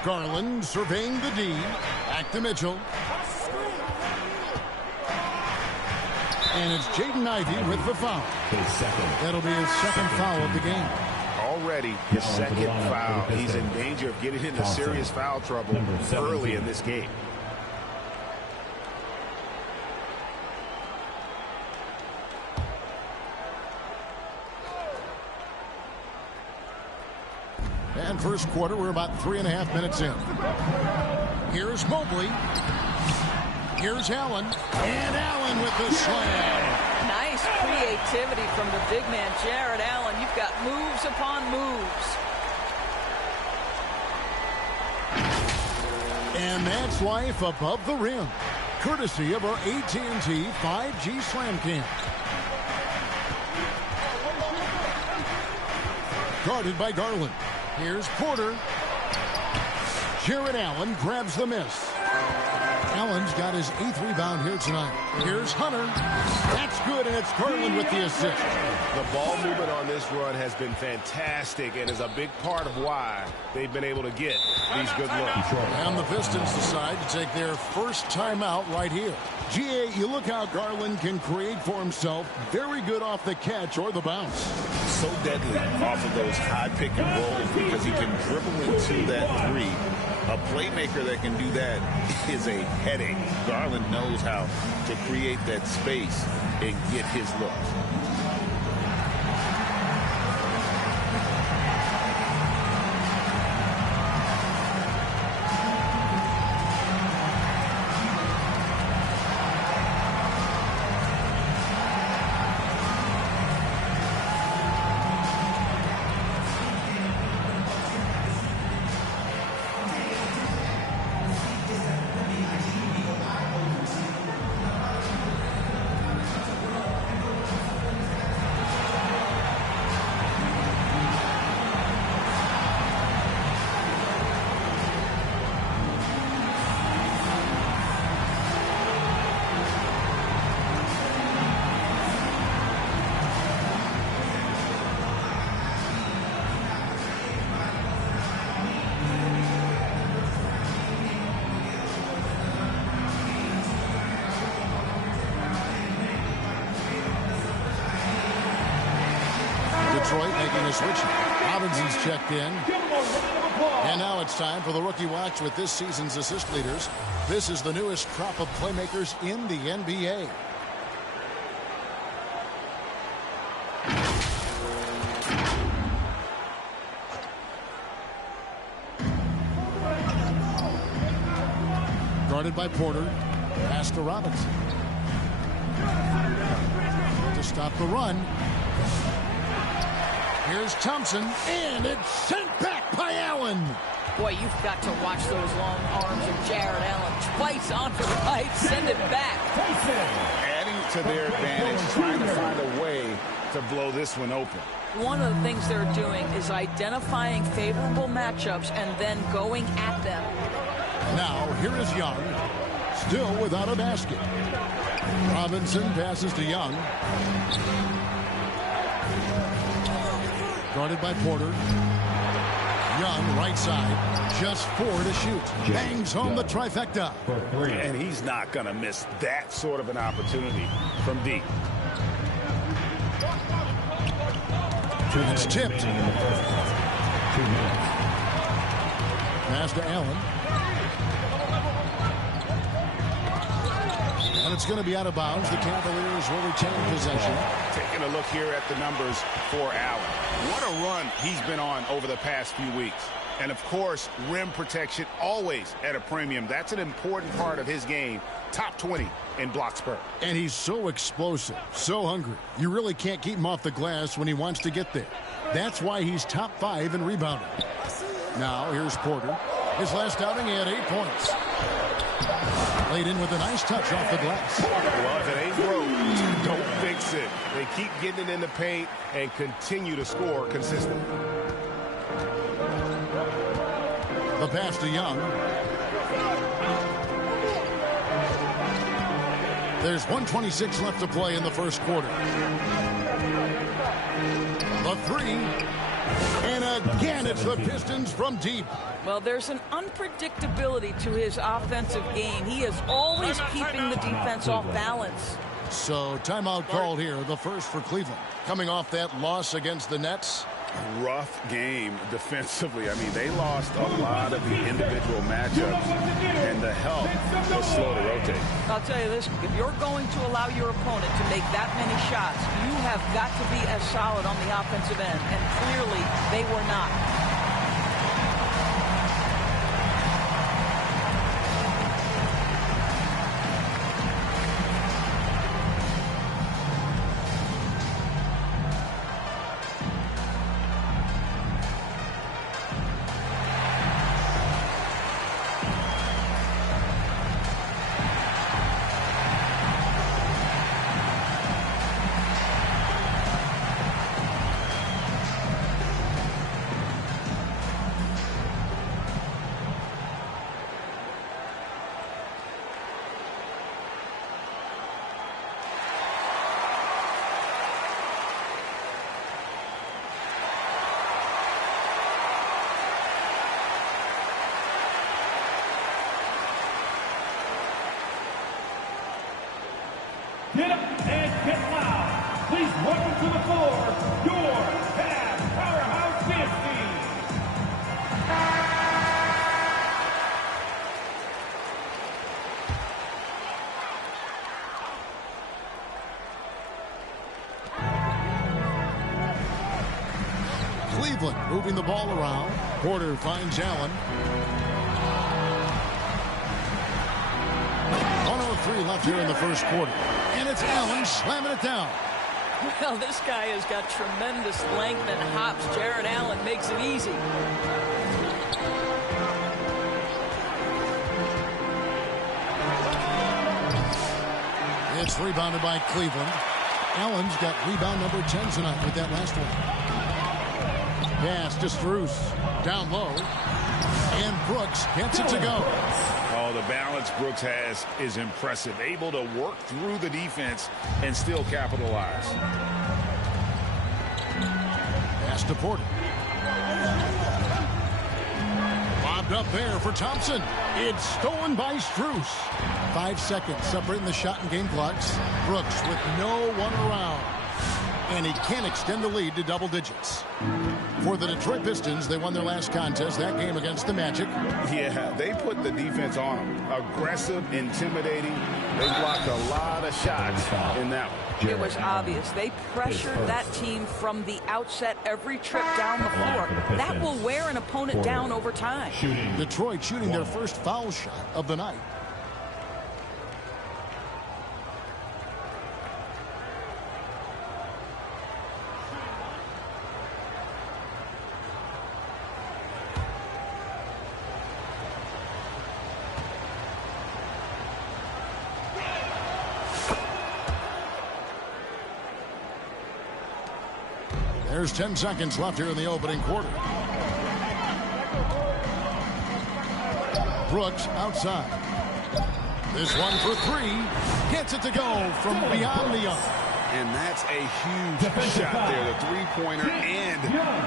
Garland surveying the D. Back to Mitchell. And it's Jaden Ivey with the foul. That'll be his second foul of the game. Already his second foul. He's in danger of getting into serious foul trouble early in this game. And first quarter, we're about 3.5 minutes in. Here's Mobley. Here's Allen. And Allen with the slam. Nice creativity from the big man, Jared Allen. You've got moves upon moves. And that's life above the rim. Courtesy of our AT&T 5G Slam Cam. Guarded by Garland. Here's Porter. Jared Allen grabs the miss. Allen's got his 8th rebound here tonight. Here's Hunter. That's good, and it's Garland with the assist. The ball movement on this run has been fantastic and is a big part of why they've been able to get these good looks. And the Pistons decide to take their first timeout right here. GA, you look how Garland can create for himself. Very good off the catch or the bounce. So deadly off of those high pick and rolls because he can dribble into that three. A playmaker that can do that is a headache. Garland knows how to create that space and get his looks. Detroit making a switch. Robinson's checked in. And now it's time for the Rookie Watch with this season's assist leaders. This is the newest crop of playmakers in the NBA. Guarded by Porter. Pass to Robinson. To stop the run. Here's Thompson, and it's sent back by Allen. Boy, you've got to watch those long arms of Jared Allen. Twice on the right, send it back. Adding to their advantage, trying to find a way to blow this one open. One of the things they're doing is identifying favorable matchups and then going at them. Now, here is Young, still without a basket. Robinson passes to Young. Guarded by Porter. Young, right side, just 4 to shoot. Bangs home the trifecta. And he's not going to miss that sort of an opportunity from deep. It's tipped. Pass to Allen. And it's going to be out of bounds. The Cavaliers will retain possession. Taking a look here at the numbers for Allen. What a run he's been on over the past few weeks. And, of course, rim protection always at a premium. That's an important part of his game. Top 20 in blocks per. And he's so explosive, so hungry. You really can't keep him off the glass when he wants to get there. That's why he's top 5 in rebounding. Now, here's Porter. His last outing, he had 8 points. Laid in with a nice touch off the glass. Well, if it ain't broke, don't fix it. They keep getting it in the paint and continue to score consistently. The pass to Young. There's 1:26 left to play in the first quarter. The three. And again, it's the Pistons from deep. Well, there's an unpredictability to his offensive game. He is always keeping the defense off balance. So timeout called here, the first for Cleveland. Coming off that loss against the Nets. Rough game defensively. I mean, they lost a lot of the individual matchups, and the help was slow to rotate. I'll tell you this, if you're going to allow your opponent to make that many shots, you have got to be as solid on the offensive end, and clearly they were not. Get up and get loud. Please welcome to the floor your Cavs Powerhouse Dance Team. Cleveland moving the ball around. Porter finds Allen. 1:03 left here in the first quarter. And it's Allen slamming it down. Well, this guy has got tremendous length and hops. Jared Allen makes it easy. It's rebounded by Cleveland. Allen's got rebound number 10 tonight with that last one. Pass to Strus. Down low. And Brooks gets it to go. Oh, the balance Brooks has is impressive. Able to work through the defense and still capitalize. Pass to Porter. Lobbed up there for Thompson. It's stolen by Strus. 5 seconds separating the shot and game clocks. Brooks with no one around. And he can extend the lead to double digits. For the Detroit Pistons, they won their last contest, that game against the Magic. Yeah, they put the defense on them. Aggressive, intimidating. They blocked a lot of shots in that one. It was obvious. They pressured that team from the outset every trip down the floor. That will wear an opponent down over time. Detroit shooting their first foul shot of the night. There's 10 seconds left here in the opening quarter. Brooks outside. This one for three. Gets it to go from beyond the arc. And that's a huge shot there. The three-pointer and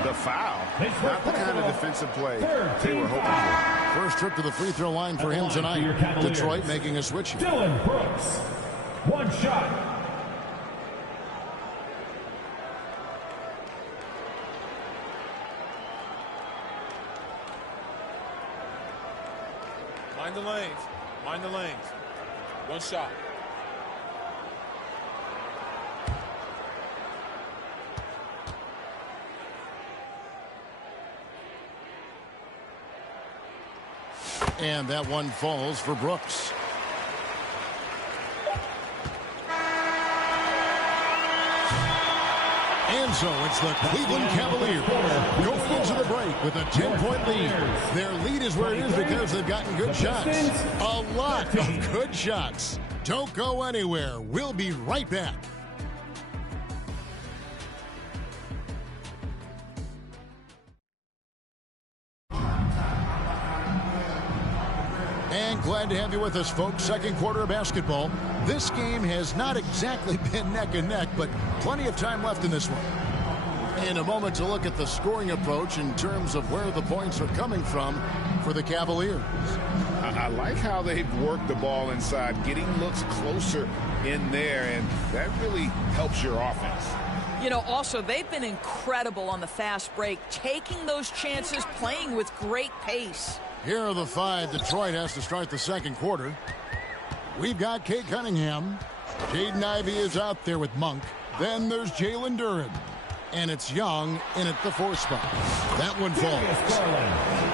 the foul. Not the kind of defensive play they were hoping for. First trip to the free throw line for him tonight. Detroit making a switch. Dillon Brooks. One shot. Mind the lanes. Mind the lanes. One shot. And that one falls for Brooks. And so it's the Cleveland Cavaliers going into the break with a 10-point lead. Their lead is where it is because they've gotten good shots. A lot of good shots. Don't go anywhere. We'll be right back. And glad to have you with us, folks. Second quarter of basketball. This game has not exactly been neck and neck, but plenty of time left in this one. In a moment to look at the scoring approach in terms of where the points are coming from for the Cavaliers. I like how they've worked the ball inside, getting looks closer in there, and that really helps your offense. You know, also, they've been incredible on the fast break, taking those chances, playing with great pace. Here are the five Detroit has to start the second quarter. We've got Cade Cunningham. Jaden Ivey is out there with Monk. Then there's Jalen Duren. And it's Young in at the 4th spot. That one falls.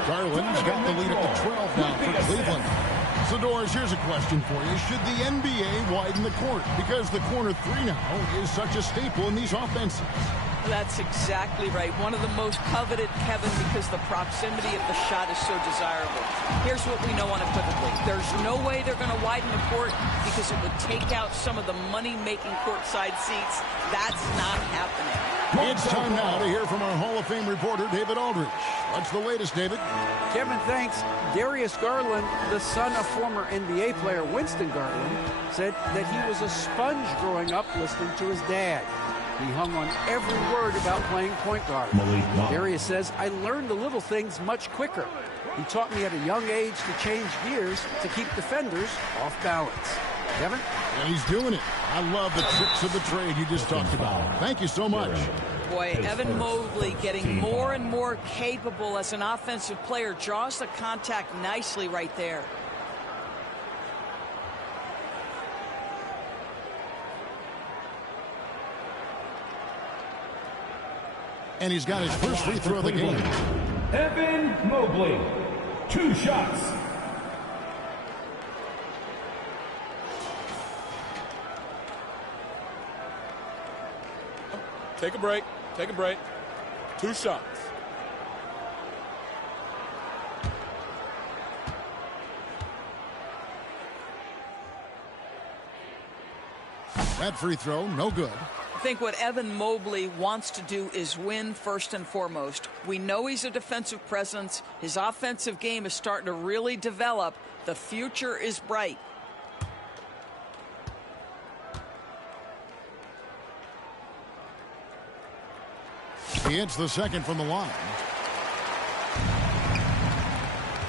Garland's got the lead up to 12 now for Cleveland. So, Doris, here's a question for you. Should the NBA widen the court? Because the corner three now is such a staple in these offenses. That's exactly right. One of the most coveted, Kevin, because the proximity of the shot is so desirable. Here's what we know unequivocally. There's no way they're going to widen the court because it would take out some of the money-making courtside seats. That's not happening. It's time now to hear from our Hall of Fame reporter, David Aldridge. What's the latest, David? Kevin, thanks. Darius Garland, the son of former NBA player Winston Garland, said that he was a sponge growing up listening to his dad. He hung on every word about playing point guard. Darius says, I learned the little things much quicker. He taught me at a young age to change gears to keep defenders off balance. Kevin? And he's doing it. I love the tricks of the trade you just talked about. Thank you so much. Boy, Evan Mobley getting more and more capable as an offensive player. Draws the contact nicely right there. And he's got his first free throw of the game. Evan Mobley, 2 shots. Take a break. Take a break. 2 shots. That free throw, no good. I think what Evan Mobley wants to do is win first and foremost. We know he's a defensive presence. His offensive game is starting to really develop. The future is bright. He hits the second from the line.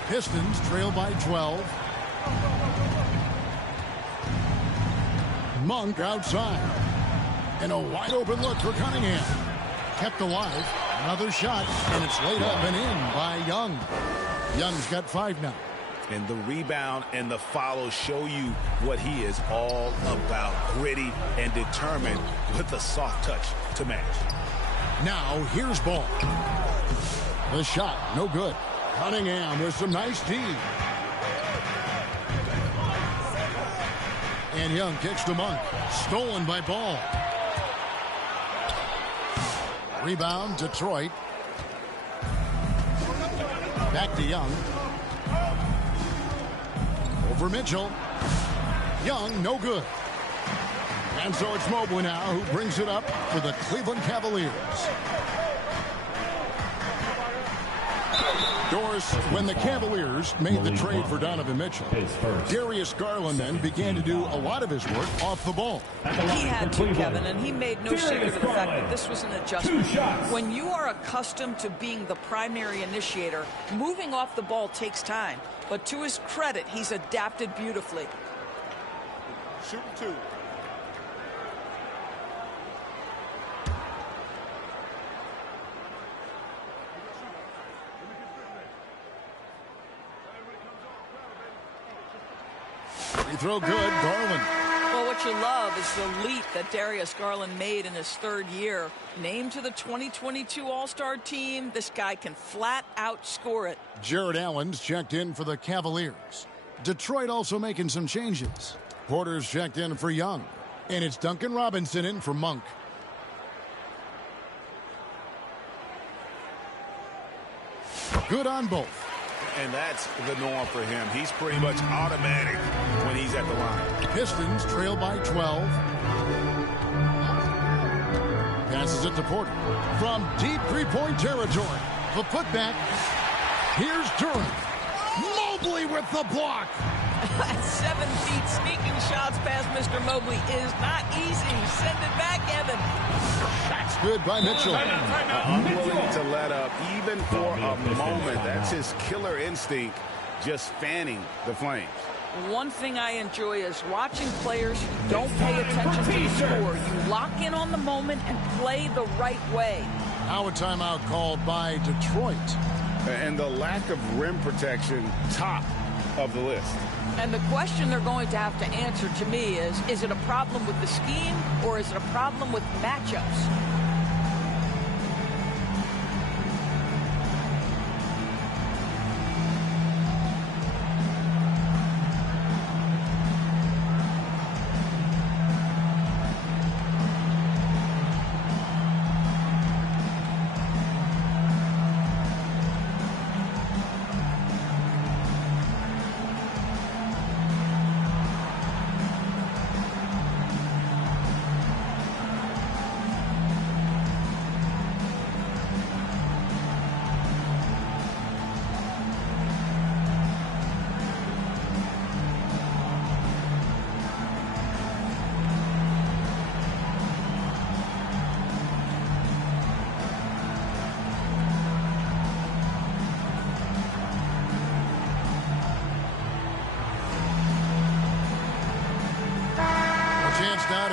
Pistons trail by 12. Monk outside. And a wide open look for Cunningham. Kept alive. Another shot, and it's laid up and in by Young. Young's got 5 now. And the rebound and the follow show you what he is all about. Gritty and determined with the soft touch to match. Now here's Ball. The shot, no good. Cunningham with some nice D. And Young kicks to Monk. Stolen by Ball. Rebound, Detroit. Back to Young. Over Mitchell. Young, no good. And so it's Mobley now who brings it up for the Cleveland Cavaliers. Doris, when the Cavaliers made the trade for Donovan Mitchell, Darius Garland then began to do a lot of his work off the ball. He had to, Kevin, and he made no secret of the fact that this was an adjustment. When you are accustomed to being the primary initiator, moving off the ball takes time. But to his credit, he's adapted beautifully. Shooting 2. Free throw good, Garland. Well, what you love is the leap that Darius Garland made in his 3rd year. Named to the 2022 All-Star team, this guy can flat out score it. Jared Allen's checked in for the Cavaliers. Detroit also making some changes. Porter's checked in for Young. And it's Duncan Robinson in for Monk. Good on both. And that's the norm for him. He's pretty much automatic when he's at the line. Pistons trail by 12. Passes it to Porter. From deep 3-point territory. The putback. Here's Durant. Mobley with the block. 7 feet sneaking shots past Mr. Mobley is not easy. Send it back, Evan. That's good by Mitchell. Unwilling to let up even for a moment. That's his killer instinct, just fanning the flames. One thing I enjoy is watching players who don't pay attention to the score. You lock in on the moment and play the right way. Now a timeout called by Detroit. And the lack of rim protection, top of the list. And the question they're going to have to answer to me is it a problem with the scheme or is it a problem with matchups?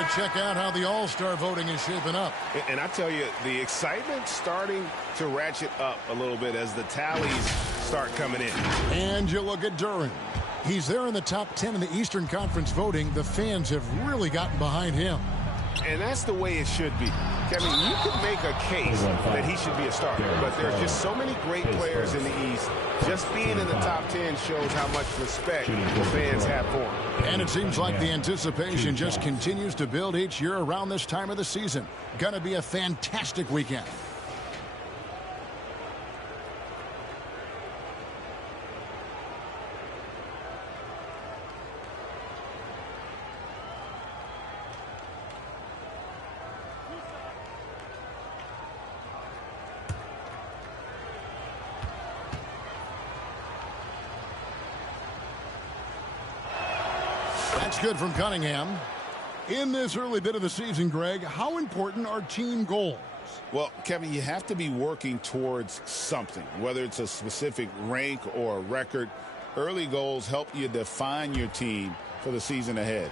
to check out how the All-Star voting is shaping up. And I tell you, the excitement's starting to ratchet up a little bit as the tallies start coming in. And you look at Duren. He's there in the top 10 in the Eastern Conference voting. The fans have really gotten behind him. And that's the way it should be. Kevin, you can make a case that he should be a starter, but there's just so many great players in the East. Just being in the top 10 shows how much respect the fans have for him. And it seems like the anticipation just continues to build each year around this time of the season. Gonna be a fantastic weekend. That's good from Cunningham. In this early bit of the season, Greg, how important are team goals? Well, Kevin, you have to be working towards something, whether it's a specific rank or a record. Early goals help you define your team for the season ahead.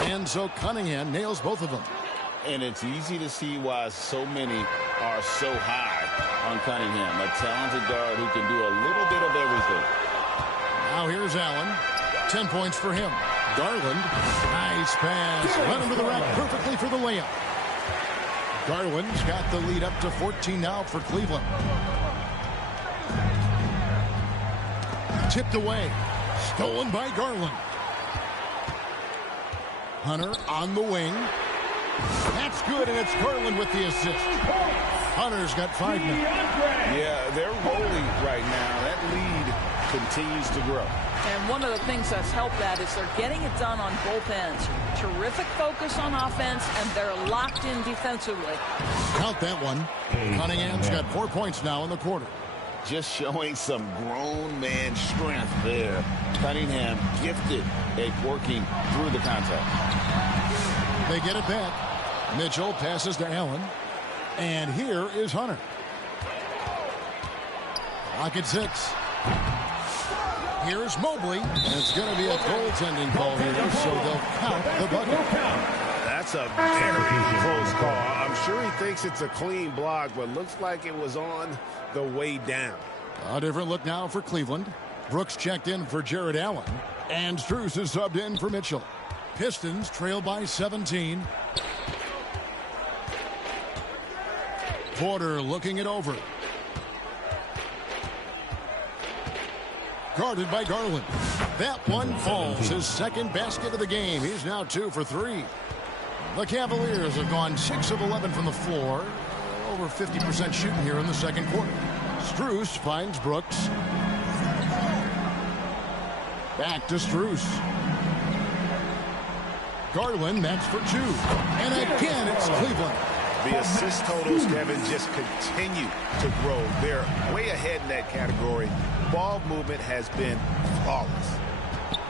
And so Cunningham nails both of them. And it's easy to see why so many are so high on Cunningham, a talented guard who can do a little bit of everything. Now here's Allen. 10 points for him. Garland. Nice pass. Run into the rack perfectly for the layup. Garland's got the lead up to 14 now for Cleveland. Tipped away. Stolen by Garland. Hunter on the wing. That's good, and it's Garland with the assist. Hunter's got 5 now. Yeah, they're rolling right now. That lead continues to grow. And one of the things that's helped that is they're getting it done on both ends. Terrific focus on offense, and they're locked in defensively. Count that one. Cunningham's got 4 points now in the quarter. Just showing some grown man strength there. Cunningham gifted at working through the contact. They get it back. Mitchell passes to Allen. And here is Hunter. Lock at 6. Here's Mobley. And it's going to be a goaltending call here, so they'll count the bucket. That's a very close call. I'm sure he thinks it's a clean block, but looks like it was on the way down. A different look now for Cleveland. Brooks checked in for Jared Allen. And Strus is subbed in for Mitchell. Pistons trail by 17. Porter looking it over. Guarded by Garland. That one falls. His second basket of the game. He's now 2 for 3. The Cavaliers have gone 6 of 11 from the floor. Over 50% shooting here in the second quarter. Strus finds Brooks. Back to Strus. Garland, that's for 2. And again, it's Cleveland. The assist totals, Kevin, just continue to grow. They're way ahead in that category. Ball movement has been flawless.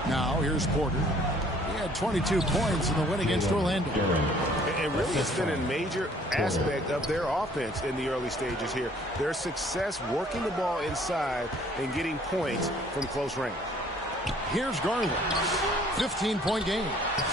Now, here's Porter. He had 22 points in the win against Orlando. And really, it's been a major aspect of their offense in the early stages here. Their success working the ball inside and getting points from close range. Here's Garland. 15-point game.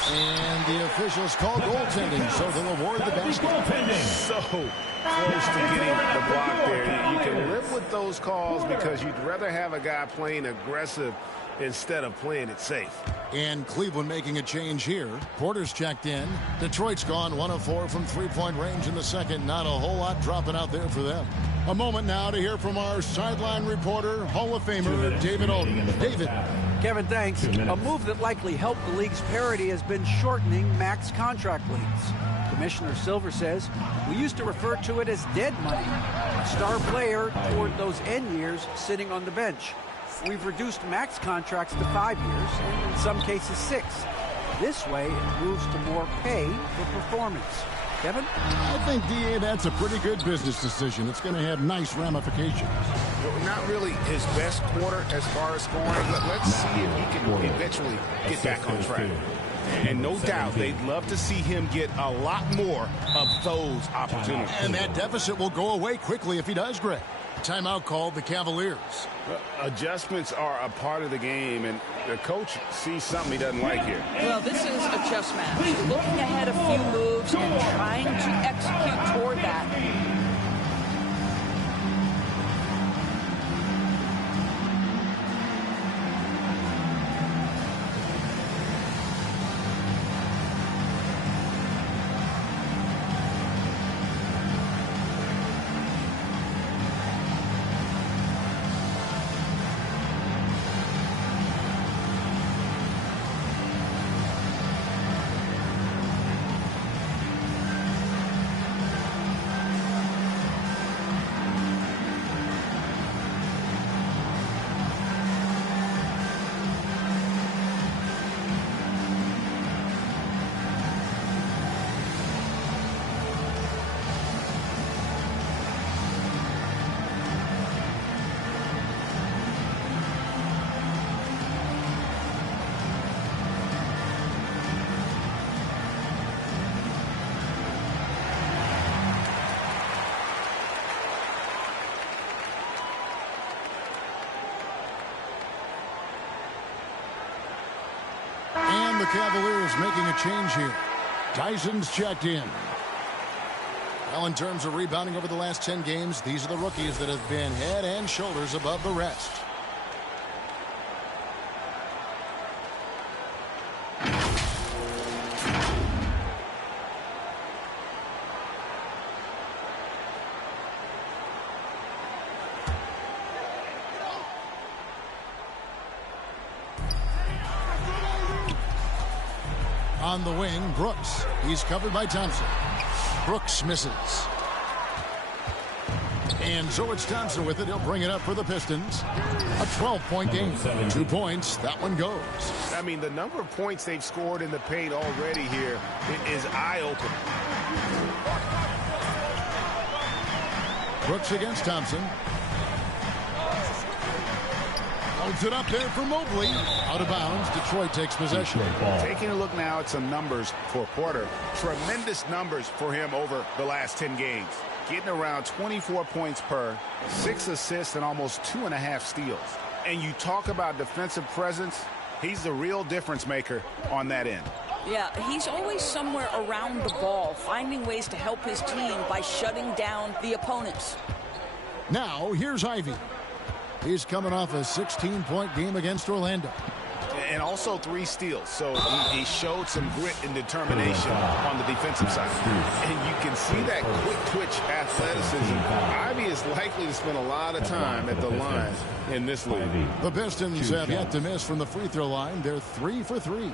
And the officials call goaltending, so they'll award the basket. So close to getting the block there. You can live with those calls because you'd rather have a guy playing aggressive instead of playing it safe. And Cleveland making a change here. Porter's checked in. Detroit's gone 1 of 4 from three-point range in the second. Not a whole lot dropping out there for them. A moment now to hear from our sideline reporter, Hall of Famer David Aldridge. David. Kevin, thanks. A move that likely helped the league's parity has been shortening max contract lengths. Commissioner Silver says, we used to refer to it as dead money, a star player toward those end years sitting on the bench. We've reduced max contracts to 5 years, and in some cases 6. This way, it moves to more pay for performance. Kevin? I think, D.A., that's a pretty good business decision. It's going to have nice ramifications. Not really his best quarter as far as scoring, but let's see if he can eventually get back on track. And no doubt, they'd love to see him get a lot more of those opportunities. And that deficit will go away quickly if he does, Greg. timeout called the Cavaliers. Adjustments are a part of the game, and the coach sees something he doesn't like here. Well, this is a chess match. Looking ahead a few moves and trying to execute toward that. And the Cavaliers making a change here. Tyson's checked in. Well, in terms of rebounding over the last 10 games, these are the rookies that have been head and shoulders above the rest. On the wing, Brooks. He's covered by Thompson. Brooks misses. And so it's Thompson with it. He'll bring it up for the Pistons. A 12-point game. 2 points. That one goes. I mean, the number of points they've scored in the paint already here is eye-opening. Brooks against Thompson. Holds it up there for Mobley. Out of bounds. Detroit takes possession. Taking a look now at some numbers for Porter. Tremendous numbers for him over the last 10 games. Getting around 24 points per, 6 assists, and almost 2.5 steals. And you talk about defensive presence, he's the real difference maker on that end. Yeah, he's always somewhere around the ball, finding ways to help his team by shutting down the opponents. Now, here's Ivy. He's coming off a 16-point game against Orlando. And also 3 steals. So he showed some grit and determination on the defensive side. And you can see that quick twitch athleticism. Ivy is likely to spend a lot of time at the line in this league. The Pistons have yet to miss from the free throw line. They're 3 for 3.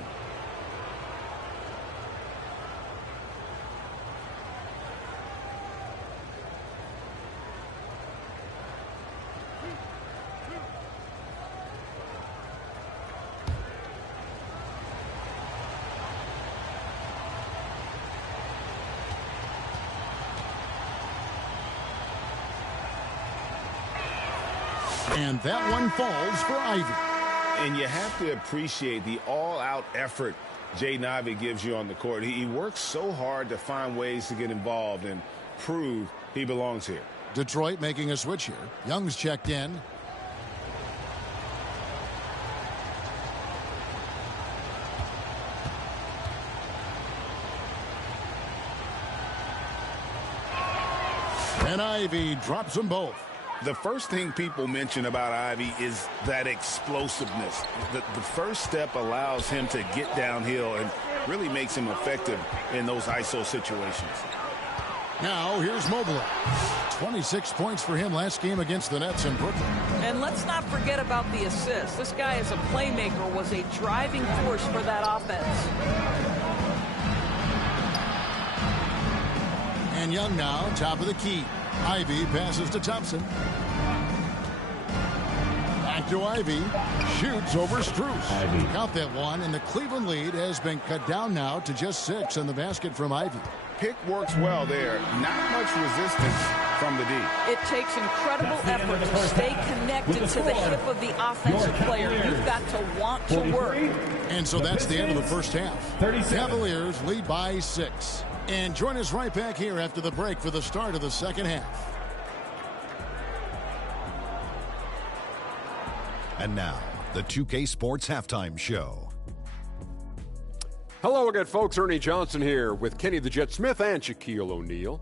And that one falls for Ivy. And you have to appreciate the all-out effort Jaden Ivey gives you on the court. He works so hard to find ways to get involved and prove he belongs here. Detroit making a switch here. Young's checked in. And Ivy drops them both. The first thing people mention about Ivy is that explosiveness. The first step allows him to get downhill and really makes him effective in those ISO situations. Now here's Mobley. 26 points for him last game against the Nets in Brooklyn. And let's not forget about the assist. This guy as a playmaker was a driving force for that offense. And Young now, top of the key. Ivy passes to Thompson. Back to Ivy. Shoots over Strus. Count that one, and the Cleveland lead has been cut down now to just 6 in the basket from Ivy. Pick works well there. Not much resistance from the D. It takes incredible effort to stay connected to the hip of the offensive player. You've got to want to work. And so that's the end of the first half. Cavaliers lead by 6. And join us right back here after the break for the start of the second half. And now, the 2K Sports Halftime Show. Hello again, folks. Ernie Johnson here with Kenny the Jet Smith and Shaquille O'Neal.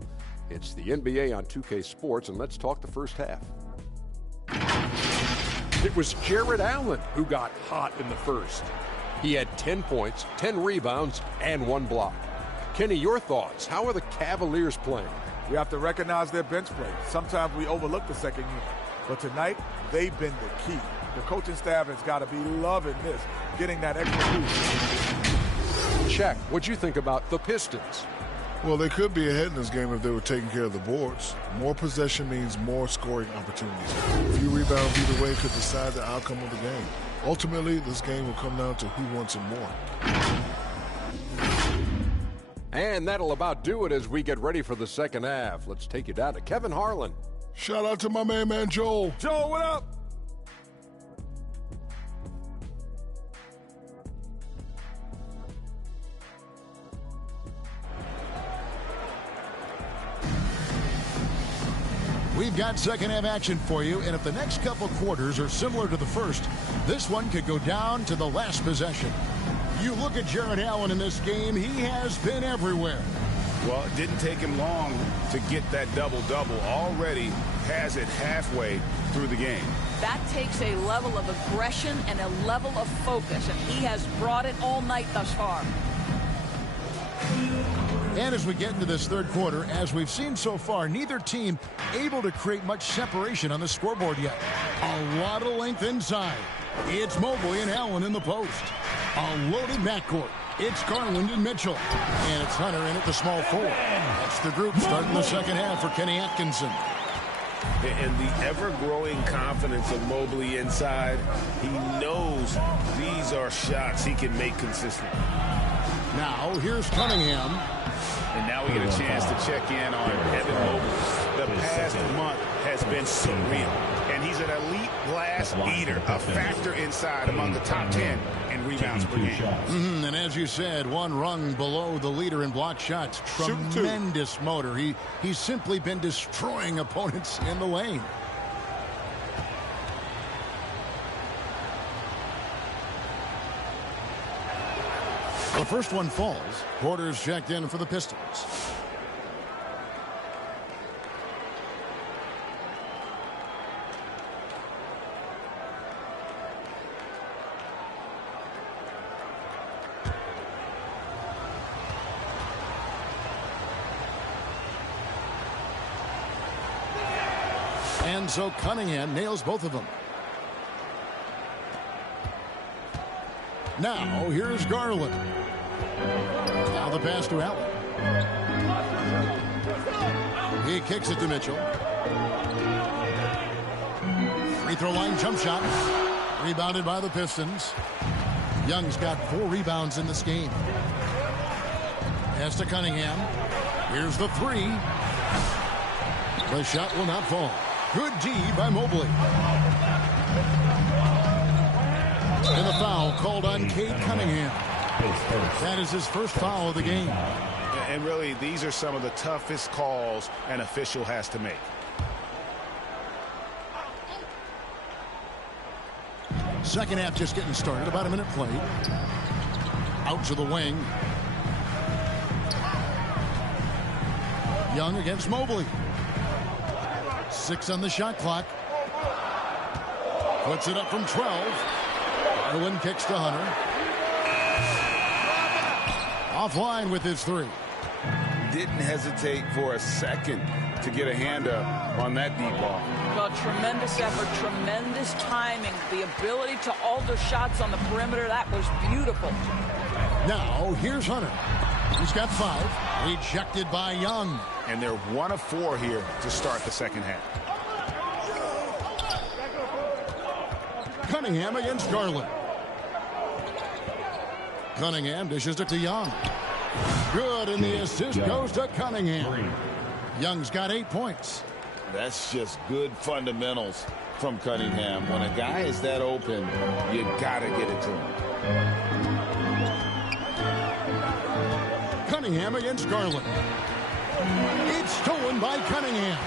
It's the NBA on 2K Sports, and let's talk the first half. It was Jared Allen who got hot in the first. He had 10 points, 10 rebounds, and 1 block. Kenny, your thoughts? How are the Cavaliers playing? We have to recognize their bench play. Sometimes we overlook the second unit. But tonight, they've been the key. The coaching staff has got to be loving this, getting that extra boost. Shaq, what'd you think about the Pistons? Well, they could be ahead in this game if they were taking care of the boards. More possession means more scoring opportunities. A few rebounds either way could decide the outcome of the game. Ultimately, this game will come down to who wants it more. And that'll about do it as we get ready for the second half. Let's take you down to Kevin Harlan. Shout out to my man Joel. Joel, what up? We've got second half action for you, and if the next couple quarters are similar to the first, this one could go down to the last possession. You look at Jared Allen in this game, he has been everywhere. Well, it didn't take him long to get that double-double. Already has it halfway through the game. That takes a level of aggression and a level of focus, and he has brought it all night thus far. And as we get into this third quarter, as we've seen so far, neither team able to create much separation on the scoreboard yet. A lot of length inside. It's Mobley and Allen in the post. A loaded backcourt. It's Garland and Mitchell. And it's Hunter in at the small forward. That's the group starting the second half for Kenny Atkinson. And the ever-growing confidence of Mobley inside, he knows these are shots he can make consistently. Now, here's Cunningham. And now we get a chance to check in on Evan Mobley. The past month has been surreal. And he's an elite glass eater, a factor inside among the top 10 in rebounds per game. And as you said, one rung below the leader in block shots. Tremendous motor. He's simply been destroying opponents in the lane. The first one falls. Porter's checked in for the Pistons. And so Cunningham nails both of them. Now, here's Garland. Now the pass to Allen. He kicks it to Mitchell. Free throw line jump shot. Rebounded by the Pistons. Young's got 4 rebounds in this game. Pass to Cunningham. Here's the 3. The shot will not fall. Good D by Mobley. And the foul called on Cade Cunningham. That is his first foul of the game. And really, these are some of the toughest calls an official has to make. Second half just getting started. About a minute played. Out to the wing. Young against Mobley. 6 on the shot clock. Puts it up from 12. Garland kicks to Hunter. Offline with his 3. Didn't hesitate for a second to get a hand up on that deep ball. Well, tremendous effort, tremendous timing, the ability to alter shots on the perimeter. That was beautiful. Now, here's Hunter. He's got 5. Rejected by Young. And they're 1 of 4 here to start the second half. Cunningham against Garland. Cunningham dishes it to Young. Good, and the assist goes to Cunningham. Young's got 8 points. That's just good fundamentals from Cunningham. When a guy is that open, you gotta get it to him. Cunningham against Garland. It's stolen by Cunningham.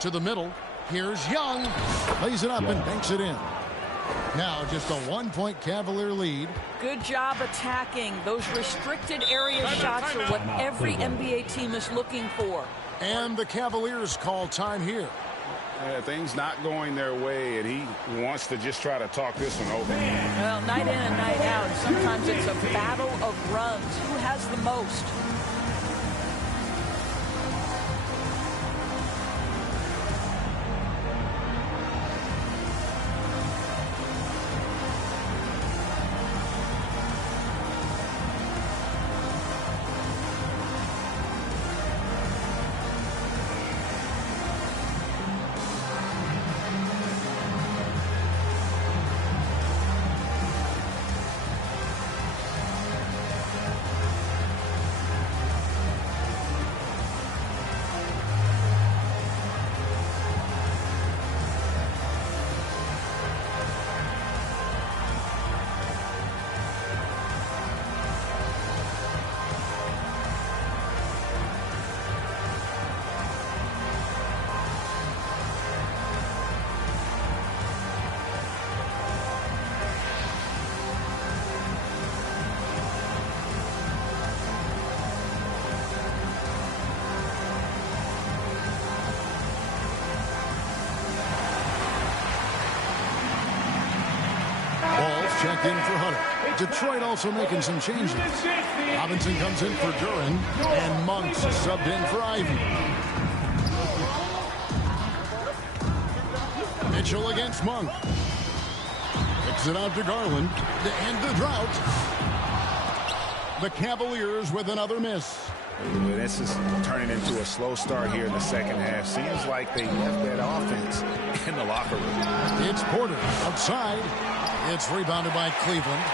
To the middle. Here's Young. Lays it up and banks it in. Now just a 1-point Cavalier lead. Good job attacking. Those restricted area shots are what every NBA team is looking for. And the Cavaliers call time here. Things not going their way, and he wants to just try to talk this one over. Well, night in and night out, sometimes it's a battle of runs. Who has the most? Checked in for Hunter. Detroit also making some changes. Robinson comes in for Duran, and Monks subbed in for Ivy. Mitchell against Monk. Kicks it out to Garland to end the drought. The Cavaliers with another miss. This is turning into a slow start here in the second half. Seems like they left that offense in the locker room. It's Porter outside. It's rebounded by Cleveland.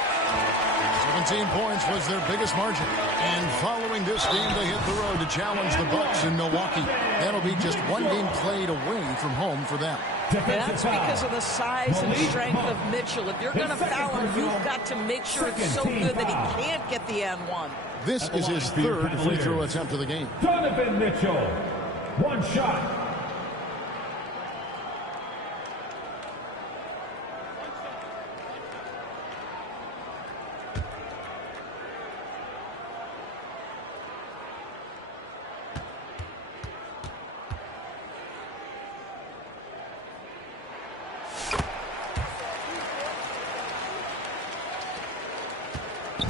17 points was their biggest margin. And following this game, they hit the road to challenge the Bucks in Milwaukee. That'll be just one game played away from home for them. That's because of the size and strength of Mitchell. If you're going to foul him, you've got to make sure it's so good that he can't get the N1. This is his third free throw attempt of the game. Donovan Mitchell, one shot.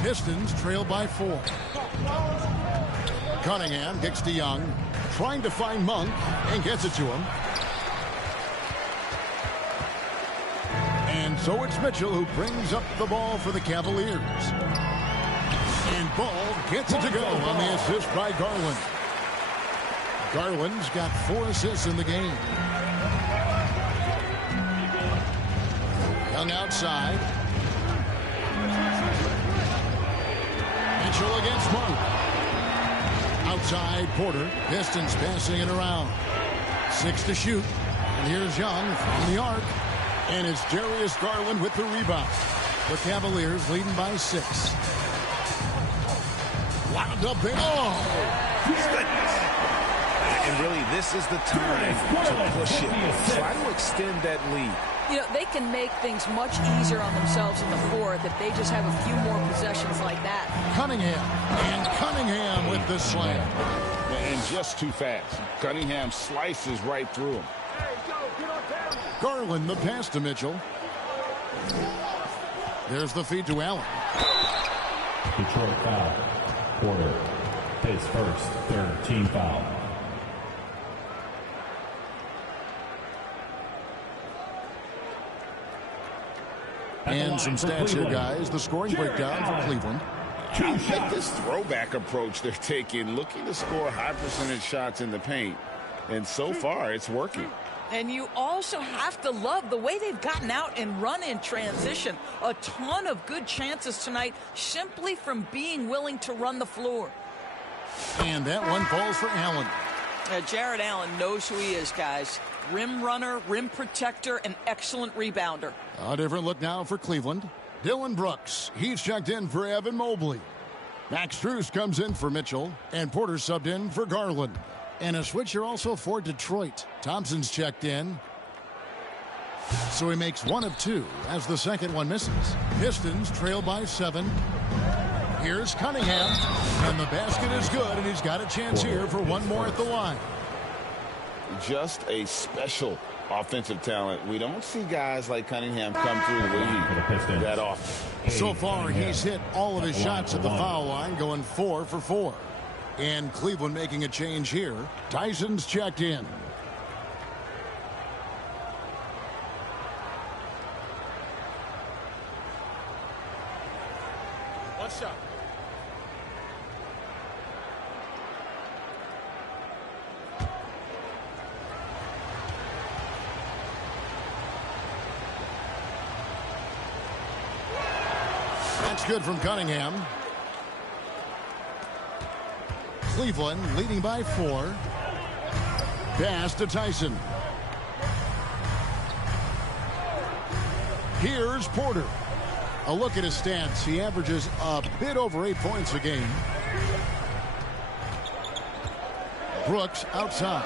Pistons trail by 4. Cunningham kicks to Young, trying to find Monk, and gets it to him. And so it's Mitchell who brings up the ball for the Cavaliers. And Ball gets it to go on the assist by Garland. Garland's got 4 assists in the game. Young outside. Mitchell against Monk. Outside Porter. Pistons passing it around. 6 to shoot. And here's Young from the arc. And it's Darius Garland with the rebound. The Cavaliers leading by 6. Wound up there. Oh! And really, this is the time to push it. Try to extend that lead. You know, they can make things much easier on themselves in the fourth if they just have a few more possessions like that. Cunningham. And Cunningham with the slam. And just too fast. Cunningham slices right through him. Garland the pass to Mitchell. There's the feed to Allen. Detroit foul. Porter. His first, third team foul. And some stats here, guys. The scoring breakdown for Cleveland. I like this throwback approach they're taking, looking to score high percentage shots in the paint. And so far, it's working. And you also have to love the way they've gotten out and run in transition. A ton of good chances tonight simply from being willing to run the floor. And that one falls for Allen. Jared Allen knows who he is, guys. Rim runner, rim protector, and excellent rebounder. A different look now for Cleveland. Dylan Brooks, he's checked in for Evan Mobley. Max Strus comes in for Mitchell, and Porter subbed in for Garland. And a switcher also for Detroit. Thompson's checked in. So he makes 1 of 2 as the second one misses. Pistons trail by 7. Here's Cunningham, and the basket is good, and he's got a chance here for one more at the line. Just a special offensive talent. We don't see guys like Cunningham come through the league that often. So far, he's hit all of his shots at the foul line, going 4 for 4. And Cleveland making a change here. Tyson's checked in. One shot. That's good from Cunningham. Cleveland leading by 4. Pass to Tyson. Here's Porter. A look at his stats. He averages a bit over 8 points a game. Brooks outside.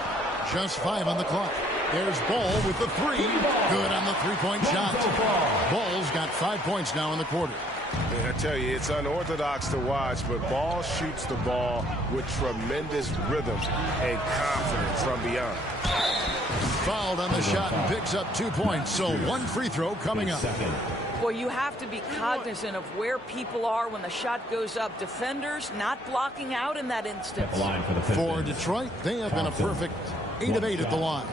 Just 5 on the clock. There's Ball with the 3. Good on the three-point shot. Ball's got 5 points now in the quarter. I tell you, it's unorthodox to watch, but Ball shoots the ball with tremendous rhythm and confidence from beyond. Fouled on the shot and picks up 2 points, so 1 free throw coming up. Boy, you have to be cognizant of where people are when the shot goes up. Defenders not blocking out in that instance. For Detroit, they have been a perfect 8 of 8 at the line.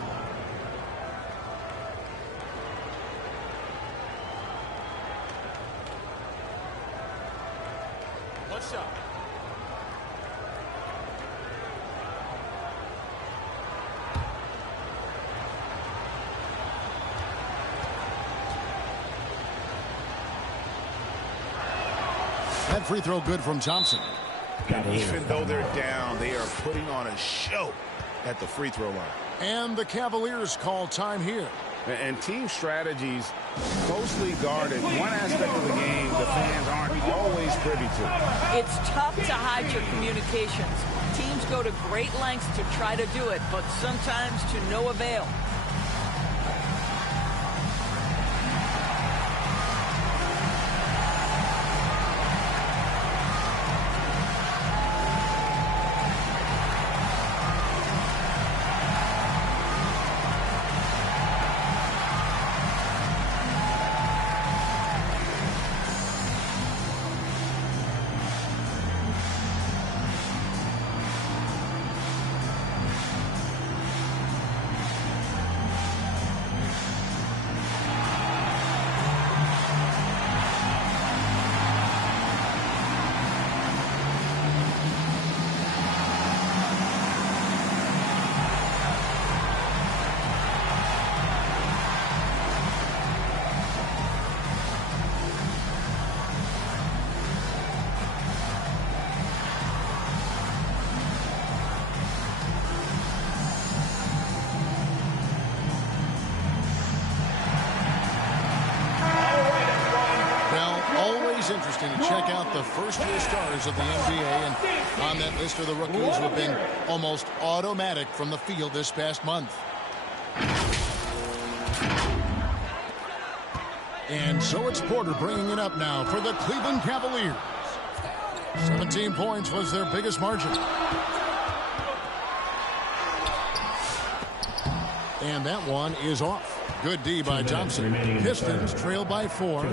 One shot. That free throw good from Thompson. Even though they're down, they are putting on a show at the free throw line. And the Cavaliers call time here. And team strategies closely guarded. One aspect of the game the fans aren't always privy to. It's tough to hide your communications. Teams go to great lengths to try to do it, but sometimes to no avail. Interesting to check out the first-year stars of the NBA, and on that list are the rookies who have been almost automatic from the field this past month. And so it's Porter bringing it up now for the Cleveland Cavaliers. 17 points was their biggest margin. And that one is off. Good D by Thompson. Pistons trail by 4.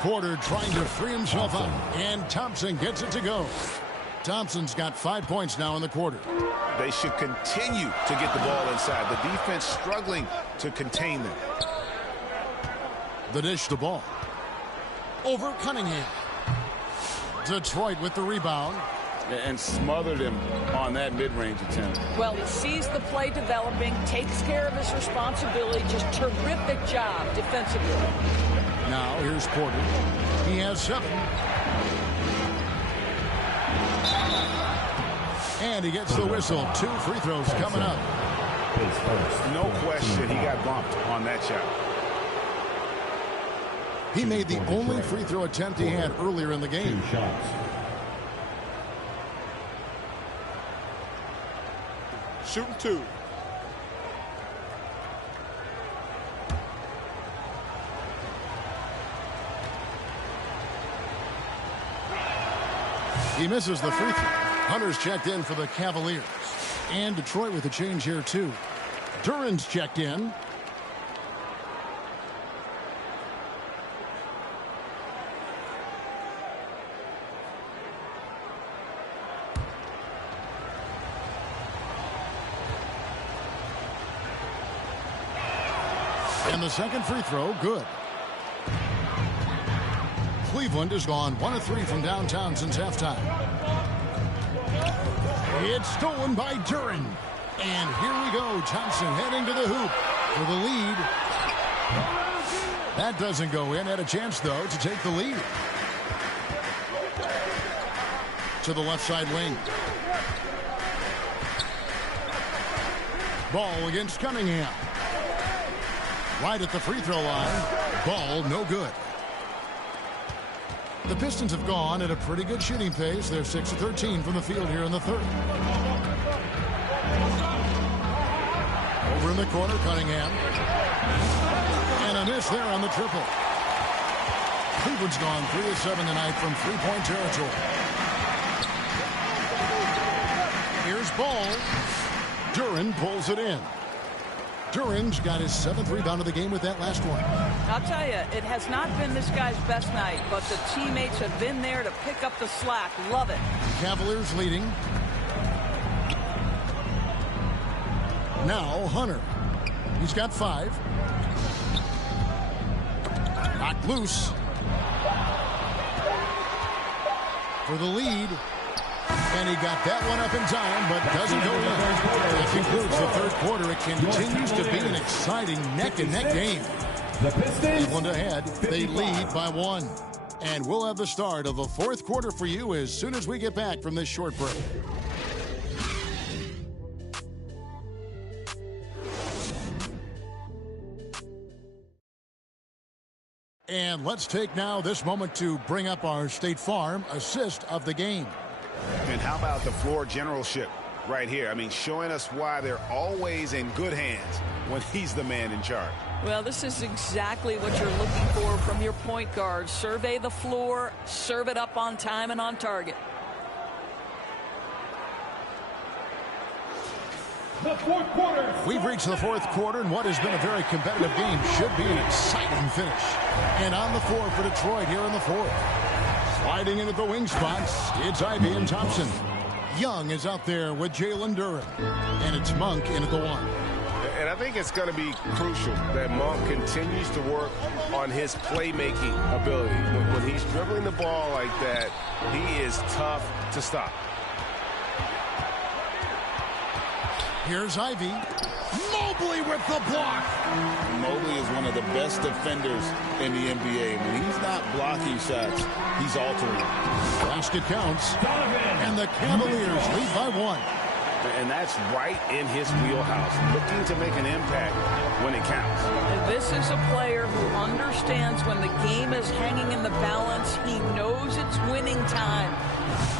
Porter trying to free himself up, and Thompson gets it to go. Thompson's got 5 points now in the quarter. They should continue to get the ball inside. The defense struggling to contain them. The dish the ball. Over Cunningham. Detroit with the rebound. And smothered him on that mid-range attempt. Well, he sees the play developing, takes care of his responsibility. Just terrific job defensively. Now here's Porter. He has 7. And he gets the whistle. 2 free throws coming up. No question he got bumped on that shot. He made the only free throw attempt he had earlier in the game. 2 shots. Shooting 2. He misses the free throw. Hunter's checked in for the Cavaliers. And Detroit with a change here, too. Duren's checked in. And the second free throw, good. Cleveland has gone 1 of 3 from downtown since halftime. It's stolen by Duren. And here we go. Thompson heading to the hoop for the lead. That doesn't go in. Had a chance, though, to take the lead. To the left side wing. Ball against Cunningham. Right at the free throw line. Ball no good. The Pistons have gone at a pretty good shooting pace. They're 6 of 13 from the field here in the third. Over in the corner, Cunningham. And a miss there on the triple. Cleveland's gone 3 of 7 tonight from three-point territory. Here's Ball. Duren pulls it in. Duren's got his 7th rebound of the game with that last one. I'll tell you, it has not been this guy's best night, but the teammates have been there to pick up the slack. Love it. Cavaliers leading. Now Hunter. He's got 5. Knocked loose. For the lead. And he got that one up in time, but doesn't go in. That concludes the third quarter. It continues to be an exciting neck-and-neck game. Cleveland ahead. They lead by 1. And we'll have the start of the fourth quarter for you as soon as we get back from this short break. And let's take now this moment to bring up our State Farm assist of the game. And how about the floor generalship right here? I mean, showing us why they're always in good hands when he's the man in charge. Well, this is exactly what you're looking for from your point guard. Survey the floor, serve it up on time and on target. The fourth quarter. We've reached the fourth quarter, and what has been a very competitive game should be an exciting finish. And on the floor for Detroit here in the fourth. Sliding into the wing spots, it's Ivey and Thompson. Young is out there with Jalen Duren. And it's Monk in at the 1. And I think it's going to be crucial that Monk continues to work on his playmaking ability. When he's dribbling the ball like that, he is tough to stop. Here's Ivey. Mobley with the block. Mobley is one of the best defenders in the NBA. When he's not blocking shots, he's altering. Basket counts. And the Cavaliers lead by 1. And that's right in his wheelhouse, looking to make an impact when it counts. And this is a player who understands when the game is hanging in the balance. He knows it's winning time.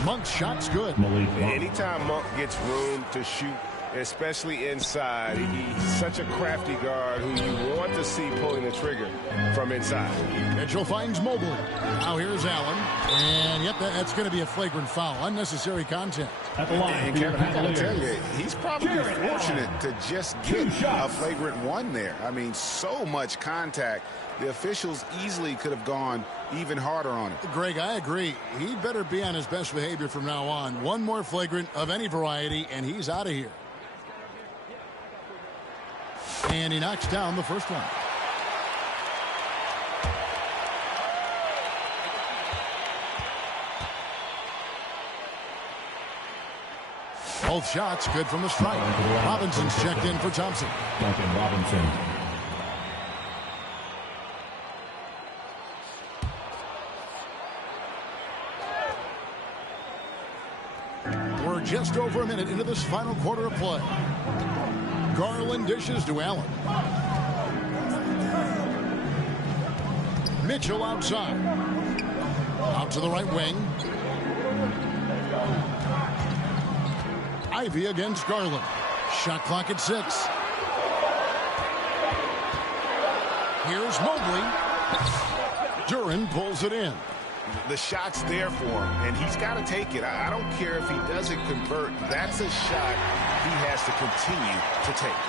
Monk's shot's good. Anytime Monk gets room to shoot, especially inside, he's such a crafty guard who you want to see pulling the trigger from inside. Mitchell finds Mobley. Now here's Allen. And yep, that's going to be a flagrant foul. Unnecessary contact. And Kevin, I got to tell you, he's probably fortunate to just get a flagrant 1 there. I mean, so much contact. The officials easily could have gone even harder on it. Greg, I agree. He'd better be on his best behavior from now on. One more flagrant of any variety, and he's out of here. And he knocks down the first one. Both shots good from the strike. Robinson's checked in for Thompson. Duncan Robinson. We're just over a minute into this final quarter of play. Garland dishes to Allen. Mitchell outside. Out to the right wing. Ivey against Garland. Shot clock at 6. Here's Mobley. Duren pulls it in. The shot's there for him, and he's got to take it. I don't care if he doesn't convert. That's a shot he has to continue to take.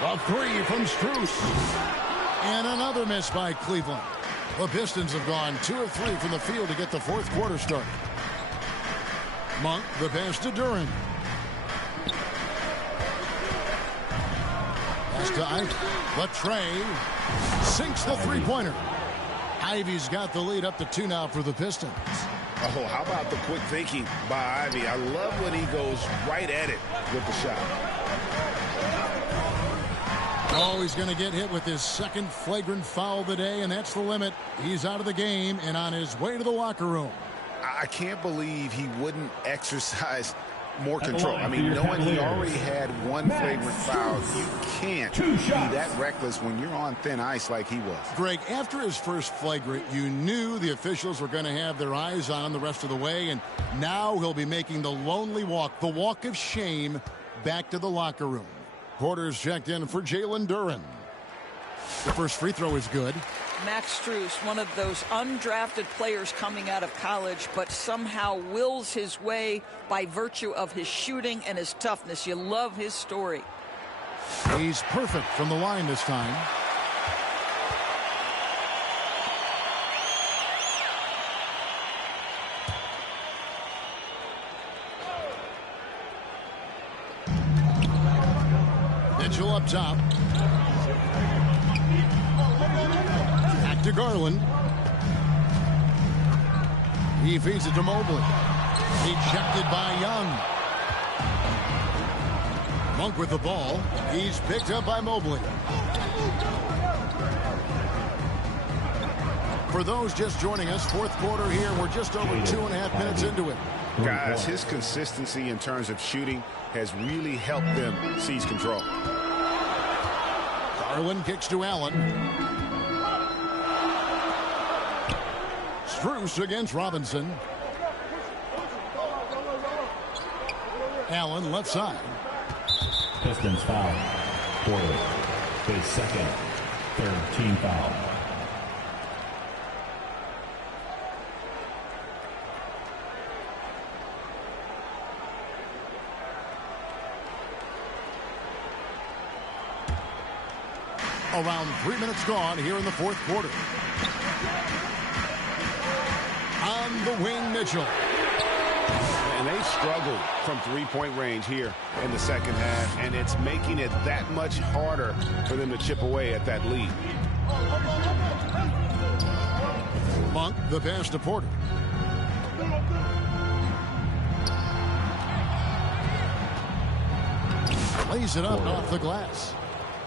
A three from Strus. And another miss by Cleveland. The Pistons have gone 2 of 3 from the field to get the fourth quarter started. Monk, the pass to Duren. Pass to Ivy. But Trey sinks the three-pointer. Ivy's got the lead up to 2 now for the Pistons. Oh, how about the quick thinking by Ivy? I love when he goes right at it with the shot. Oh, he's going to get hit with his second flagrant foul of the day, and that's the limit. He's out of the game and on his way to the locker room. I can't believe he wouldn't exercise more control. I mean, knowing he already had one flagrant foul, you can't be that reckless when you're on thin ice like he was. Greg, after his first flagrant, you knew the officials were going to have their eyes on him the rest of the way, and now he'll be making the lonely walk, the walk of shame, back to the locker room. Porter's checked in for Jalen Duren. The first free throw is good. Max Strus, one of those undrafted players coming out of college, but somehow wills his way by virtue of his shooting and his toughness. You love his story. He's perfect from the line this time. Mitchell up top. Back to Garland. He feeds it to Mobley. Ejected by Young. Monk with the ball. He's picked up by Mobley. For those just joining us, fourth quarter here. We're just over 2.5 minutes into it. Guys, his consistency in terms of shooting has really helped them seize control. Garland kicks to Allen. Strus against Robinson. Allen left side. Pistons foul. Porter. His second. Third team foul. Around 3 minutes gone here in the fourth quarter. On the wing, Mitchell. And they struggled from three-point range here in the second half, and it's making it that much harder for them to chip away at that lead. Monk, the pass to Porter. Lays it up off the glass.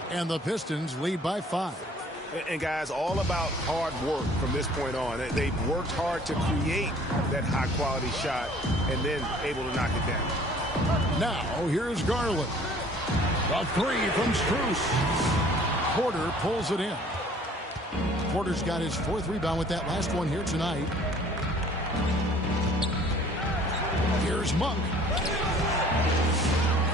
And the Pistons lead by 5. And guys, all about hard work from this point on. They've worked hard to create that high-quality shot and then able to knock it down. Now, here's Garland. A three from Strus. Porter pulls it in. Porter's got his fourth rebound with that last one here tonight. Here's Monk.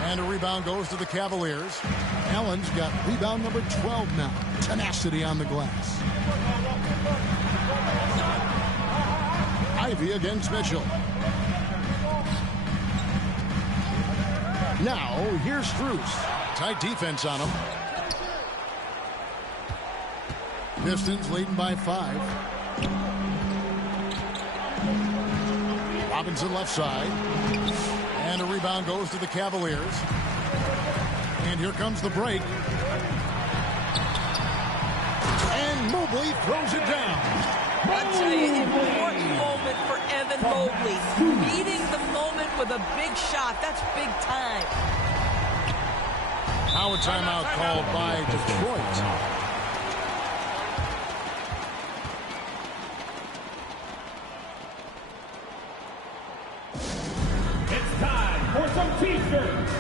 And a rebound goes to the Cavaliers. Allen's got rebound number 12 now. Tenacity on the glass. Ivy against Mitchell. Now, here's Strus. Tight defense on him. Pistons leading by 5. Robinson left side. And a rebound goes to the Cavaliers. And here comes the break. And Mobley throws it down. I'll tell you, important moment for Evan Mobley. Meeting the moment with a big shot. That's big time. Now a timeout called by Detroit. For some t-shirts.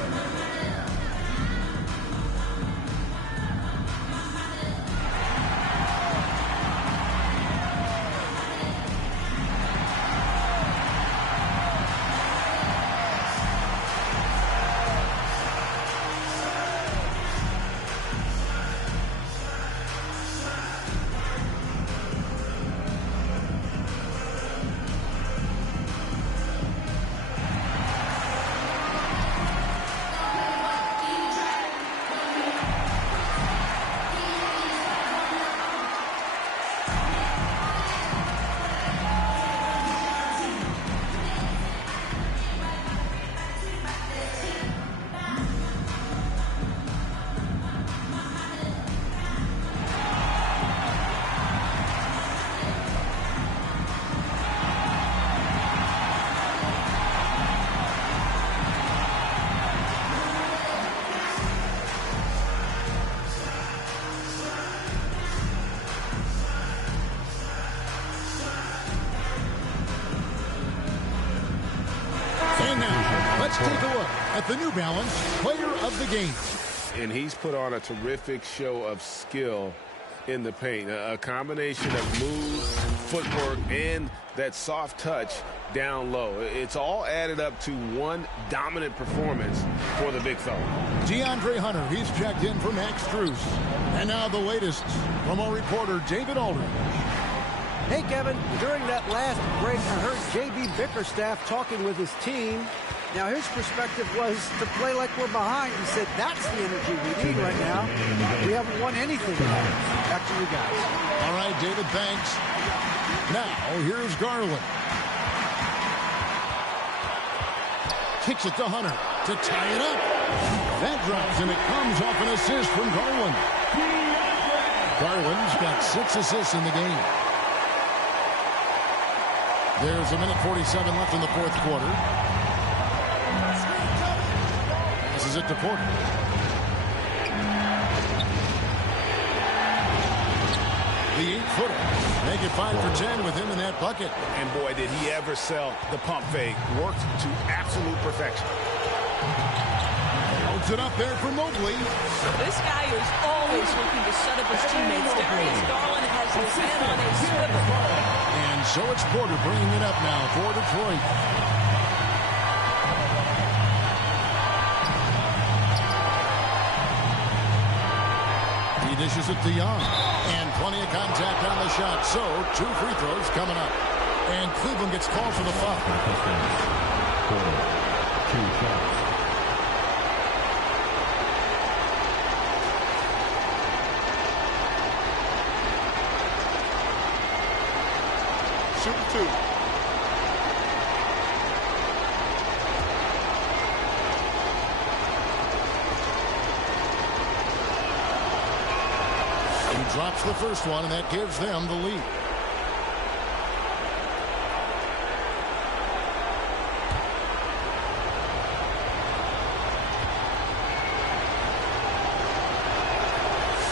Let's take a look at the New Balance Player of the Game. And he's put on a terrific show of skill in the paint. A combination of moves, footwork, and that soft touch down low. It's all added up to one dominant performance for the big fella. DeAndre Hunter, he's checked in for Max Strus. And now the latest from our reporter, David Aldridge. Hey, Kevin, during that last break, I heard J.B. Bickerstaff talking with his team. Now, his perspective was to play like we're behind. He said, that's the energy we need right now. We haven't won anything yet. Back to you guys. All right, David, thanks. Now, here's Garland. Kicks it to Hunter to tie it up. That drops, and it comes off an assist from Garland. Garland's got 6 assists in the game. There's a minute 47 left in the fourth quarter. This is it to Porter. The 8-footer. Make it 5 for 10 with him in that bucket. And boy, did he ever sell the pump fake. Worked to absolute perfection. Holds it up there for Mobley. This guy is always looking to set up his teammates. Darius Garland has his head on a swivel. And so it's Porter bringing it up now for Detroit. He dishes it to Young. And plenty of contact on the shot. So 2 free throws coming up. And Cleveland gets called for the foul. 2 shots. Shooting 2. Drops the first one, and that gives them the lead.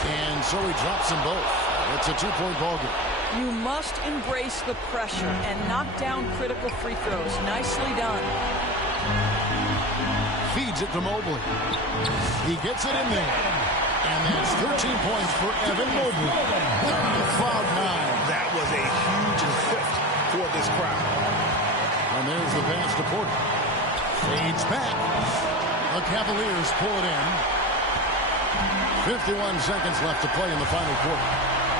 And so he drops them both. It's a 2-point ball game. You must embrace the pressure and knock down critical free throws. Nicely done. Feeds it to Mobley. He gets it in there. And that's 13 points for Evan Mobley. Cloud 9. That was a huge lift for this crowd. And there's the pass to Porter. Fades back. The Cavaliers pull it in. 51 seconds left to play in the final quarter.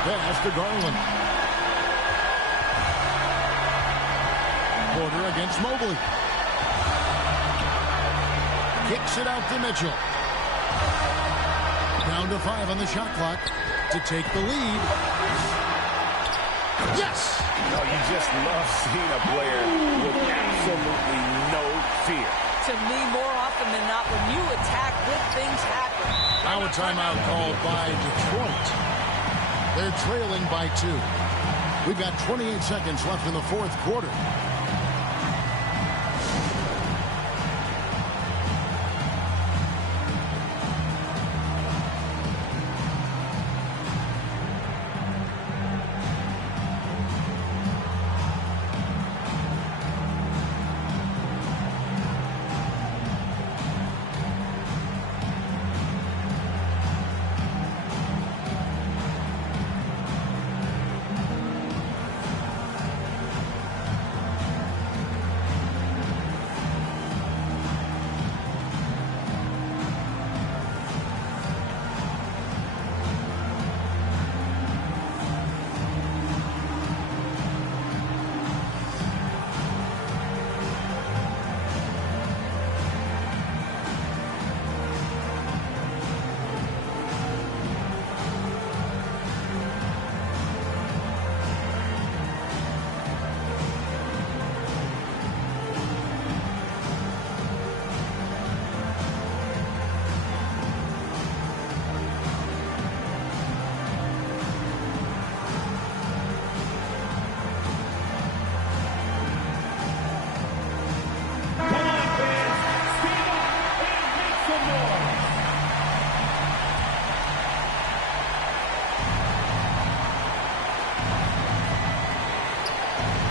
Pass to Garland. Porter against Mobley. Kicks it out to Mitchell. Down to 5 on the shot clock to take the lead. Yes! No, you just love seeing a player with absolutely no fear. To me, more often than not, when you attack, good things happen. Now a timeout called by Detroit. They're trailing by 2. We've got 28 seconds left in the fourth quarter.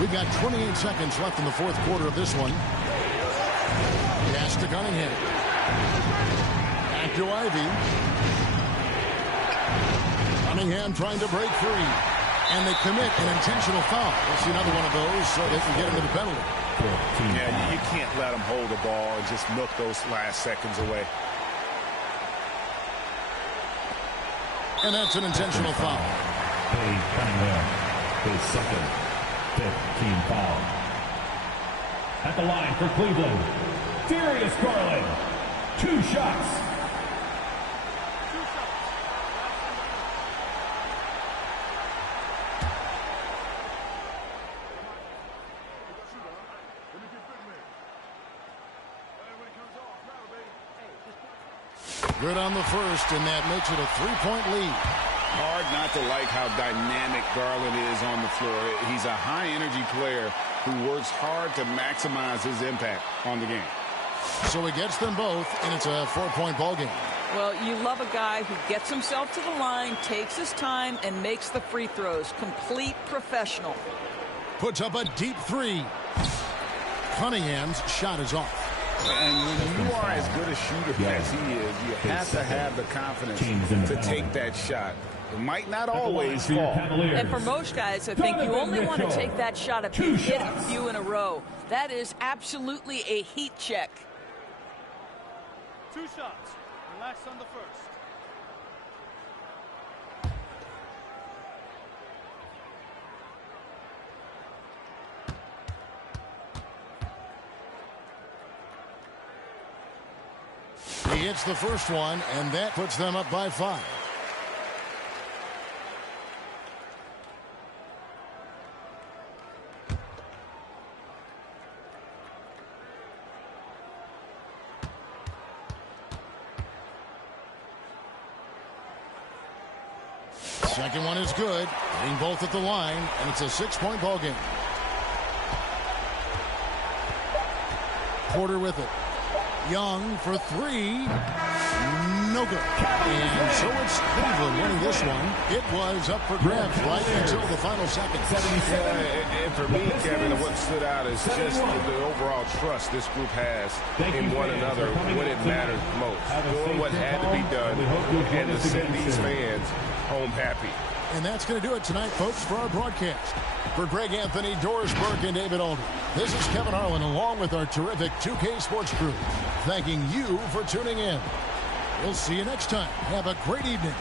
We've got 28 seconds left in the fourth quarter of this one. Pass to Cunningham. Back to Ivy. Cunningham trying to break free. And they commit an intentional foul. We'll see another one of those so they can get into the penalty. Yeah, you can't let them hold the ball and just milk those last seconds away. And that's an intentional foul. Cade Cunningham, his second 15 foul. At the line for Cleveland, Darius Garland, 2 shots. Good on the first, and that makes it a 3-point lead. Hard not to like how dynamic Garland is on the floor. He's a high-energy player who works hard to maximize his impact on the game. So he gets them both, and it's a 4-point ball game. Well, you love a guy who gets himself to the line, takes his time, and makes the free throws. Complete professional. Puts up a deep three. Cunningham's shot is off. And when you are as good a shooter as he is, you have to have the confidence to take that shot. It might not always fall. And for most guys, I think you only want to take that shot if you hit a few in a row. That is absolutely a heat check. 2 shots. Relax on the first. He hits the first one, and that puts them up by 5. Second one is good. Hitting both at the line, and it's a 6-point ball game. Porter with it. Young for 3. No good. And so it's Cleveland winning this one. It was up for grabs right until the final second. And for me, Kevin, what stood out is just the overall trust this group has in one another when it matters most. Doing what had to be done and to send these fans home happy. And that's going to do it tonight, folks, for our broadcast. For Greg Anthony, Doris Burke, and David Aldridge, this is Kevin Harlan along with our terrific 2K Sports crew, thanking you for tuning in. We'll see you next time. Have a great evening.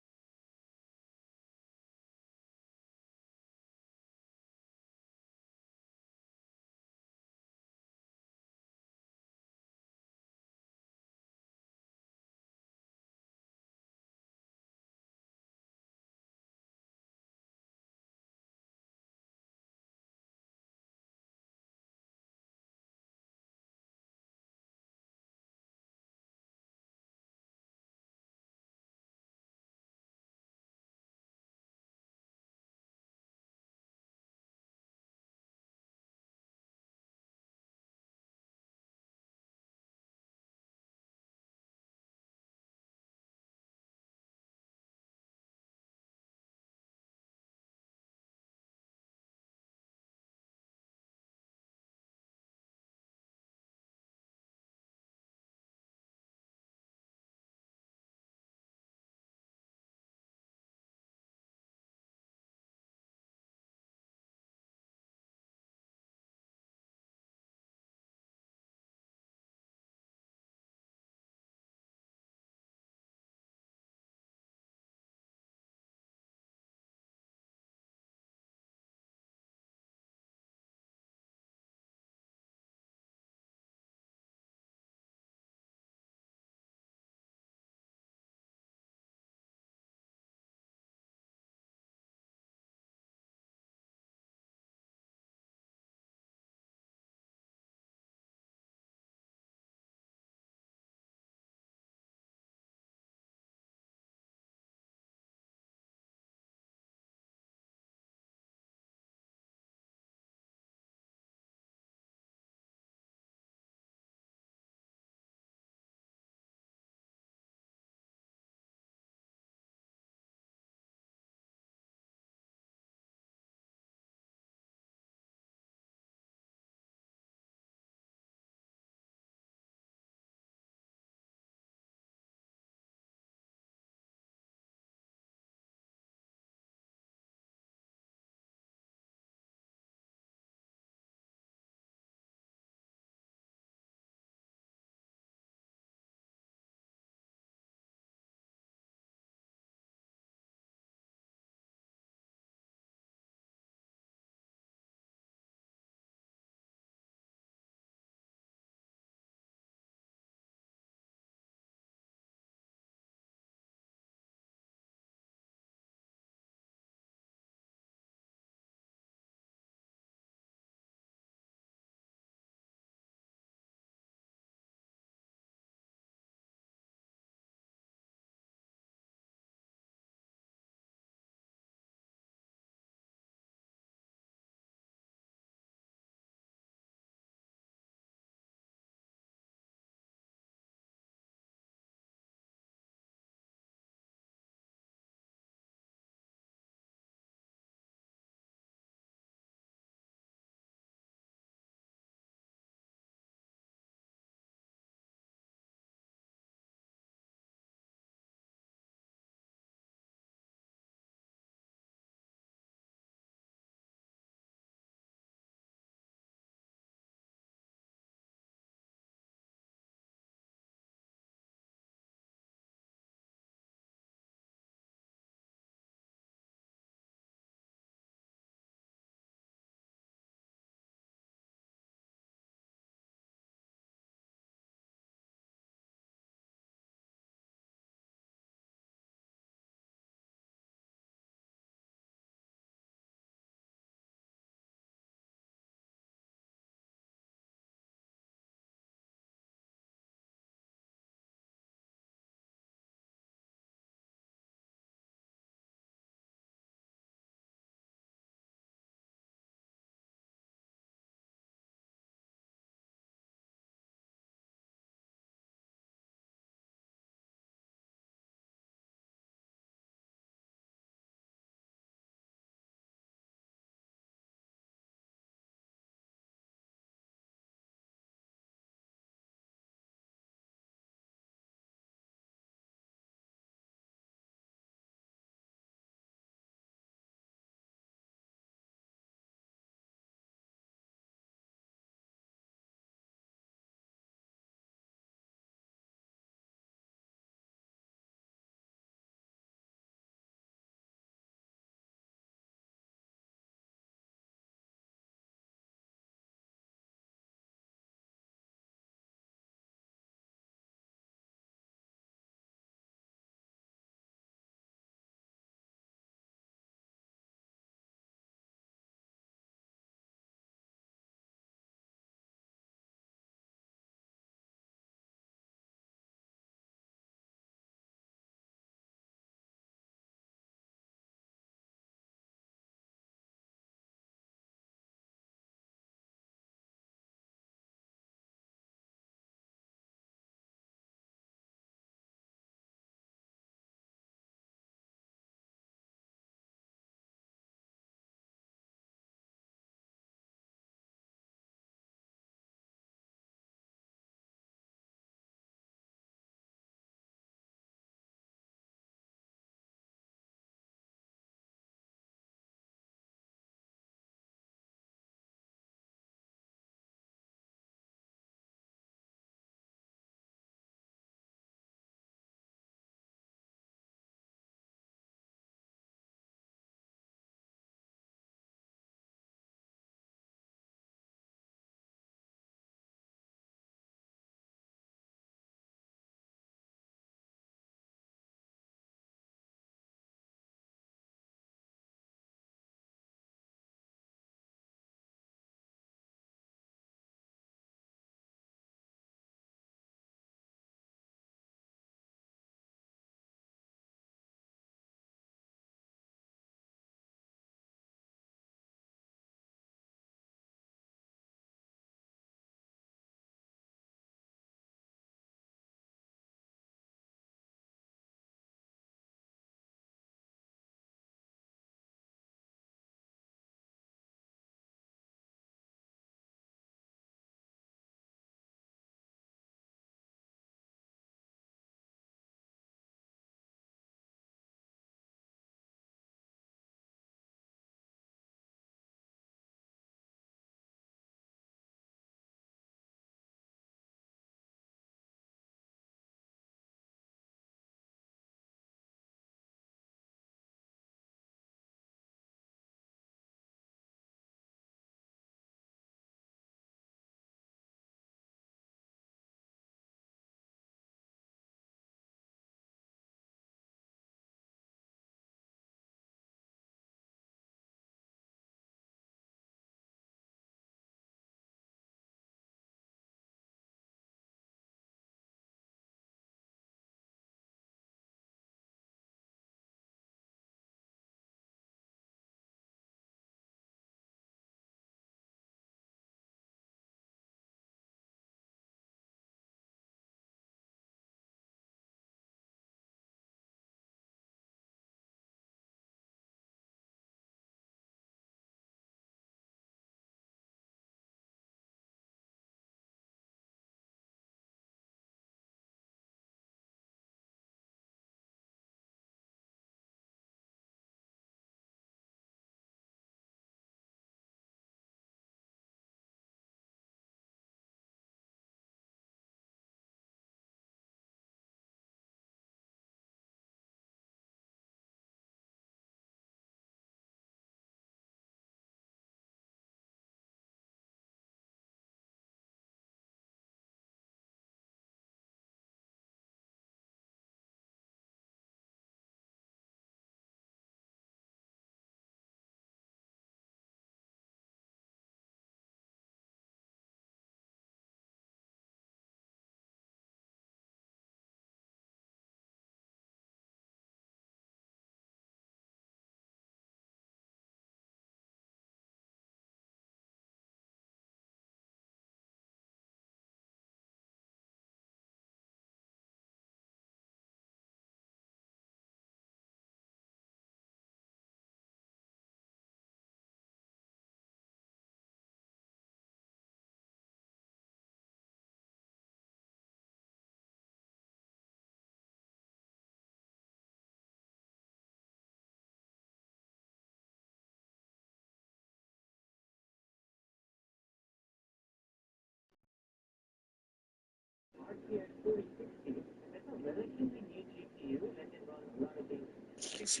This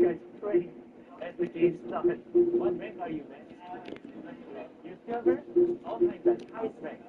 guy's crazy. As the game started, what rank are you, man? You silver? Oh my god, highest rank.